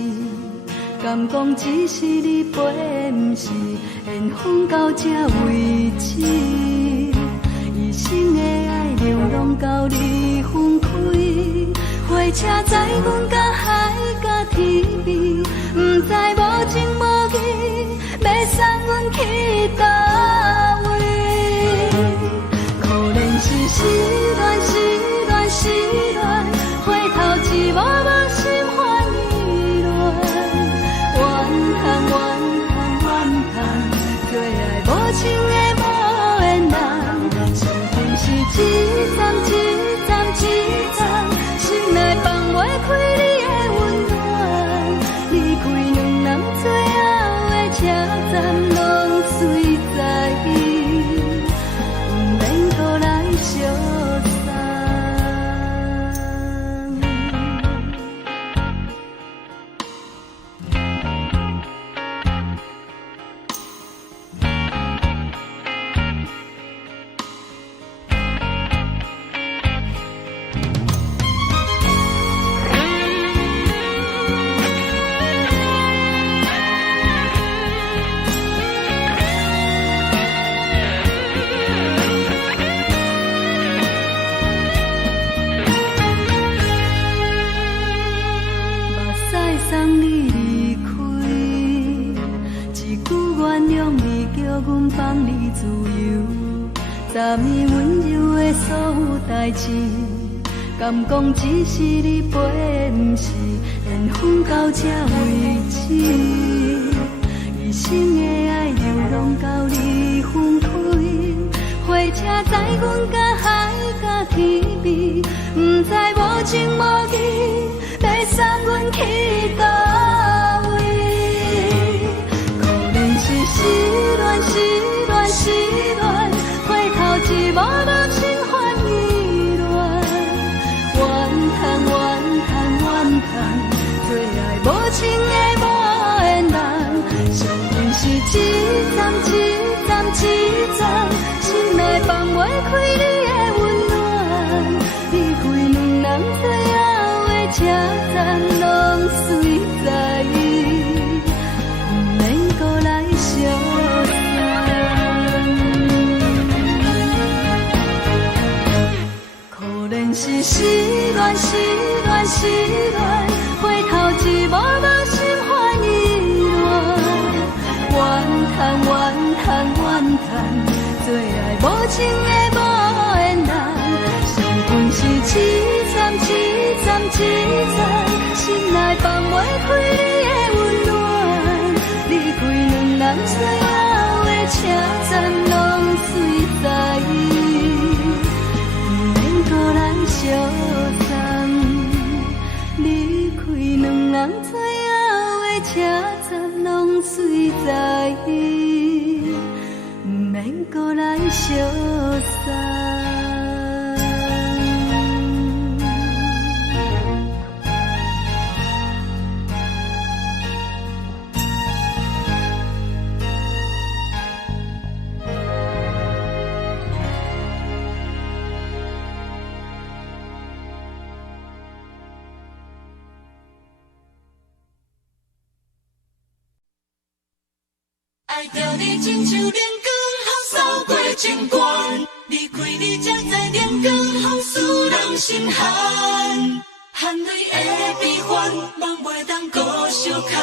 敢讲只是你陪，不是缘分到这为止。一生的爱流浪到你分开，火车载阮甲海甲天边，不知无情无义，要送阮去倒位？可怜是失恋，失恋，失恋，回头一幕幕心烦意乱，怨恨，怨恨，怨恨，最爱无情的无缘人，情份是一站一站一站，心内放袂开你的温暖，离开两人最后的车站，拢随在伊，不免搁来相送。送你离开，一句原谅你，叫阮放你自由。昨暝温柔的所有代志，敢讲只是你陪，不是缘分到这为止。一生的爱流浪到你分开，火车载阮甲海甲天边，不知无情无义，要送阮去倒位？可怜是失恋，失恋，失恋，回头一幕幕心烦意乱，怨恨，怨恨，怨恨，最爱无情的无缘人，相份是一站一站一站，心内放袂开你的温暖，离开两人最后的车站，拢随在伊，不免搁来相送。可怜是失恋，失恋，失恋，回头一幕幕心烦意乱，怨恨，怨恨，怨恨，最爱无情的无缘人，相份是一站一站一站，心内放袂开你的温暖，离开两人最后的车站，拢随在伊，不免搁来相送。离开两人最后的车站，拢随在伊，不免搁来相送。爱着你亲像阳光，透扫过情关，离开你才知阳光风使人心寒。含泪的悲欢，望袂当搁相牵，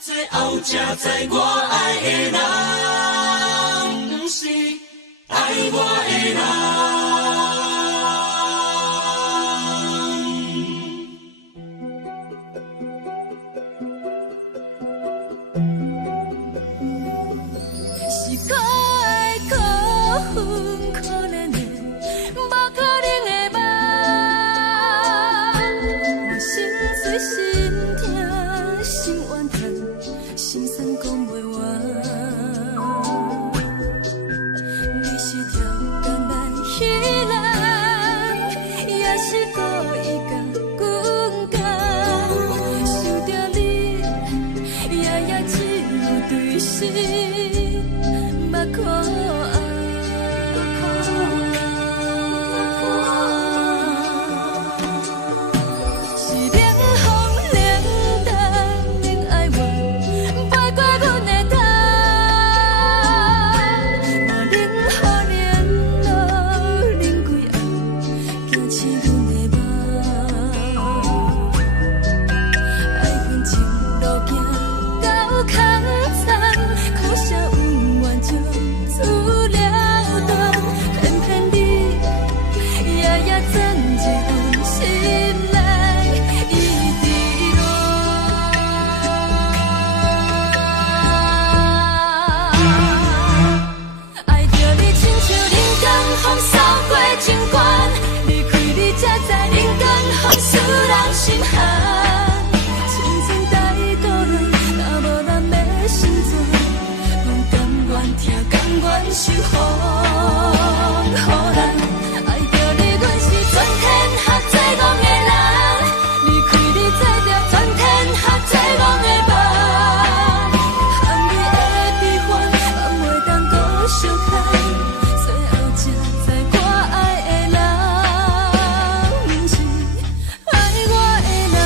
最后才知我爱的人，不是爱我的人。可怜的，无可能的梦，我心碎心痛心怨叹，心酸讲袂完。你是跳工来彼人，也是故意甲阮讲，想着你夜夜只有对视，目眶。是冷风冷守护，予人爱着你，阮是全天下最戆的人。离开你，做着全天下最戆的梦。含你的悲欢，嘛袂当搁相牵。最后才知我爱的人，不是爱我的人。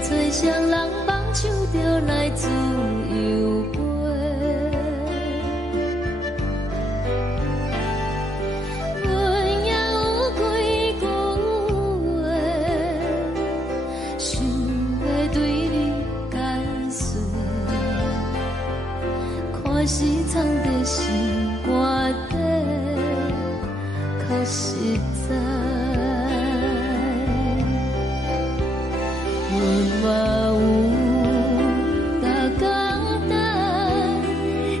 吹双人放手就来自由飞，阮也有几句话，想要对你解释，可是藏在心肝底，较实在。 嘛有甲简单，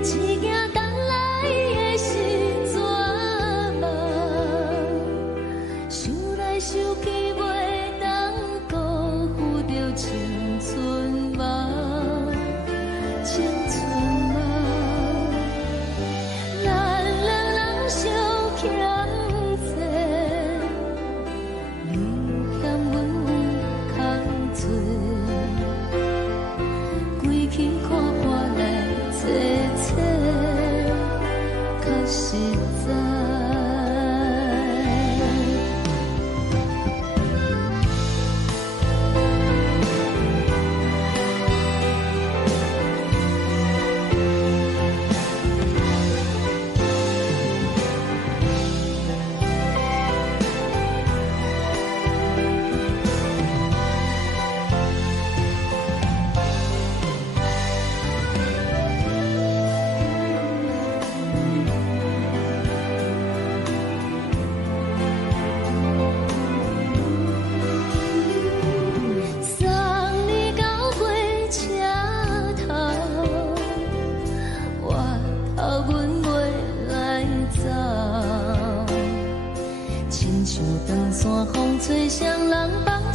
一件等来的心怎梦？想来想去袂当辜负着青春梦，青春梦。咱两人相。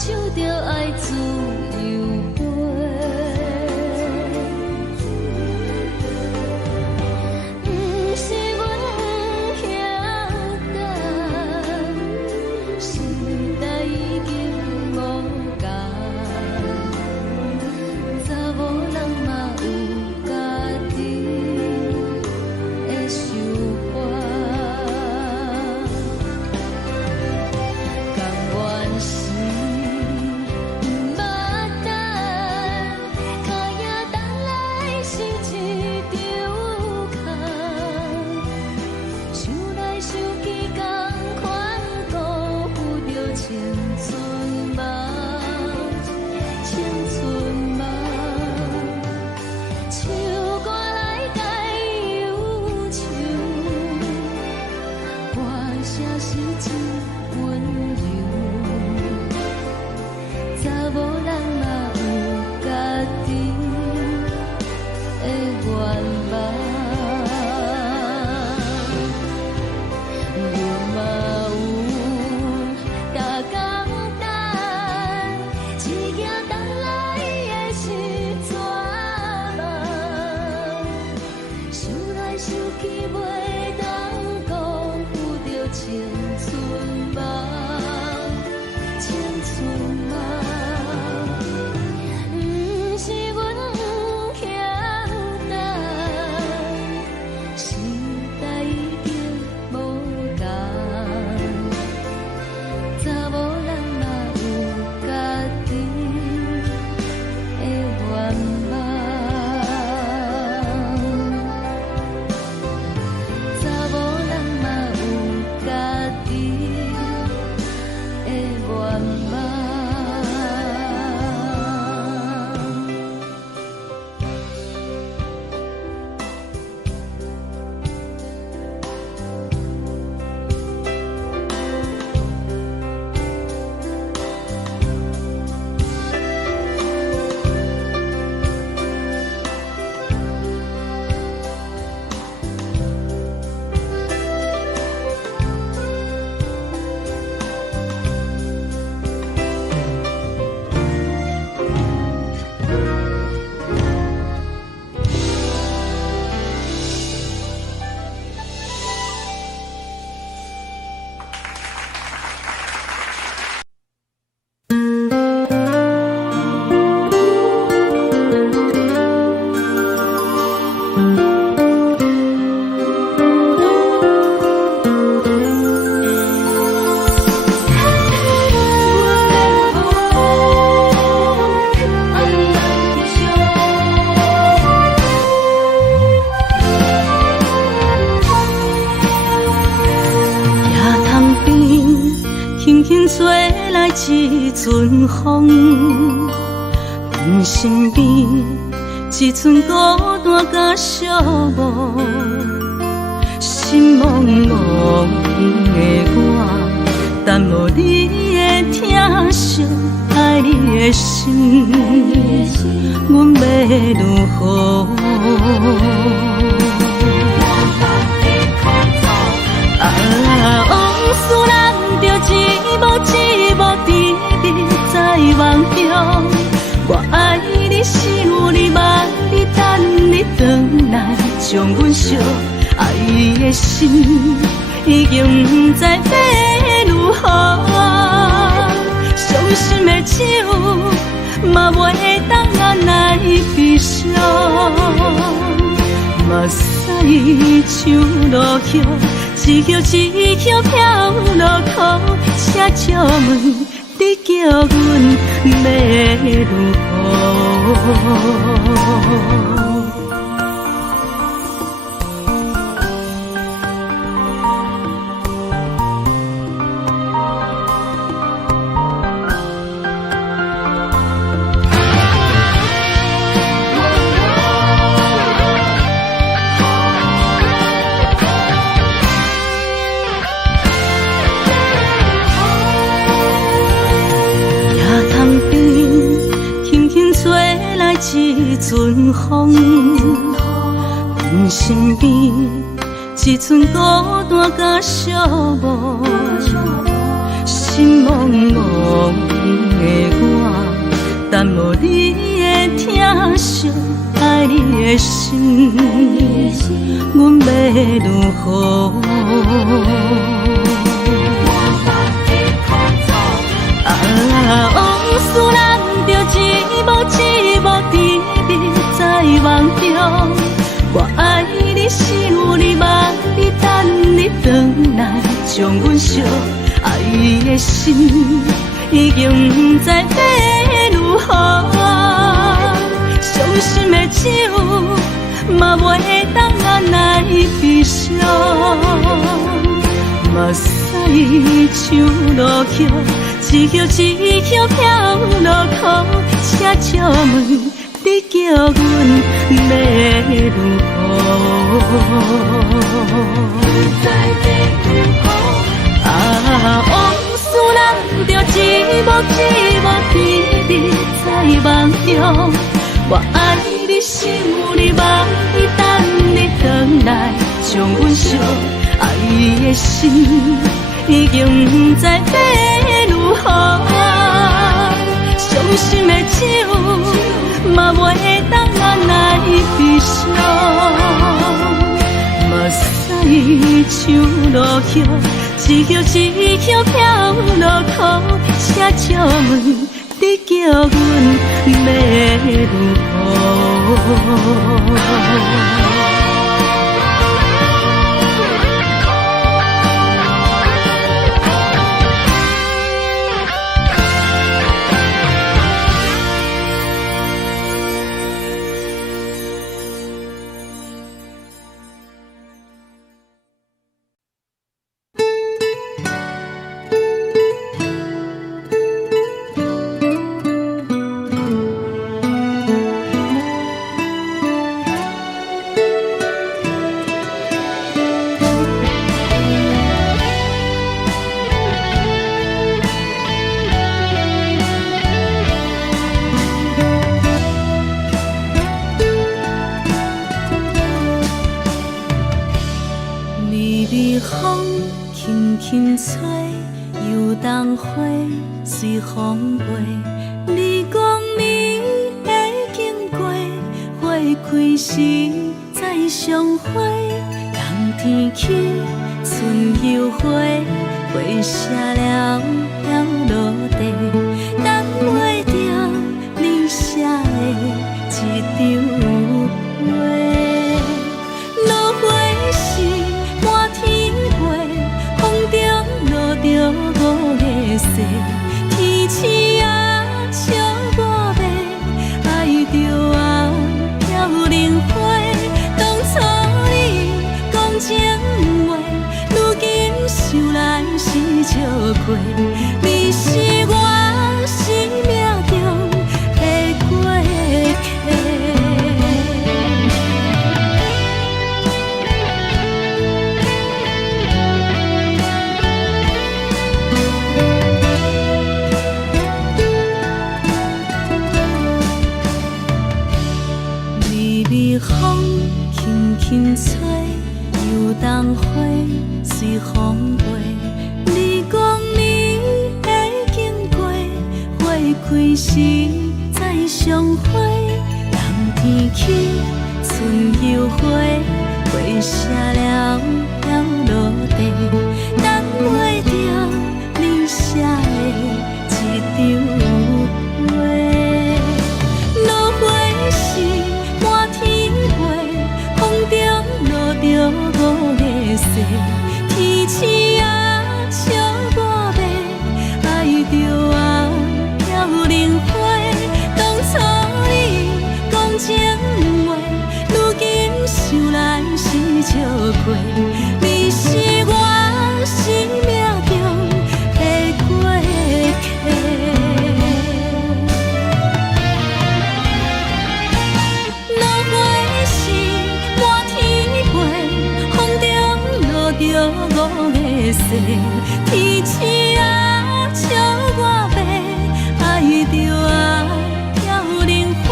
手着爱自由飞。不是阮不晓等，时代已经无同，查某人嘛有家己的想法。一阵风，阮身边一寸孤单甲寂寞，心茫茫的我，等无你的疼惜，爱你的心，阮要如何？往事难着一幕甜蜜在梦中。我爱你，想你，望你，等你回来，将阮惜爱你的心已经不知要如何。伤心的手嘛袂当按来悲伤。目屎像落雨，一曲一曲飘落雨，请借问你叫阮要如何？一阵风，阮身边一寸孤单甲寂寞，心茫茫我，但无你的疼惜，爱你的心，阮要如何？往事人着一幕一幕甜蜜在梦中。我爱你是有你望你等你回来，将阮惜爱的心已经不知要如何。伤心的酒嘛袂当按来悲伤，目屎像落叶。一叶一叶飘落雨，车借问你叫阮要如何？往事人着一幕一幕甜蜜在梦中。我爱你是有你望你等你回来，将阮惜爱的心已经不知要如何。伤心的酒嘛袂当按来悲伤，目屎像落叶，一叶一叶飘落雨，车借问你叫阮要如何？随风飞，你讲你会经过，花开时再相会。冬天起，春又回，花谢了飘落地，等袂着你写的一张画。落花时满天飞，风中落着五个色。天星啊，笑我迷，爱着啊，飘零花。当初你讲情话，如今想来是笑过。你是我生命中的过客。风轻轻吹，游动花随风飞。你讲你会经过，花开时再相会。冬天起，春又回，花谢了飘落地，等袂着你写的一张画。落花时满天着五个色，天星啊，笑我迷，爱着啊，飘零花。当初你讲情话，如今想来是笑过。你是我生命中的过客。着五个色，天星啊，笑我迷，爱着啊，飘零花。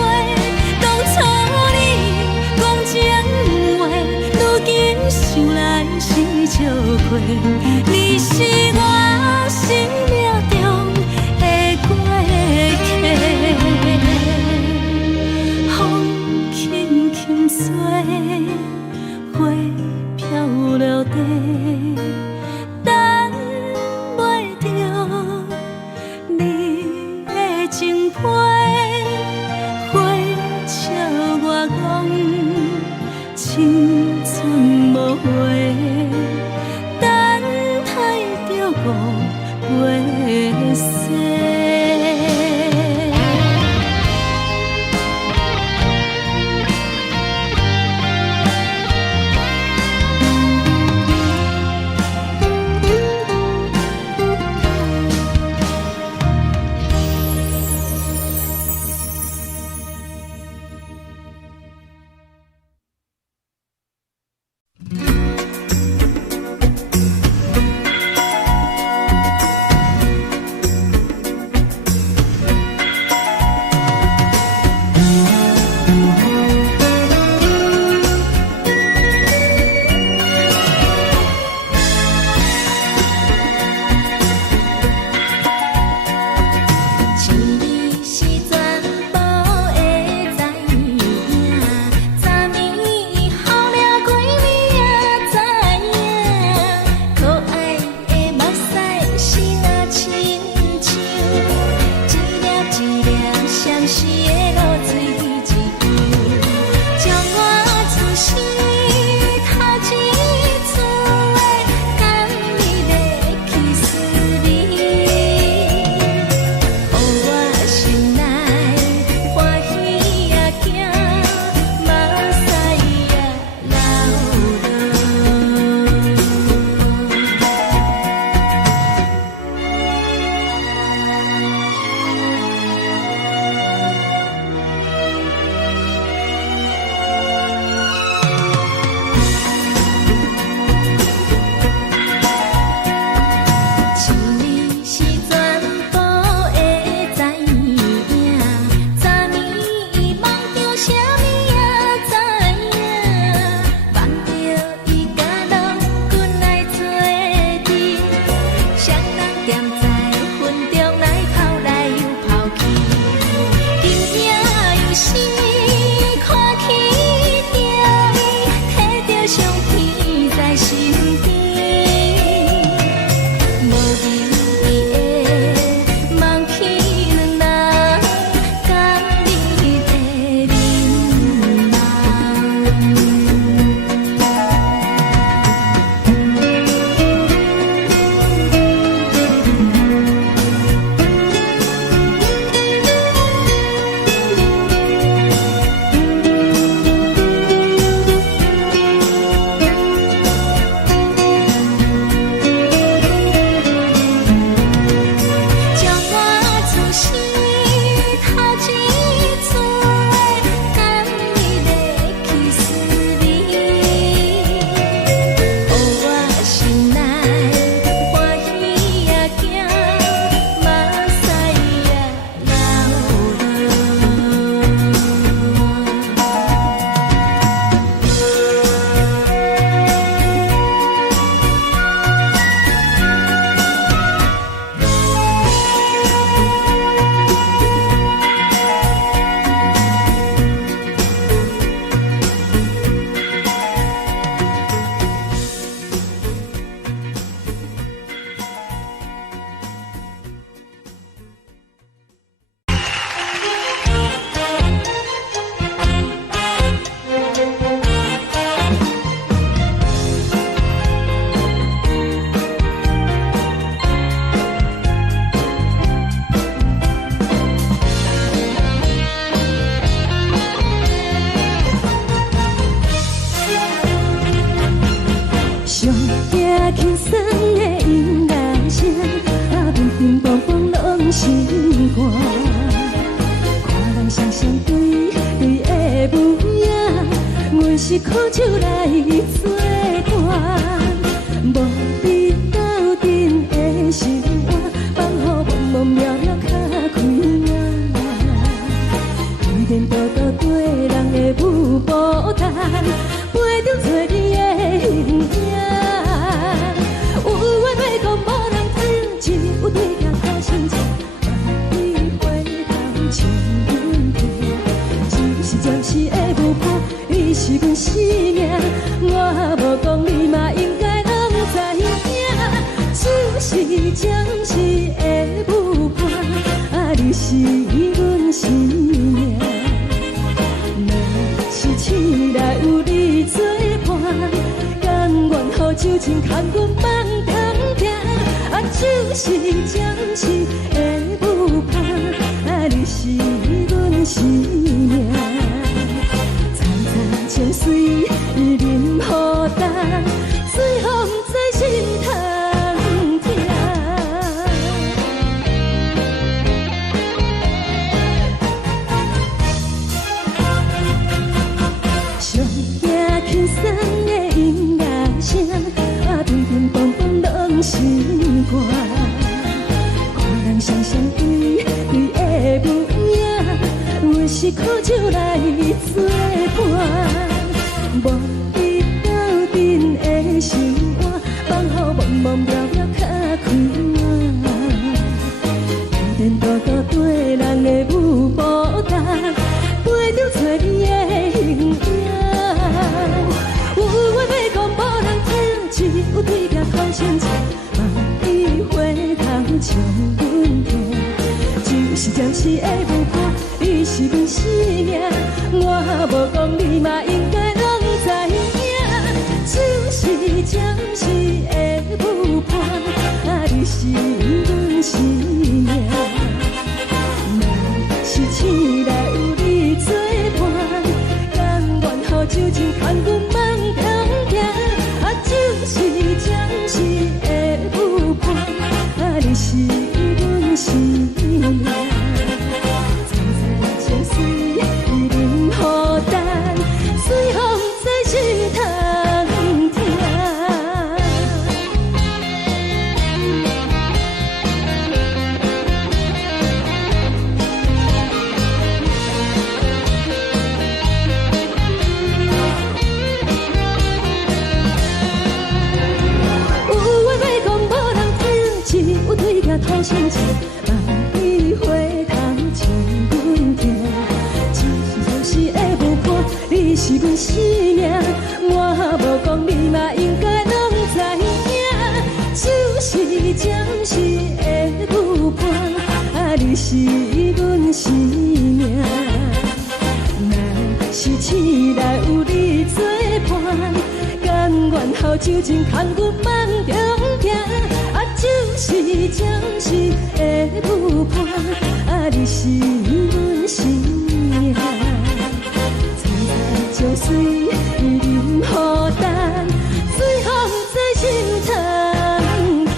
当初你讲情话，如今想来是笑过。你是我生命中的过做，花飘落地，等袂着你的情批。花笑我讲，青春无悔，等待着五月雪。轻松的音乐声，乒乒乓乓拢心肝。看人双双对对的模样，阮是苦手来做伴。无你斗阵的心肝，放乎茫茫渺渺较开眼。颠颠倒倒对人的舞步弹，陪着做你的形影。 有对镜看心情，万里回头像云天，一时暂时的无伴，你是是阮生命，我无讲你嘛应该拢知影，就是暂时的舞伴，啊，你是阮生命。若是醒来有你作伴，甘愿予酒精牵阮放通行，啊，就是暂时的舞伴，啊，你是阮生命。情水伊淋雨淡，水风在心头痛。上听轻松的音乐声，啊，乒乒乓乓拢心肝。看人双双对的无影，阮是苦酒来作伴。无你斗阵的生活，放乎茫茫渺渺较快活。颠颠倒倒对人的舞步动，陪着找你的形影。有话要讲无人听，只有对镜头前坐，万里回头将阮听。就是暂时的舞伴，你是阮生命，我无讲你嘛应该。就是暂时的舞伴，啊，你是阮生命。若是醒来有你作伴，甘愿予酒精牵阮放通行，啊，就是暂时的舞伴，啊，你是阮生命。藏在情水伊淋雨淡，水风在心头。头前坐，万里回头将阮听。就是暂时的舞伴，你是阮生命，我无讲你嘛应该拢知影。就是暂时的舞伴，啊，你是阮生命。若是醒来有你作伴，甘愿予酒精牵阮放中行。就是暂时的舞伴，啊，你是阮生命。藏在情水伊淋雨淡，水风在心头痛。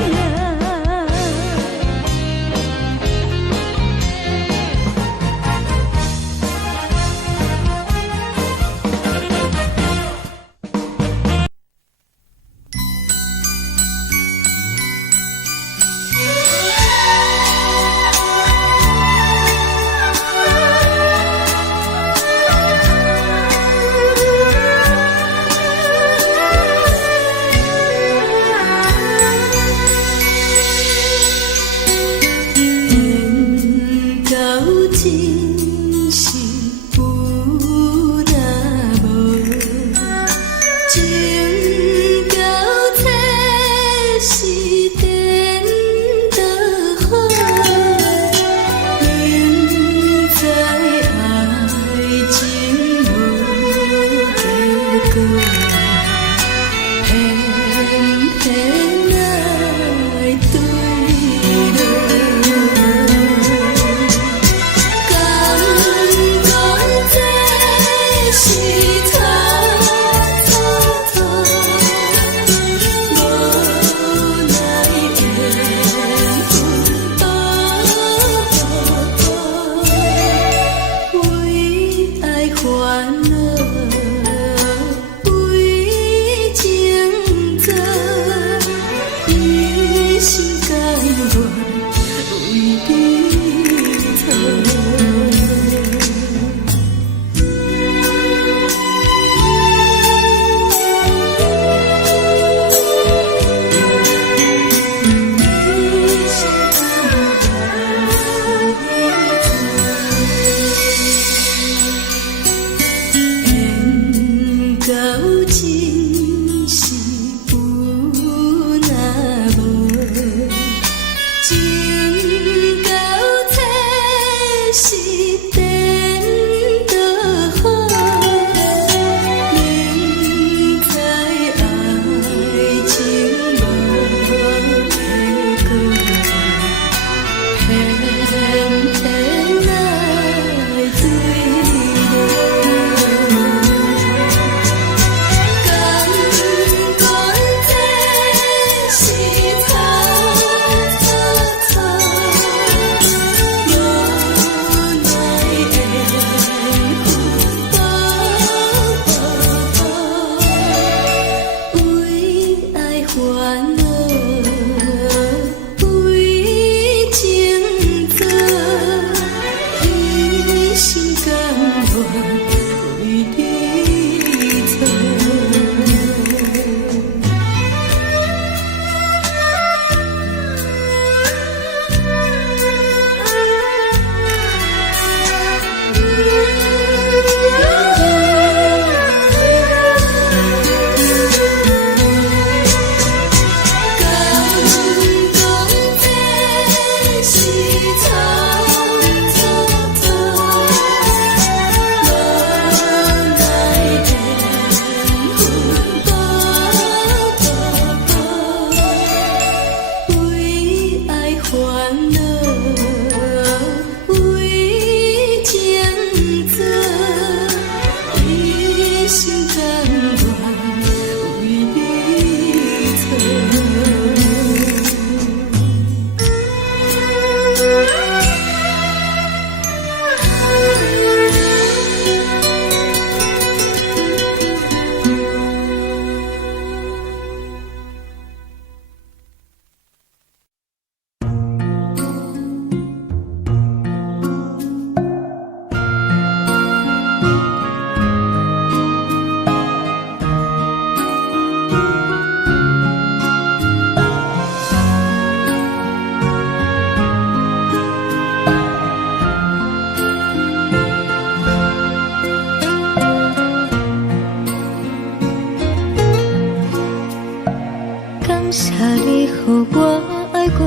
谢你，予我爱过，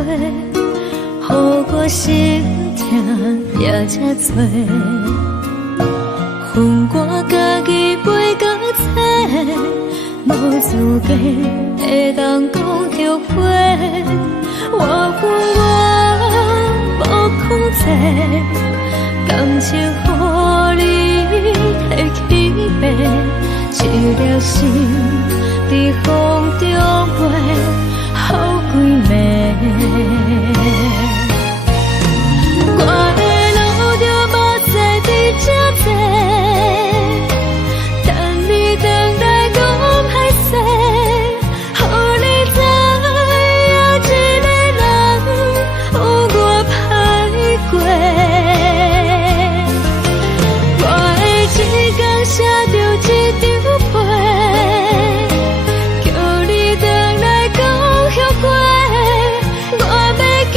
予我心痛也这多。恨我家己飞到这，无资格会当讲后悔。我恨我无控制，感情予你提起白，一粒心在风中飞，好几暝。我的路就无再伫这坐，等你回来讲歹势，予你知影一个人有我歹过。我的一天写着一张被，叫你回来讲后悔。我要叫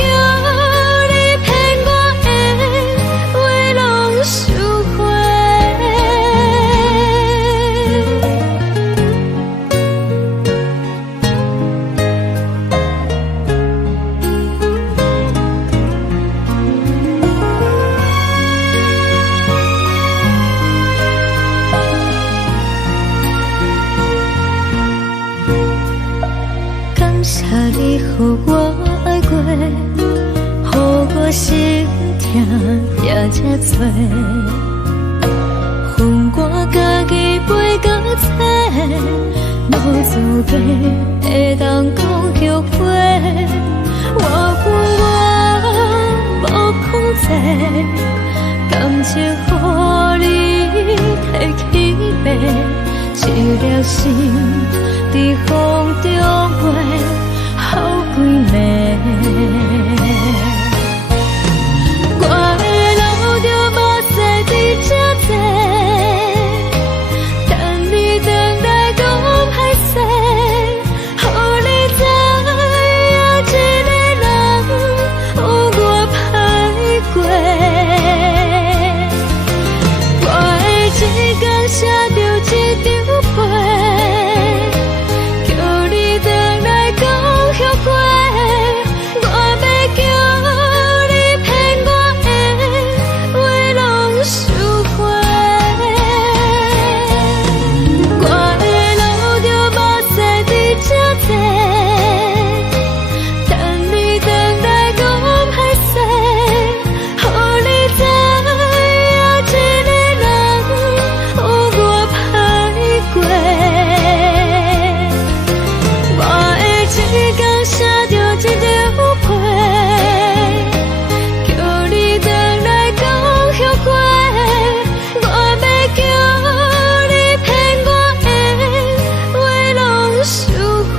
你骗我的话拢收回。感谢你，予我爱过，予我心痛也这多。恨我家己飞到这，无资格会当讲后悔。我恨我无控制，感情予你提起白，一粒心在风中飞，好几暝。我的路就无再伫这坐，等你回来讲歹势，予你知影一个人有我歹过。我的一天写着一张被，叫你回来讲后悔。我要叫你骗我的话拢收回。我的路就无再伫这坐，等你回来讲歹势，予你知影一个人有我歹过。我的一天写着一张被，叫你回来讲后悔。我要叫你骗我的话拢收回。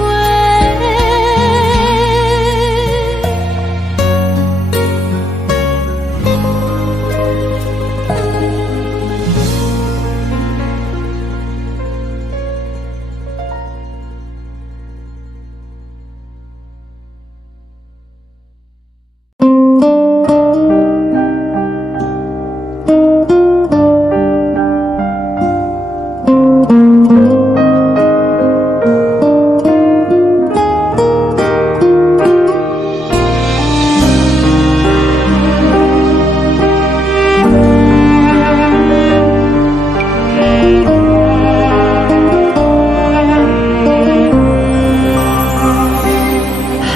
海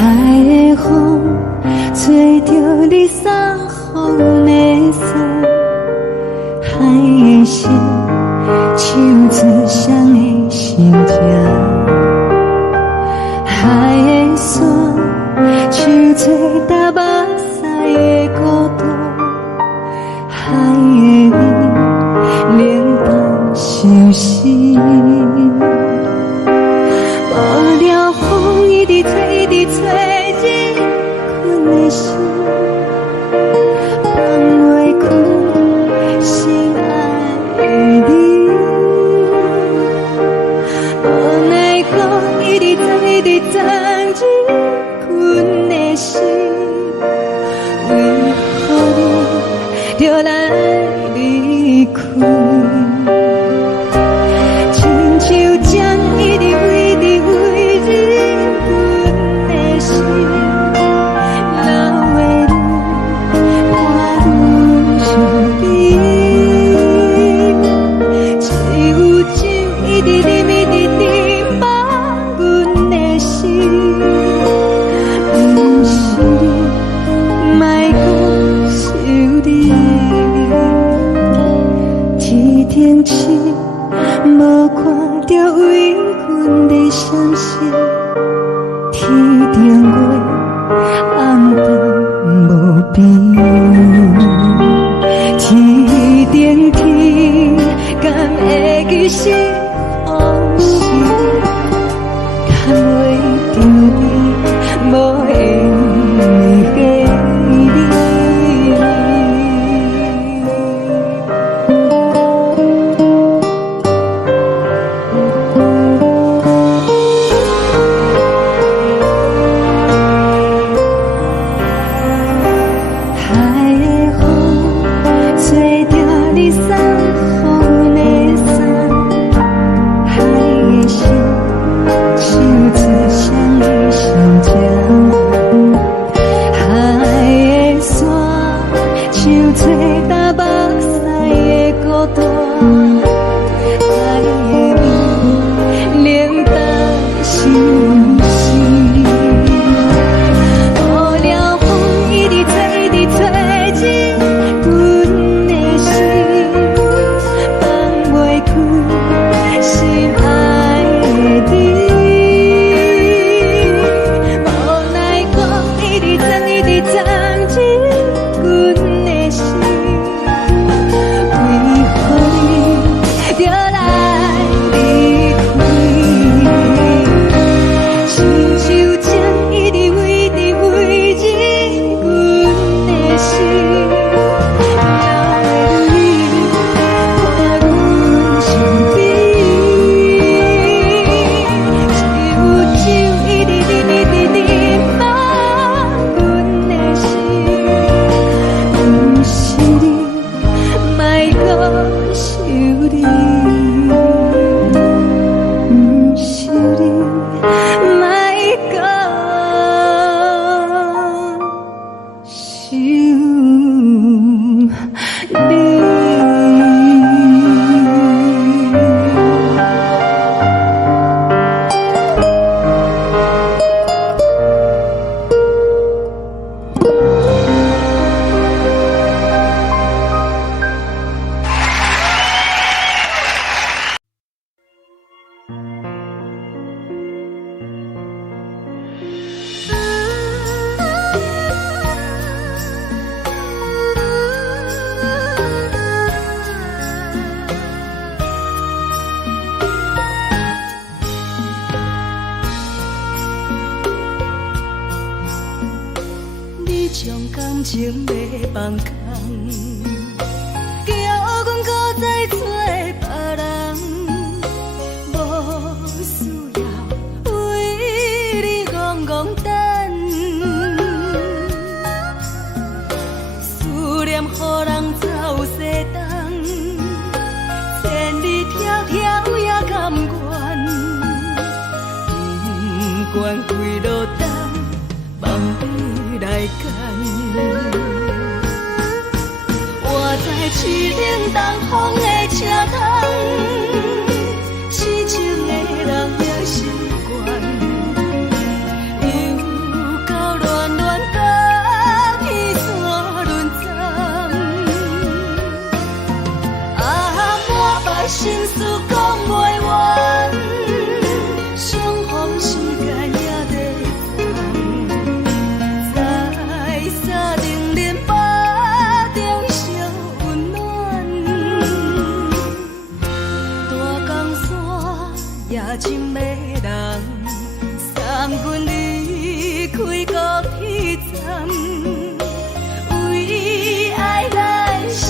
的风吹着你送风的伞，海的心唱出双的心情，海的山唱出搭目屎的孤独，海的你冷淡伤心。无聊风一直吹，一直吹，日困的心，放袂开心爱的你。无奈讲一直等，一直等，日困的心，为何你就来离开？亲像将一直为日困。情要放空，叫阮搁再找别人，无需要为你戆戆等。思念予人走西东，千里迢迢也甘愿，不管几落冬，梦里来干。我在市顶东风的车窗，痴情的人也习惯，又到乱乱甲彼山论战。啊，满腹心事讲袂完，相逢时间也在等，在沙丁林巴中烧温暖，大江山也真迷人，送阮离开高铁站，为爱来写，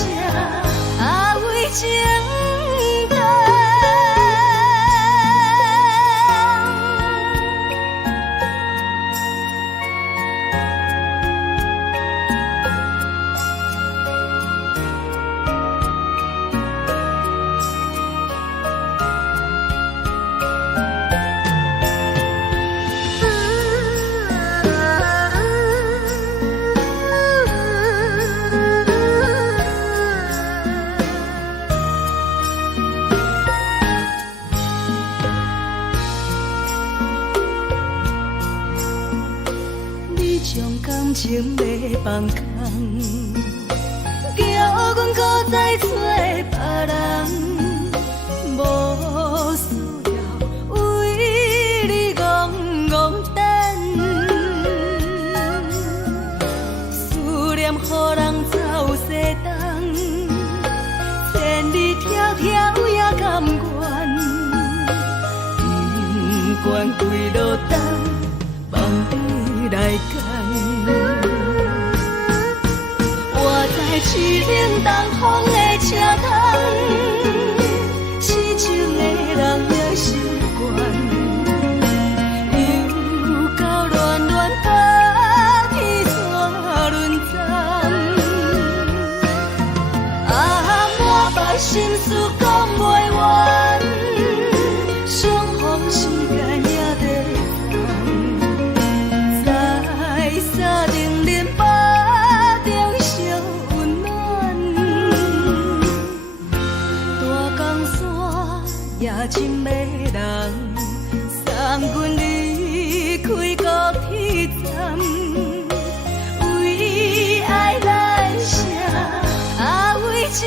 为情等。你将感情要放空，叫阮搁再找别人，无需要为你戆戆等。思念予人走西东，千里迢迢也甘愿，不管几落冬，梦里来干。我在市顶东风的车窗，痴情的人也习惯，又到乱乱甲彼山论战。啊，满腹心事讲袂完，相逢时间也在等，在沙丁林巴中烧温暖，大江山也真迷人，送阮离开高铁站，为爱来写，为情。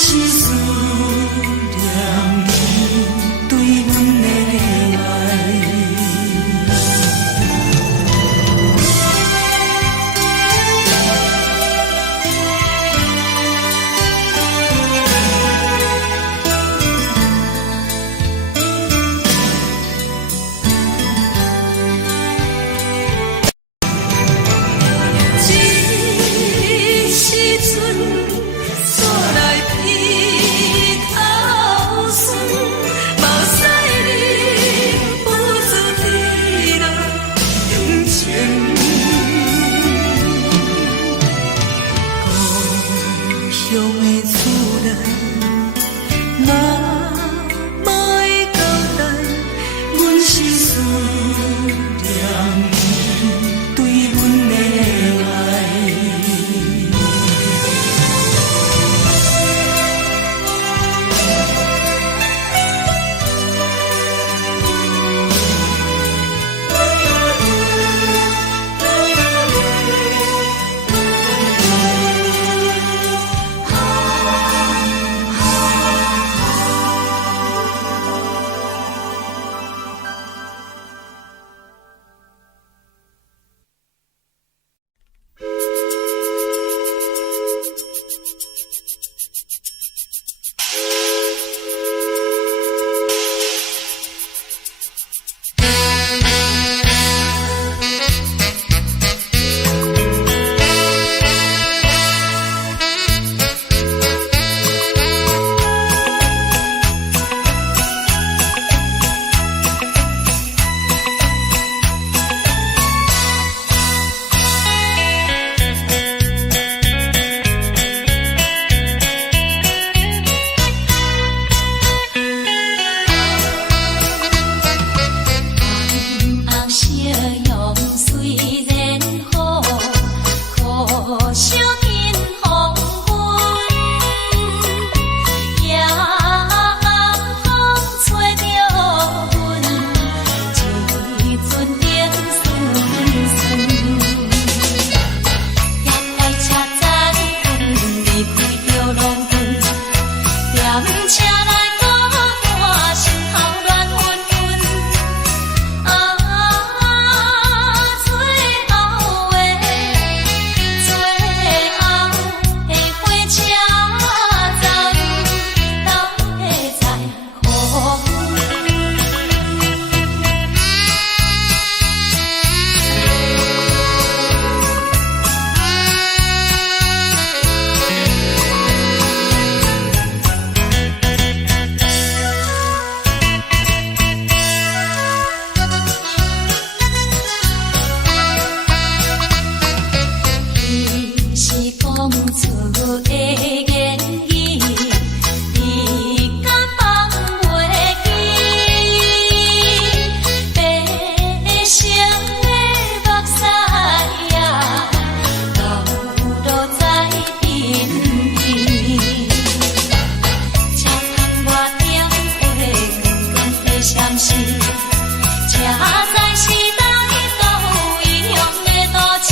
是思念你。暂时，这才是咱都有异乡的都市。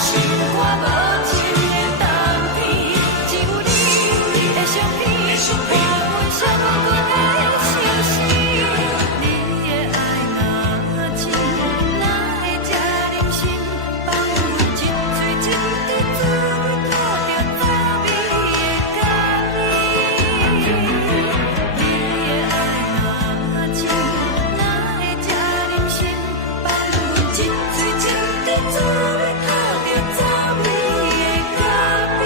心肝无情的冬天，只有你的相片，换阮伤骨的相思。你的爱若真，哪会这忍心放阮一嘴一滴滋味，喝着早味的咖啡？你的爱若真，哪会这忍心放阮一嘴一滴滋味，喝着早味的咖啡？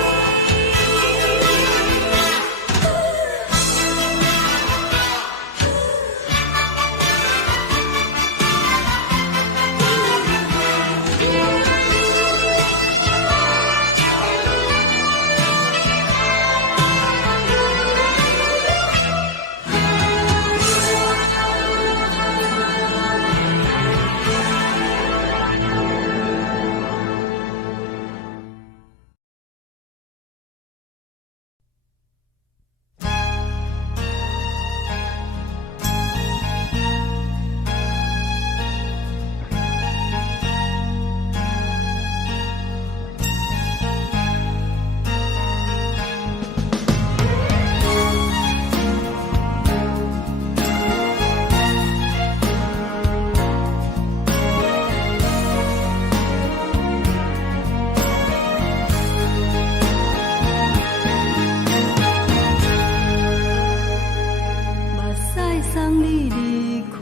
目屎送你离开，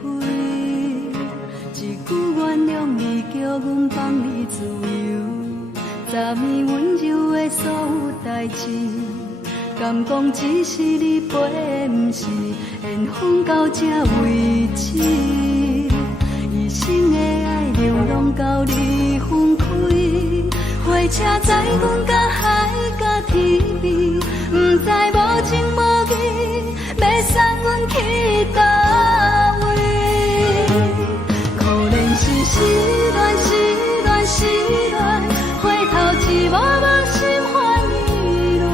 一句原谅你，叫阮放你自由。昨暝温柔的所有代志，敢讲只是你陪，不是缘分到这为止。一生的爱流浪到你分开，火车载阮甲海甲天边，不知无情无义，要送阮去倒位？可怜是失恋，失恋，失恋，回头只无无心换意乱，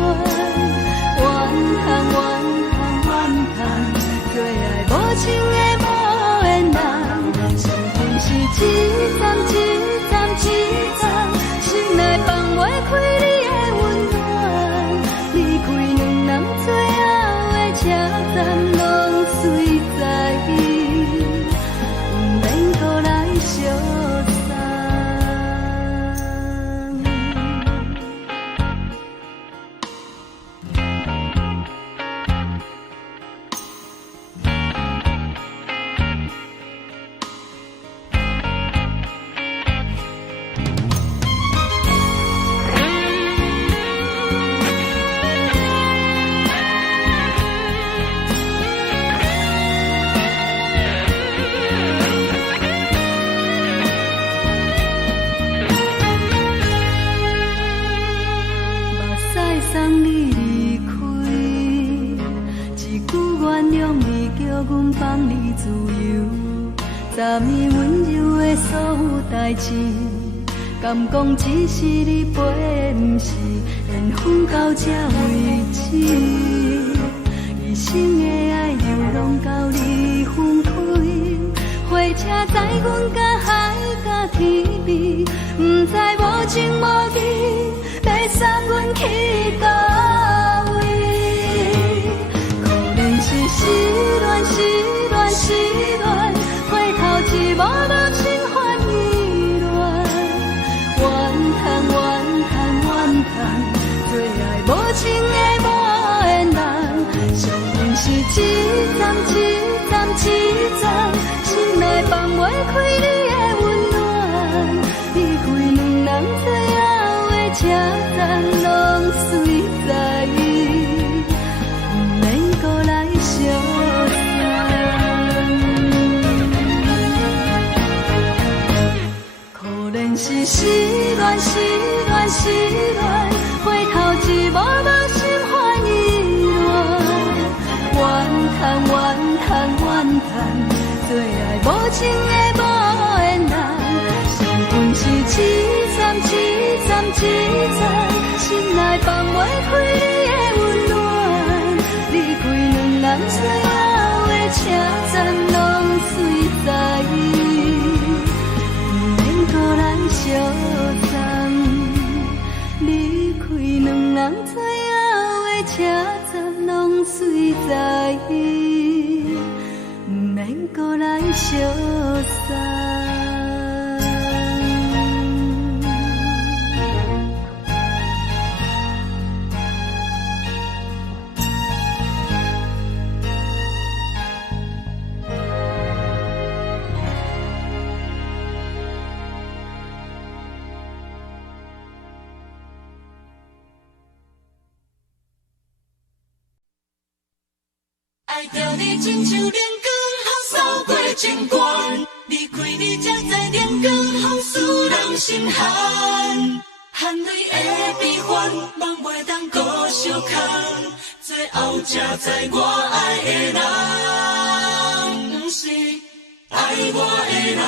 怨恨，怨恨，怨恨，最爱无情的无缘人，伤痕是一站一站一站，心内放袂开你的温暖，离开两人最后的车站，拢随在伊，不免搁来相送。目屎送你离开，一句原谅你，叫阮放你自由。昨暝温柔的所有代志，敢讲只是你陪，不是缘分到这为止。一生的爱流浪到你分开，火车载阮甲海甲天边，不知无情无义，要送阮去倒位？可怜是失恋，失恋，失恋，回头只无无心换意乱，怨恨，怨恨，怨恨，最爱无情的无缘人，伤痕是一站一站一站，心内放袂开你的温暖，离开两人最后的车站，拢随在伊，不免搁来相送。可怜是失恋，失恋，失恋，回头只无无心换意乱，怨恨，怨恨，怨恨，最爱无情的无缘人，伤痕是一站一站一站，心内放袂开你的温暖，离开两人最后的车站，拢随在伊，不免搁来相送。爱着你亲像阳光风扫过情关，离开你才知阳光风使人心寒。含泪的悲欢，望袂当搁相牵，最后才知我爱的人，不是爱我的人。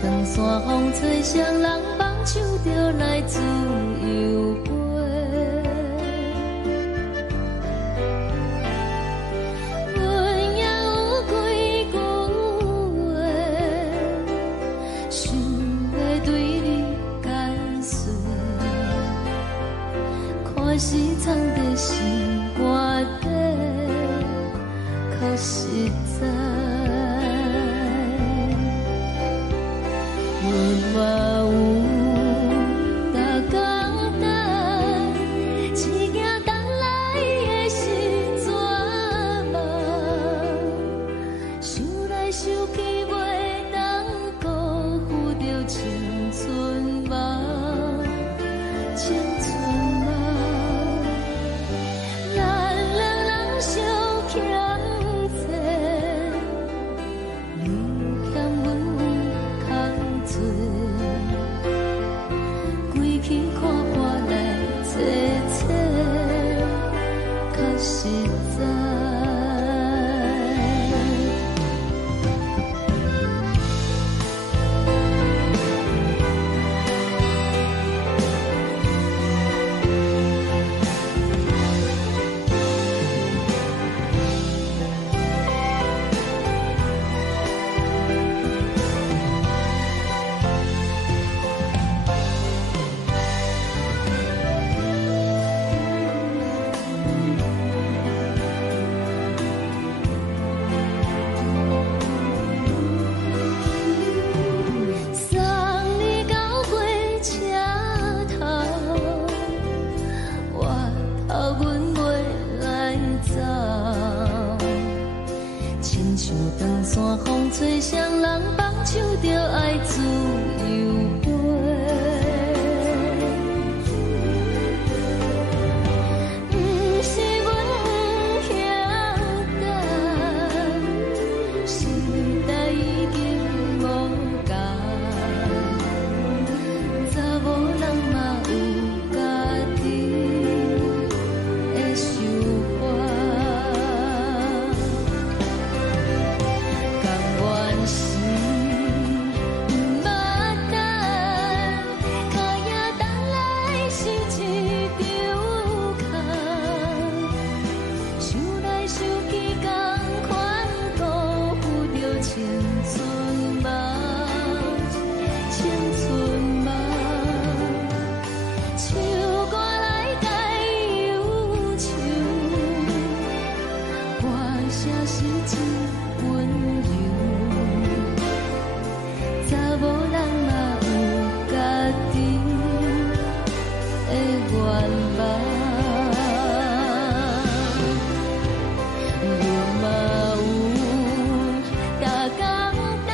长线风吹双人放手就来自由飞。阮也有几句话，想要对你解说，可是藏在心肝底，较实在。阮嘛有逐工等，一件等来的时阵嘛，想来想去袂当辜负着青春嘛，青春嘛，咱两人相欠债，你欠阮空做，归去看破来切切，较实在。送你到火车头，我头阮袂来走，亲像长线风吹双人放手就爱自由飞。不是阮不晓得，时代已经无共，查某人嘛有家己的想法，甘愿是不捌等，脚也等来是一场空，想来想去同款辜负着青春嘛，青春嘛，唱歌来解忧愁，歌声是一温柔，查某人嘛有家己的愿望。阮嘛有逐工等，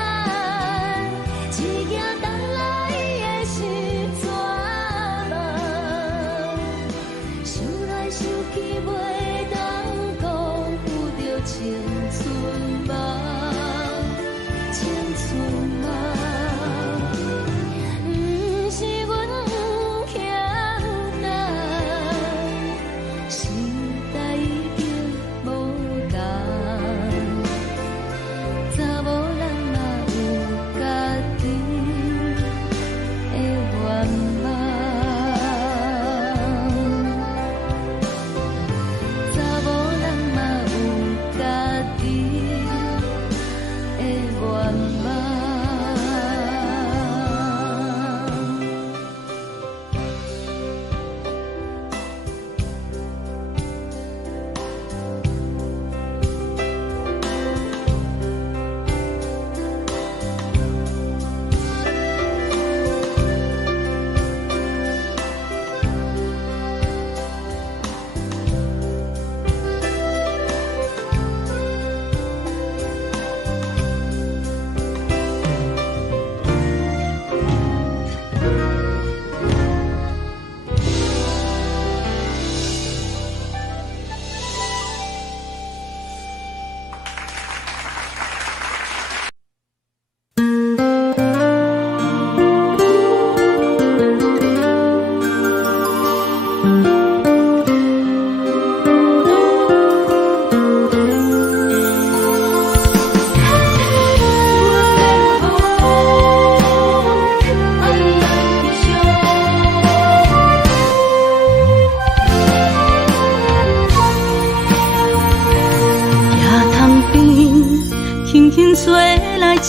一件等来的时阵嘛，想来想去袂当辜负着青春嘛，青春嘛，不是阮不晓得，时代已经无共，查某人嘛有家己的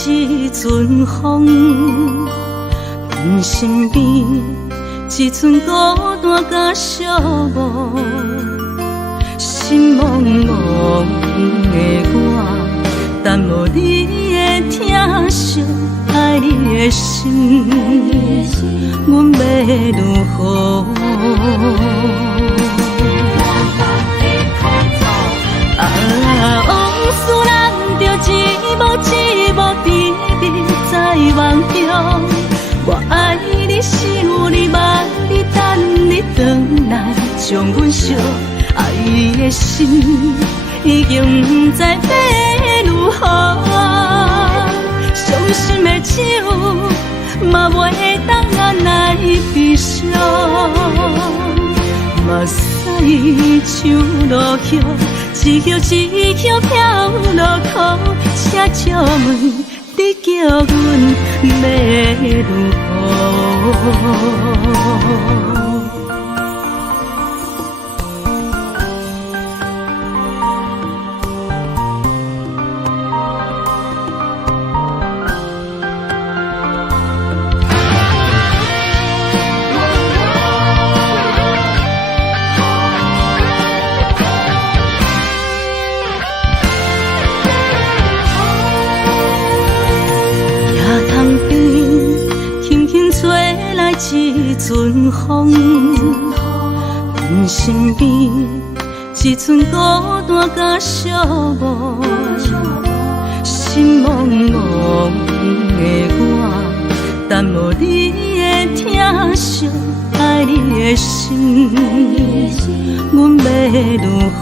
一阵风，阮身边一寸孤单甲寂寞，心茫茫的我，等无你的疼惜，爱你的心，阮要如何？往事人着一幕一幕甜蜜在梦中。我爱你是有你望你等你回来，将阮惜爱你的心已经不知要如何。伤心的手嘛袂当按来悲伤。目屎像落雨，一曲一曲飘落雨，请借问你叫阮要如何？一阵风，阮身边一寸孤单甲寂寞，心茫茫的我，等无你的疼惜，爱你的心，阮要如何？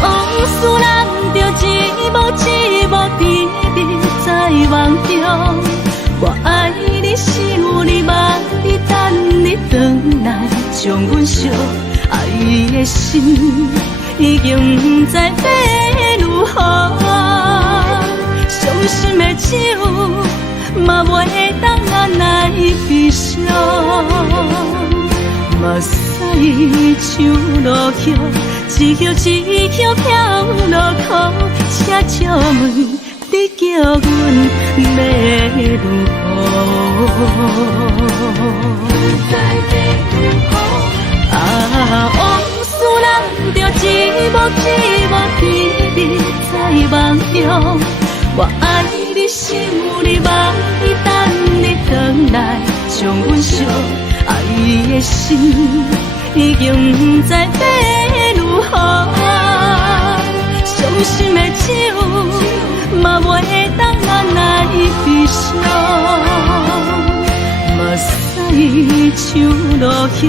往事人着一幕一幕甜蜜在梦中。我爱你是有你望你等你回来，将阮惜爱你的心已经不知要如何。伤心的手嘛袂当按来悲伤。目屎像落雨，一曲一曲飘落雨，请借问你叫阮要如何？往事人着一幕一幕甜蜜在梦中。我爱你是有你望你等你回来，将阮惜爱你的心已经不知要如何。伤心的手嘛袂当按来悲伤。目屎像落雨，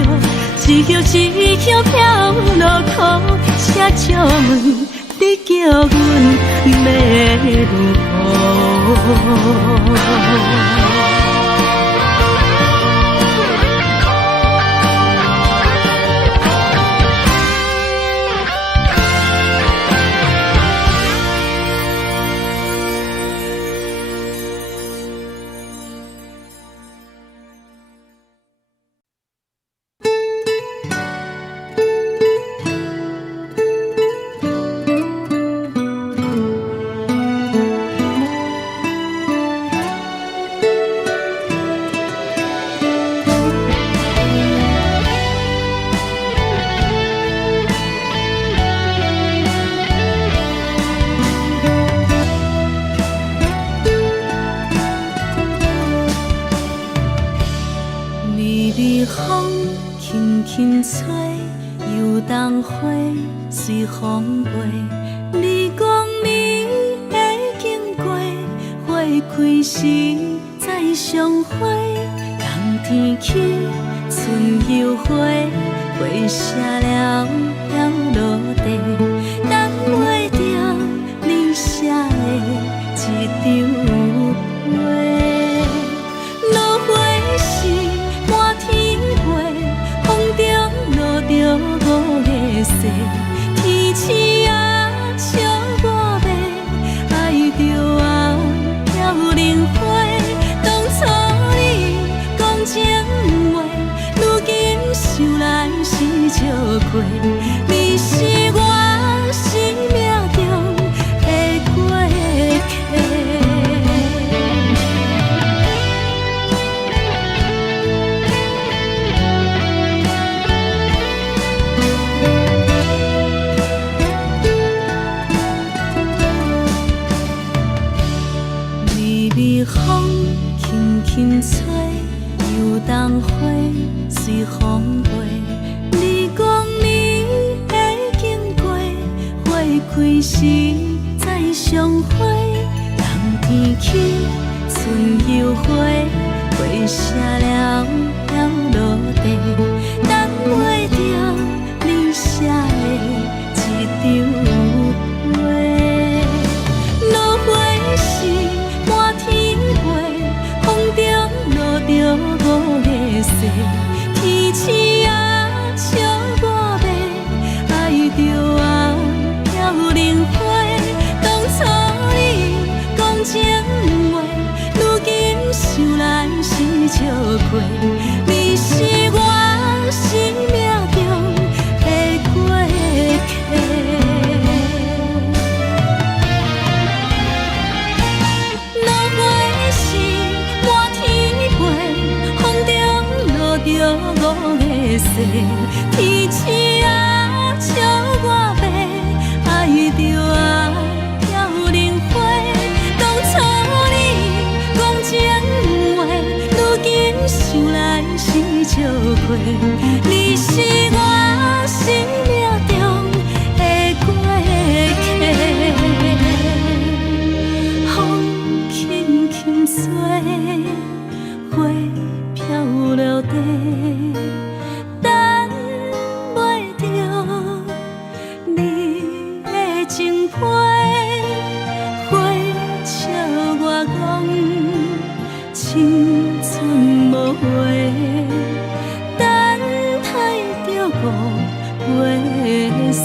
一曲一曲飘落雨，请借问你叫阮要如何？随风飞，你讲你会经过，花开时再相会。冬天起，春又回，花谢了飘落地，等袂着你写的一张画。落花时满天飞，风中落着五个色。天星啊，笑我迷，爱着啊飘零花。当初你讲情话，如今想来是笑过。你是我轻吹，游动花随风飞。你讲你会经过，花开时再相会。人天起，春又花，花谢了飘落地，等袂着你写的一张画。落花时满天飞，风中落着五个色，天星啊笑我迷，爱着啊飘零花。当初你讲情话，如今想来是笑过。你是我生命中的过客。落花时满天飞，风中落着五个色，天星啊笑我迷，爱着啊飘零花。当初你讲情话，如今想来是笑过。你是我生命中的过客。风轻轻吹，花飘落地，等袂着你的情批。花笑我讲，青春无悔，等待着五月雪。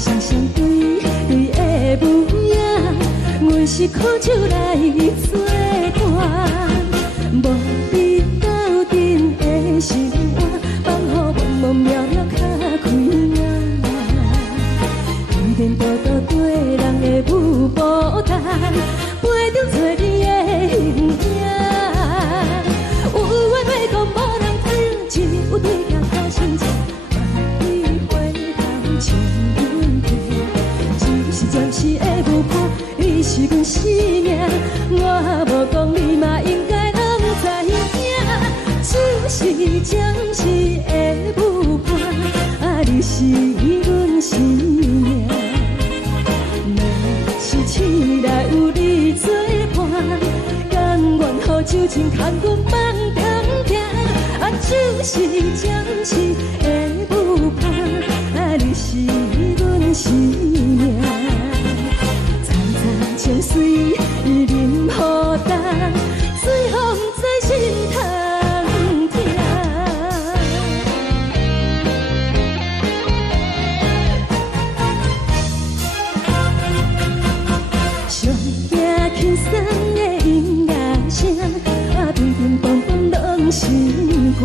双双对对的模样，阮是苦酒来作伴，无你斗阵的生活，放予茫茫渺渺较开眼。一点多多对人的舞步弹，陪着做你的形影。有话要讲无人听，只有对镜头心情。暂时的舞伴，你是阮生命，我无讲你嘛应该拢知影。就是暂时的舞伴，啊，你是阮生命。若是醒来有你作伴，甘愿予酒精牵阮放长行。啊，就是暂时的舞伴，啊，你是阮生命。情水伊淋雨淡，水风在心头痛。上听轻松的音乐声，啊，乒乒乓乓拢心肝。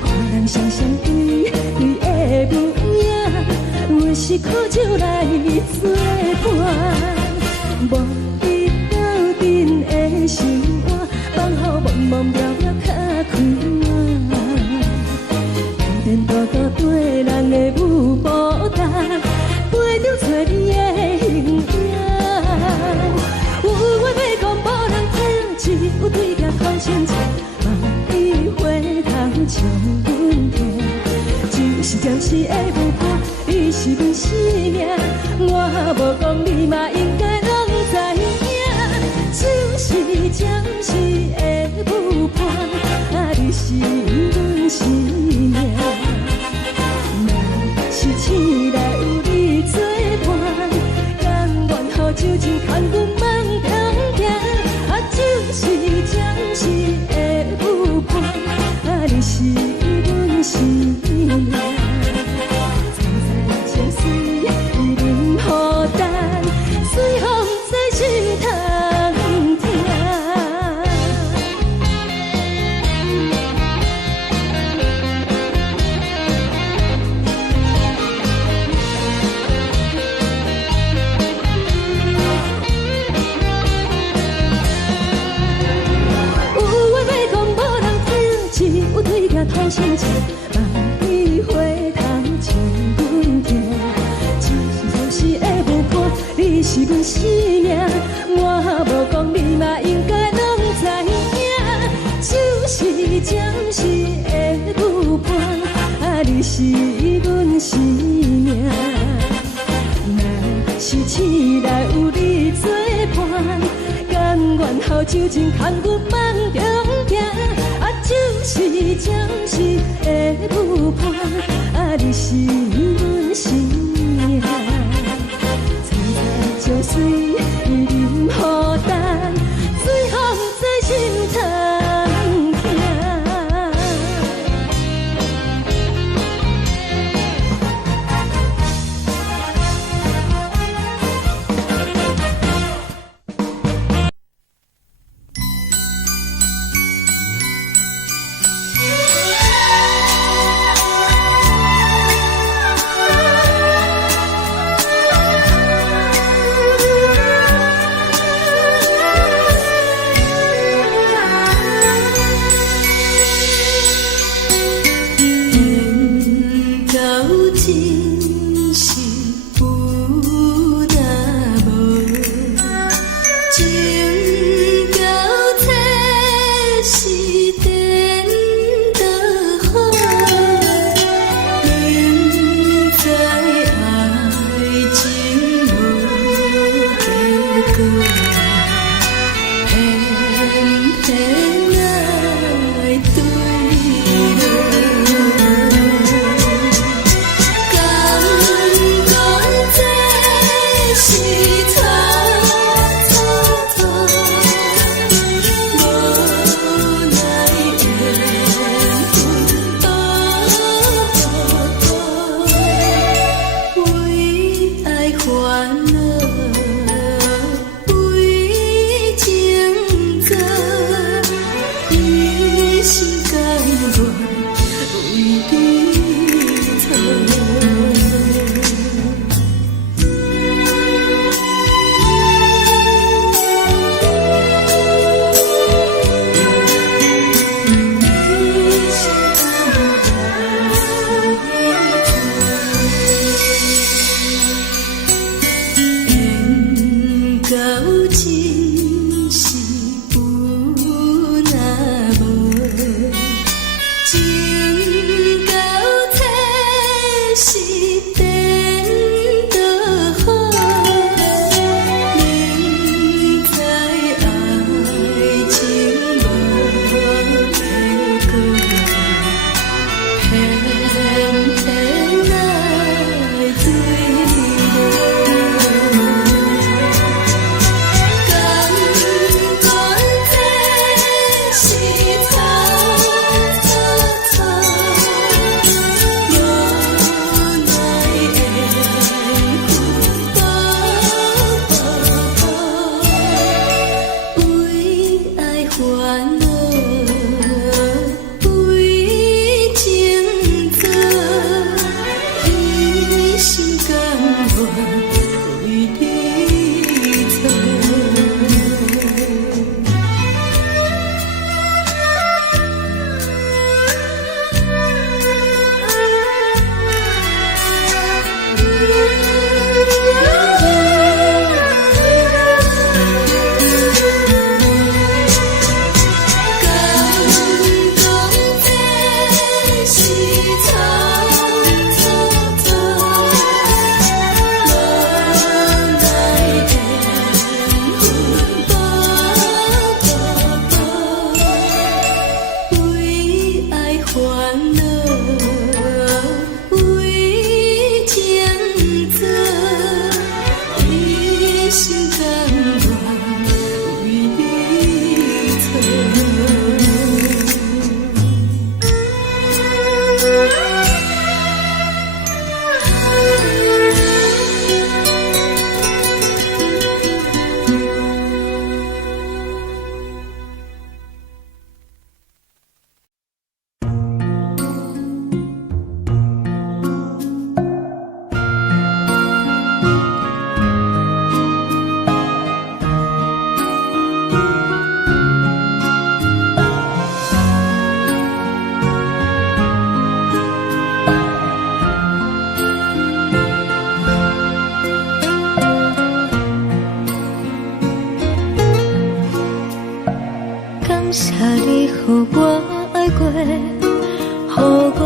看人双双对对的模样，阮是苦酒来作伴。无你斗阵的生活，放予茫茫渺渺较开眼。一点多多对人的舞步弹，陪着做你的形影。有话要讲无人听，只有对镜头心情，望你回头将阮听。就是暂时的舞伴，你是阮生命，我无讲你嘛应该。就是暂时的舞伴，啊，你是阮生命。若是醒来有你作伴，甘愿予酒精牵阮放长行。啊，就是暂时的舞伴，啊，你是阮生命。在情水伊淋雨淡，水风在心头。头心情，望你回头将阮听。暂时的舞伴，你是阮生命，我无讲你嘛应该拢知影。就是暂时的舞伴，啊，你是阮生命。若是醒来有你作伴，甘愿予酒精牵阮放长行。就是暂时的舞伴，啊，你是阮生命。藏在情水伊淋雨淡，水风在心头痛。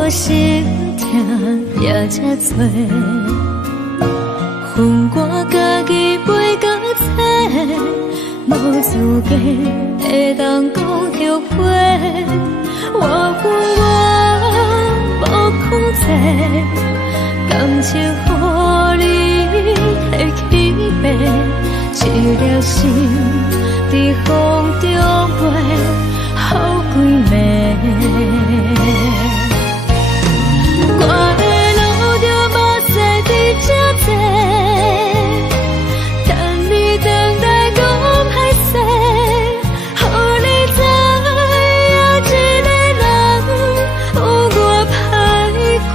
我心痛也这多，恨我家己袂到切，无资格会当讲后悔。我恨我无控制，感情予你摕去卖，一粒心在风中飞，好几暝。我的路就目屎在这多，等你等待讲歹势，予你知影一个人有我歹过。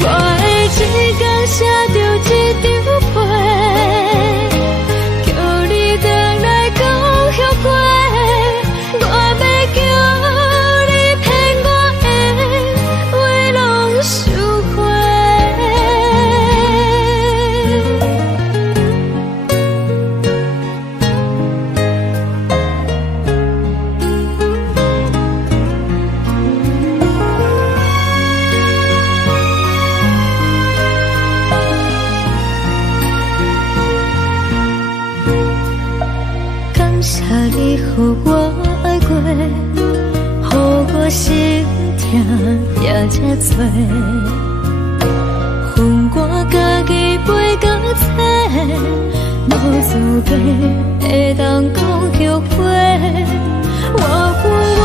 我的一天写着一张被，叫你回来讲后悔。我要叫你骗我的话拢收回。感谢你予我爱过，予我心痛也这多，恨我家己袂到切，无资格会当讲后悔。我恨我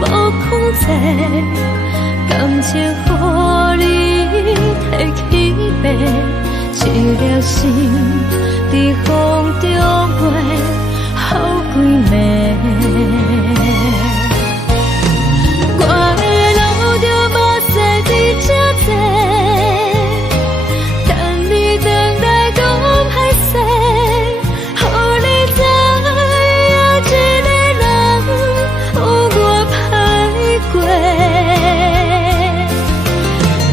无控制，感情予你摕去卖，一粒心在风中飞，好几暝。我的路就目屎在这多，等你等待讲歹势，予你知影一个人有我歹过。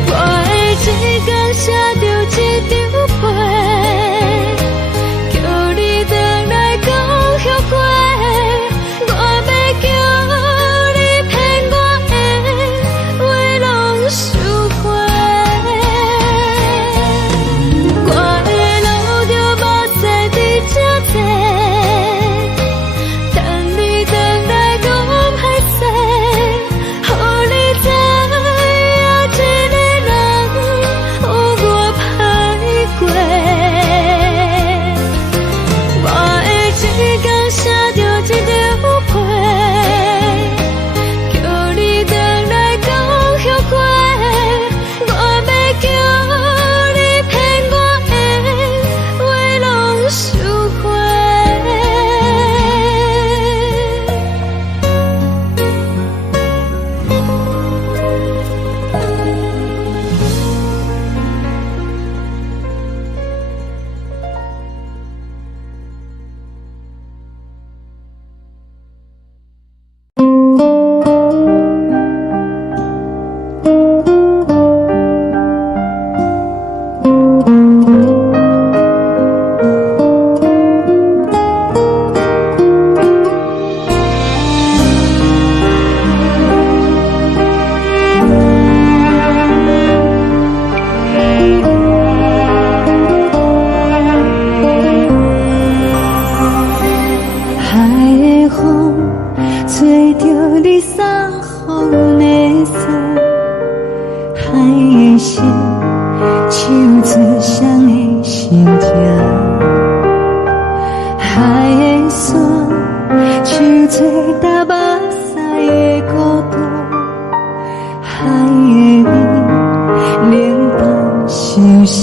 我的一天写着一张被，叫你回来讲后悔。我要叫你骗我的话拢收回。我的路就目屎在这多，等你等待讲歹势，予你知影一个人有我歹过。我的一天写着一张被，叫你回来讲后悔。我要叫你骗我的话拢收回。海的风吹着你送风的伞，海的心手指双的心痛，海的山手吹打目屎的孤独，海的你冷淡伤心。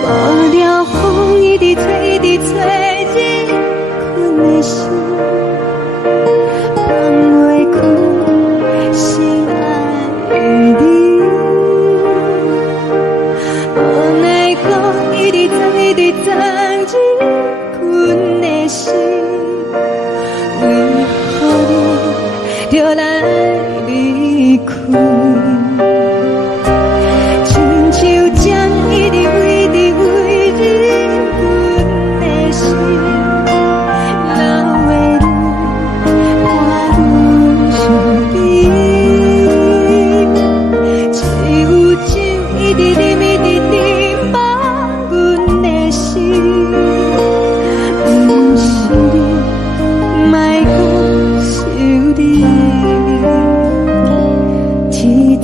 无聊风一直吹，一直吹，日困的心放袂开，心爱你。无奈何一直等，一直等，日困的心，为何你就来离开？亲像针一直为日困的心，流的泪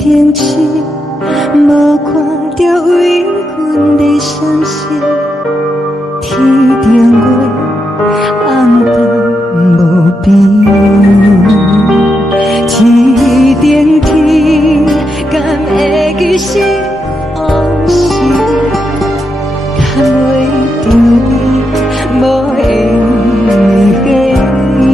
天星，无看到为阮的相思。天顶月，暗淡无边。天顶天，敢会记是往事？看袂着你，无缘给你。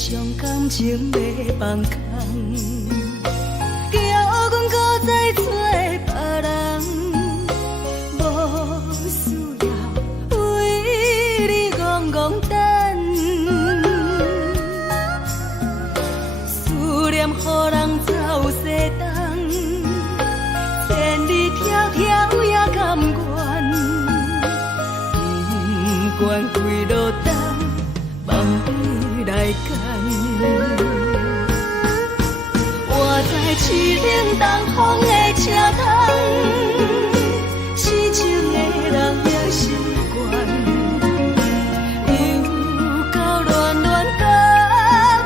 将感情卖放空，叫阮搁再找别人，无需要为你戆戆等，思念予人走西东，千里迢迢也甘愿，不管几路灯，梦里来干。我在凄冷东风的车头，痴情的人也心倦，又到乱乱甲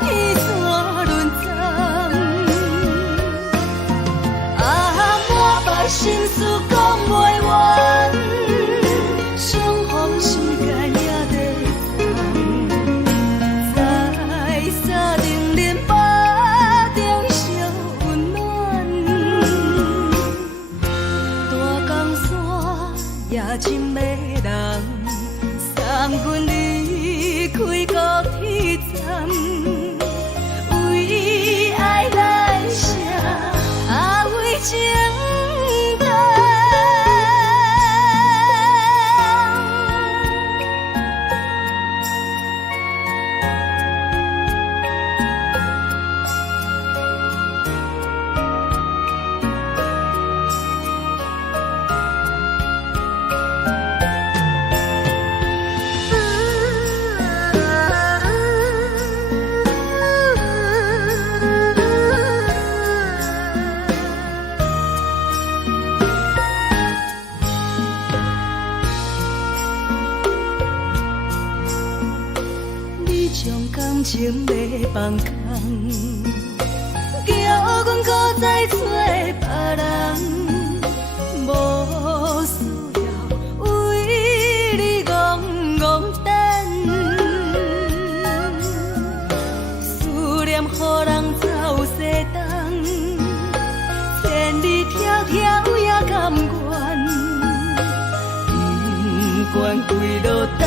彼山论斩。满腹心事讲袂完，相逢时间也在等。在沙定连巴中烧温暖，大江山也真迷人，送阮离开高铁站，为爱来写为情。将感情卖放空，叫阮搁再找别人。跳也甘愿，不管归落东，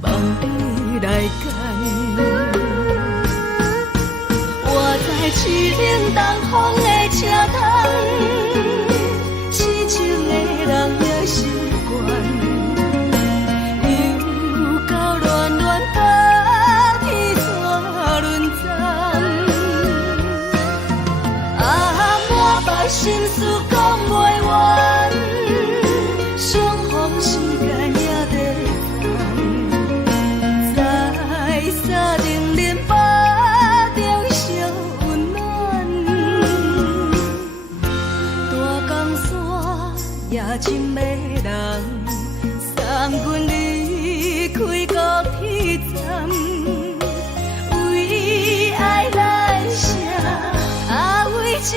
梦里来干。我在去冷东风的车头，痴情的人也习惯，又到乱乱把天带轮转。满腹心事讲袂完，相逢时间也在等，在沙定林巴中相温暖。大江山也真迷人，送阮离开高铁站，为爱来声，为情。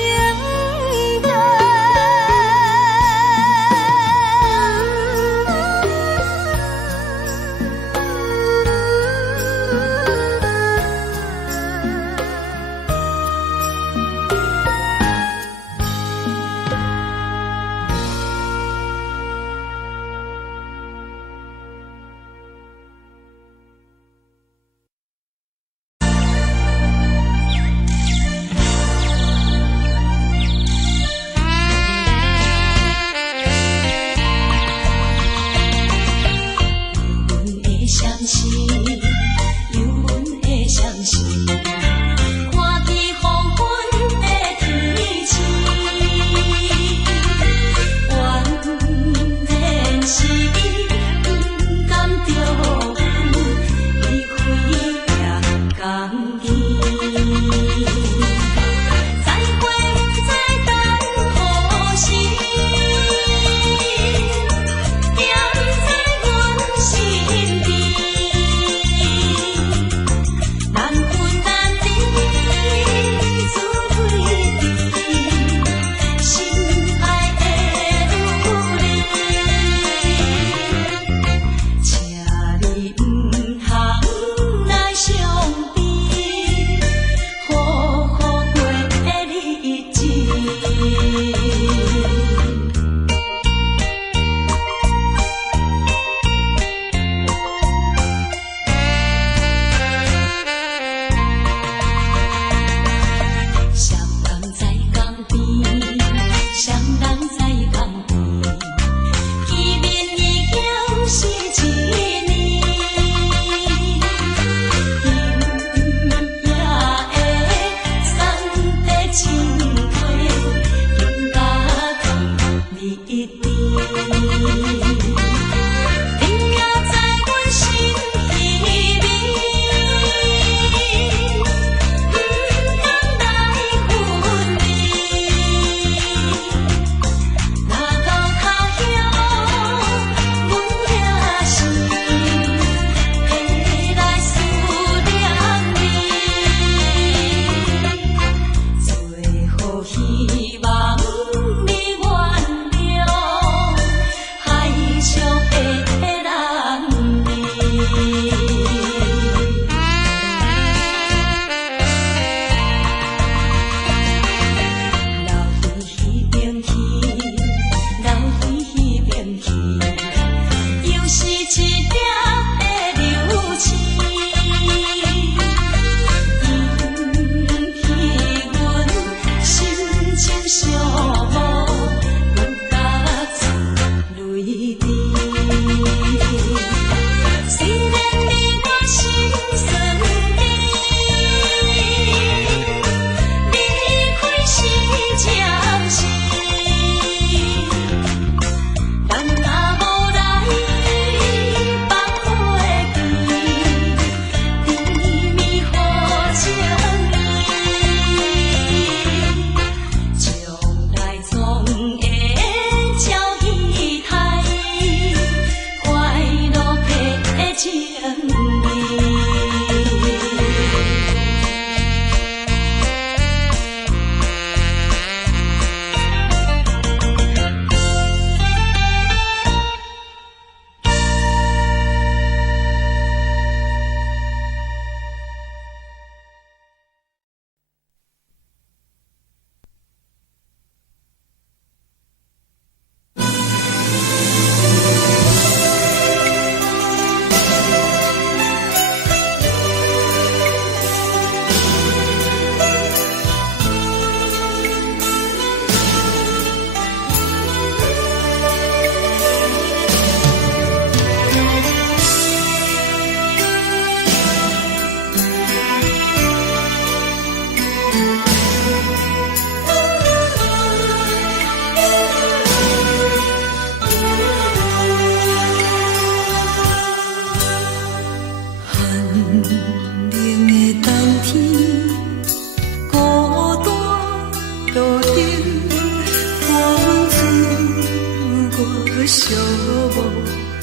寂寞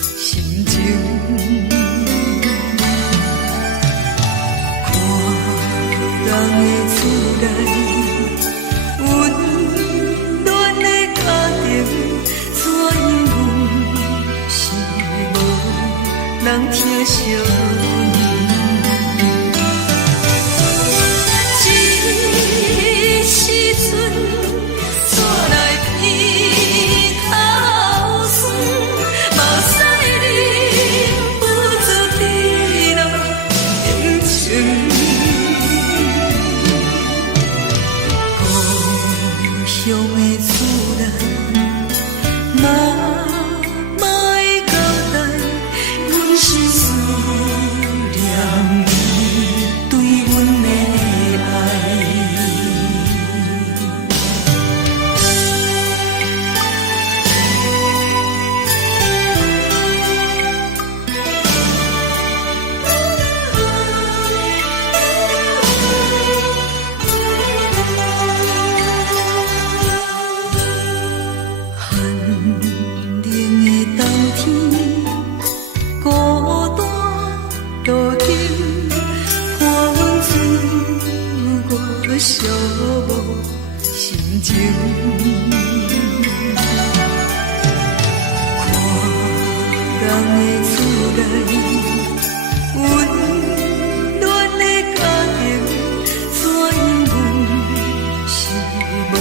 心情。看人的厝内温暖的家庭，怎样是无人疼惜。寂寞心情，看人的厝内温暖的家庭，怎样是无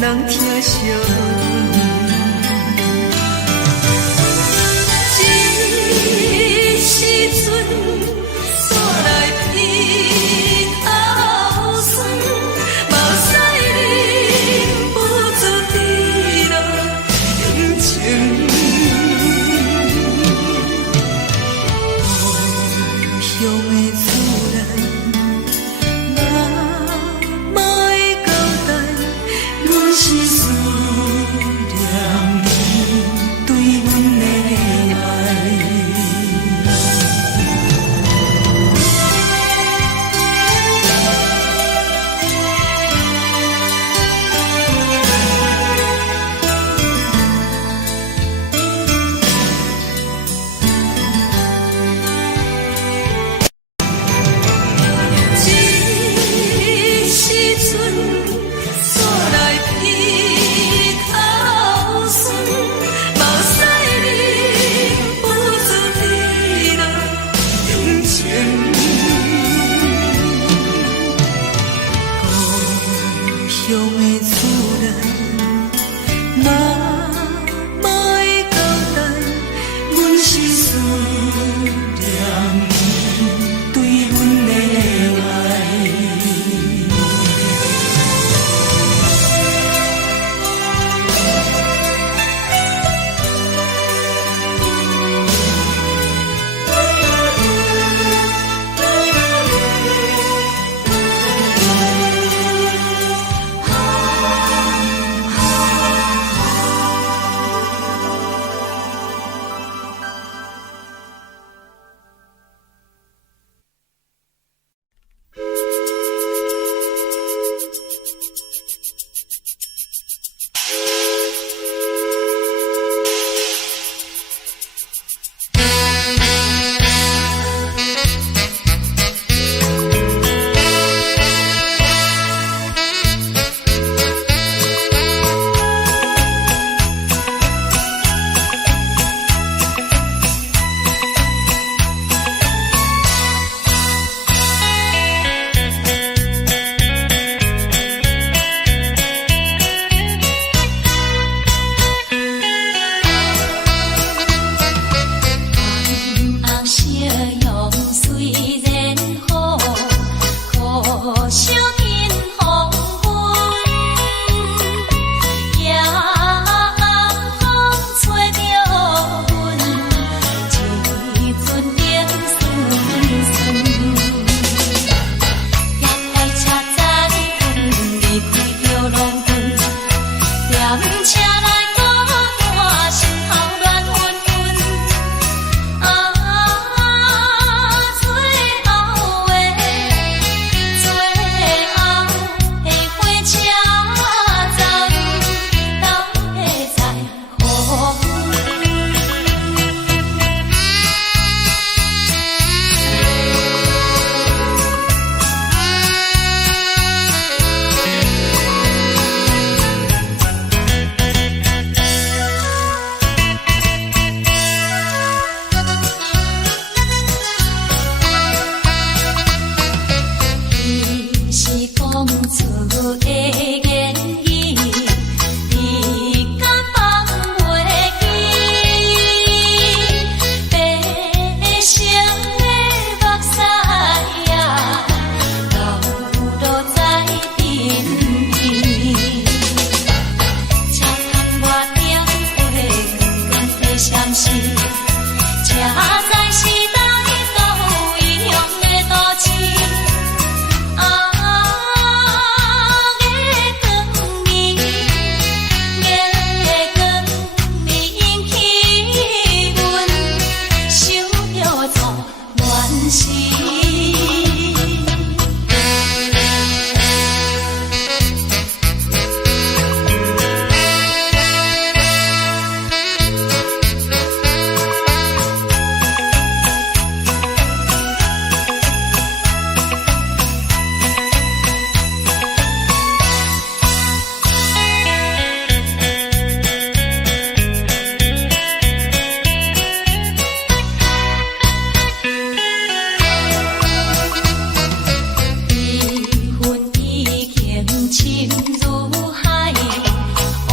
人疼惜。这时阵煞来鼻头酸，目屎忍不住滴落眼睛。故乡的厝内，妈妈的交代，阮是思念你对阮的爱。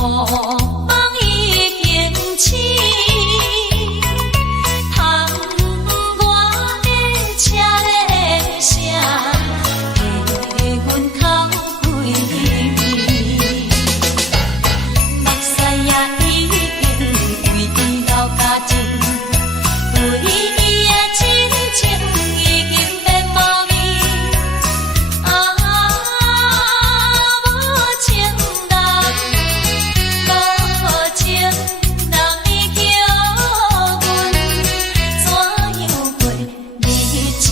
梦已经醒，窗外的车的声，在阮口归暝。目屎也已经为老家情，为伊的真情已经变无味。无情人，无情人你叫阮怎样过日子？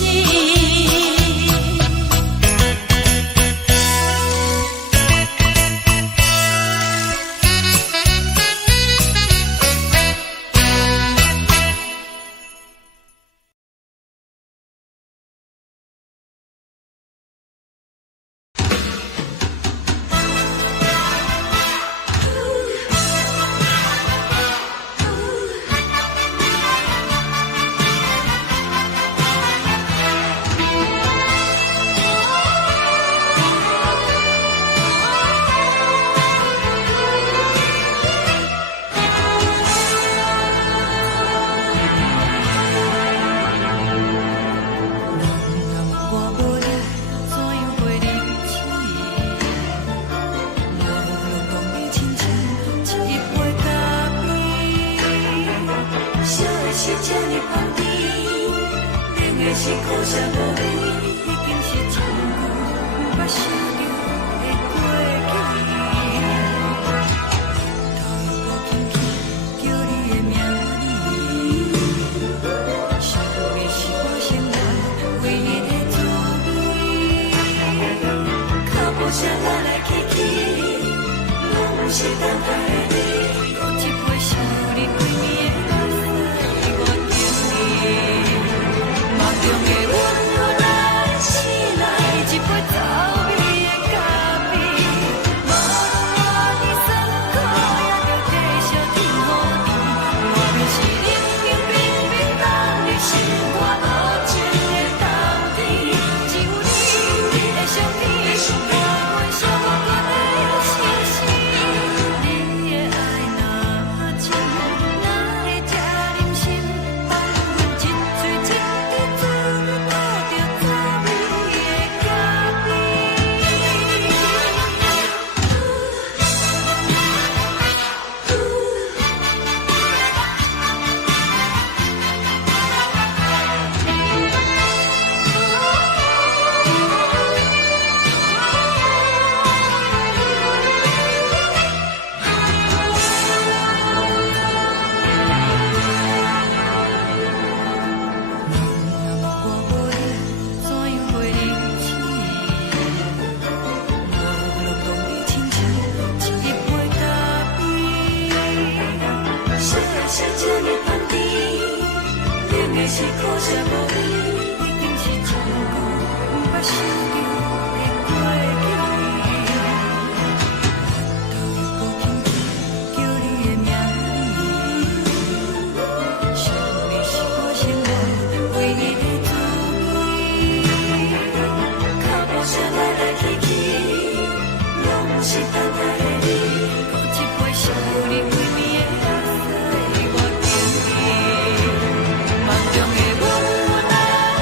梦中的阮，若来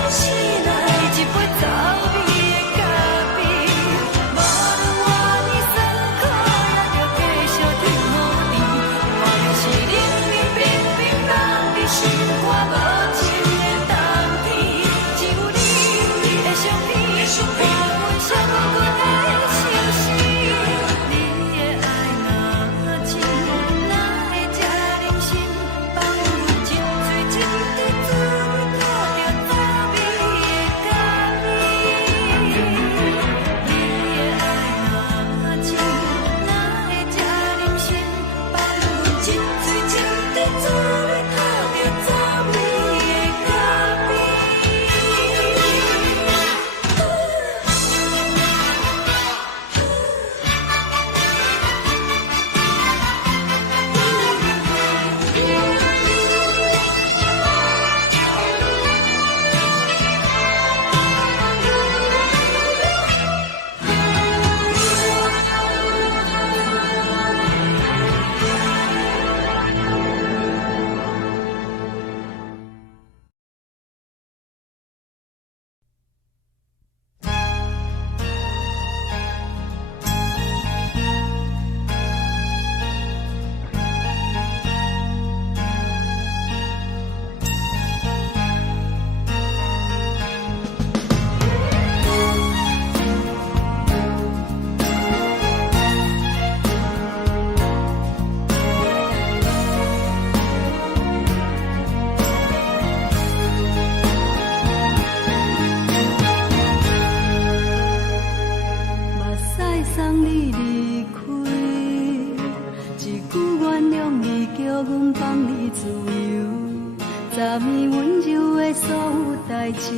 醒来，一杯早味的叫阮放你自由，昨暝温柔的所有代志，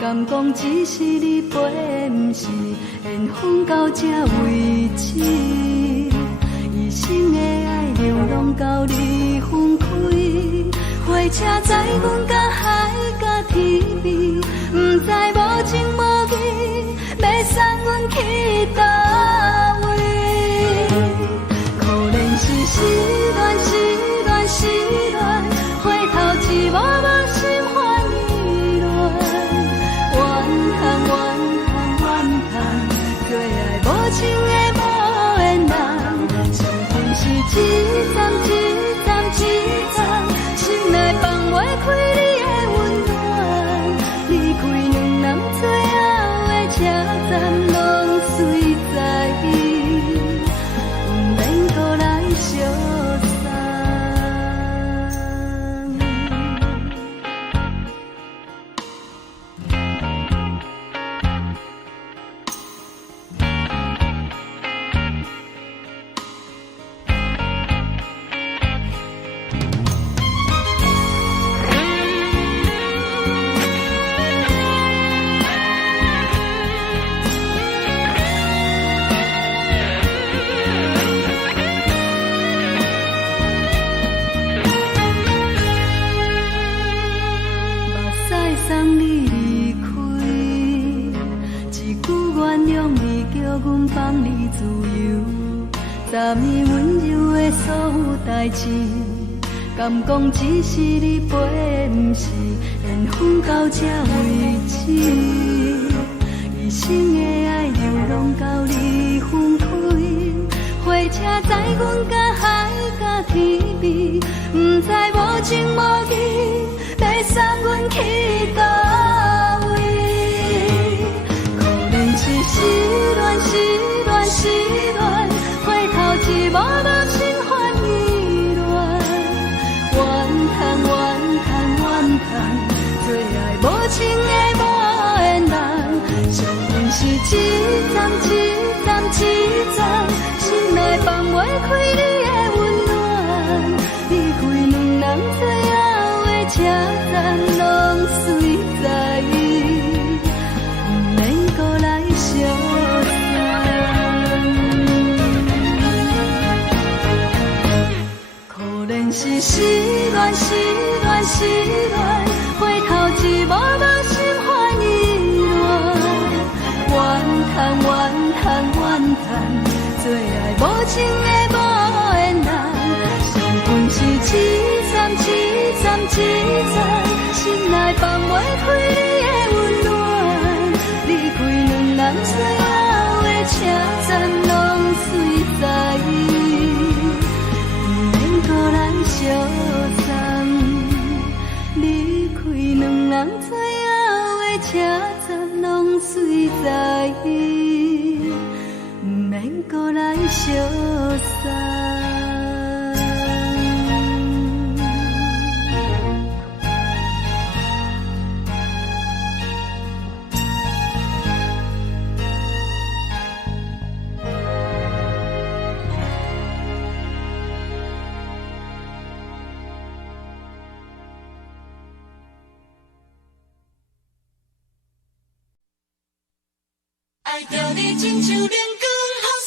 敢讲只是你陪，不是缘分到这为止。一生的爱流浪到你分开，火车载阮到海甲天边，不知无情无义，要送阮去倒位？可怜是失恋，失恋，失恋，回头只无无心换意乱，怨叹，怨叹，怨叹，最爱无情的无缘人，情分是一站一站一站，心内放袂开你的温暖，离开两人最后的车站，拢随在伊，不免搁来相送。送你离开，一句原谅你，叫阮放你自由。昨暝温柔的所有代志，敢讲只是你陪，不是缘分到这为止。一生的爱流浪到你分开，火车载阮到海甲天边，不知无情无义，要送阮去倒位？可怜是失恋，失恋，失恋，回头只无无心换意乱，怨叹，怨叹，怨叹，最爱无情的无缘人，相分是一站一站一站，心内放袂开你的温暖，离开两人最后的车站，拢随在伊，不免搁来相送。可怜是失恋，失恋，失恋，回头只无无心换意乱，怨叹，怨叹，怨叹，最爱无情的无缘人，相分是一站一站一站，心内放袂开你的温暖，离开两人最后的车站，拢随在伊，不免搁来相送。离开两人最后的车站，拢随在伊，不免搁来相送。爱着你亲像阳光，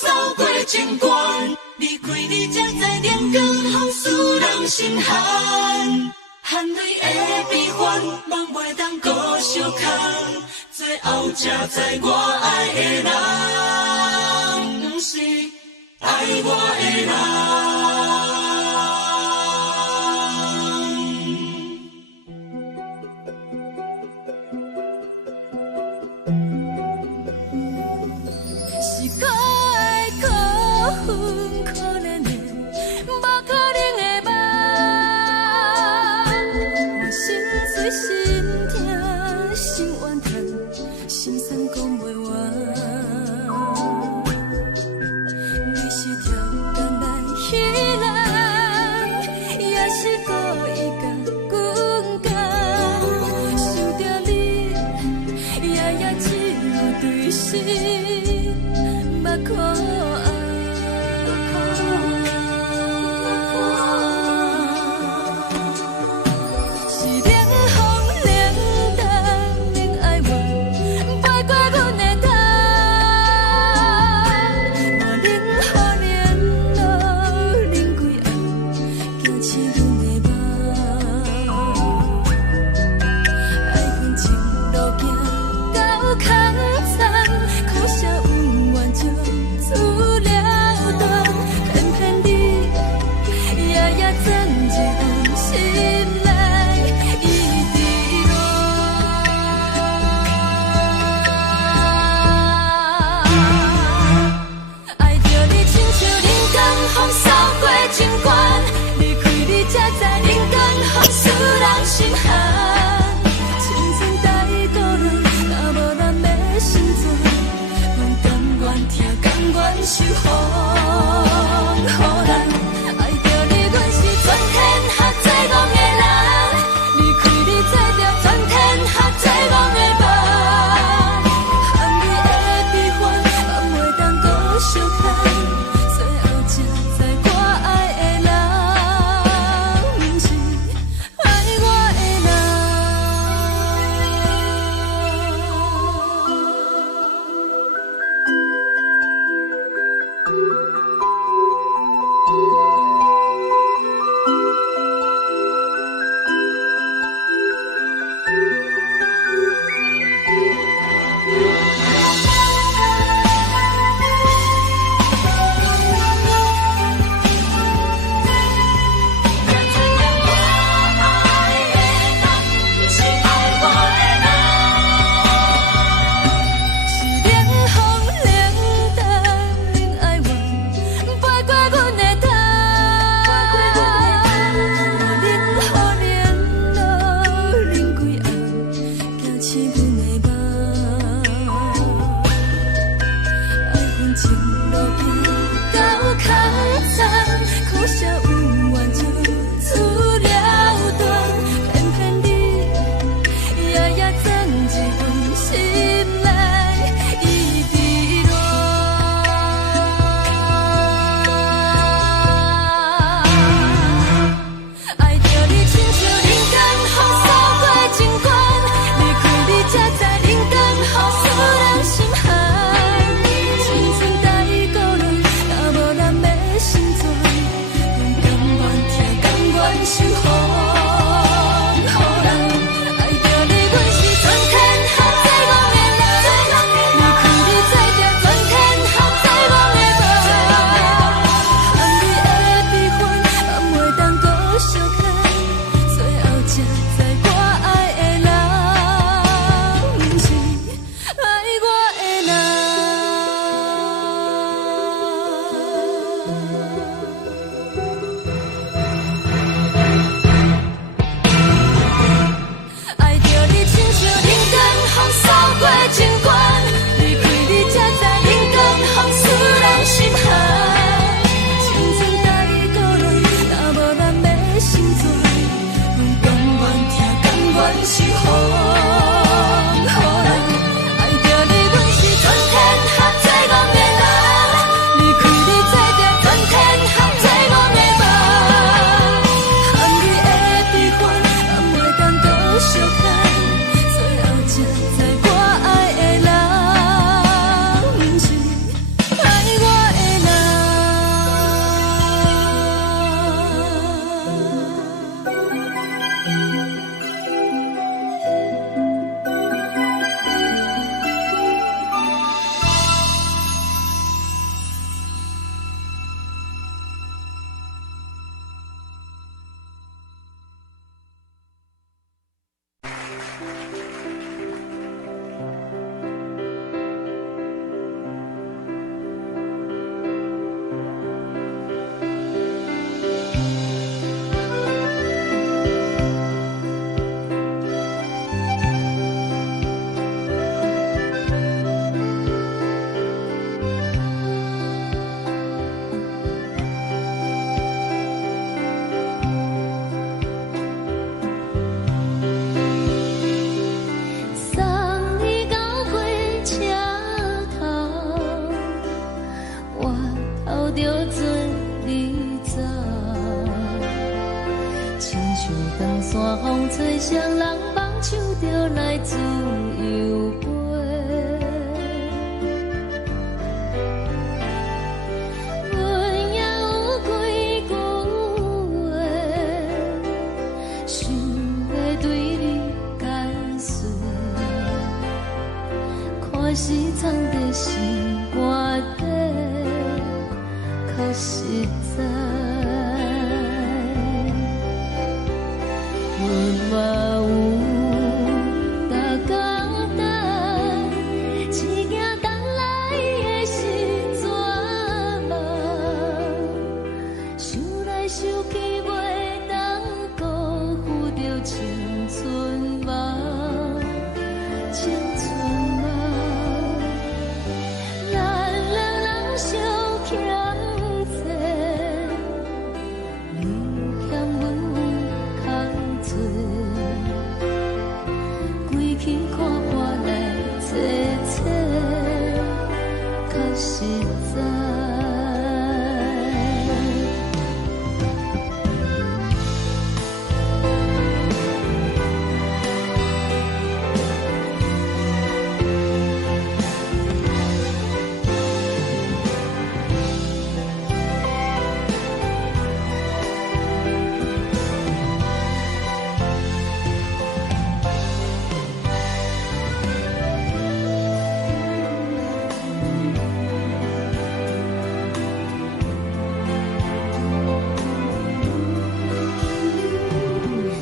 扫过情关，离开你才知阳光风使人心寒。含泪的悲欢，望袂当搁相牵，最后才知我爱的人，不是爱我的人。目眶红，守护。好人爱着你，阮是全天下最戆的人。离开你做着全天下最戆的梦。含你的悲欢，也袂当搁相牵。最后才知我爱的人，不是爱我的人。爱着你，亲像人间风扫过情关，离开你才知人间风使人心寒。青春带过来，若无咱要成全，阮甘愿听，甘愿守护。好人爱着你，阮是全天下最戆的人。离开你做着全天下最戆的梦。含你的悲欢，也袂当搁相牵。最后才知我爱的人，不是爱我的送你到火车头，我头着准你走，亲像长山风吹双人梦，手着来自由飞。阮也有几句话，想要对你解释，看是藏在心肝底，较实在。阮嘛有逐工等，一件等来的是绝望，想来想去袂当辜负着青春梦，青春梦。咱两人相欠债，你欠阮有空做，归去看看来坐坐，较实在。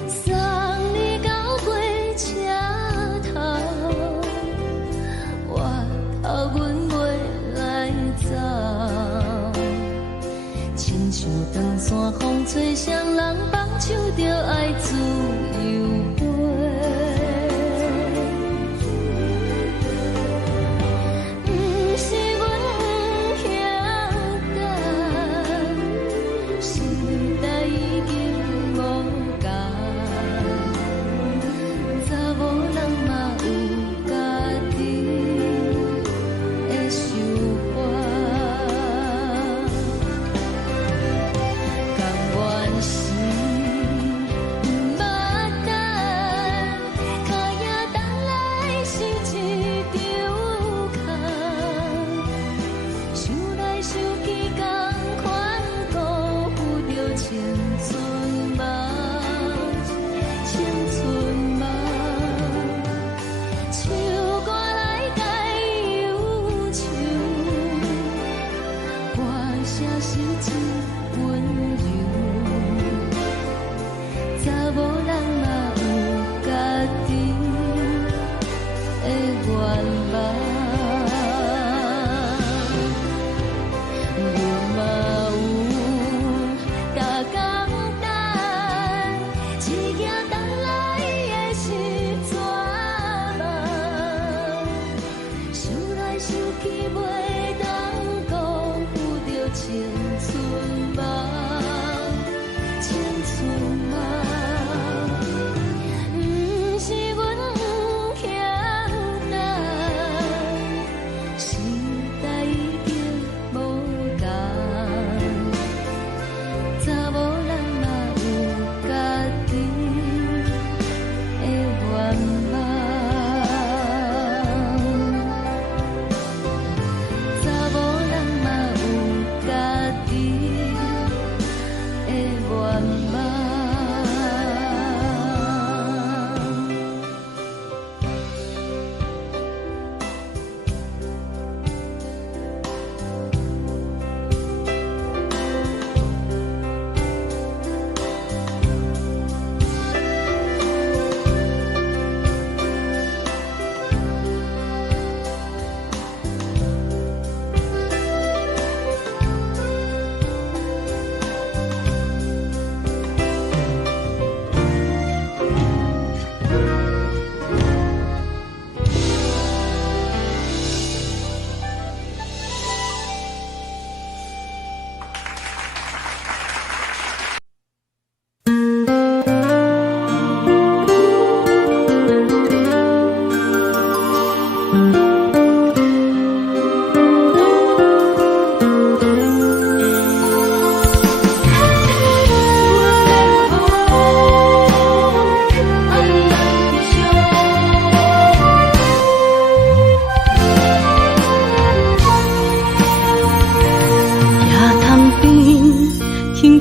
送你到火车头，我头阮袂来走，亲像长山风吹双人梦，手着爱自由飞。不是阮不晓等，时代已经无共，查某人嘛有家己的想法，甘愿是不捌等，脚也等来是一场空，想来想去同款辜负着情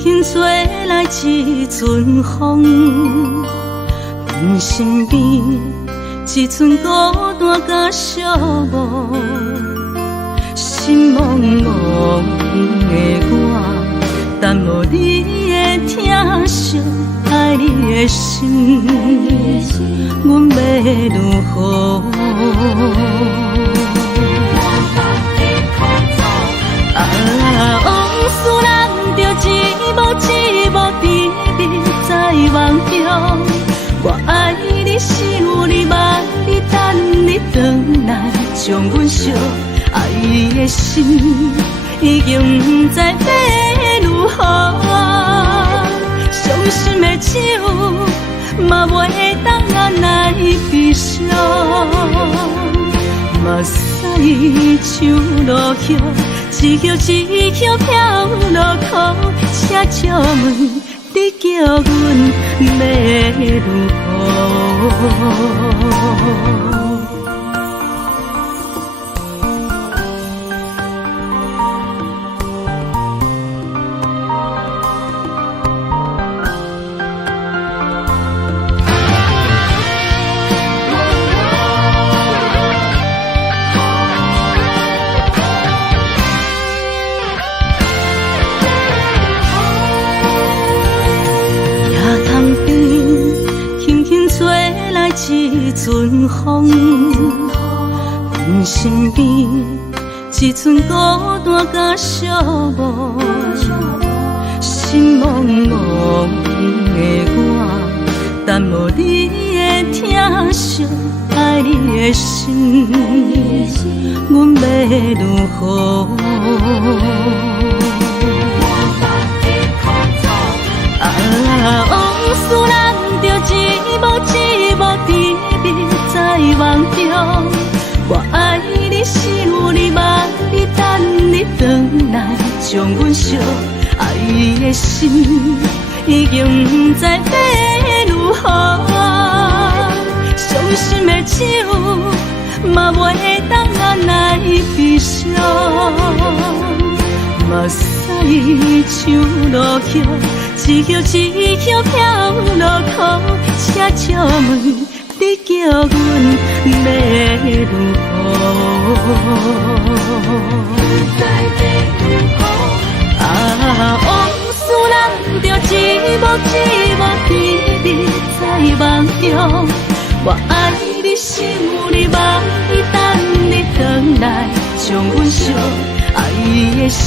轻吹来一阵风，阮身边一寸孤单甲寂寞，心茫茫的我，等无你的疼惜，爱你的心，阮要如何？往事人着一幕甜蜜在梦中。我爱你想你望你等你回来，将阮惜爱的心已经不知要如何。伤心的手嘛袂当按来悲伤，目屎像落叶。一叶一叶飘落雨，车借问你叫阮要如何？一阵风，阮身边一寸孤单甲寂寞，心茫茫的我，等无你的疼惜，爱你的心，阮要如何？往事人着一幕甜蜜在梦中。我爱你想你望你等你回来，将阮惜爱的心已经不知要如何。伤心的手嘛袂当按来悲伤，目屎像落叶。一叶一叶飘落雨，车借问你叫阮要如何？往事人着一幕甜蜜在梦中。我爱你想你望你等你回来，将阮惜爱的心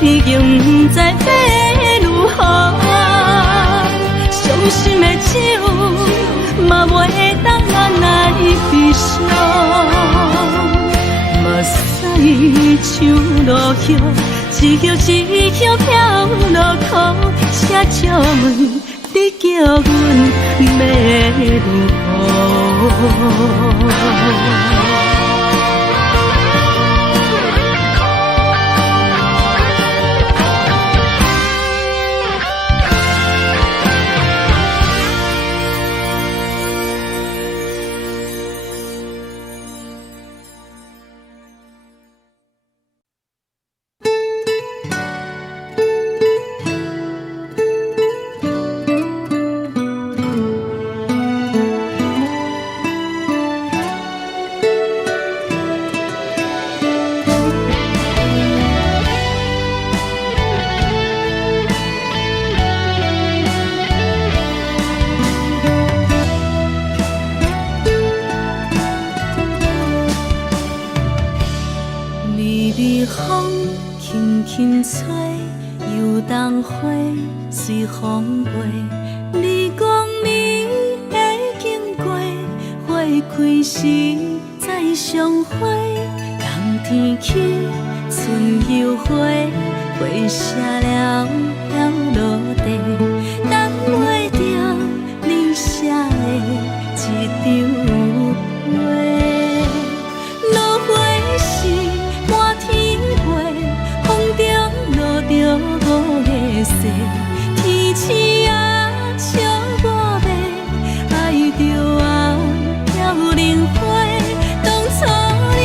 已经不知要如何。伤心的手嘛袂当按来悲伤，目屎像落叶，一叶一叶飘落雨，车借问你叫阮要如何？轻吹，游动花随风飞。你讲你会经过，花开时再相会。冬天起，春又回，花谢了飘落地，等袂着你写的一张画。落花时满天飞，风中落着五个色，天星啊笑我迷，爱着啊飘零花。当初你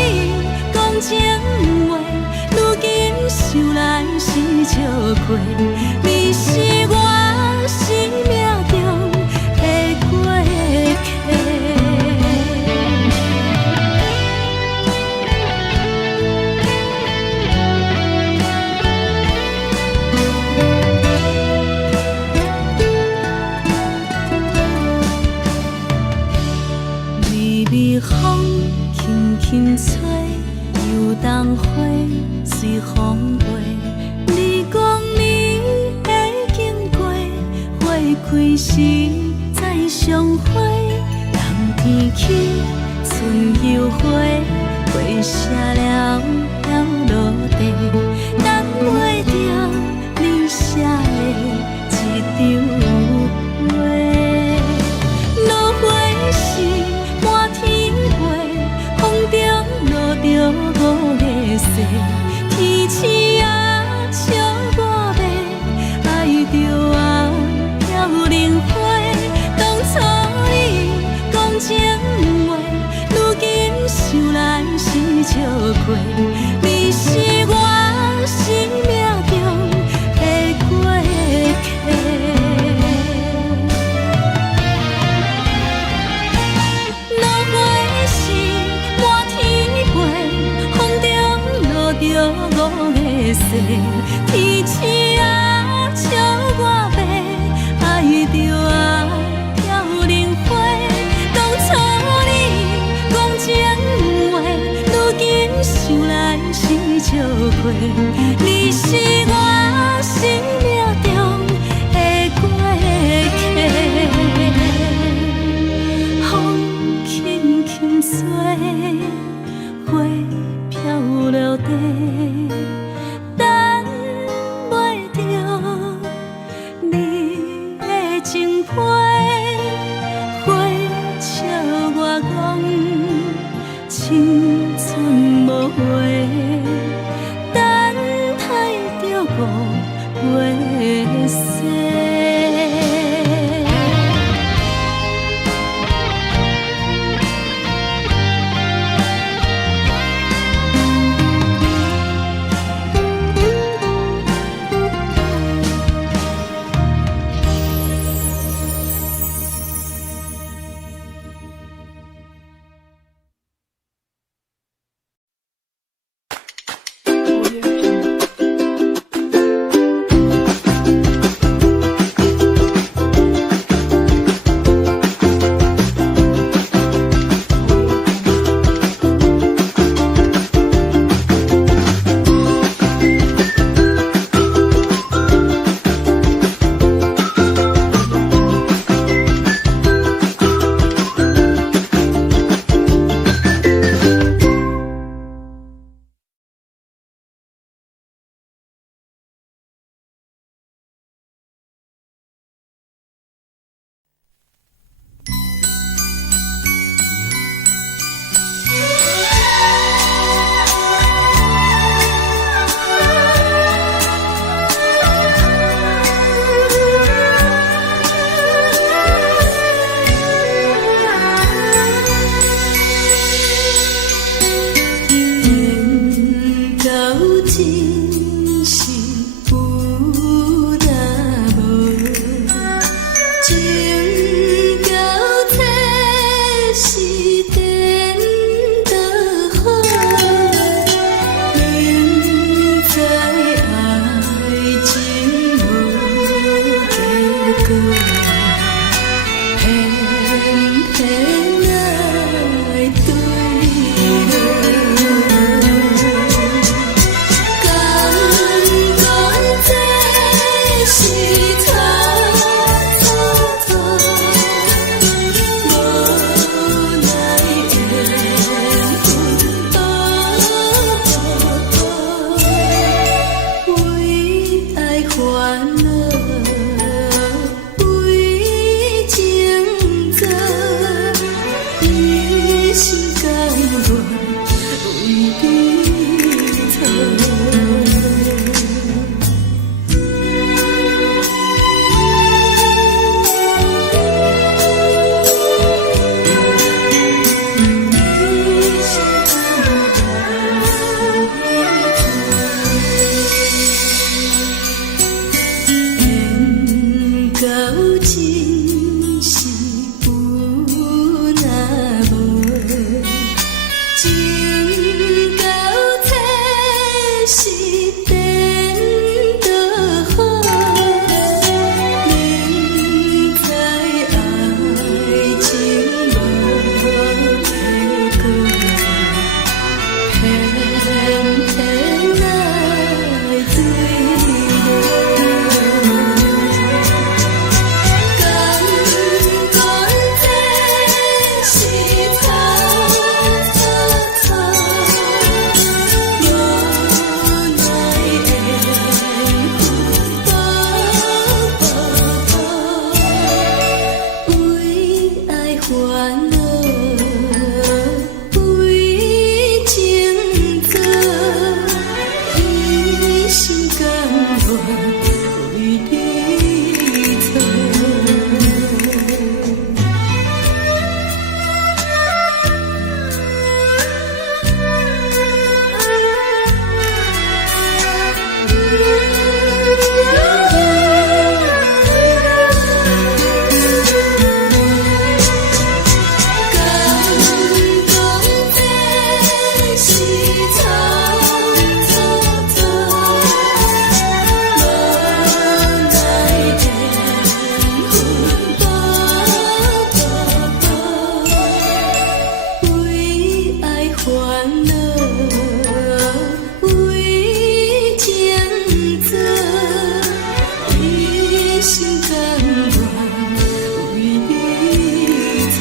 讲情话，如今想来是笑过。开时再相会，人天起，春又花，花谢了飘落地，等袂着你写的一张话。落花时满天飞，风中落着五个色，天星啊笑我迷，爱着啊飘零花。当初你讲情话，如今想来是笑过。你是我生命中的过客。落花时满天飞，风中落着五个色，天星啊笑我迷，爱着啊飘零花。当初你讲情话，如今想来是笑过。你是我生命中的过客。风轻轻吹，花飘落地，等袂着你的情批。花笑我讲青春无话，等待着心甘愿为你错。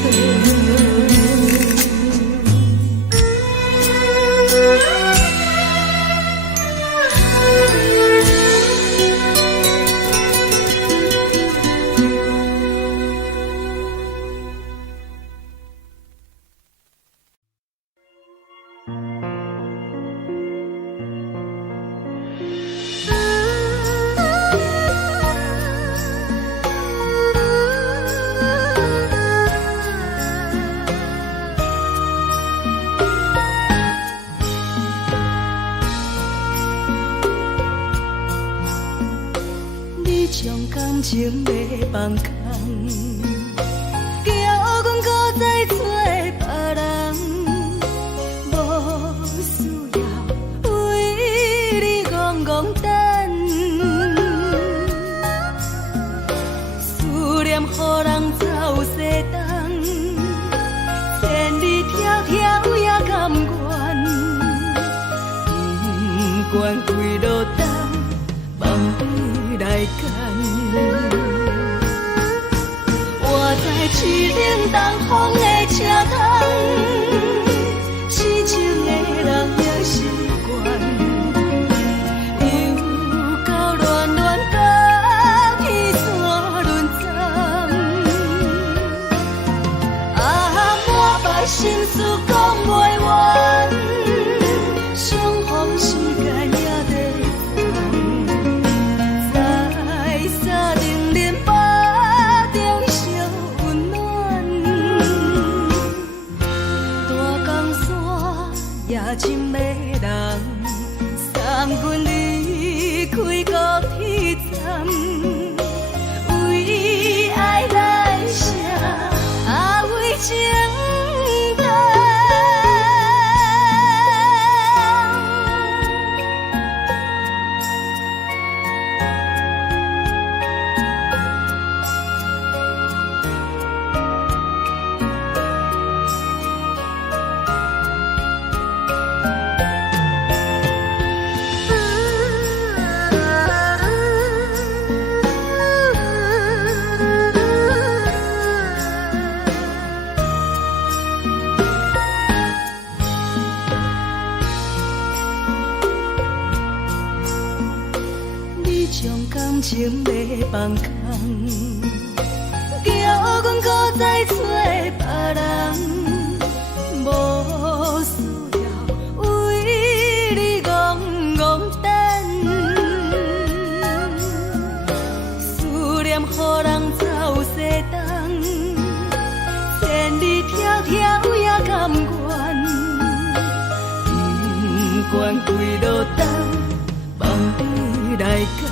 将感情要放空，叫阮搁再找别人，无需要为你戆戆等，思念予人走西东，千里迢迢也甘愿，不管几落冬，望你来干。我在痴冷东风的车窗，痴情的人也习惯，又到乱乱甲彼山论斩。满腹心事讲袂完，相逢时间也在真迷人，送阮离开高铁站，为爱来写，为情长。感情要放空，叫阮搁再找别人，无需要为你戆戆等，思念予人走西东，千里迢迢也甘愿，不管几落冬，望你来干。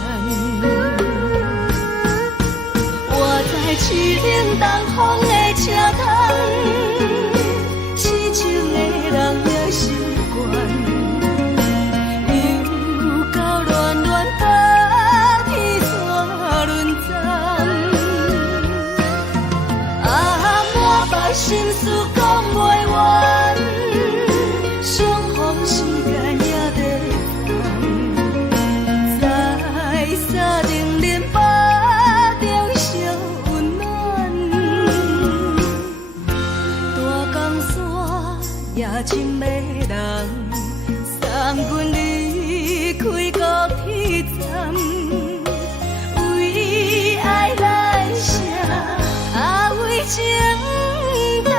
痴冷东风的车窗，痴情的人也习惯，又到乱乱甲彼山论斩。满腹心事讲袂完，相逢时间也在放，在沙定连巴中相。也真迷人，送阮离开高铁站，为爱来写，为情长。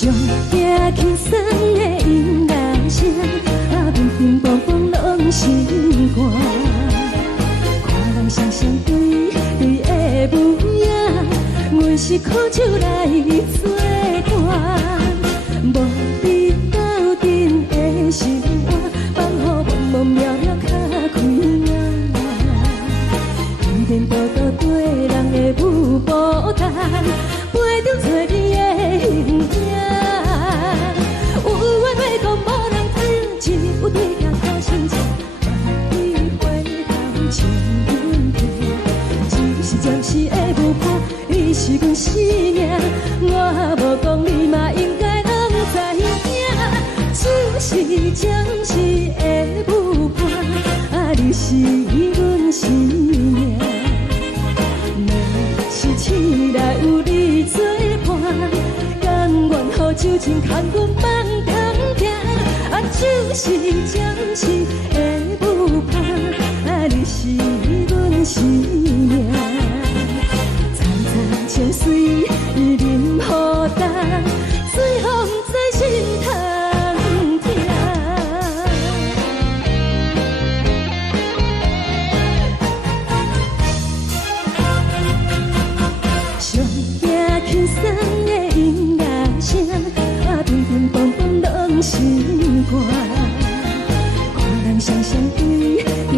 上惊轻松的音乐声，乒乒乓乓拢心肝。看人双双对对的舞影，阮是苦酒来作伴。无你斗阵的心肝，放予茫茫渺渺较开眼。颠颠倒倒对人的舞步弹，陪着找你的形影。有话要讲无人听，只有对镜头先唱，万里回头唱阮听。一时暂时的舞伴，你是阮生命，我无讲你嘛应该拢知影。就是暂时的舞伴，你是阮生命。是醒来有你作伴，甘愿予酒精牵阮放通行。就是暂时的舞伴，你是阮生命。层层情水任何等，水风在心头听。上惊轻松的音乐声，乒乒乓乓拢心肝。看人双双对对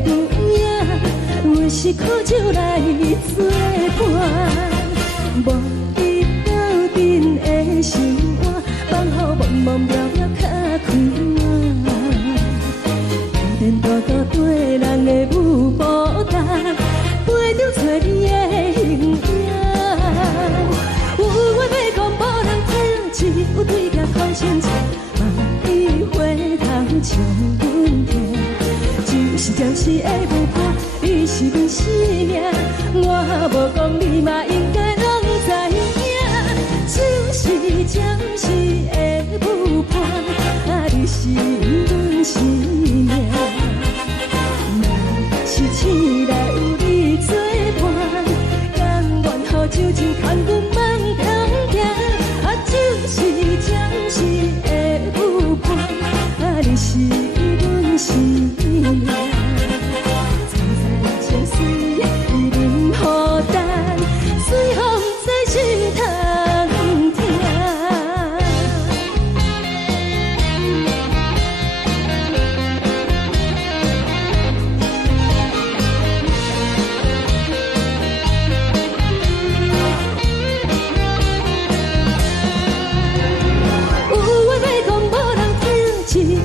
的舞影，阮是苦酒来作伴。无你斗阵的心肝，放予茫茫渺渺较开眼。颠颠倒倒对人的舞步弹，陪着找你的形影。有话要讲无人听，只有对镜头先唱，万里回头唱阮听。就是暂时的舞伴，你是阮生命，我无讲你嘛应该拢知影。就是暂时的舞伴，你是阮生命。若是醒来有你作伴，甘愿予酒精牵阮放通行。就是暂时的舞伴，你是阮生命。层层情水任何等，随风在心头听。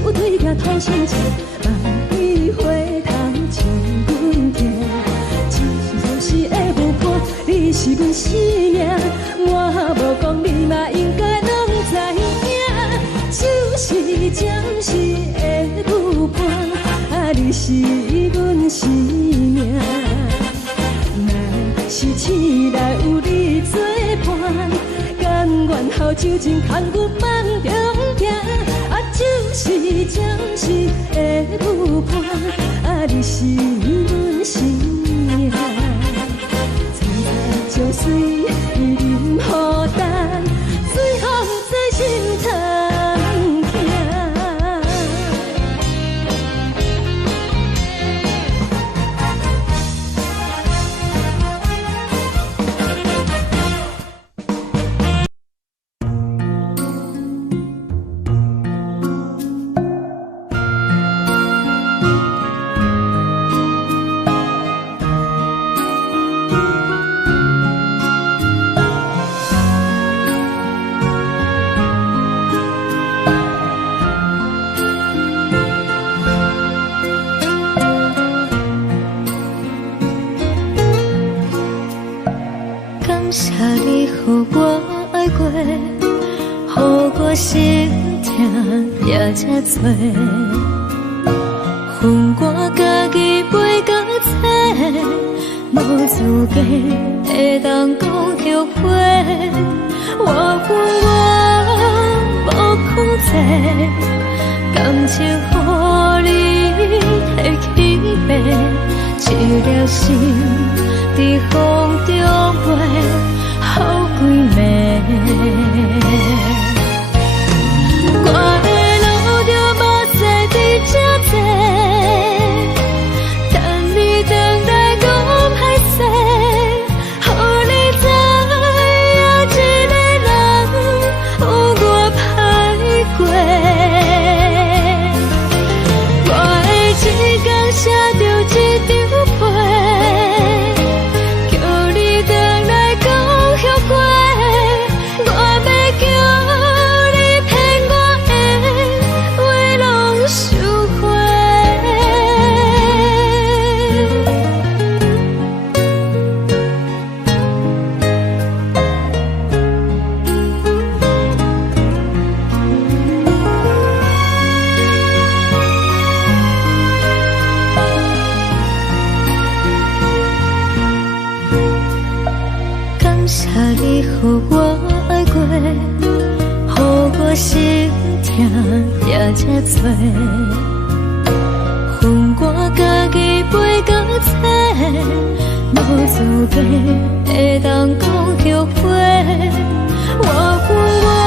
有对镜头先唱，万里回头唱阮听。就是暂时的舞伴，你是阮生命，我无讲你嘛应该拢知影。就是暂时的舞伴，你是阮生命。若是醒来有你作伴，甘愿予酒精牵阮放中行。就是暂时的舞伴，你是阮生命。层层情水任何等，随风在心头听。感谢你予我爱过，予我心痛也这多，恨我家己袂到切，无资格会当讲后悔。我恨我无控制，感情予你的起飞，一粒心在风中飞，好几暝。心痛才这多，恨我家己背到切，无资格会当讲后悔。我恨我。